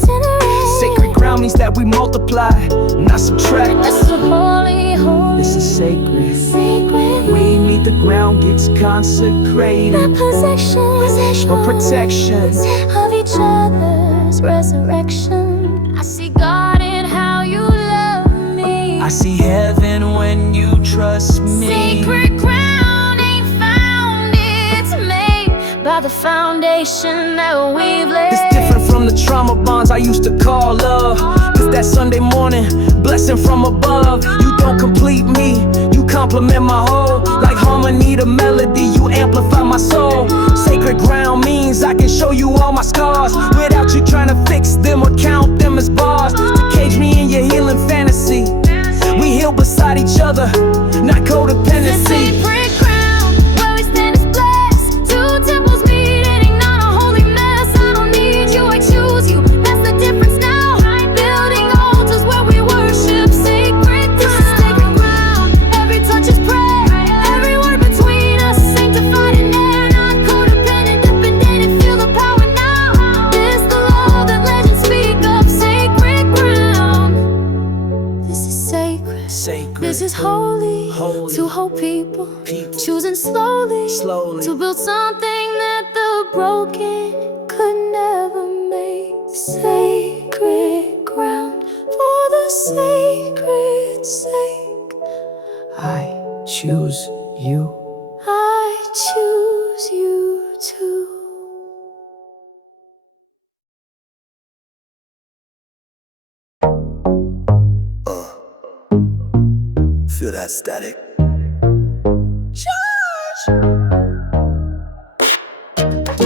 Sacred ground means that we multiply, not subtract. This is holy, holy. This is sacred. We meet, the ground gets consecrated. Not possession, or protection of each other's resurrection. I see God in how you love me. I see heaven when you trust me. Sacred ground ain't the foundation that we've laid. It's different from the trauma bonds I used to call love. It's that Sunday morning blessing from above. You don't complete me, you compliment my whole. Like harmony to melody, you amplify my soul. Sacred ground means I can show you all my scars without you trying to fix them or count them as bars. To cage me in your healing fantasy, we heal beside each other, not codependency. Sacred ground, where we stand is blessed. Two temples meeting, not a holy mess. I don't need you, I choose you. That's the difference now. Building altars where we worship. Sacred ground, every touch is prayer. Every word between us sanctified in air. Not codependent, dependent. Feel the power now. It's the love that legends speak of. Sacred ground. This is sacred. This is holy. To hold people, choosing slowly to build something that the broken could never make. Sacred ground for the sacred sake. I choose you. I choose you too. Feel that static.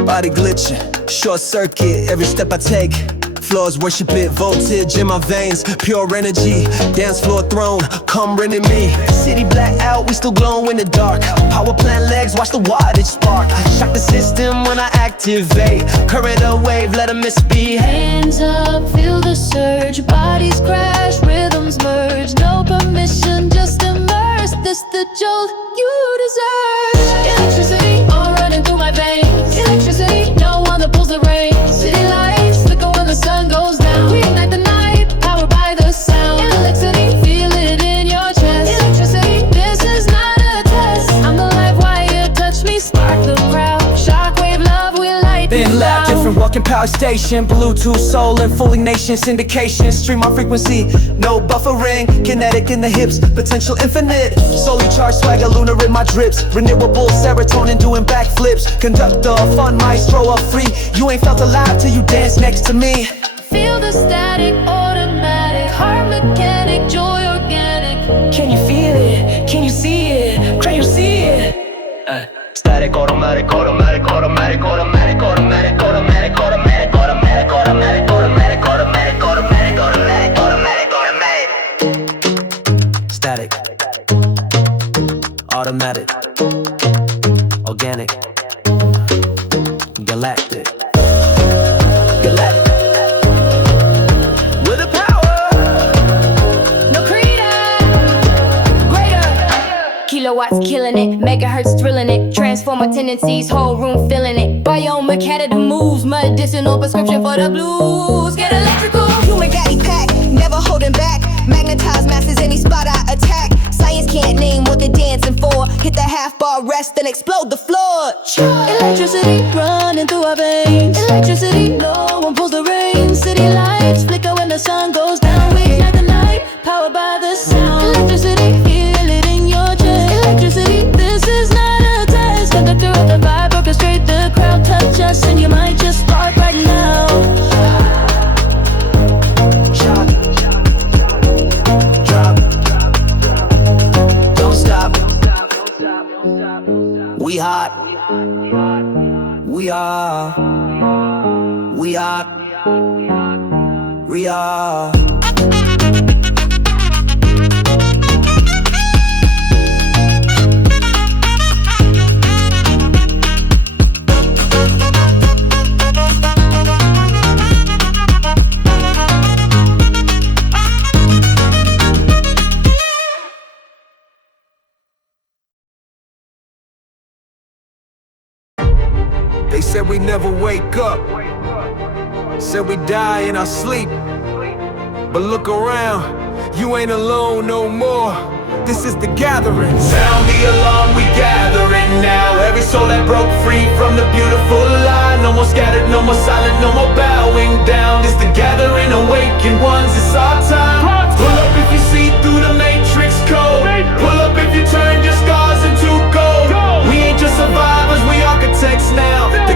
Body glitching, short circuit, every step I take. Floors worship it, voltage in my veins, pure energy. Dance floor throne, come rent in me. City black out, we still glow in the dark. Power plant legs, watch the wattage spark. Shock the system when I activate. Current a wave, let a misbehave. Hands up, feel the surge. Bodies crash, rhythms merge. No permission, just immerse. This the jolt you deserve. Electricity, all running through my veins. Electricity, no one that pulls the reins. City lights, flicker when the sun goes down. Reignite the night, powered by the sound. Electricity, feel it in your chest. Electricity, this is not a test. I'm the live wire, touch me, spark the crowd. Shockwave love, we light the Thin lab, sound. different walking power station. Bluetooth, soul, and fully nation syndication. Stream my frequency, no buffering. Kinetic in the hips, potential infinite. Solely charged swagger, lunar in my drips. Renewable serotonin doing backflips. Conductor, fun maestro up free. You ain't felt alive till you dance next to me. Feel the static, automatic. Heart mechanic, joy organic. Can you feel it? Can you see it? Can you see it? Static, automatic, automatic, automatic, automatic, automatic, automatic, automatic, automatic, automatic, automatic, automatic, automatic, automatic, automatic. Static, automatic, organic, galactic, galactic. With the power, No creator, greater. Kilowatts killing it, megahertz thrilling it. Transformer tendencies, whole room feeling it. Biomechanical moves, medicinal prescription for the blues. Get electrical. Human daddy pack, never holding back. Magnetize masses, any spot I attack. Science can't name what they're dancing for. Hit the half bar rest, then explode the floor. Electricity running through our veins. Electricity, no one pulls the reins. City lights flicker when the sun goes down. We ignite the night, powered by the sound. Electricity, feel it in your chest. Electricity, this is not a test. Conductor of the vibe, orchestrate the crowd. Touch us and you might just spark right now. shock, drop, don't stop. We hot, we are, we are, we are. They said we never wake up, said we die in our sleep. But look around, you ain't alone no more. This is the gathering. Sound the alarm, we gathering now. Every soul that broke free from the beautiful lie. No more scattered, no more silent, no more bowing down. It's the gathering, awakened ones, it's our time. Pull up if you see through the matrix code. Pull up if you turn your scars into gold. We ain't just survivors, we architects now. The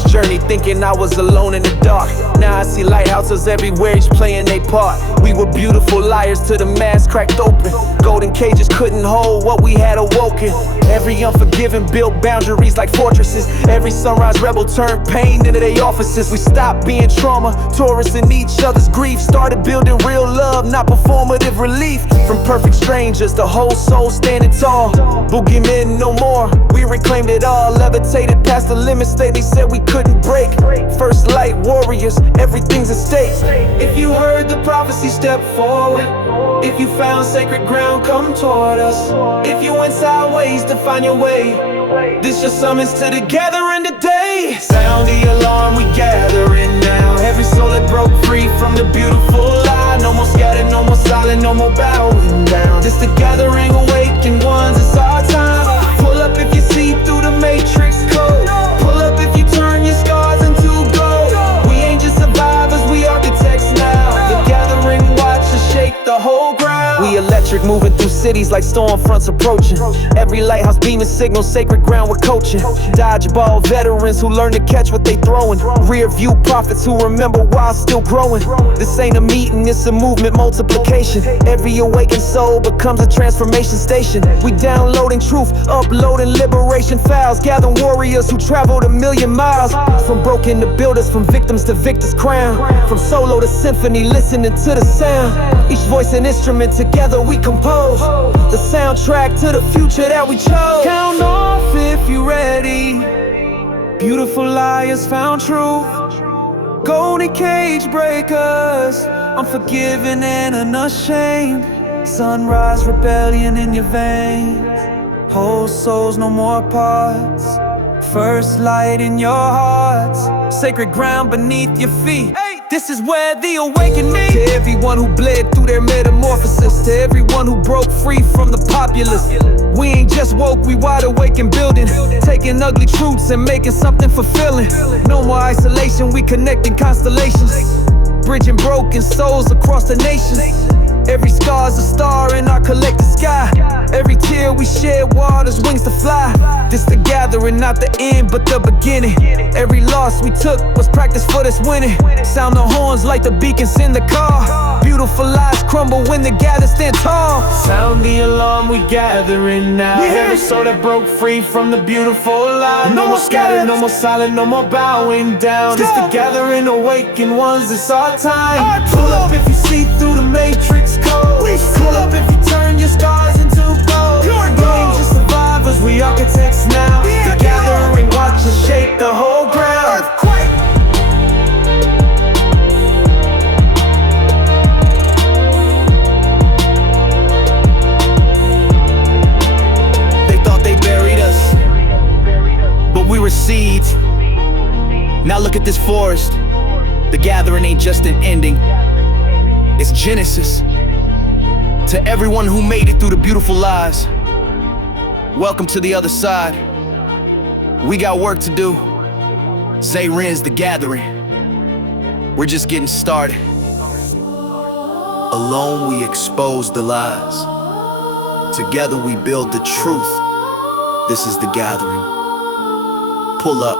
this journey thinking I was alone in the dark. Now I see lighthouses everywhere, each playing their part. We were beautiful liars till the mask cracked open. Golden cages couldn't hold what we had awoken. Every unforgiven built boundaries like fortresses. Every sunrise rebel turned pain into their offices. We stopped being trauma, tourists in each other's grief. Started building real love, not performative relief. From perfect strangers, the whole soul standing tall. Boogeymen no more, we reclaimed it all. Levitated past the limits they said we couldn't break. First light warriors, everything's at stake. If you heard the prophecy, step forward. If you found sacred ground, come toward us. If you went sideways to find your way, this your summons to the gathering today. Sound the alarm, we gathering now. Every soul that broke free from the beautiful lie. No more scattered, no more silent, no more bowing down. This the gathering, awakened ones, it's our time. Pull up if you see through the matrix code. Pull up if you turn your scars into gold. We ain't just survivors, we architects now. The gathering watches shake the whole ground. We electric, moving through cities like storm fronts approaching. Every lighthouse beaming signals, sacred ground we're coaching. Dodgeball veterans who learn to catch what they throwing. Rear view prophets who remember while still growing. This ain't a meeting, it's a movement multiplication. Every awakened soul becomes a transformation station. We downloading truth, uploading liberation files. Gathering warriors who traveled 1,000,000 miles. From broken to builders, from victims to victors crown. From solo to symphony, listening to the sound. Each voice an instrument, together we compose the soundtrack to the future that we chose. Count off if you ready. Beautiful liars found truth. Golden cage breakers, unforgiven and unashamed. Sunrise rebellion in your veins. Whole souls, no more parts. First light in your hearts. Sacred ground beneath your feet. This is where the awakening. To everyone who bled through their metamorphosis. To everyone who broke free from the populace. We ain't just woke, we wide awake and building. Taking ugly truths and making something fulfilling. No more isolation, we connecting constellations. Bridging broken souls across the nations. Every scar's a star in our collective sky. Every tear we shed, waters wings to fly. This the gathering, not the end, but the beginning. Every loss we took was practice for this winning. Sound the horns like the beacons in the car. Beautiful lies crumble when the gather stand tall. Sound the alarm, we gathering now. Every soul that broke free from the beautiful lie. No more scattered, no more silent, no more bowing down. This the gathering, awakened ones, it's our time. Pull up if you see through the matrix code. Pull up if you turn your scars into gold. We ain't just survivors, we architects now. The gathering watches shake the whole ground. They thought they buried us, but we were seeds. Now look at this forest. The gathering ain't just an ending, it's Genesis. To everyone who made it through the beautiful lies, welcome to the other side. We got work to do. Zay Renz, the gathering. We're just getting started. Alone we expose the lies. Together we build the truth. This is the gathering. Pull up.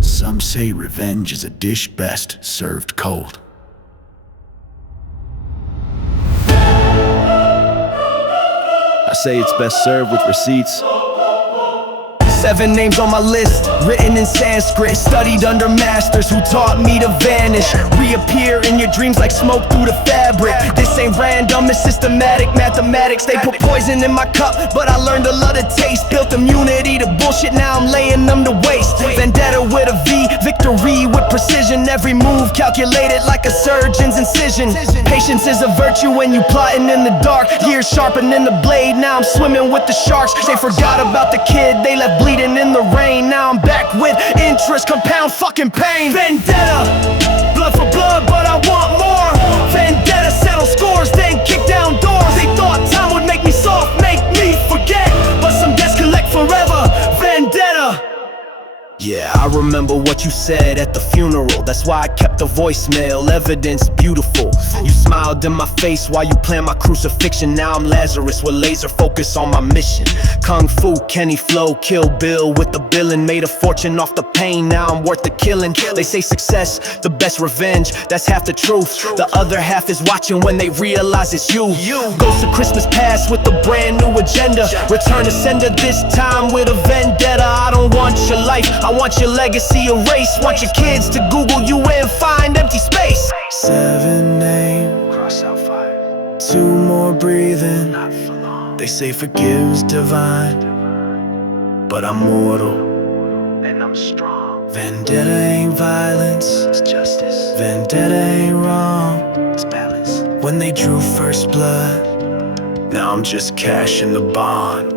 Some say revenge is a dish best served cold. I say it's best served with receipts. 7 names on my list, written in Sanskrit. Studied under masters who taught me to vanish. Reappear in your dreams like smoke through the fabric. This ain't random, it's systematic mathematics. They put poison in my cup, but I learned to love the taste. Built immunity to bullshit, now I'm laying them to waste. Vendetta with a V, victory with precision. Every move calculated like a surgeon's incision. Patience is a virtue when you plotting in the dark. Years sharpening the blade, now I'm swimming with the sharks. They forgot about the kid, they left bleeding in the rain. Now I'm back with interest, compound fucking pain. Vendetta, blood for blood, but I want more. Vendetta, settle scores, then kick down doors. They thought time would make me soft, make me forget, but some debts collect forever. Vendetta, Yeah, I remember what you said at the funeral. That's why I kept the voicemail, evidence beautiful. You smiled in my face while you planned my crucifixion. Now I'm Lazarus with laser focus on my mission. Kung Fu, Kenny Flow, Kill Bill with the billing. Made a fortune off the pain, now I'm worth the killing. They say success, the best revenge, that's half the truth. The other half is watching when they realize it's you. Ghost of Christmas past with a brand new agenda. Return to sender, this time with a vendetta. I don't want your life, I want your legacy erased. Want your kids to Google you and find empty space. 7 names, cross out 5. 2 more breathing. Not for long. They say forgive's divine, but I'm mortal and I'm strong. Vendetta ain't violence, It's justice. vendetta ain't wrong. It's balance. When they drew first blood, now I'm just cashing the bond.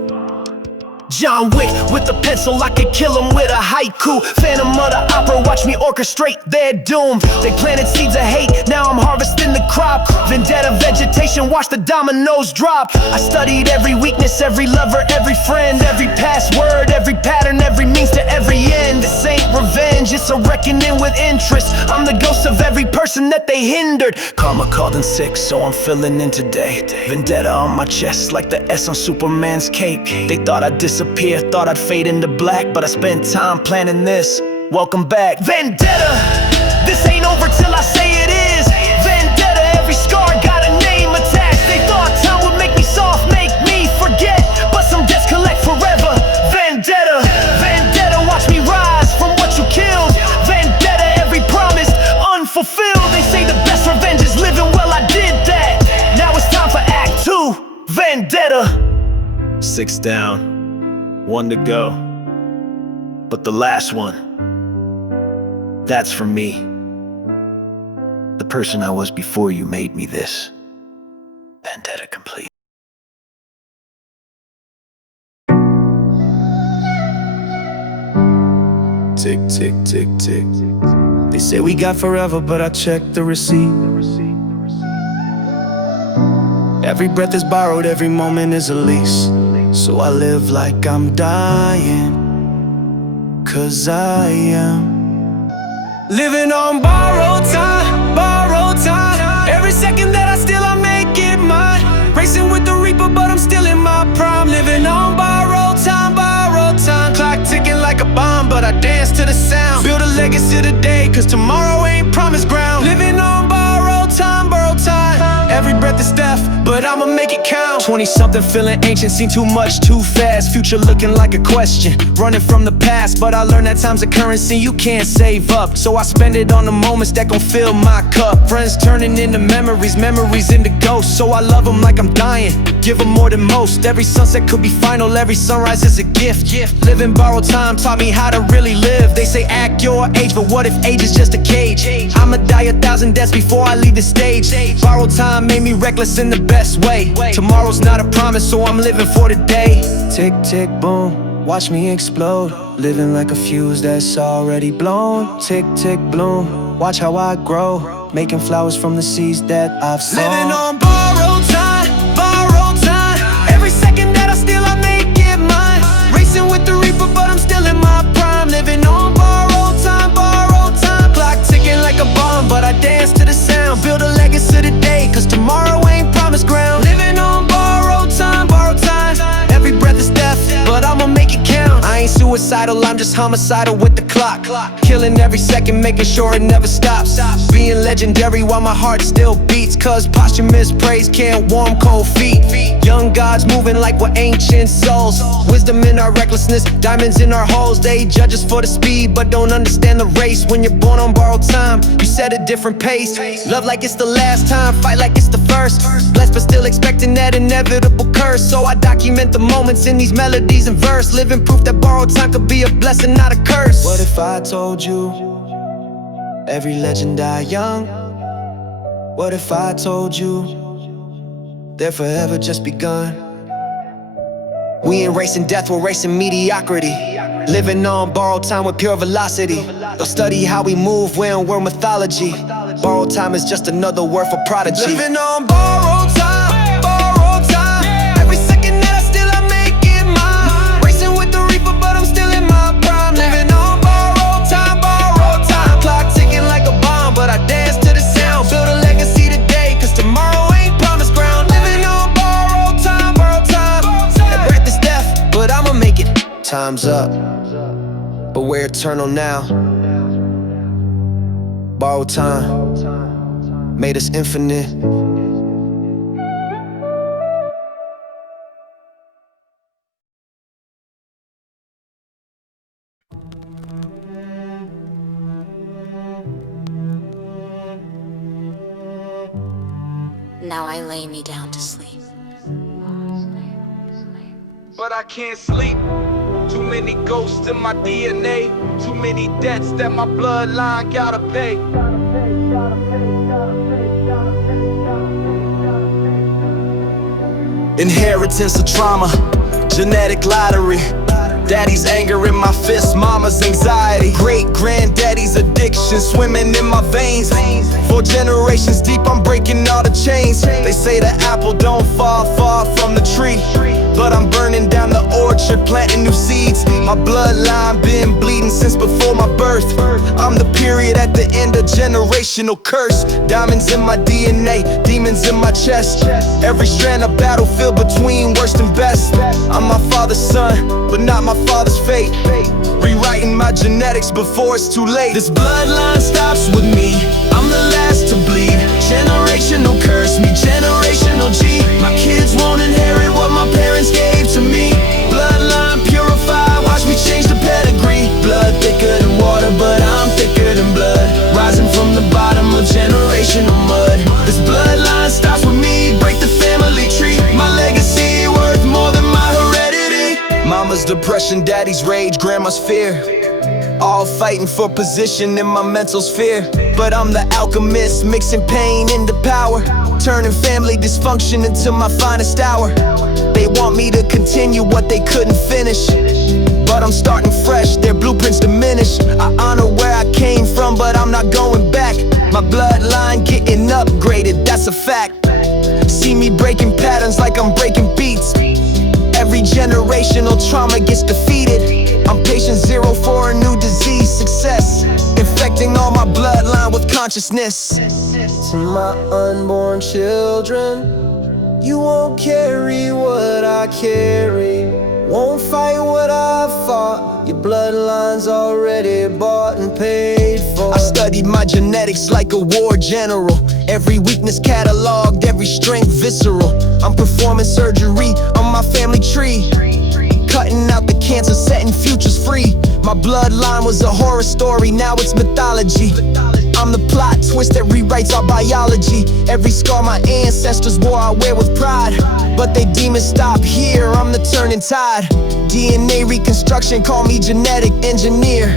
John Wick with the pencil, I could kill him with a haiku. Phantom of the Opera, watch me orchestrate their doom. They planted seeds of hate, now I'm harvesting the crop. Vendetta vegetation, watch the dominoes drop. I studied every weakness, every lover, every friend, every password, every pattern, every means to every end. This ain't revenge, it's a reckoning with interest. I'm the ghost of every person that they hindered. Karma called in sick, so I'm filling in today. Vendetta on my chest like the S on Superman's cape. They thought I'd disappear, thought I'd fade into black, but I spent time planning this. Welcome back. Vendetta, this ain't over till I say it is. Vendetta, every scar got a name attached. They thought time would make me soft, make me forget, but some debts collect forever. Vendetta, vendetta, watch me rise from what you killed. Vendetta, every promise unfulfilled. They say the best revenge is living well, I did that. Now it's time for Act 2, Vendetta. 6 down, 1 to go, but the last one, that's for me. The person I was before you made me this. Vendetta complete. Tick, tick, tick, tick. They say we got forever, but I checked the receipt. Every breath is borrowed, every moment is a lease. So I live like I'm dying, 'cause I am living on borrowed time, borrowed time. Every second that I steal, I make it mine. Racing with the reaper, but I'm still in my prime. Living on borrowed time, borrowed time. Clock ticking like a bomb, but I dance to the sound. Build a legacy today, 'cause tomorrow ain't promised ground. Living on borrowed time, borrowed time. Every breath is death, but I'ma make it count. 20-something feeling ancient, seen too much too fast. Future looking like a question, running from the past. But I learned that time's a currency you can't save up. So I spend it on the moments that gon' fill my cup. Friends turning into memories, memories into ghosts. So I love them like I'm dying, give them more than most. Every sunset could be final, every sunrise is a gift. Living borrowed time taught me how to really live. They say act your age, but what if age is just a cage? I'ma die 1,000 deaths before I leave the stage. Borrowed time made me reckless in the best way. Tomorrow's not a promise, so I'm living for today. Tick, tick, boom, watch me explode. Living like a fuse that's already blown. Tick, tick, bloom, watch how I grow. Making flowers from the seeds that I've sown. Living on borrowed time, borrowed time. Every second that I steal, I make it mine. Racing with the reaper, but I'm still in my prime. Living on borrowed time, borrowed time. Clock ticking like a bomb, but I dance to the sound. Build a legacy today, 'cause tomorrow ain't promised ground. Living on borrowed time, borrowed time. Every breath is death, but I'ma make it count. I ain't suicidal, I'm just homicidal with the clock. Killing every second, making sure it never stops. Being legendary while my heart still beats, 'cause posthumous praise can't warm cold feet. Young gods moving like we're ancient souls. Wisdom in our recklessness, diamonds in our holes. They judge us for the speed, but don't understand the race. When you're born on borrowed time, you set a different pace. Love like it's the last time, fight like it's the first. Blessed but still expecting that inevitable curse. So I document the moments in these melodies and verse. Living proof that borrowed time could be a blessing, not a curse. What if I told you every legend die young? What if I told you they're forever just begun? We ain't racing death, we're racing mediocrity. Living on borrowed time with pure velocity. They'll study how we move, we're in world mythology. Borrowed time is just another word for prodigy. Living on borrowed time, borrowed time. Every second that I steal, I make it mine. Racing with the reaper, but I'm still in my prime. Living on borrowed but we're eternal now. Borrowed time made us infinite. Now I lay me down to sleep. But I can't sleep. Too many ghosts in my DNA. Too many debts that my bloodline gotta pay. Inheritance of trauma, genetic lottery. Daddy's anger in my fist, mama's anxiety. Great granddaddy's addiction swimming in my veins. 4 generations deep, I'm breaking all the chains. They say the apple don't fall far from the tree, but I'm burning down the orchard, planting new seeds. My bloodline been bleeding since before my birth. I'm the period at the end of generational curse. Diamonds in my DNA, demons in my chest. Every strand of battlefield between worst and best. I'm my father's son, but not my father's fate. Rewriting my genetics before it's too late. This bloodline stops with me, I'm the last to bleed. Generational curse, me generational G. My kids won't inherit what my parents gave to me. Bloodline purified, watch me change the pedigree. Blood thicker than water, but I'm thicker than blood. Rising from the bottom of generational mud. This bloodline stops with me, break the family tree. My legacy worth more than my heredity. Mama's depression, daddy's rage, grandma's fear. All fighting for position in my mental sphere. But I'm the alchemist, mixing pain into power. Turning family dysfunction into my finest hour. They want me to continue what they couldn't finish, but I'm starting fresh, their blueprints diminish. I honor where I came from, but I'm not going back. My bloodline getting upgraded, that's a fact. See me breaking patterns like I'm breaking beats. Every generational trauma gets defeated. I'm patient zero for a new disease, success. Infecting all my bloodline with consciousness. To my unborn children, you won't carry what I carry. Won't fight what I fought. Your bloodline's already bought and paid for. I studied my genetics like a war general. Every weakness cataloged, every strength visceral. I'm performing surgery on my family tree, cutting out the cancer, setting futures free. My bloodline was a horror story, now it's mythology. I'm the plot twist that rewrites our biology. Every scar my ancestors wore I wear with pride, but they demons stop here, I'm the turning tide. DNA reconstruction, call me genetic engineer.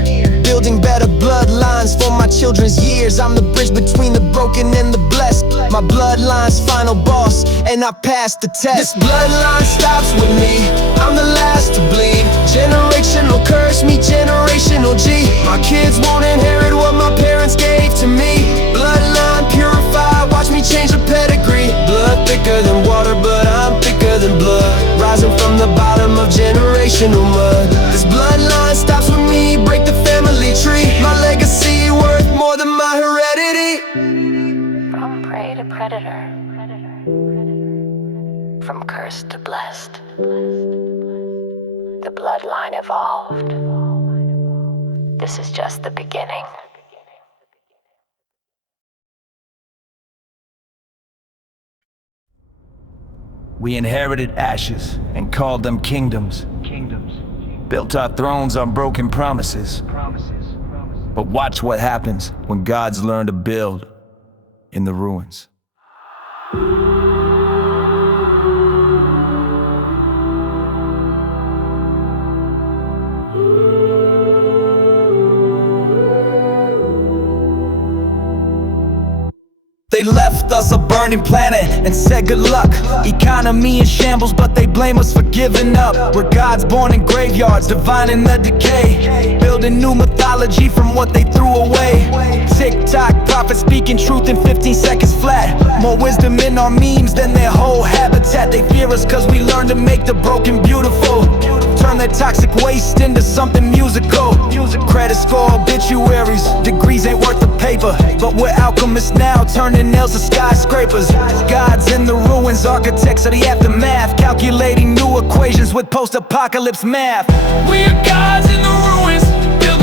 Building better bloodlines for my children's years. I'm the bridge between the broken and the blessed. My bloodline's final boss, and I passed the test. This bloodline stops with me, I'm the last to bleed. Generational curse, me generational G. My kids won't inherit what my parents gave to me. Bloodline purified, watch me change the pedigree. Blood thicker than water, but I'm thicker than blood. Rising from the bottom of generational mud. This bloodline stops with me, break the family tree. My legacy worth more than my heredity. From prey to predator, from cursed to blessed, the bloodline evolved. This is just the beginning. We inherited ashes and called them kingdoms. Built our thrones on broken promises. But watch what happens when gods learn to build in the ruins. They left us a burning planet and said good luck. Economy in shambles, but they blame us for giving up. We're gods born in graveyards, divine in the decay. Building new mythology from what they threw away. TikTok prophets speaking truth in 15 seconds flat. More wisdom in our memes than their whole habitat. They fear us cause we learn to make the broken beautiful. Turn their toxic waste into something musical. Credit score, obituaries, degrees ain't worth the paper. But we're alchemists now, turning nails to skyscrapers. Gods in the ruins, architects of the aftermath. Calculating new equations with post-apocalypse math. We are gods in the ruins, building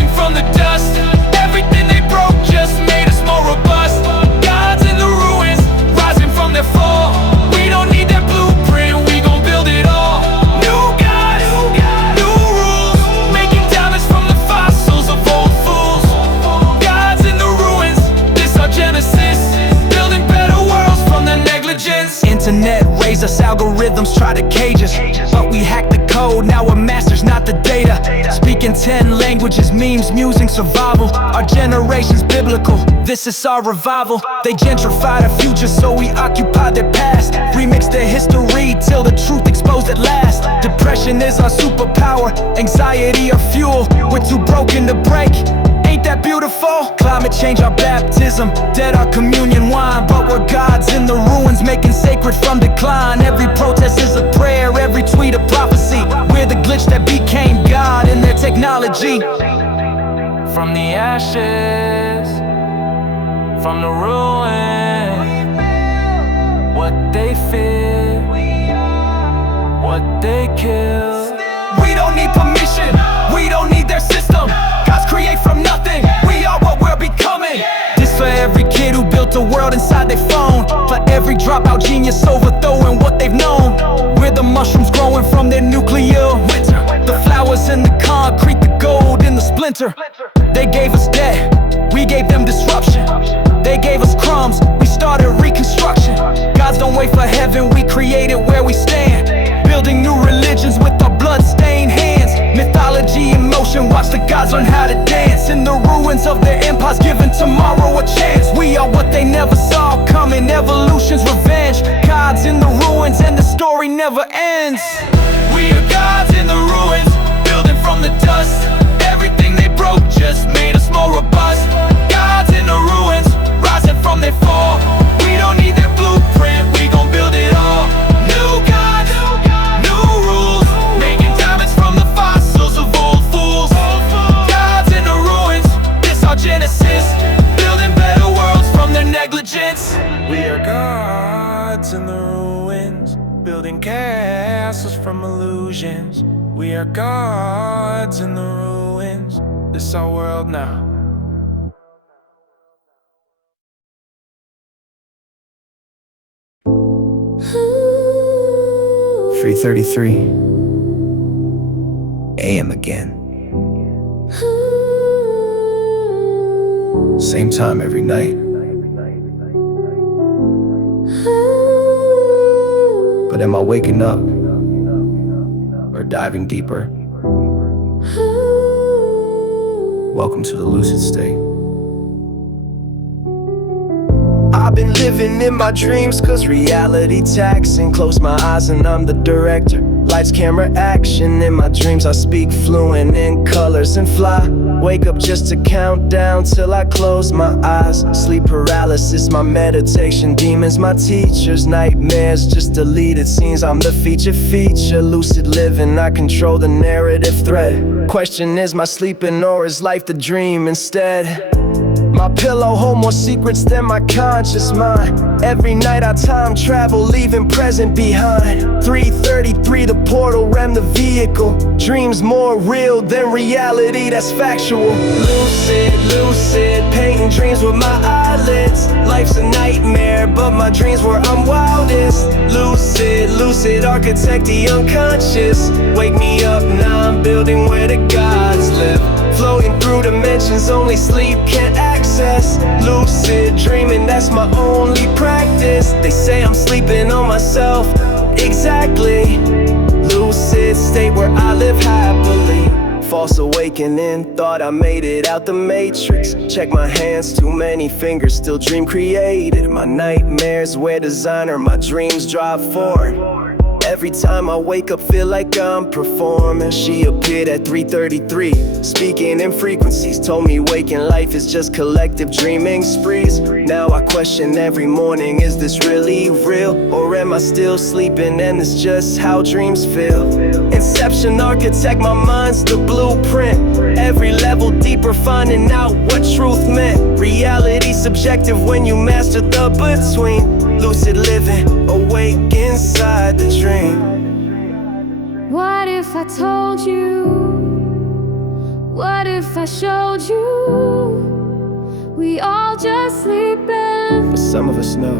algorithms try to cage us, but we hack the code, now we're masters, not the data. Speaking 10 languages, memes, musing, survival. Our generation's biblical, this is our revival. They gentrify the future, so we occupy their past. Remix their history till the truth exposed at last. Depression is our superpower, anxiety our fuel. We're too broken to break, ain't that beautiful? Climate change our baptism, dead our communion wine. But we're gods in the ruins, making sacred from decline. Every protest is a prayer, every tweet a prophecy. We're the glitch that became God in their technology. From the ashes, from the ruins, what they fear, what they kill. We don't need permission, we don't need their system. Gods create from nothing, we are what we're becoming. This for every kid who built a world inside their phone, for every dropout genius overthrowing what they've known. We're the mushrooms growing from their nuclear winter, the flowers in the concrete, the gold in the splinter. They gave us debt, we gave them disruption. They gave us crumbs, we started reconstruction. Gods don't wait for heaven, we create it where we stand. Building new religions with our blood-stained hands. Mythology in motion, watch the gods learn how to dance. In the ruins of their empires, giving tomorrow a chance. We are what they never saw coming, evolution's revenge. Gods in the ruins and the story never ends. We are gods in the ruins, building from the dust. Everything they broke just made us more robust. Gods in the ruins, rising from their fall. We don't need their blueprint, we gon' build it all. New gods, new rules, making diamonds from the fossils of old fools. Gods in the ruins, this our genesis, building better worlds from their negligence. We are gods in the ruins, building castles from illusions. We are gods in the ruins, this our world now. .3:33 AM again. Same time every night. But am I waking up or diving deeper? Welcome to the lucid state. I've been living in my dreams cause reality taxing. Close my eyes and I'm the director. Lights, camera, action. In my dreams I speak fluent in colors and fly. Wake up just to count down till I close my eyes. Sleep paralysis, my meditation. Demons, my teachers. Nightmares, just deleted scenes. I'm the feature. Lucid living, I control the narrative thread. Question, is my sleeping or is life the dream instead? My pillow hold more secrets than my conscious mind. Every night I time travel, leaving present behind. 3:33, the portal, rem the vehicle. Dreams more real than reality, that's factual. Lucid, painting dreams with my eyelids. Life's a nightmare, but my dreams where I'm wildest. Lucid, architect the unconscious. Wake me up, now I'm building where the gods live. Floating through dimensions only sleep can't access. Lucid dreaming, that's my only practice. They say I'm sleeping on myself, exactly. Lucid state where I live happily. False awakening, thought I made it out the matrix. Check my hands, too many fingers, still dream created. My nightmares wear designer, my dreams drive forward. Every time I wake up, feel like I'm performing. She appeared at 3:33, speaking in frequencies. Told me waking life is just collective dreaming sprees. Now I question every morning, is this really real? Or am I still sleeping and it's just how dreams feel? Inception architect, my mind's the blueprint. Every level deeper, finding out what truth meant. Reality subjective when you master the between. Lucid living, awake inside the dream. What if I told you? What if I showed you? We all just sleeping, But some of us know.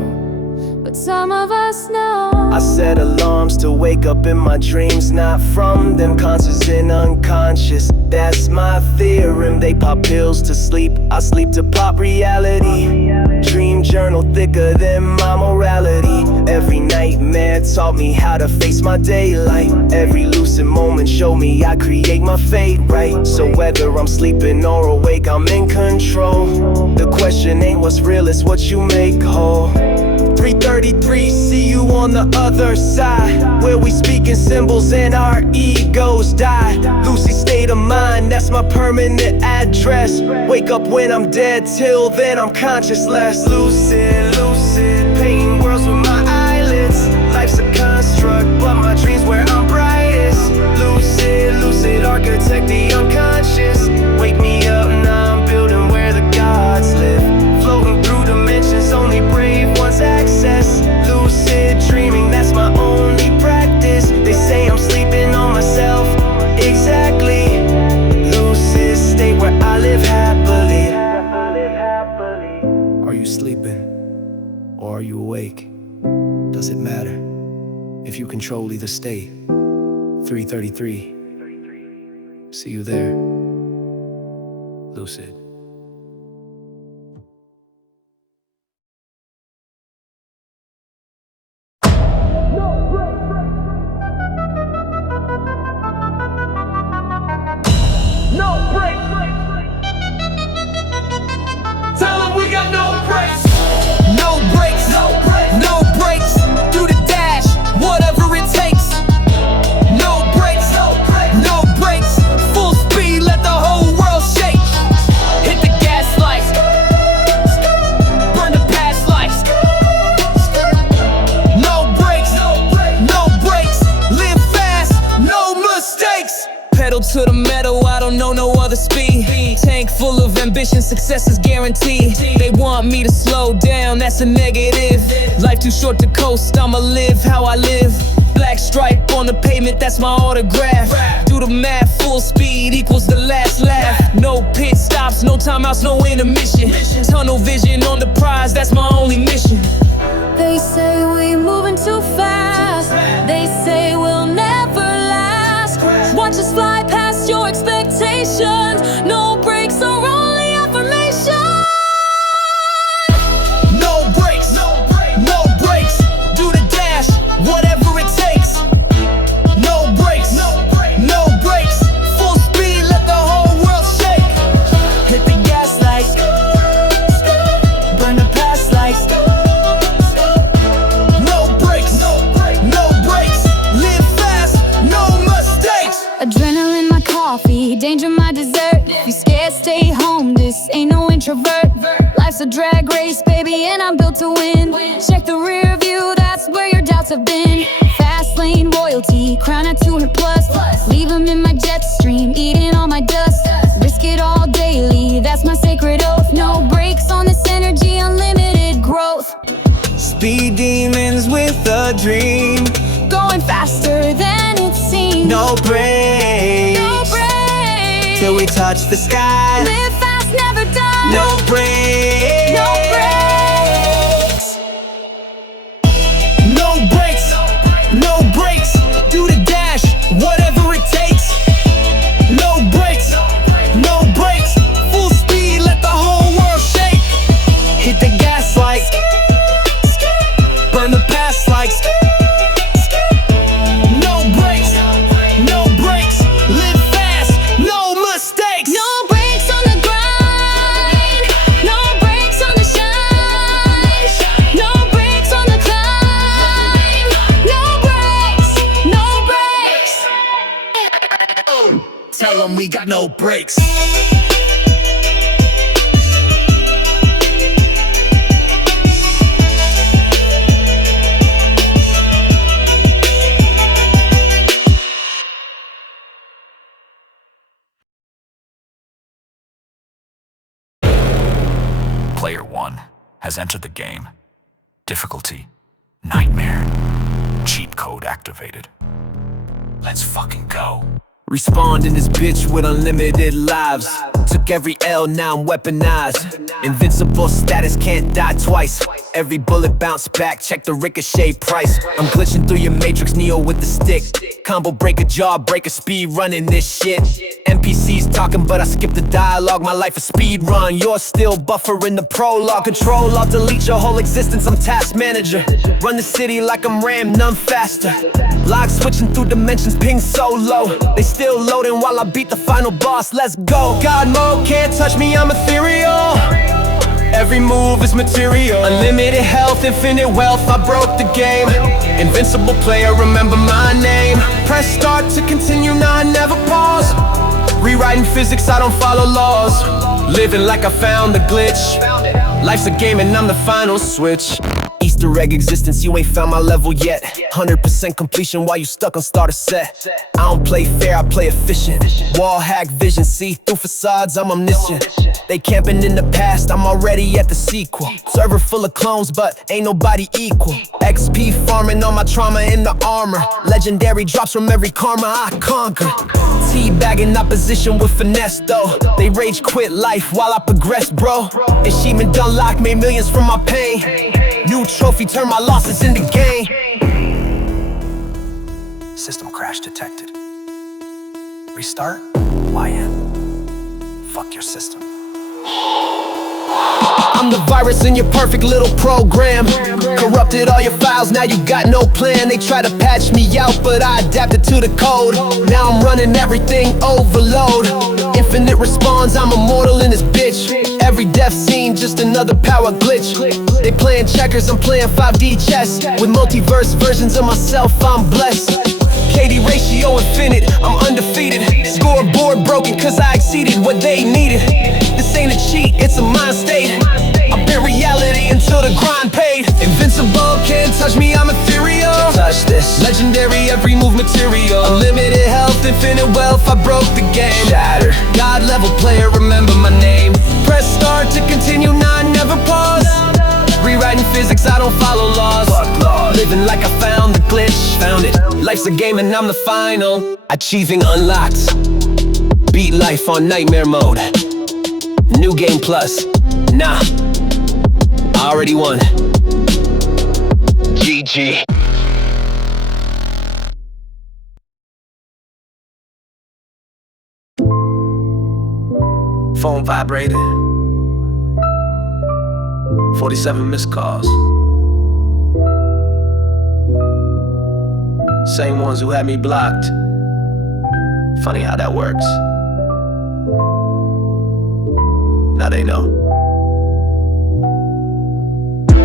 but some of us know. I set alarms to wake up in my dreams, not from them, conscious and unconscious. That's my theorem. They pop pills to sleep, I sleep to pop reality. Dream journal thicker than my morality. Every nightmare taught me how to face my daylight. Every lucid moment showed me I create my fate, right? So whether I'm sleeping or awake, I'm in control. The question ain't what's real, it's what you make whole. 333, see you on the other side, where we speak in symbols and our egos die. Lucid state of mind, that's my permanent address. Wake up when I'm dead, till then I'm consciousless. Lucid, lucid, painting worlds with my eyelids. Life's a construct, but my dreams where I'm brightest. Lucid, lucid, architect the unconscious. Wake me up, now I'm building where the gods live. Floating through dimensions, only brave ones access. Lucid dreaming, that's my only practice. They say I'm sleeping on myself, exactly. Lucid state where I live happily. Are you sleeping, or are you awake? Does it matter if you control either state? 333, see you there, Lucid. To the metal, I don't know no other speed. Tank full of ambition, success is guaranteed. They want me to slow down, that's a negative. Life too short to coast, I'ma live how I live. Black stripe on the pavement, that's my autograph. Do the math, full speed equals the last laugh. No pit stops, no timeouts, no intermission. Tunnel vision on the prize, that's my only mission. They say we moving too fast. They say we'll never last. Watch us fly past your expectations. No brakes are only affirmation. No brakes, no brakes. Do the dash, whatever it takes. No brakes, no brakes. Full speed, let the whole world shake. Hit the gas like, burn the past like. No brakes, no brakes. Live fast, no mistakes. Adrenaline my coffee, danger my dessert. If you scared, stay home, this ain't no introvert. Life's a drag race, baby, and I'm built to win. Check the rear view, that's where your doubts have been. Fast lane royalty, crown at 200 plus. Leave them in my jet stream, eating all my dust. Risk it all daily, that's my sacred oath. No brakes on this energy, unlimited growth. Speed demons with a dream, going faster than it seems. no brakes, No brakes. till we touch the sky. Live fast, never die. No brakes, No brakes. No brakes, no brakes. Do the dash, whatever it takes. No brakes, no brakes. Full speed, let the whole world shake. Hit the gas like, burn the past like. No brakes, no brakes. Live fast, no mistakes. No brakes on the grind. No brakes on the shine. No brakes on the climb. No brakes, no brakes. Tell them we got no brakes. Player 1 has entered the game. Difficulty, nightmare. Cheat code activated. Let's fucking go. Respond in this bitch with unlimited lives. Took every L, now I'm weaponized. Invincible status, can't die twice. every bullet bounce back. Check the ricochet price. I'm glitching through your matrix, Neo with the stick. Combo breaker, jaw breaker, speed running this shit. NPCs talking, but I skip the dialogue. My life a speed run, you're still buffering the prologue. Control, I'll delete your whole existence. I'm task manager. Run the city like I'm Ram, none faster. Log switching through dimensions, ping so low. They still loading while I beat the final boss. Let's go. God mode, can't touch me, I'm ethereal. Every move is material. Unlimited health, infinite wealth, I broke the game. Invincible player, remember my name. Press start to continue, now I never pause. Rewriting physics, I don't follow laws. Living like I found the glitch. Life's a game and I'm the final switch. Easter egg existence, you ain't found my level yet. 100% completion while you stuck on starter set. I don't play fair, I play efficient. Wall hack vision, see through facades, I'm omniscient. They camping in the past, I'm already at the sequel. Server full of clones, but ain't nobody equal. XP farming on my trauma in the armor. Legendary drops from every karma I conquer. Teabagging opposition with finesse though. They rage quit life while I progress, bro. Achievement unlocked, made millions from my pain. New trophy, turn my losses into gain. System crash detected. Restart? YN. Fuck your system. I'm the virus in your perfect little program. Corrupted all your files, now you got no plan. They try to patch me out, but I adapted to the code. Now I'm running everything overload. Infinite response, I'm immortal in this bitch. Every death scene, just another power glitch. They playing checkers, I'm playing 5D chess. With multiverse versions of myself, I'm blessed. KD ratio infinite, I'm undefeated. Scoreboard broken cause I exceeded what they needed. This ain't a cheat, it's a mind state. I've been reality until the grind paid. Invincible, can't touch me, I'm ethereal. Touch this. Legendary, every move material. Unlimited health, infinite wealth, I broke the game. Shatter. God level player, remember my name. Press start to continue, now I never pause. Rewriting physics, I don't follow laws. Fuck laws. Living like I found the glitch. Found it. Life's a game and I'm the final. Achieving unlocked. Beat life on nightmare mode. New game plus. Nah, I already won. GG. Phone vibrated. 47 missed calls. Same ones who had me blocked. Funny how that works. Now they know.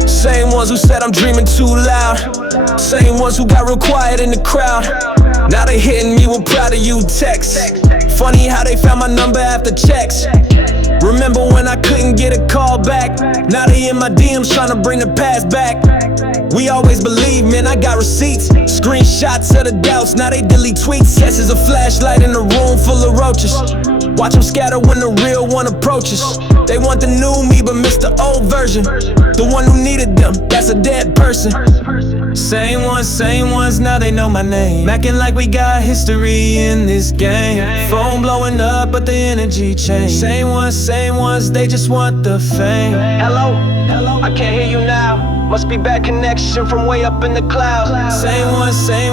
Same ones who said I'm dreaming too loud. Same ones who got real quiet in the crowd. Now they hitting me with proud of you texts. Funny how they found my number after checks. Remember when I couldn't get a call back? Now they in my DMs trying to bring the past back. We always believe, man, I got receipts. Screenshots of the doubts, now they delete tweets. Yes, there's a flashlight in a room full of roaches. Watch them scatter when the real one approaches. They want the new me but miss the old version. The one who needed them, that's a dead person. Same ones, now they know my name. Acting like we got history in this game. Phone blowing up but the energy changed. Same ones, they just want the fame. Hello, I can't hear you now. Must be bad connection from way up in the clouds. Same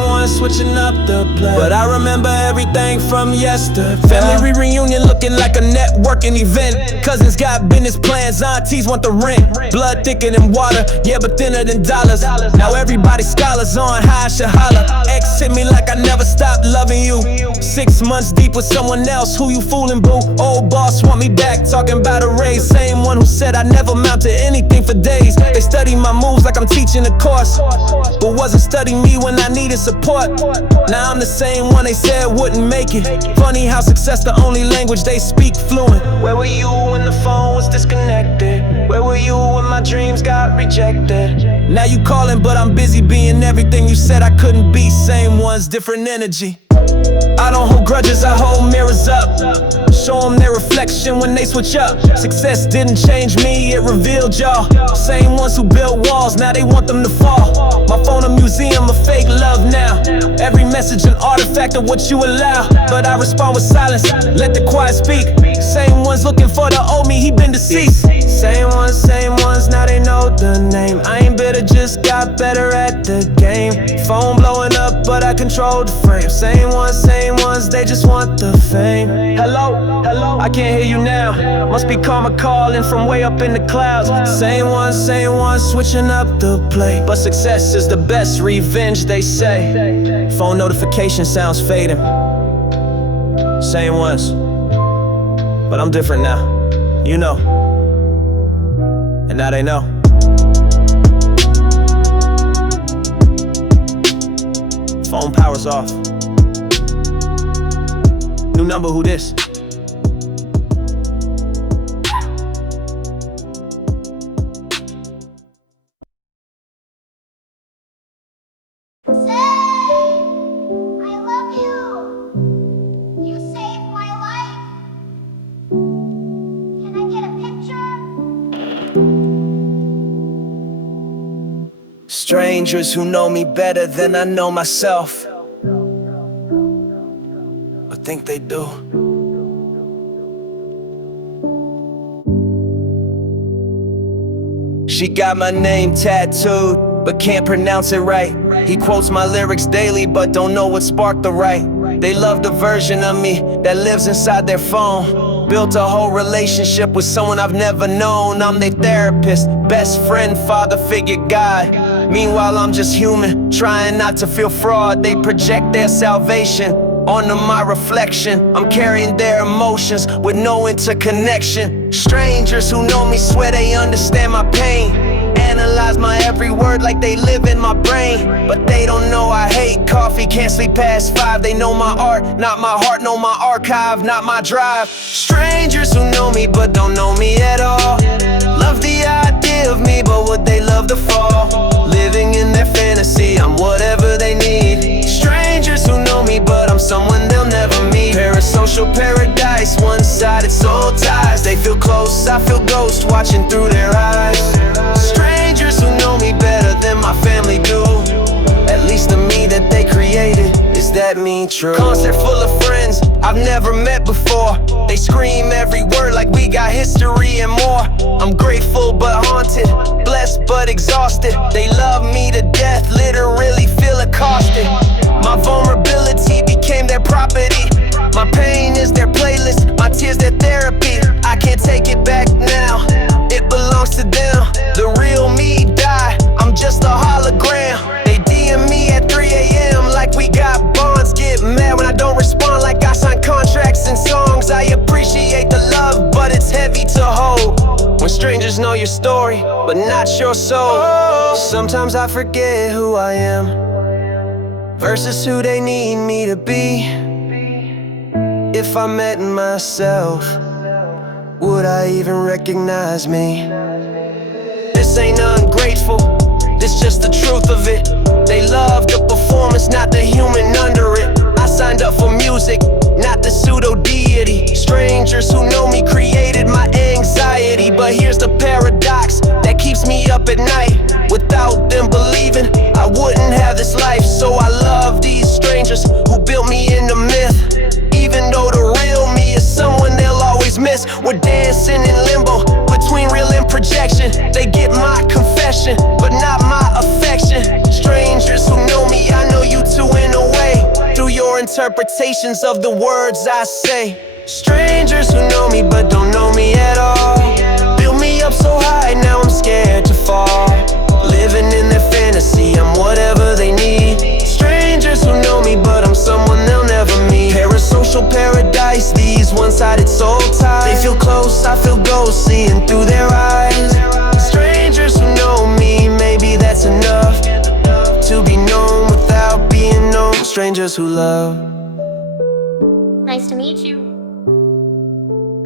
ones, switching up the play. But I remember everything from yesterday. Family reunion looking like a networking event. Cousins got business plans, aunties want the rent. Blood thicker than water, yeah, but thinner than dollars. Now everybody scholars on how I should holler. Ex hit me like I never stopped loving you. 6 months deep with someone else, who you fooling, boo? Old boss want me back, talking about a raise. Same one who said I never amount to anything for days. They study my moves like I'm teaching a course, but wasn't studying me when I needed support. Now I'm the same one they said wouldn't make it. Funny how success the only language they speak fluent. Where were you when the phone was disconnected? Where were you when my dreams got rejected? Now you calling but I'm busy being everything you said I couldn't be. Same ones, different energy. I don't hold grudges, I hold mirrors up. Show them their reflection when they switch up. Success didn't change me, it revealed y'all. Same ones who built walls, now they want them to fall. My phone a museum of fake love now. Every message an artifact of what you allow. But I respond with silence, let the quiet speak. Same ones looking for the old me, he been deceased. Same ones, now they know the name. I just got better at the game. Phone blowing up, but I control the frame. Same ones, they just want the fame. Hello, I can't hear you now. Must be karma calling from way up in the clouds. Same ones, switching up the play. But success is the best revenge, they say. Phone notification sounds fading. Same ones, but I'm different now, you know. And now they know. Phone power's off. New number, who this? Strangers who know me better than I know myself, or think they do. She got my name tattooed, but can't pronounce it right. He quotes my lyrics daily, but don't know what sparked the right. They love the version of me that lives inside their phone. Built a whole relationship with someone I've never known. I'm their therapist, best friend, father figure, guy. Meanwhile, I'm just human, trying not to feel fraud. They project their salvation onto my reflection. I'm carrying their emotions with no interconnection. Strangers who know me swear they understand my pain. Analyze my every word like they live in my brain. But they don't know I hate coffee, can't sleep past 5. They know my art, not my heart. Know my archive, not my drive. Strangers who know me but don't know me at all. Love the idea of me, but would they love the fall? Living in their fantasy, I'm whatever they need. Strangers who know me but I'm someone they'll never meet. Parasocial paradise, one-sided soul ties. They feel close, I feel ghost watching through their eyes. Strangers who know me better than my family do. At least the me that they created, is that me true? Concert full of friends I've never met before. They scream every word like we got history and more. I'm grateful but haunted, blessed but exhausted. They love me to death, literally feel accosted. My vulnerability became their property. My pain is their playlist, my tears their therapy. I can't take it back now, it belongs to them. The real me died, I'm just a hologram. They DM me at 3 a.m. like we got bonds. Get mad when I don't respond like I signed contracts and songs. I appreciate the love, but it's heavy to hold. When strangers know your story, but not your soul. Sometimes I forget who I am versus who they need me to be. If I met myself, would I even recognize me? This ain't ungrateful, this just the truth of it. They love the performance, not the human under it. I signed up for music, not the pseudo-deity. Strangers who know me created my anxiety. But here's the paradox that keeps me up at night. Without them believing, I wouldn't have this life. So I love these strangers who built me into myth. Even though the real me is someone they'll always miss. We're dancing in limbo between real and projection. They get my confession, but not my affection. Strangers who know me, I know you too in a way. Through your interpretations of the words I say. Strangers who know me but don't know me at all. Build me up so high, now I'm scared to fall. Living in their fantasy, I'm whatever they need. Strangers who know me but I'm someone they'll never meet. Parasocial paradise, these one-sided soul ties. They feel close, I feel ghosts, seeing through their eyes. Strangers who know me, maybe that's enough to be known without being known. Strangers who love. Nice to meet you.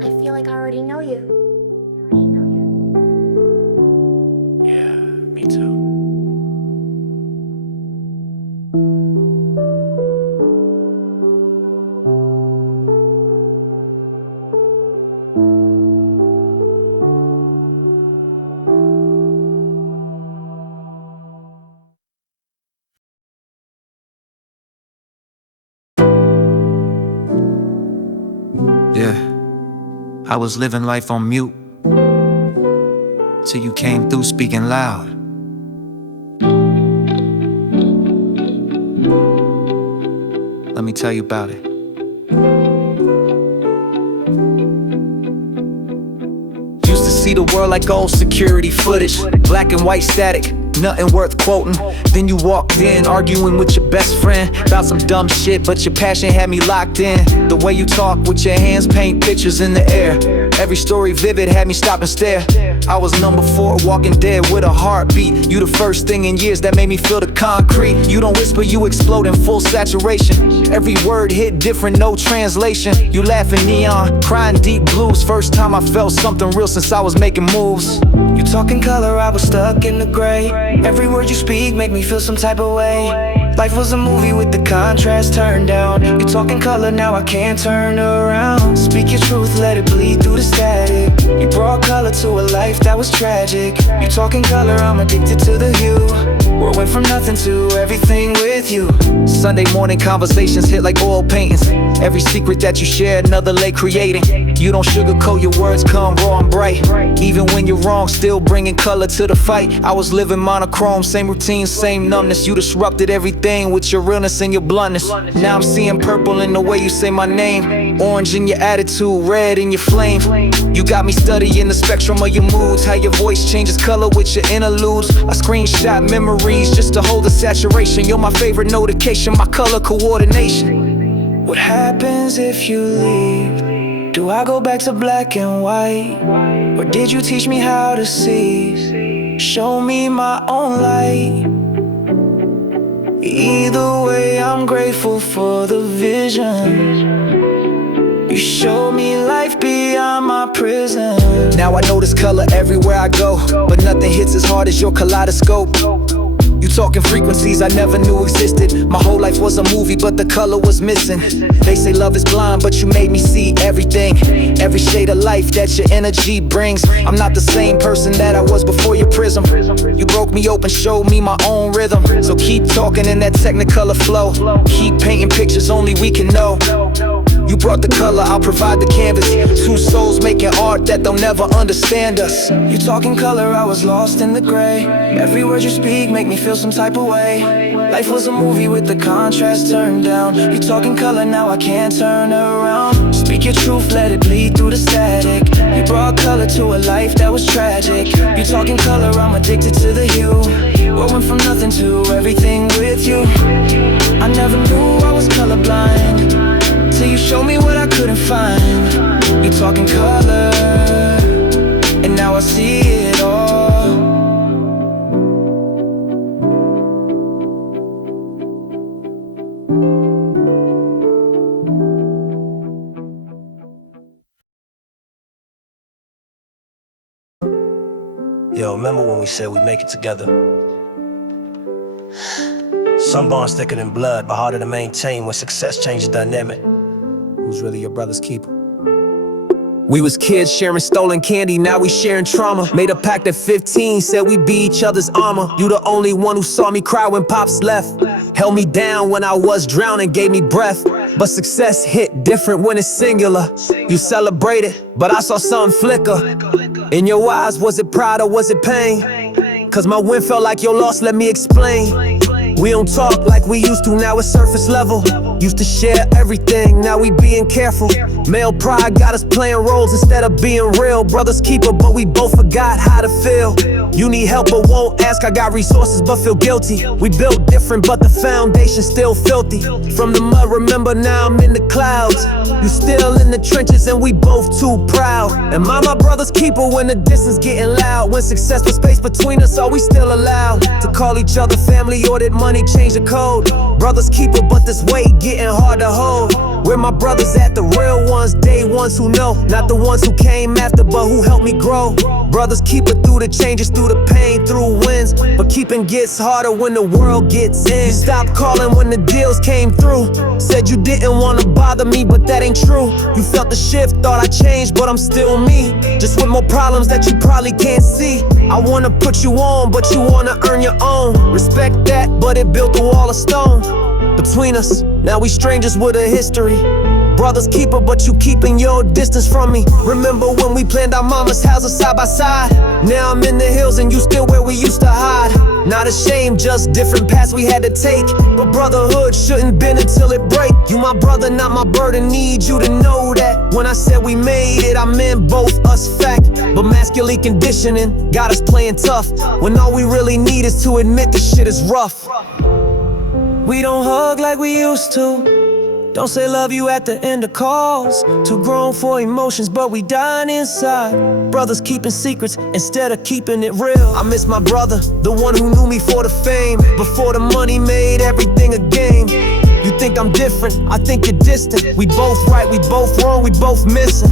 I feel like I already know you. Yeah, me too. Yeah, I was living life on mute till you came through speaking loud. let me tell you about it. Used to see the world like old security footage, black and white static, nothing worth quoting. Then you walked in, arguing with your best friend about some dumb shit, but your passion had me locked in. The way you talk with your hands paint pictures in the air. Every story vivid had me stop and stare. I was number 4, walking dead with a heartbeat. You the first thing in years that made me feel the concrete. You don't whisper, you explode in full saturation. Every word hit different, no translation. You laughing neon, crying deep blues. First time I felt something real since I was making moves. You talking color, I was stuck in the gray. Every word you speak make me feel some type of way. Life was a movie with the contrast turned down. You talking color, now I can't turn around. Speak your truth, let it bleed through the static. You brought color to a life that was tragic. You talking color, I'm addicted to the hue. World went from nothing to everything with you. Sunday morning conversations hit like oil paintings. Every secret that you share, another late creating. You don't sugarcoat, your words come raw and bright. Even when you're wrong, still bringing color to the fight. I was living monochrome, same routine, same numbness. You disrupted everything with your realness and your bluntness. Now I'm seeing purple in the way you say my name, orange in your attitude, red in your flame. You got me studying the spectrum of your moods, how your voice changes color with your interludes. I screenshot memories just to hold the saturation. You're my favorite notification, my color coordination. What happens if you leave? Do I go back to black and white? Or did you teach me how to see? Show me my own light. Either way, I'm grateful for the vision. You showed me life beyond my prison. Now I notice color everywhere I go, but nothing hits as hard as your kaleidoscope. You talking frequencies I never knew existed. My whole life was a movie, but the color was missing. They say love is blind, but you made me see everything. Every shade of life that your energy brings. I'm not the same person that I was before your prism. You broke me open, showed me my own rhythm. So keep talking in that technicolor flow. Keep painting pictures only we can know. You brought the color, I'll provide the canvas. Two souls making art that they'll never understand us. You talking color, I was lost in the gray. Every word you speak make me feel some type of way. Life was a movie with the contrast turned down. You talking color, now I can't turn around. Speak your truth, let it bleed through the static. You brought color to a life that was tragic. You talking color, I'm addicted to the hue. What went from nothing to everything with you. I never knew I was colorblind till you showed me what I couldn't find. You talking color, and now I see it all. Yo, remember when we said we'd make it together? Some bonds thicker than blood, but harder to maintain when success changes dynamic. Who's really your brother's keeper? We was kids sharing stolen candy, now we sharing trauma. Made a pact at 15, said we'd be each other's armor. You the only one who saw me cry when Pops left. Held me down when I was drowning, gave me breath. But success hit different when it's singular. You celebrated, but I saw something flicker. In your eyes, was it pride or was it pain? Cause my win felt like your loss, let me explain. We don't talk like we used to, now it's surface level. Used to share everything, now we being careful. Male pride got us playing roles instead of being real. Brothers keeper, but we both forgot how to feel. You need help but won't ask, I got resources but feel guilty. We built different but the foundation still filthy. From the mud, remember now I'm in the clouds. You still in the trenches and we both too proud. Am I my brother's keeper when the distance getting loud? When success was space between us, are we still allowed to call each other family, or did money change the code? Brothers keeper, but this weight getting hard to hold. Where my brothers at, the real ones, day ones who know, not the ones who came after but who helped me grow. Brothers keeper through the changes, through the pain, through wins, but keeping gets harder when the world gets in. You stopped calling when the deals came through. Said you didn't wanna bother me, but that ain't true. You felt the shift, thought I changed, but I'm still me. Just with more problems that you probably can't see. I wanna put you on, but you wanna earn your own. Respect that, but it built a wall of stone between us. Now we strangers with a history. Brother's keeper, but you keeping your distance from me. Remember when we planned our mama's houses side by side? Now I'm in the hills and you still where we used to hide. Not ashamed, just different paths we had to take. But brotherhood shouldn't bend until it break. You my brother, not my burden, need you to know that. When I said we made it, I meant both us, fact. But masculine conditioning got us playing tough, when all we really need is to admit the shit is rough. We don't hug like we used to, don't say love you at the end of calls. Too grown for emotions, but we dying inside. Brothers keeping secrets instead of keeping it real. I miss my brother, the one who knew me for the fame, before the money made everything a game. You think I'm different, I think you're distant. We both right, we both wrong, we both missing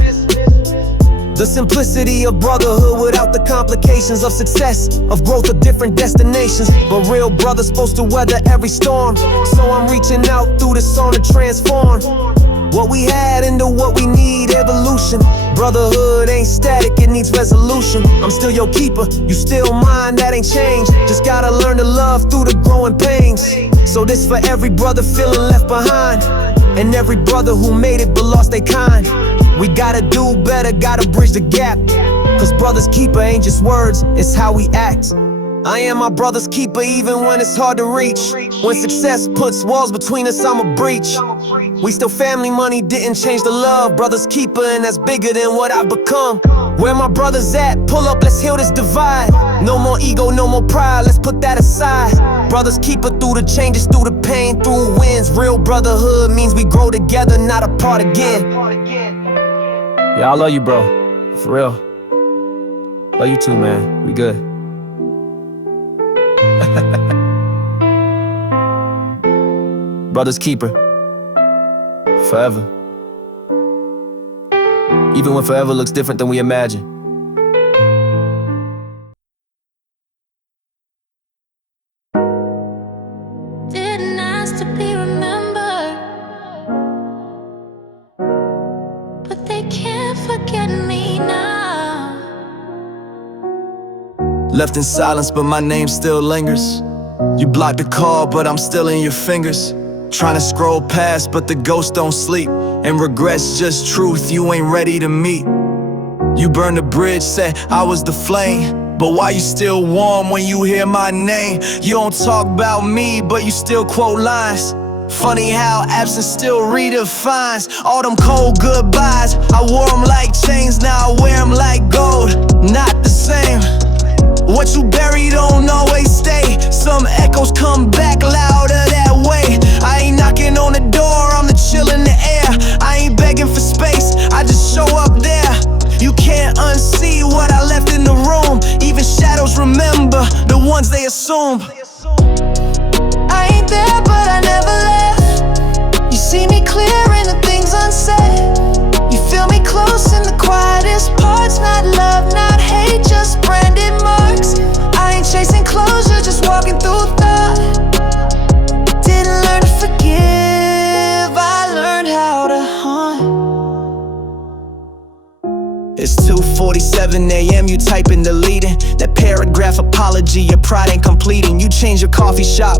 the simplicity of brotherhood without the complications of success, of growth of different destinations. But real brothers supposed to weather every storm, so I'm reaching out through this song to transform what we had into what we need, evolution. Brotherhood ain't static, it needs resolution. I'm still your keeper, you still mine, that ain't changed. Just gotta learn to love through the growing pains. So this for every brother feeling left behind, and every brother who made it but lost their kind. We gotta do better, gotta bridge the gap, cause brother's keeper ain't just words, it's how we act. I am my brother's keeper even when it's hard to reach. When success puts walls between us, I'm a breach. We still family, money didn't change the love. Brother's keeper, and that's bigger than what I've become. Where my brothers at? Pull up, let's heal this divide. No more ego, no more pride, let's put that aside. Brother's keeper through the changes, through the pain, through wins. Real brotherhood means we grow together, not apart again. Yeah, I love you, bro. For real. Love you too, man. We good. Brother's keeper. Forever. Even when forever looks different than we imagine. Didn't ask to be remembered, but they can't forget me now. Left in silence, but my name still lingers. You blocked the call, but I'm still in your fingers. Trying to scroll past, but the ghosts don't sleep. And regret's just truth you ain't ready to meet. You burned the bridge, said I was the flame, but why you still warm when you hear my name? You don't talk about me, but you still quote lines. Funny how absence still redefines all them cold goodbyes. I wore them like chains, now I wear them like gold. Not the same. What you bury don't always stay. Some echoes come back louder that way. I ain't knocking on the door, I'm the chill in the air. I ain't begging for space, I just show up there. You can't unsee what I left in the room. Even shadows remember the ones they assume. I ain't there, but I never left. You see me clear in the things unsaid. You feel me close in the quietest parts. Not love, not hate, just branded marks. I ain't chasing closure, just walking through thought. Didn't learn to forgive, I learned how to haunt. It's 2:47 a.m., you typing, deleting that paragraph apology, your pride ain't completing. You change your coffee shop,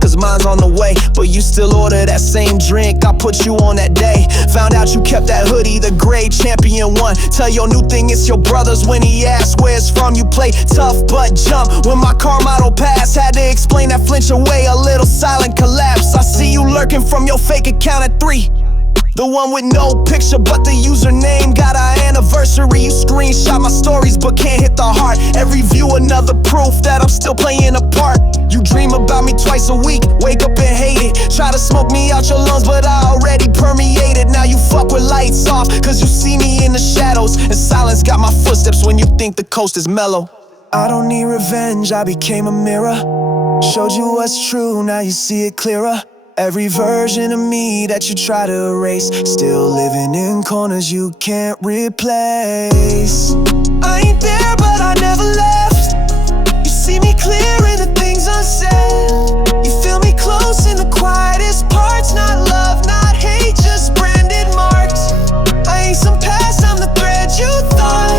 cause mine's on the way, but you still order that same drink I put you on that day. Found out you kept that hoodie, the gray champion one. Tell your new thing it's your brother's when he asks where it's from. You play tough but jump when my car model passed. Had to explain that flinch away, a little silent collapse. I see you lurking from your fake account at 3. The one with no picture but the username got our anniversary. You screenshot my stories but can't hit the heart. Every view another proof that I'm still playing a part. You dream about me twice a week, wake up and hate it. Try to smoke me out your lungs but I already permeated. Now you fuck with lights off cause you see me in the shadows. And silence got my footsteps when you think the coast is mellow. I don't need revenge, I became a mirror. Showed you what's true, now you see it clearer. Every version of me that you try to erase, still living in corners you can't replace. I ain't there but I never left. You see me clear in the things unsaid. You feel me close in the quietest parts. Not love, not hate, just branded marks. I ain't some past, I'm the thread you thought.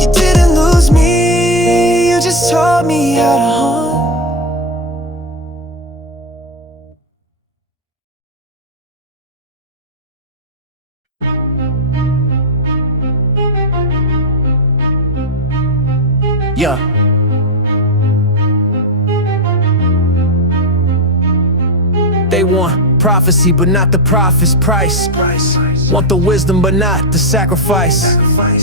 You didn't lose me, you just taught me how to haunt. Yeah. They want prophecy, but not the prophet's price. Want the wisdom, but not the sacrifice.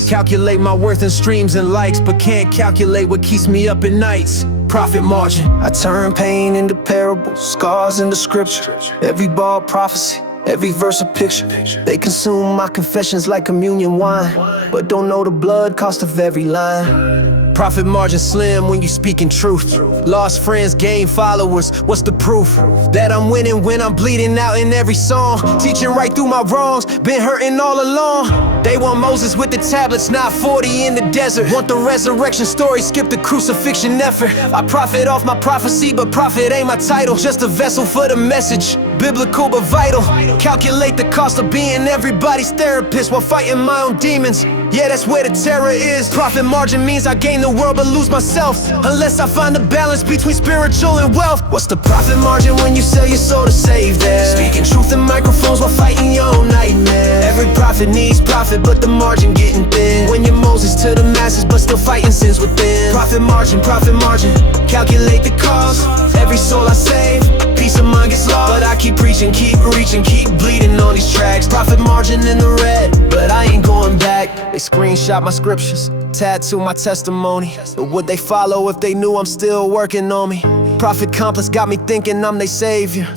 Calculate my worth in streams and likes, but can't calculate what keeps me up at nights. Profit margin. I turn pain into parables, scars into scripture. Every bar prophecy, every verse a picture. They consume my confessions like communion wine, but don't know the blood cost of every line. Profit margin slim when you speaking truth. Lost friends, gain followers, what's the proof? That I'm winning when I'm bleeding out in every song. Teaching right through my wrongs, been hurting all along. They want Moses with the tablets, not 40 in the desert. Want the resurrection story, skip the crucifixion effort. I profit off my prophecy, but prophet ain't my title. Just a vessel for the message, biblical but vital. Calculate the cost of being everybody's therapist while fighting my own demons. Yeah, that's where the terror is. Profit margin means I gain the world but lose myself, unless I find the balance between spiritual and wealth. What's the profit margin when you sell your soul to save them? Speaking truth in microphones while fighting your own nightmare. Every prophet needs profit, but the margin getting thin. When you're Moses to the masses, but still fighting sins within. Profit margin, calculate the cost. Every soul I save, peace of mind gets lost. But I keep preaching, keep reaching, keep bleeding on these tracks. Profit margin in the red, but I ain't going back. They screenshot my scriptures, tattoo my testimony, but would they follow if they knew I'm still working on me? Profit complex got me thinking I'm their savior,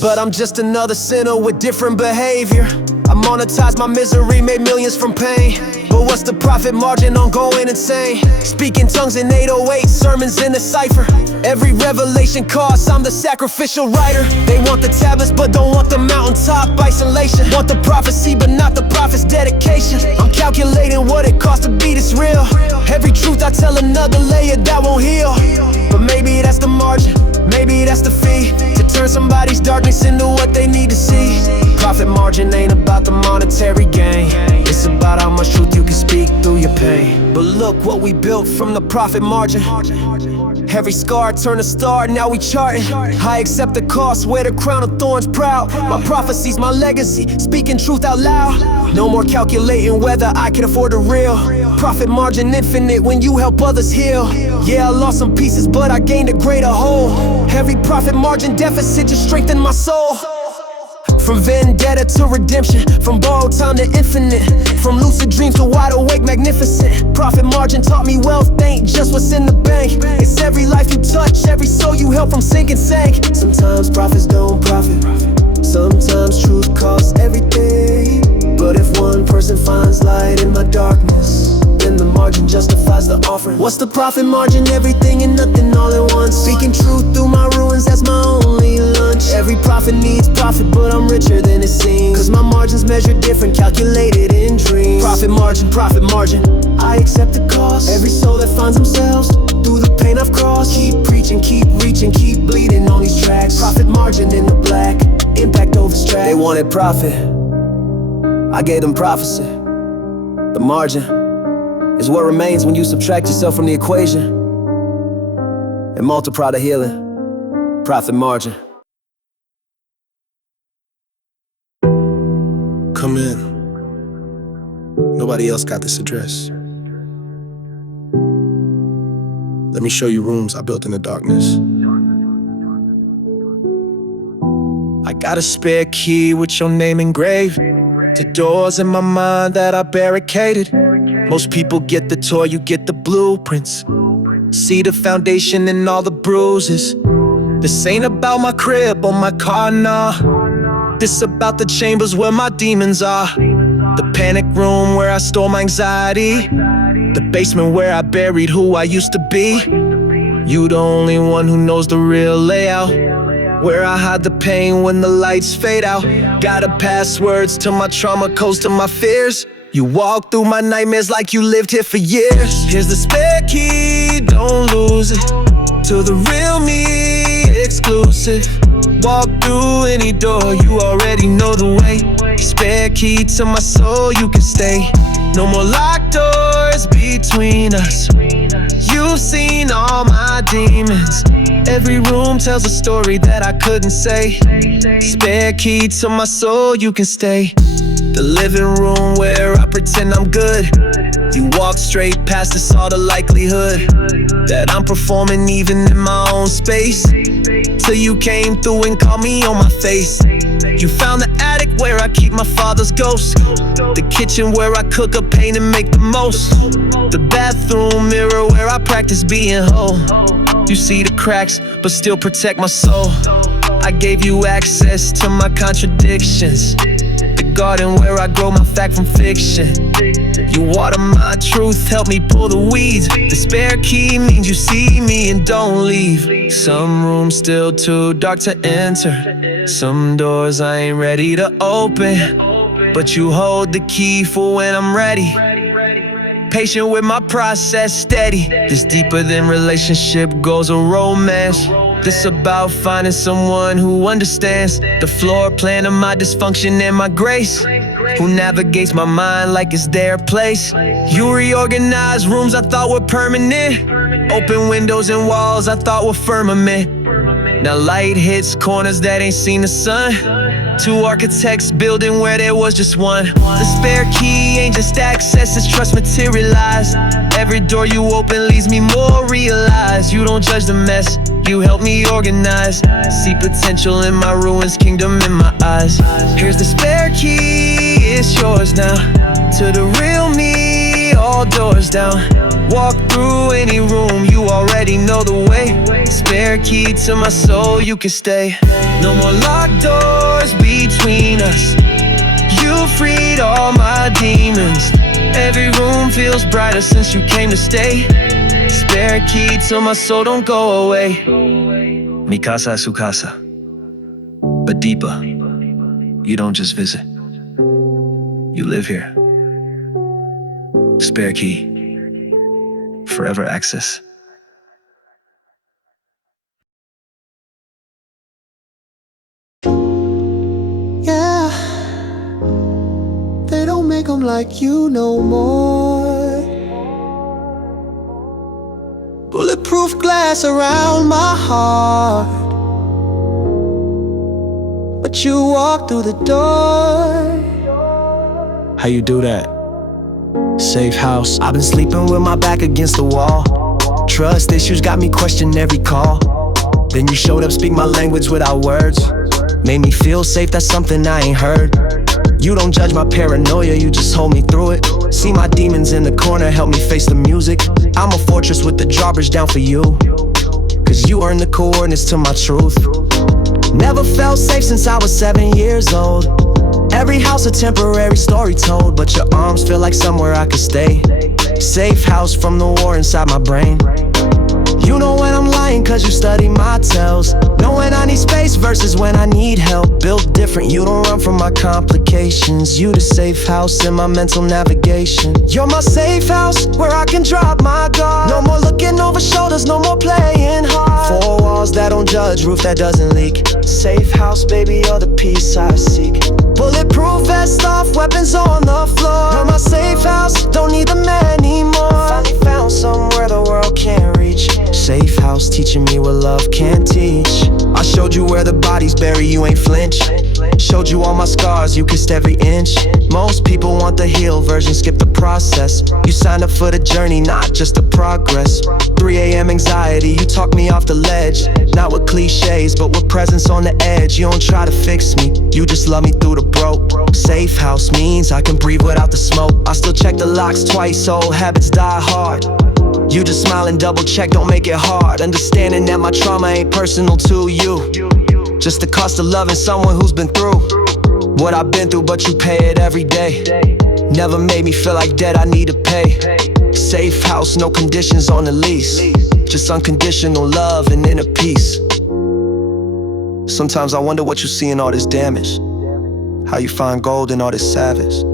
but I'm just another sinner with different behavior. I monetized my misery, made millions from pain, but what's the profit margin on going insane? Speaking tongues in 808, sermons in a cipher. Every revelation costs, I'm the sacrificial writer. They want the tablets but don't want the mountaintop isolation. Want the prophecy but not the prophet's dedication. I'm calculating what it costs to be this real. Every truth I tell another layer that won't heal. But maybe that's the margin, maybe that's the fee, to turn somebody's darkness into what they need to see. Profit margin ain't about the monetary gain, it's about how much truth you can speak through your pain. But look what we built from the profit margin. Every scar turned a star, now we charting. I accept the cost, wear the crown of thorns proud. My prophecy's my legacy, speaking truth out loud. No more calculating whether I can afford the real. Profit margin infinite when you help others heal. Yeah, I lost some pieces, but I gained a greater whole. Every profit margin deficit just strengthened my soul. From vendetta to redemption, from borrowed time to infinite, from lucid dreams to wide awake magnificent. Profit margin taught me wealth ain't just what's in the bank, it's every life you touch, every soul you help from sink and sank. Sometimes prophets don't profit, sometimes truth costs everything. But if one person finds light in my darkness, then the margin justifies the offering. What's the profit margin? Everything and nothing all at once. Speaking truth through my ruins, that's my only lunch. Every prophet needs profit, but I'm richer than it seems, cause my margins measure different, calculated in dreams. Profit margin, I accept the cost. Every soul that finds themselves through the pain I've crossed. Keep preaching, keep reaching, keep bleeding on these tracks. Profit margin in the black, impact over strap. They wanted profit, I gave them prophecy. The margin is what remains when you subtract yourself from the equation and multiply the healing. Profit margin. Come in. Nobody else got this address. Let me show you rooms I built in the darkness. I got a spare key with your name engraved to doors in my mind that I barricaded. Most people get the tour, you get the blueprints. See the foundation and all the bruises. This ain't about my crib or my car, nah. This about the chambers where my demons are. The panic room where I store my anxiety. The basement where I buried who I used to be. You the only one who knows the real layout, where I hide the pain when the lights fade out. Got a passwords to my trauma, codes to my fears. You walk through my nightmares like you lived here for years. Here's the spare key, don't lose it. To the real me, exclusive. Walk through any door, you already know the way. Spare key to my soul, you can stay. No more locked doors between us. You've seen all my demons. Every room tells a story that I couldn't say. Spare key to my soul, you can stay. The living room where I pretend I'm good. You walked straight past us, saw the likelihood that I'm performing even in my own space. Till you came through and called me on my face. You found the attic where I keep my father's ghost, the kitchen where I cook up, paint and make the most, the bathroom mirror where I practice being whole. You see the cracks but still protect my soul. I gave you access to my contradictions, the garden where I grow my fact from fiction. You water my truth, help me pull the weeds. The spare key means you see me and don't leave. Some rooms still too dark to enter, some doors I ain't ready to open, but you hold the key for when I'm ready. Patient with my process, steady. This deeper than relationship goes a romance. This about finding someone who understands the floor plan of my dysfunction and my grace, who navigates my mind like it's their place. You reorganize rooms I thought were permanent, open windows and walls I thought were firmament. Now light hits corners that ain't seen the sun. Two architects building where there was just one. The spare key ain't just access, it's trust materialized. Every door you open leaves me more realized. You don't judge the mess, you help me organize. See potential in my ruins, kingdom in my eyes. Here's the spare key, it's yours now. To the real me, all doors down. Walk through any room, you already know the way. Spare key to my soul, you can stay. No more locked doors between us. You freed all my demons. Every room feels brighter since you came to stay. Spare key to my soul, don't go away. Mi casa es su casa, but deeper. You don't just visit, you live here. Spare key, forever access. Yeah, they don't make them like you no more. Bulletproof glass around my heart, but you walk through the door. How you do that? Safe house. I've been sleeping with my back against the wall. Trust issues got me questioning every call. Then you showed up, speak my language without words. Made me feel safe, that's something I ain't heard. You don't judge my paranoia, you just hold me through it. See my demons in the corner, help me face the music. I'm a fortress with the drawbridge down for you, cause you earned the coordinates to my truth. Never felt safe since I was 7 years old. Every house a temporary story told, but your arms feel like somewhere I could stay. Safe house from the war inside my brain. You know when I'm lying cause you study my tells. Know when I need space versus when I need help. Built different, you don't run from my complications. You the safe house in my mental navigation. You're my safe house where I can drop my guard. No more looking over shoulders, no more playing hard. Four walls that don't judge, roof that doesn't leak. Safe house, baby, you're the peace I seek. Bulletproof vest off, weapons on the floor. You're my safe house, don't need them anymore. Finally found somewhere the world can't reach. Safe house teaching me what love can't teach. I showed you where the bodies bury, you ain't flinch. Showed you all my scars, you kissed every inch. Most people want the heal version, skip the process. You signed up for the journey, not just the progress. 3 a.m. anxiety, you talk me off the ledge. Not with cliches, but with presence on the edge. You don't try to fix me, you just love me through the broke. Safe house means I can breathe without the smoke. I still check the locks twice, old habits die hard. You just smile and double check, don't make it hard. Understanding that my trauma ain't personal to you, just the cost of loving someone who's been through what I've been through, but you pay it every day. Never made me feel like debt I need to pay. Safe house, no conditions on the lease. Just unconditional love and inner peace. Sometimes I wonder what you see in all this damage, how you find gold in all this savage.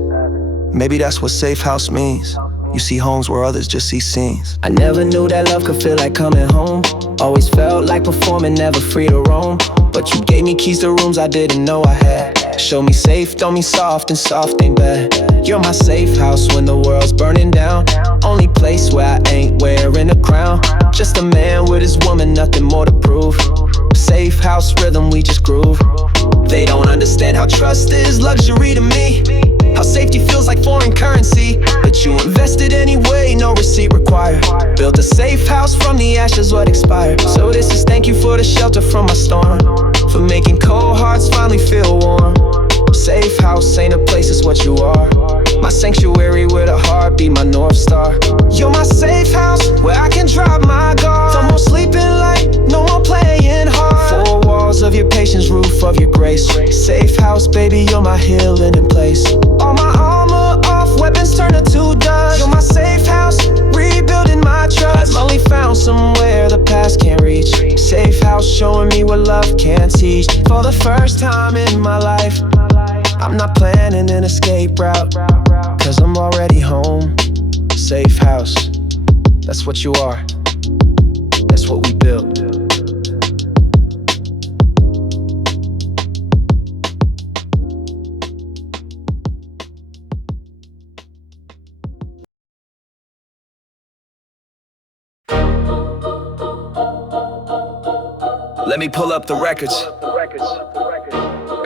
Maybe that's what safe house means. You see homes where others just see scenes. I never knew that love could feel like coming home. Always felt like performing, never free to roam. But you gave me keys to rooms I didn't know I had. Show me safe, don't mean soft, and soft ain't bad. You're my safe house when the world's burning down. Only place where I ain't wearing a crown. Just a man with his woman, nothing more to prove. Safe house rhythm, we just groove. They don't understand how trust is luxury to me. How safety feels like foreign currency, but you invested anyway, no receipt required. Built a safe house from the ashes, what expired. So this is thank you for the shelter from my storm, for making cold hearts finally feel warm. Safe house ain't a place, it's what you are. My sanctuary where the heart be my North Star. You're my safe house where I can drop my guard. No more sleeping light, no more playing hard. Four walls of your patience, roof of your grace. Safe house, baby, you're my healing in place. All my armor off, weapons turn to dust. You're my safe house, rebuilding my trust. I'm only found somewhere the past can't reach. Safe house showing me what love can teach. For the first time in my life, I'm not planning an escape route, cause I'm already home. Safe house, that's what you are. That's what we built. Let me pull up the records.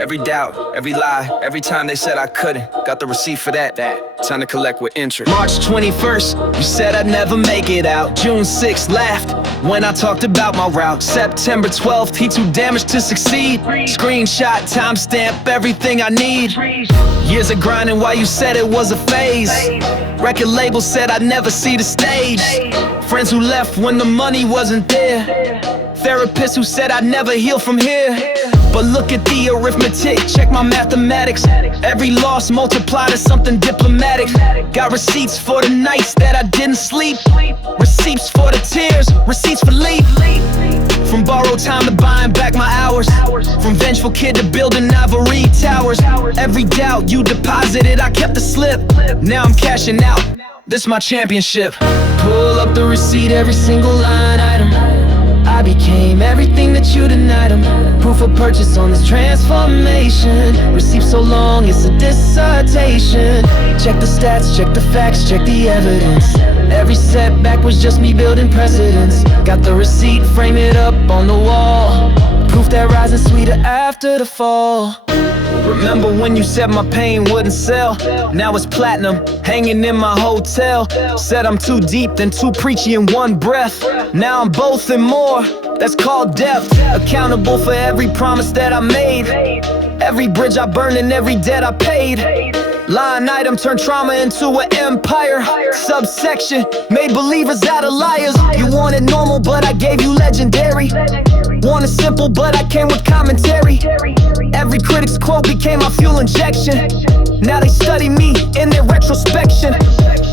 Every doubt, every lie, every time they said I couldn't. Got the receipt for that. Time to collect with interest. March 21st, you said I'd never make it out. June 6th, laughed when I talked about my route. September 12th, he too damaged to succeed. Screenshot, timestamp, everything I need. Years of grinding while you said it was a phase. Record label said I'd never see the stage. Friends who left when the money wasn't there. Therapists who said I'd never heal from here. But look at the arithmetic, check my mathematics. Every loss multiplied to something diplomatic. Got receipts for the nights that I didn't sleep. Receipts for the tears, receipts for leave. From borrowed time to buying back my hours. From vengeful kid to building ivory towers. Every doubt you deposited, I kept the slip. Now I'm cashing out, this my championship. Pull up the receipt, every single line item. I became everything that you denied them. Proof of purchase on this transformation. Received so long, it's a dissertation. Check the stats, check the facts, check the evidence. Every setback was just me building precedence. Got the receipt, frame it up on the wall. Proof that rising sweeter after the fall. Remember when you said my pain wouldn't sell? Now it's platinum, hanging in my hotel. Said I'm too deep, then too preachy in one breath. Now I'm both and more, that's called depth. Accountable for every promise that I made. Every bridge I burned and every debt I paid. Line item turned trauma into an empire. Subsection, made believers out of liars. You wanted normal, but I gave you legendary. Wanted simple, but I came with commentary. Every critic's quote became my fuel injection. Now they study me in their retrospection.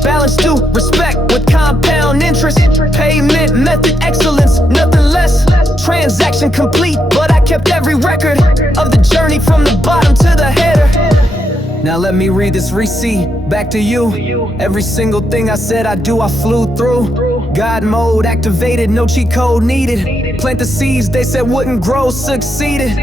Balance due respect with compound interest. Payment method excellence, nothing less. Transaction complete, but I kept every record of the journey from the bottom to the header. Now let me read this receipt back to you. Every single thing I said I do, I flew through. God mode activated, no cheat code needed. Plant the seeds they said wouldn't grow, succeeded.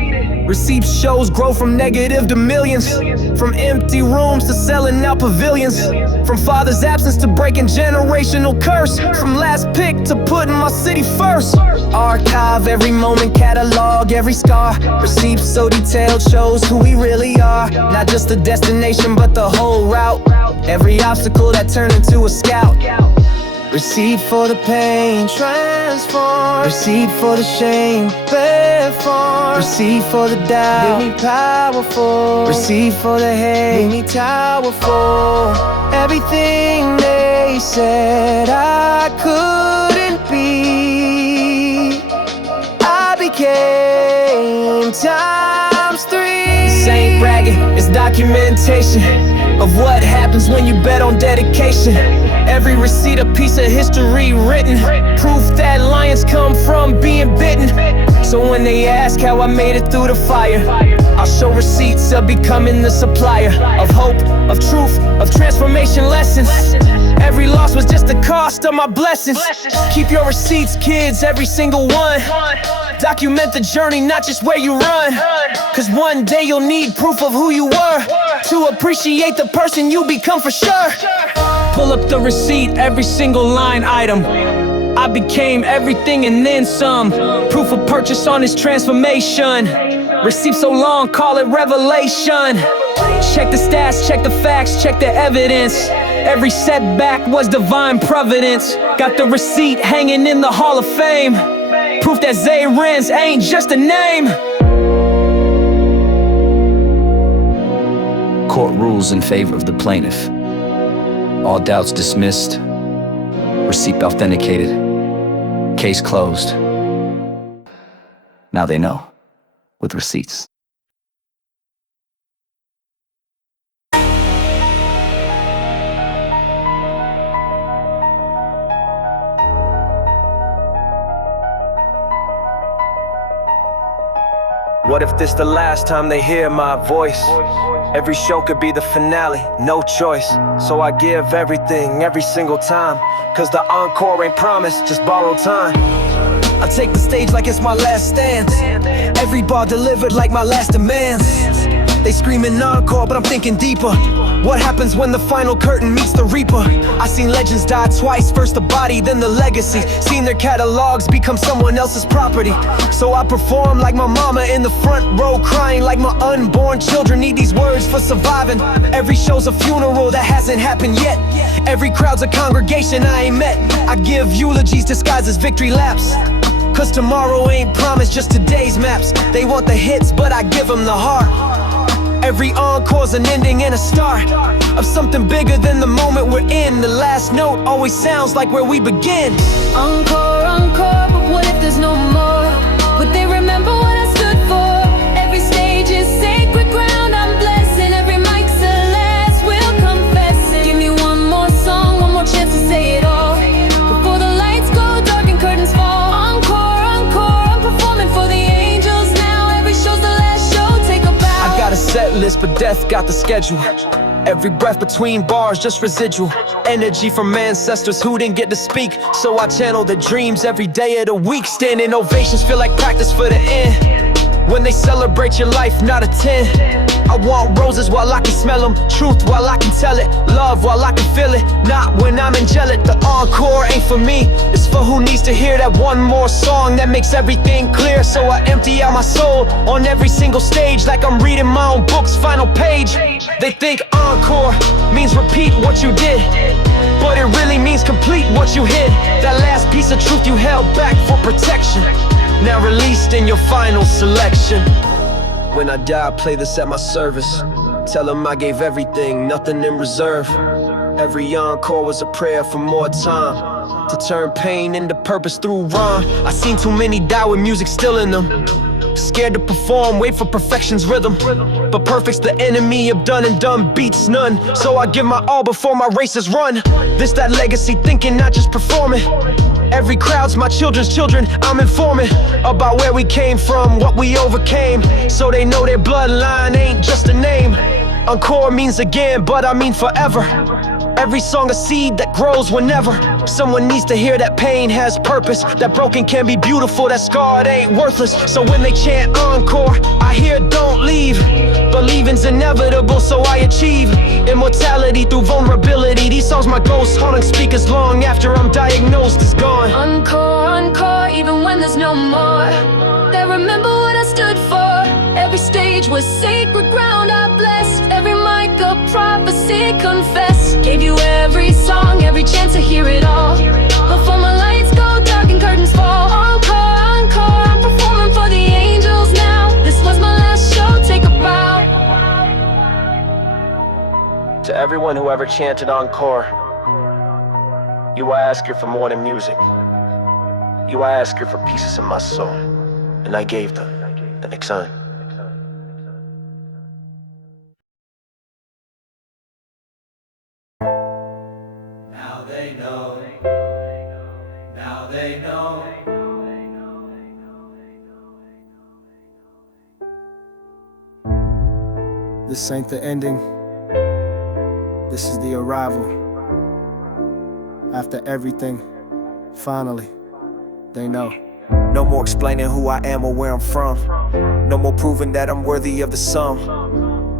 Receipt shows grow from negative to millions. From empty rooms to selling out pavilions. From father's absence to breaking generational curse. From last pick to putting my city first. Archive every moment, catalog every scar. Receipts so detailed shows who we really are. Not just the destination but the whole route. Every obstacle that turned into a scout. Receipt for the pain, transform. Receipt for the shame, perform. Receipt for the doubt, made me powerful. Receipt for the hate, made me towerful. Everything they said I couldn't be, I became times 3. This ain't bragging, it's documentation of what happens when you bet on dedication. Every receipt a piece of history written. Proof that lions come from being bitten. So when they ask how I made it through the fire, I'll show receipts of becoming the supplier of hope, of truth, of transformation lessons. Every loss was just the cost of my blessings. Keep your receipts, kids, every single one. Document the journey, not just where you run. Cause one day you'll need proof of who you were to appreciate the person you become for sure. Pull up the receipt, every single line item. I became everything and then some. Proof of purchase on this transformation. Received so long, call it revelation. Check the stats, check the facts, check the evidence. Every setback was divine providence. Got the receipt hanging in the Hall of Fame. Proof that Zay Renz ain't just a name. Court rules in favor of the plaintiff. All doubts dismissed. Receipt authenticated. Case closed. Now they know, with receipts. What if this the last time they hear my voice? Every show could be the finale, no choice. So I give everything every single time, cause the encore ain't promised, just borrowed time. I take the stage like it's my last stand. Every bar delivered like my last demands. They screaming encore, but I'm thinking deeper. What happens when the final curtain meets the reaper? I seen legends die twice, first the body, then the legacy. Seen their catalogs become someone else's property. So I perform like my mama in the front row, crying like my unborn children need these words for surviving. Every show's a funeral that hasn't happened yet. Every crowd's a congregation I ain't met. I give eulogies disguised as victory laps, cause tomorrow ain't promised, just today's maps. They want the hits, but I give them the heart. Every encore's an ending and a start of something bigger than the moment we're in. The last note always sounds like where we begin. Encore, encore, but what if there's no more? Would they remember what I stood for? Every stage is sacred ground, I'm blessed, and every mic's a last will confess. Give me one more song, one more chance to say it all, before the lights go dark and curtains fall. Encore, encore, I'm performing for the angels now. Every show's the last show, take a bow. I got a set list, but death got the schedule. Every breath between bars, just residual energy from ancestors who didn't get to speak. So I channel their dreams every day of the week. Standing ovations feel like practice for the end. When they celebrate your life, not a 10. I want roses while I can smell them, truth while I can tell it, love while I can feel it, not when I'm angelic. The encore ain't for me, it's for who needs to hear that one more song that makes everything clear. So I empty out my soul on every single stage, like I'm reading my own book's final page. They think encore means repeat what you did, but it really means complete what you hid. That last piece of truth you held back for protection, now released in your final selection. When I die, I play this at my service. Tell them I gave everything, nothing in reserve. Every encore was a prayer for more time, to turn pain into purpose through rhyme. I seen too many die with music still in them, scared to perform, wait for perfection's rhythm. But perfect's the enemy of done, and done beats none. So I give my all before my races run. This that legacy thinking, not just performing. Every crowd's my children's children. I'm informing about where we came from, what we overcame, so they know their bloodline ain't just a name. Encore means again, but I mean forever. Every song a seed that grows whenever someone needs to hear that pain has purpose, that broken can be beautiful, that scarred ain't worthless. So when they chant encore, I hear don't leave. Believing's inevitable, so I achieve immortality through vulnerability. These songs my ghosts haunting speakers long after I'm diagnosed as gone. Encore, encore, even when there's no more. They remember what I stood for. Every stage was sacred ground I blessed. Every mic a prophecy confess. Gave you every song, every chance to hear it all, before my lights go dark and curtains fall. Encore, encore, I'm performing for the angels now. This was my last show, take a bow. To everyone who ever chanted encore, you I ask you for more than music. You I ask you for pieces of my soul, and I gave them the next time. Now they know. Now they know. This ain't the ending. This is the arrival. After everything, finally, they know. No more explaining who I am or where I'm from. No more proving that I'm worthy of the sum.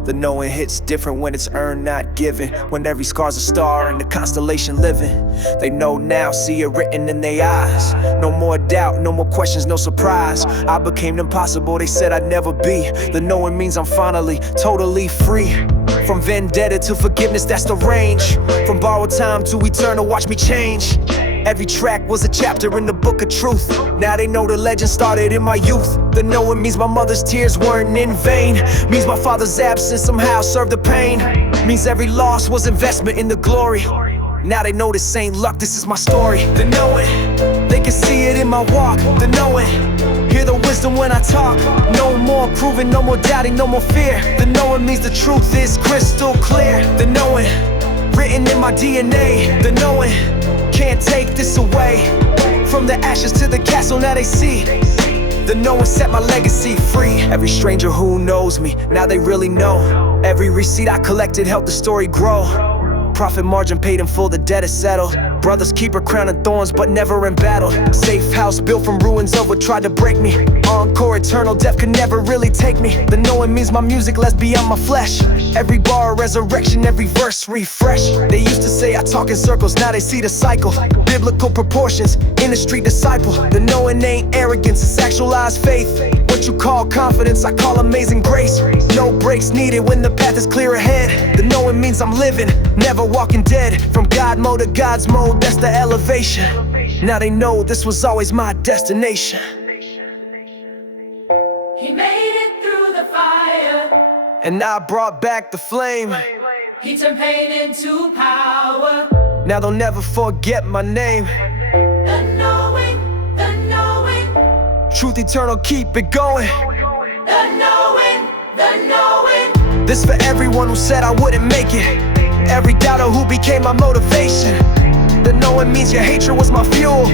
The knowing hits different when it's earned, not given. When every scar's a star in the constellation living. They know now, see it written in their eyes. No more doubt, no more questions, no surprise. I became impossible, they said I'd never be. The knowing means I'm finally, totally free. From vendetta to forgiveness, that's the range. From borrowed time to eternal, watch me change. Every track was a chapter in the book of truth. Now they know the legend started in my youth. The knowing means my mother's tears weren't in vain. Means my father's absence somehow served the pain. Means every loss was investment in the glory. Now they know this ain't luck, this is my story. The knowing, they can see it in my walk. The knowing, hear the wisdom when I talk. No more proving, no more doubting, no more fear. The knowing means the truth is crystal clear. The knowing, written in my DNA. The knowing, can't take this away. From the ashes to the castle, now they see. The knowing set my legacy free. Every stranger who knows me, now they really know. Every receipt I collected helped the story grow. Profit margin paid in full, the debt is settled. Brothers keep a crown of thorns, but never in battle. Safe house built from ruins of what tried to break me. Encore eternal, death could never really take me. The knowing means my music lives beyond my flesh. Every bar a resurrection, every verse refresh. They used to say I talk in circles, now they see the cycle. Biblical proportions, in the street disciple. The knowing ain't arrogance, it's actualized faith. What you call confidence, I call amazing grace. No breaks needed when the path is clear ahead. The knowing means I'm living, never walking dead. From God mode to God's mode, that's the elevation. Now they know this was always my destination. He made it through the fire, and I brought back the flame. He turned pain into power. Now they'll never forget my name. The knowing, the knowing. Truth eternal, keep it going. The knowing, the knowing. This for everyone who said I wouldn't make it. Every doubter who became my motivation. The knowing means your hatred was my fuel.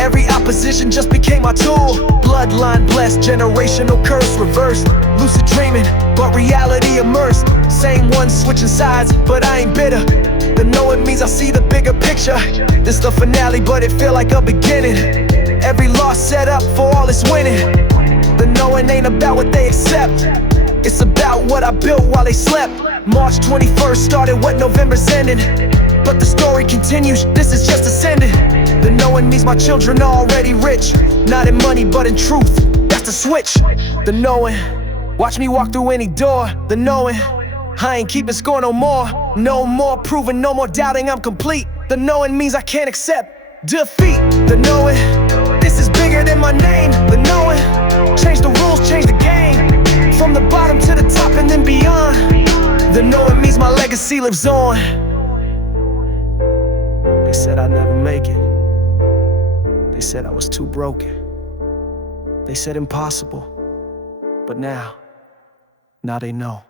Every opposition just became my tool. Bloodline blessed, generational curse reversed. Lucid dreaming, but reality immersed. Same one switching sides, but I ain't bitter. The knowing means I see the bigger picture. This the finale, but it feel like a beginning. Every loss set up for all this winning. The knowing ain't about what they accept. It's about what I built while they slept. March 21st started what November's ending. But the story continues, this is just ascending. The knowing means my children are already rich. Not in money, but in truth, that's the switch. The knowing, watch me walk through any door. The knowing, I ain't keeping score no more. No more proving, no more doubting, I'm complete. The knowing means I can't accept defeat. The knowing, this is bigger than my name. The knowing, change the rules, change the game. From the bottom to the top and then beyond. The knowing means my legacy lives on. They said I'd never make it. They said I was too broken. They said impossible. But now they know.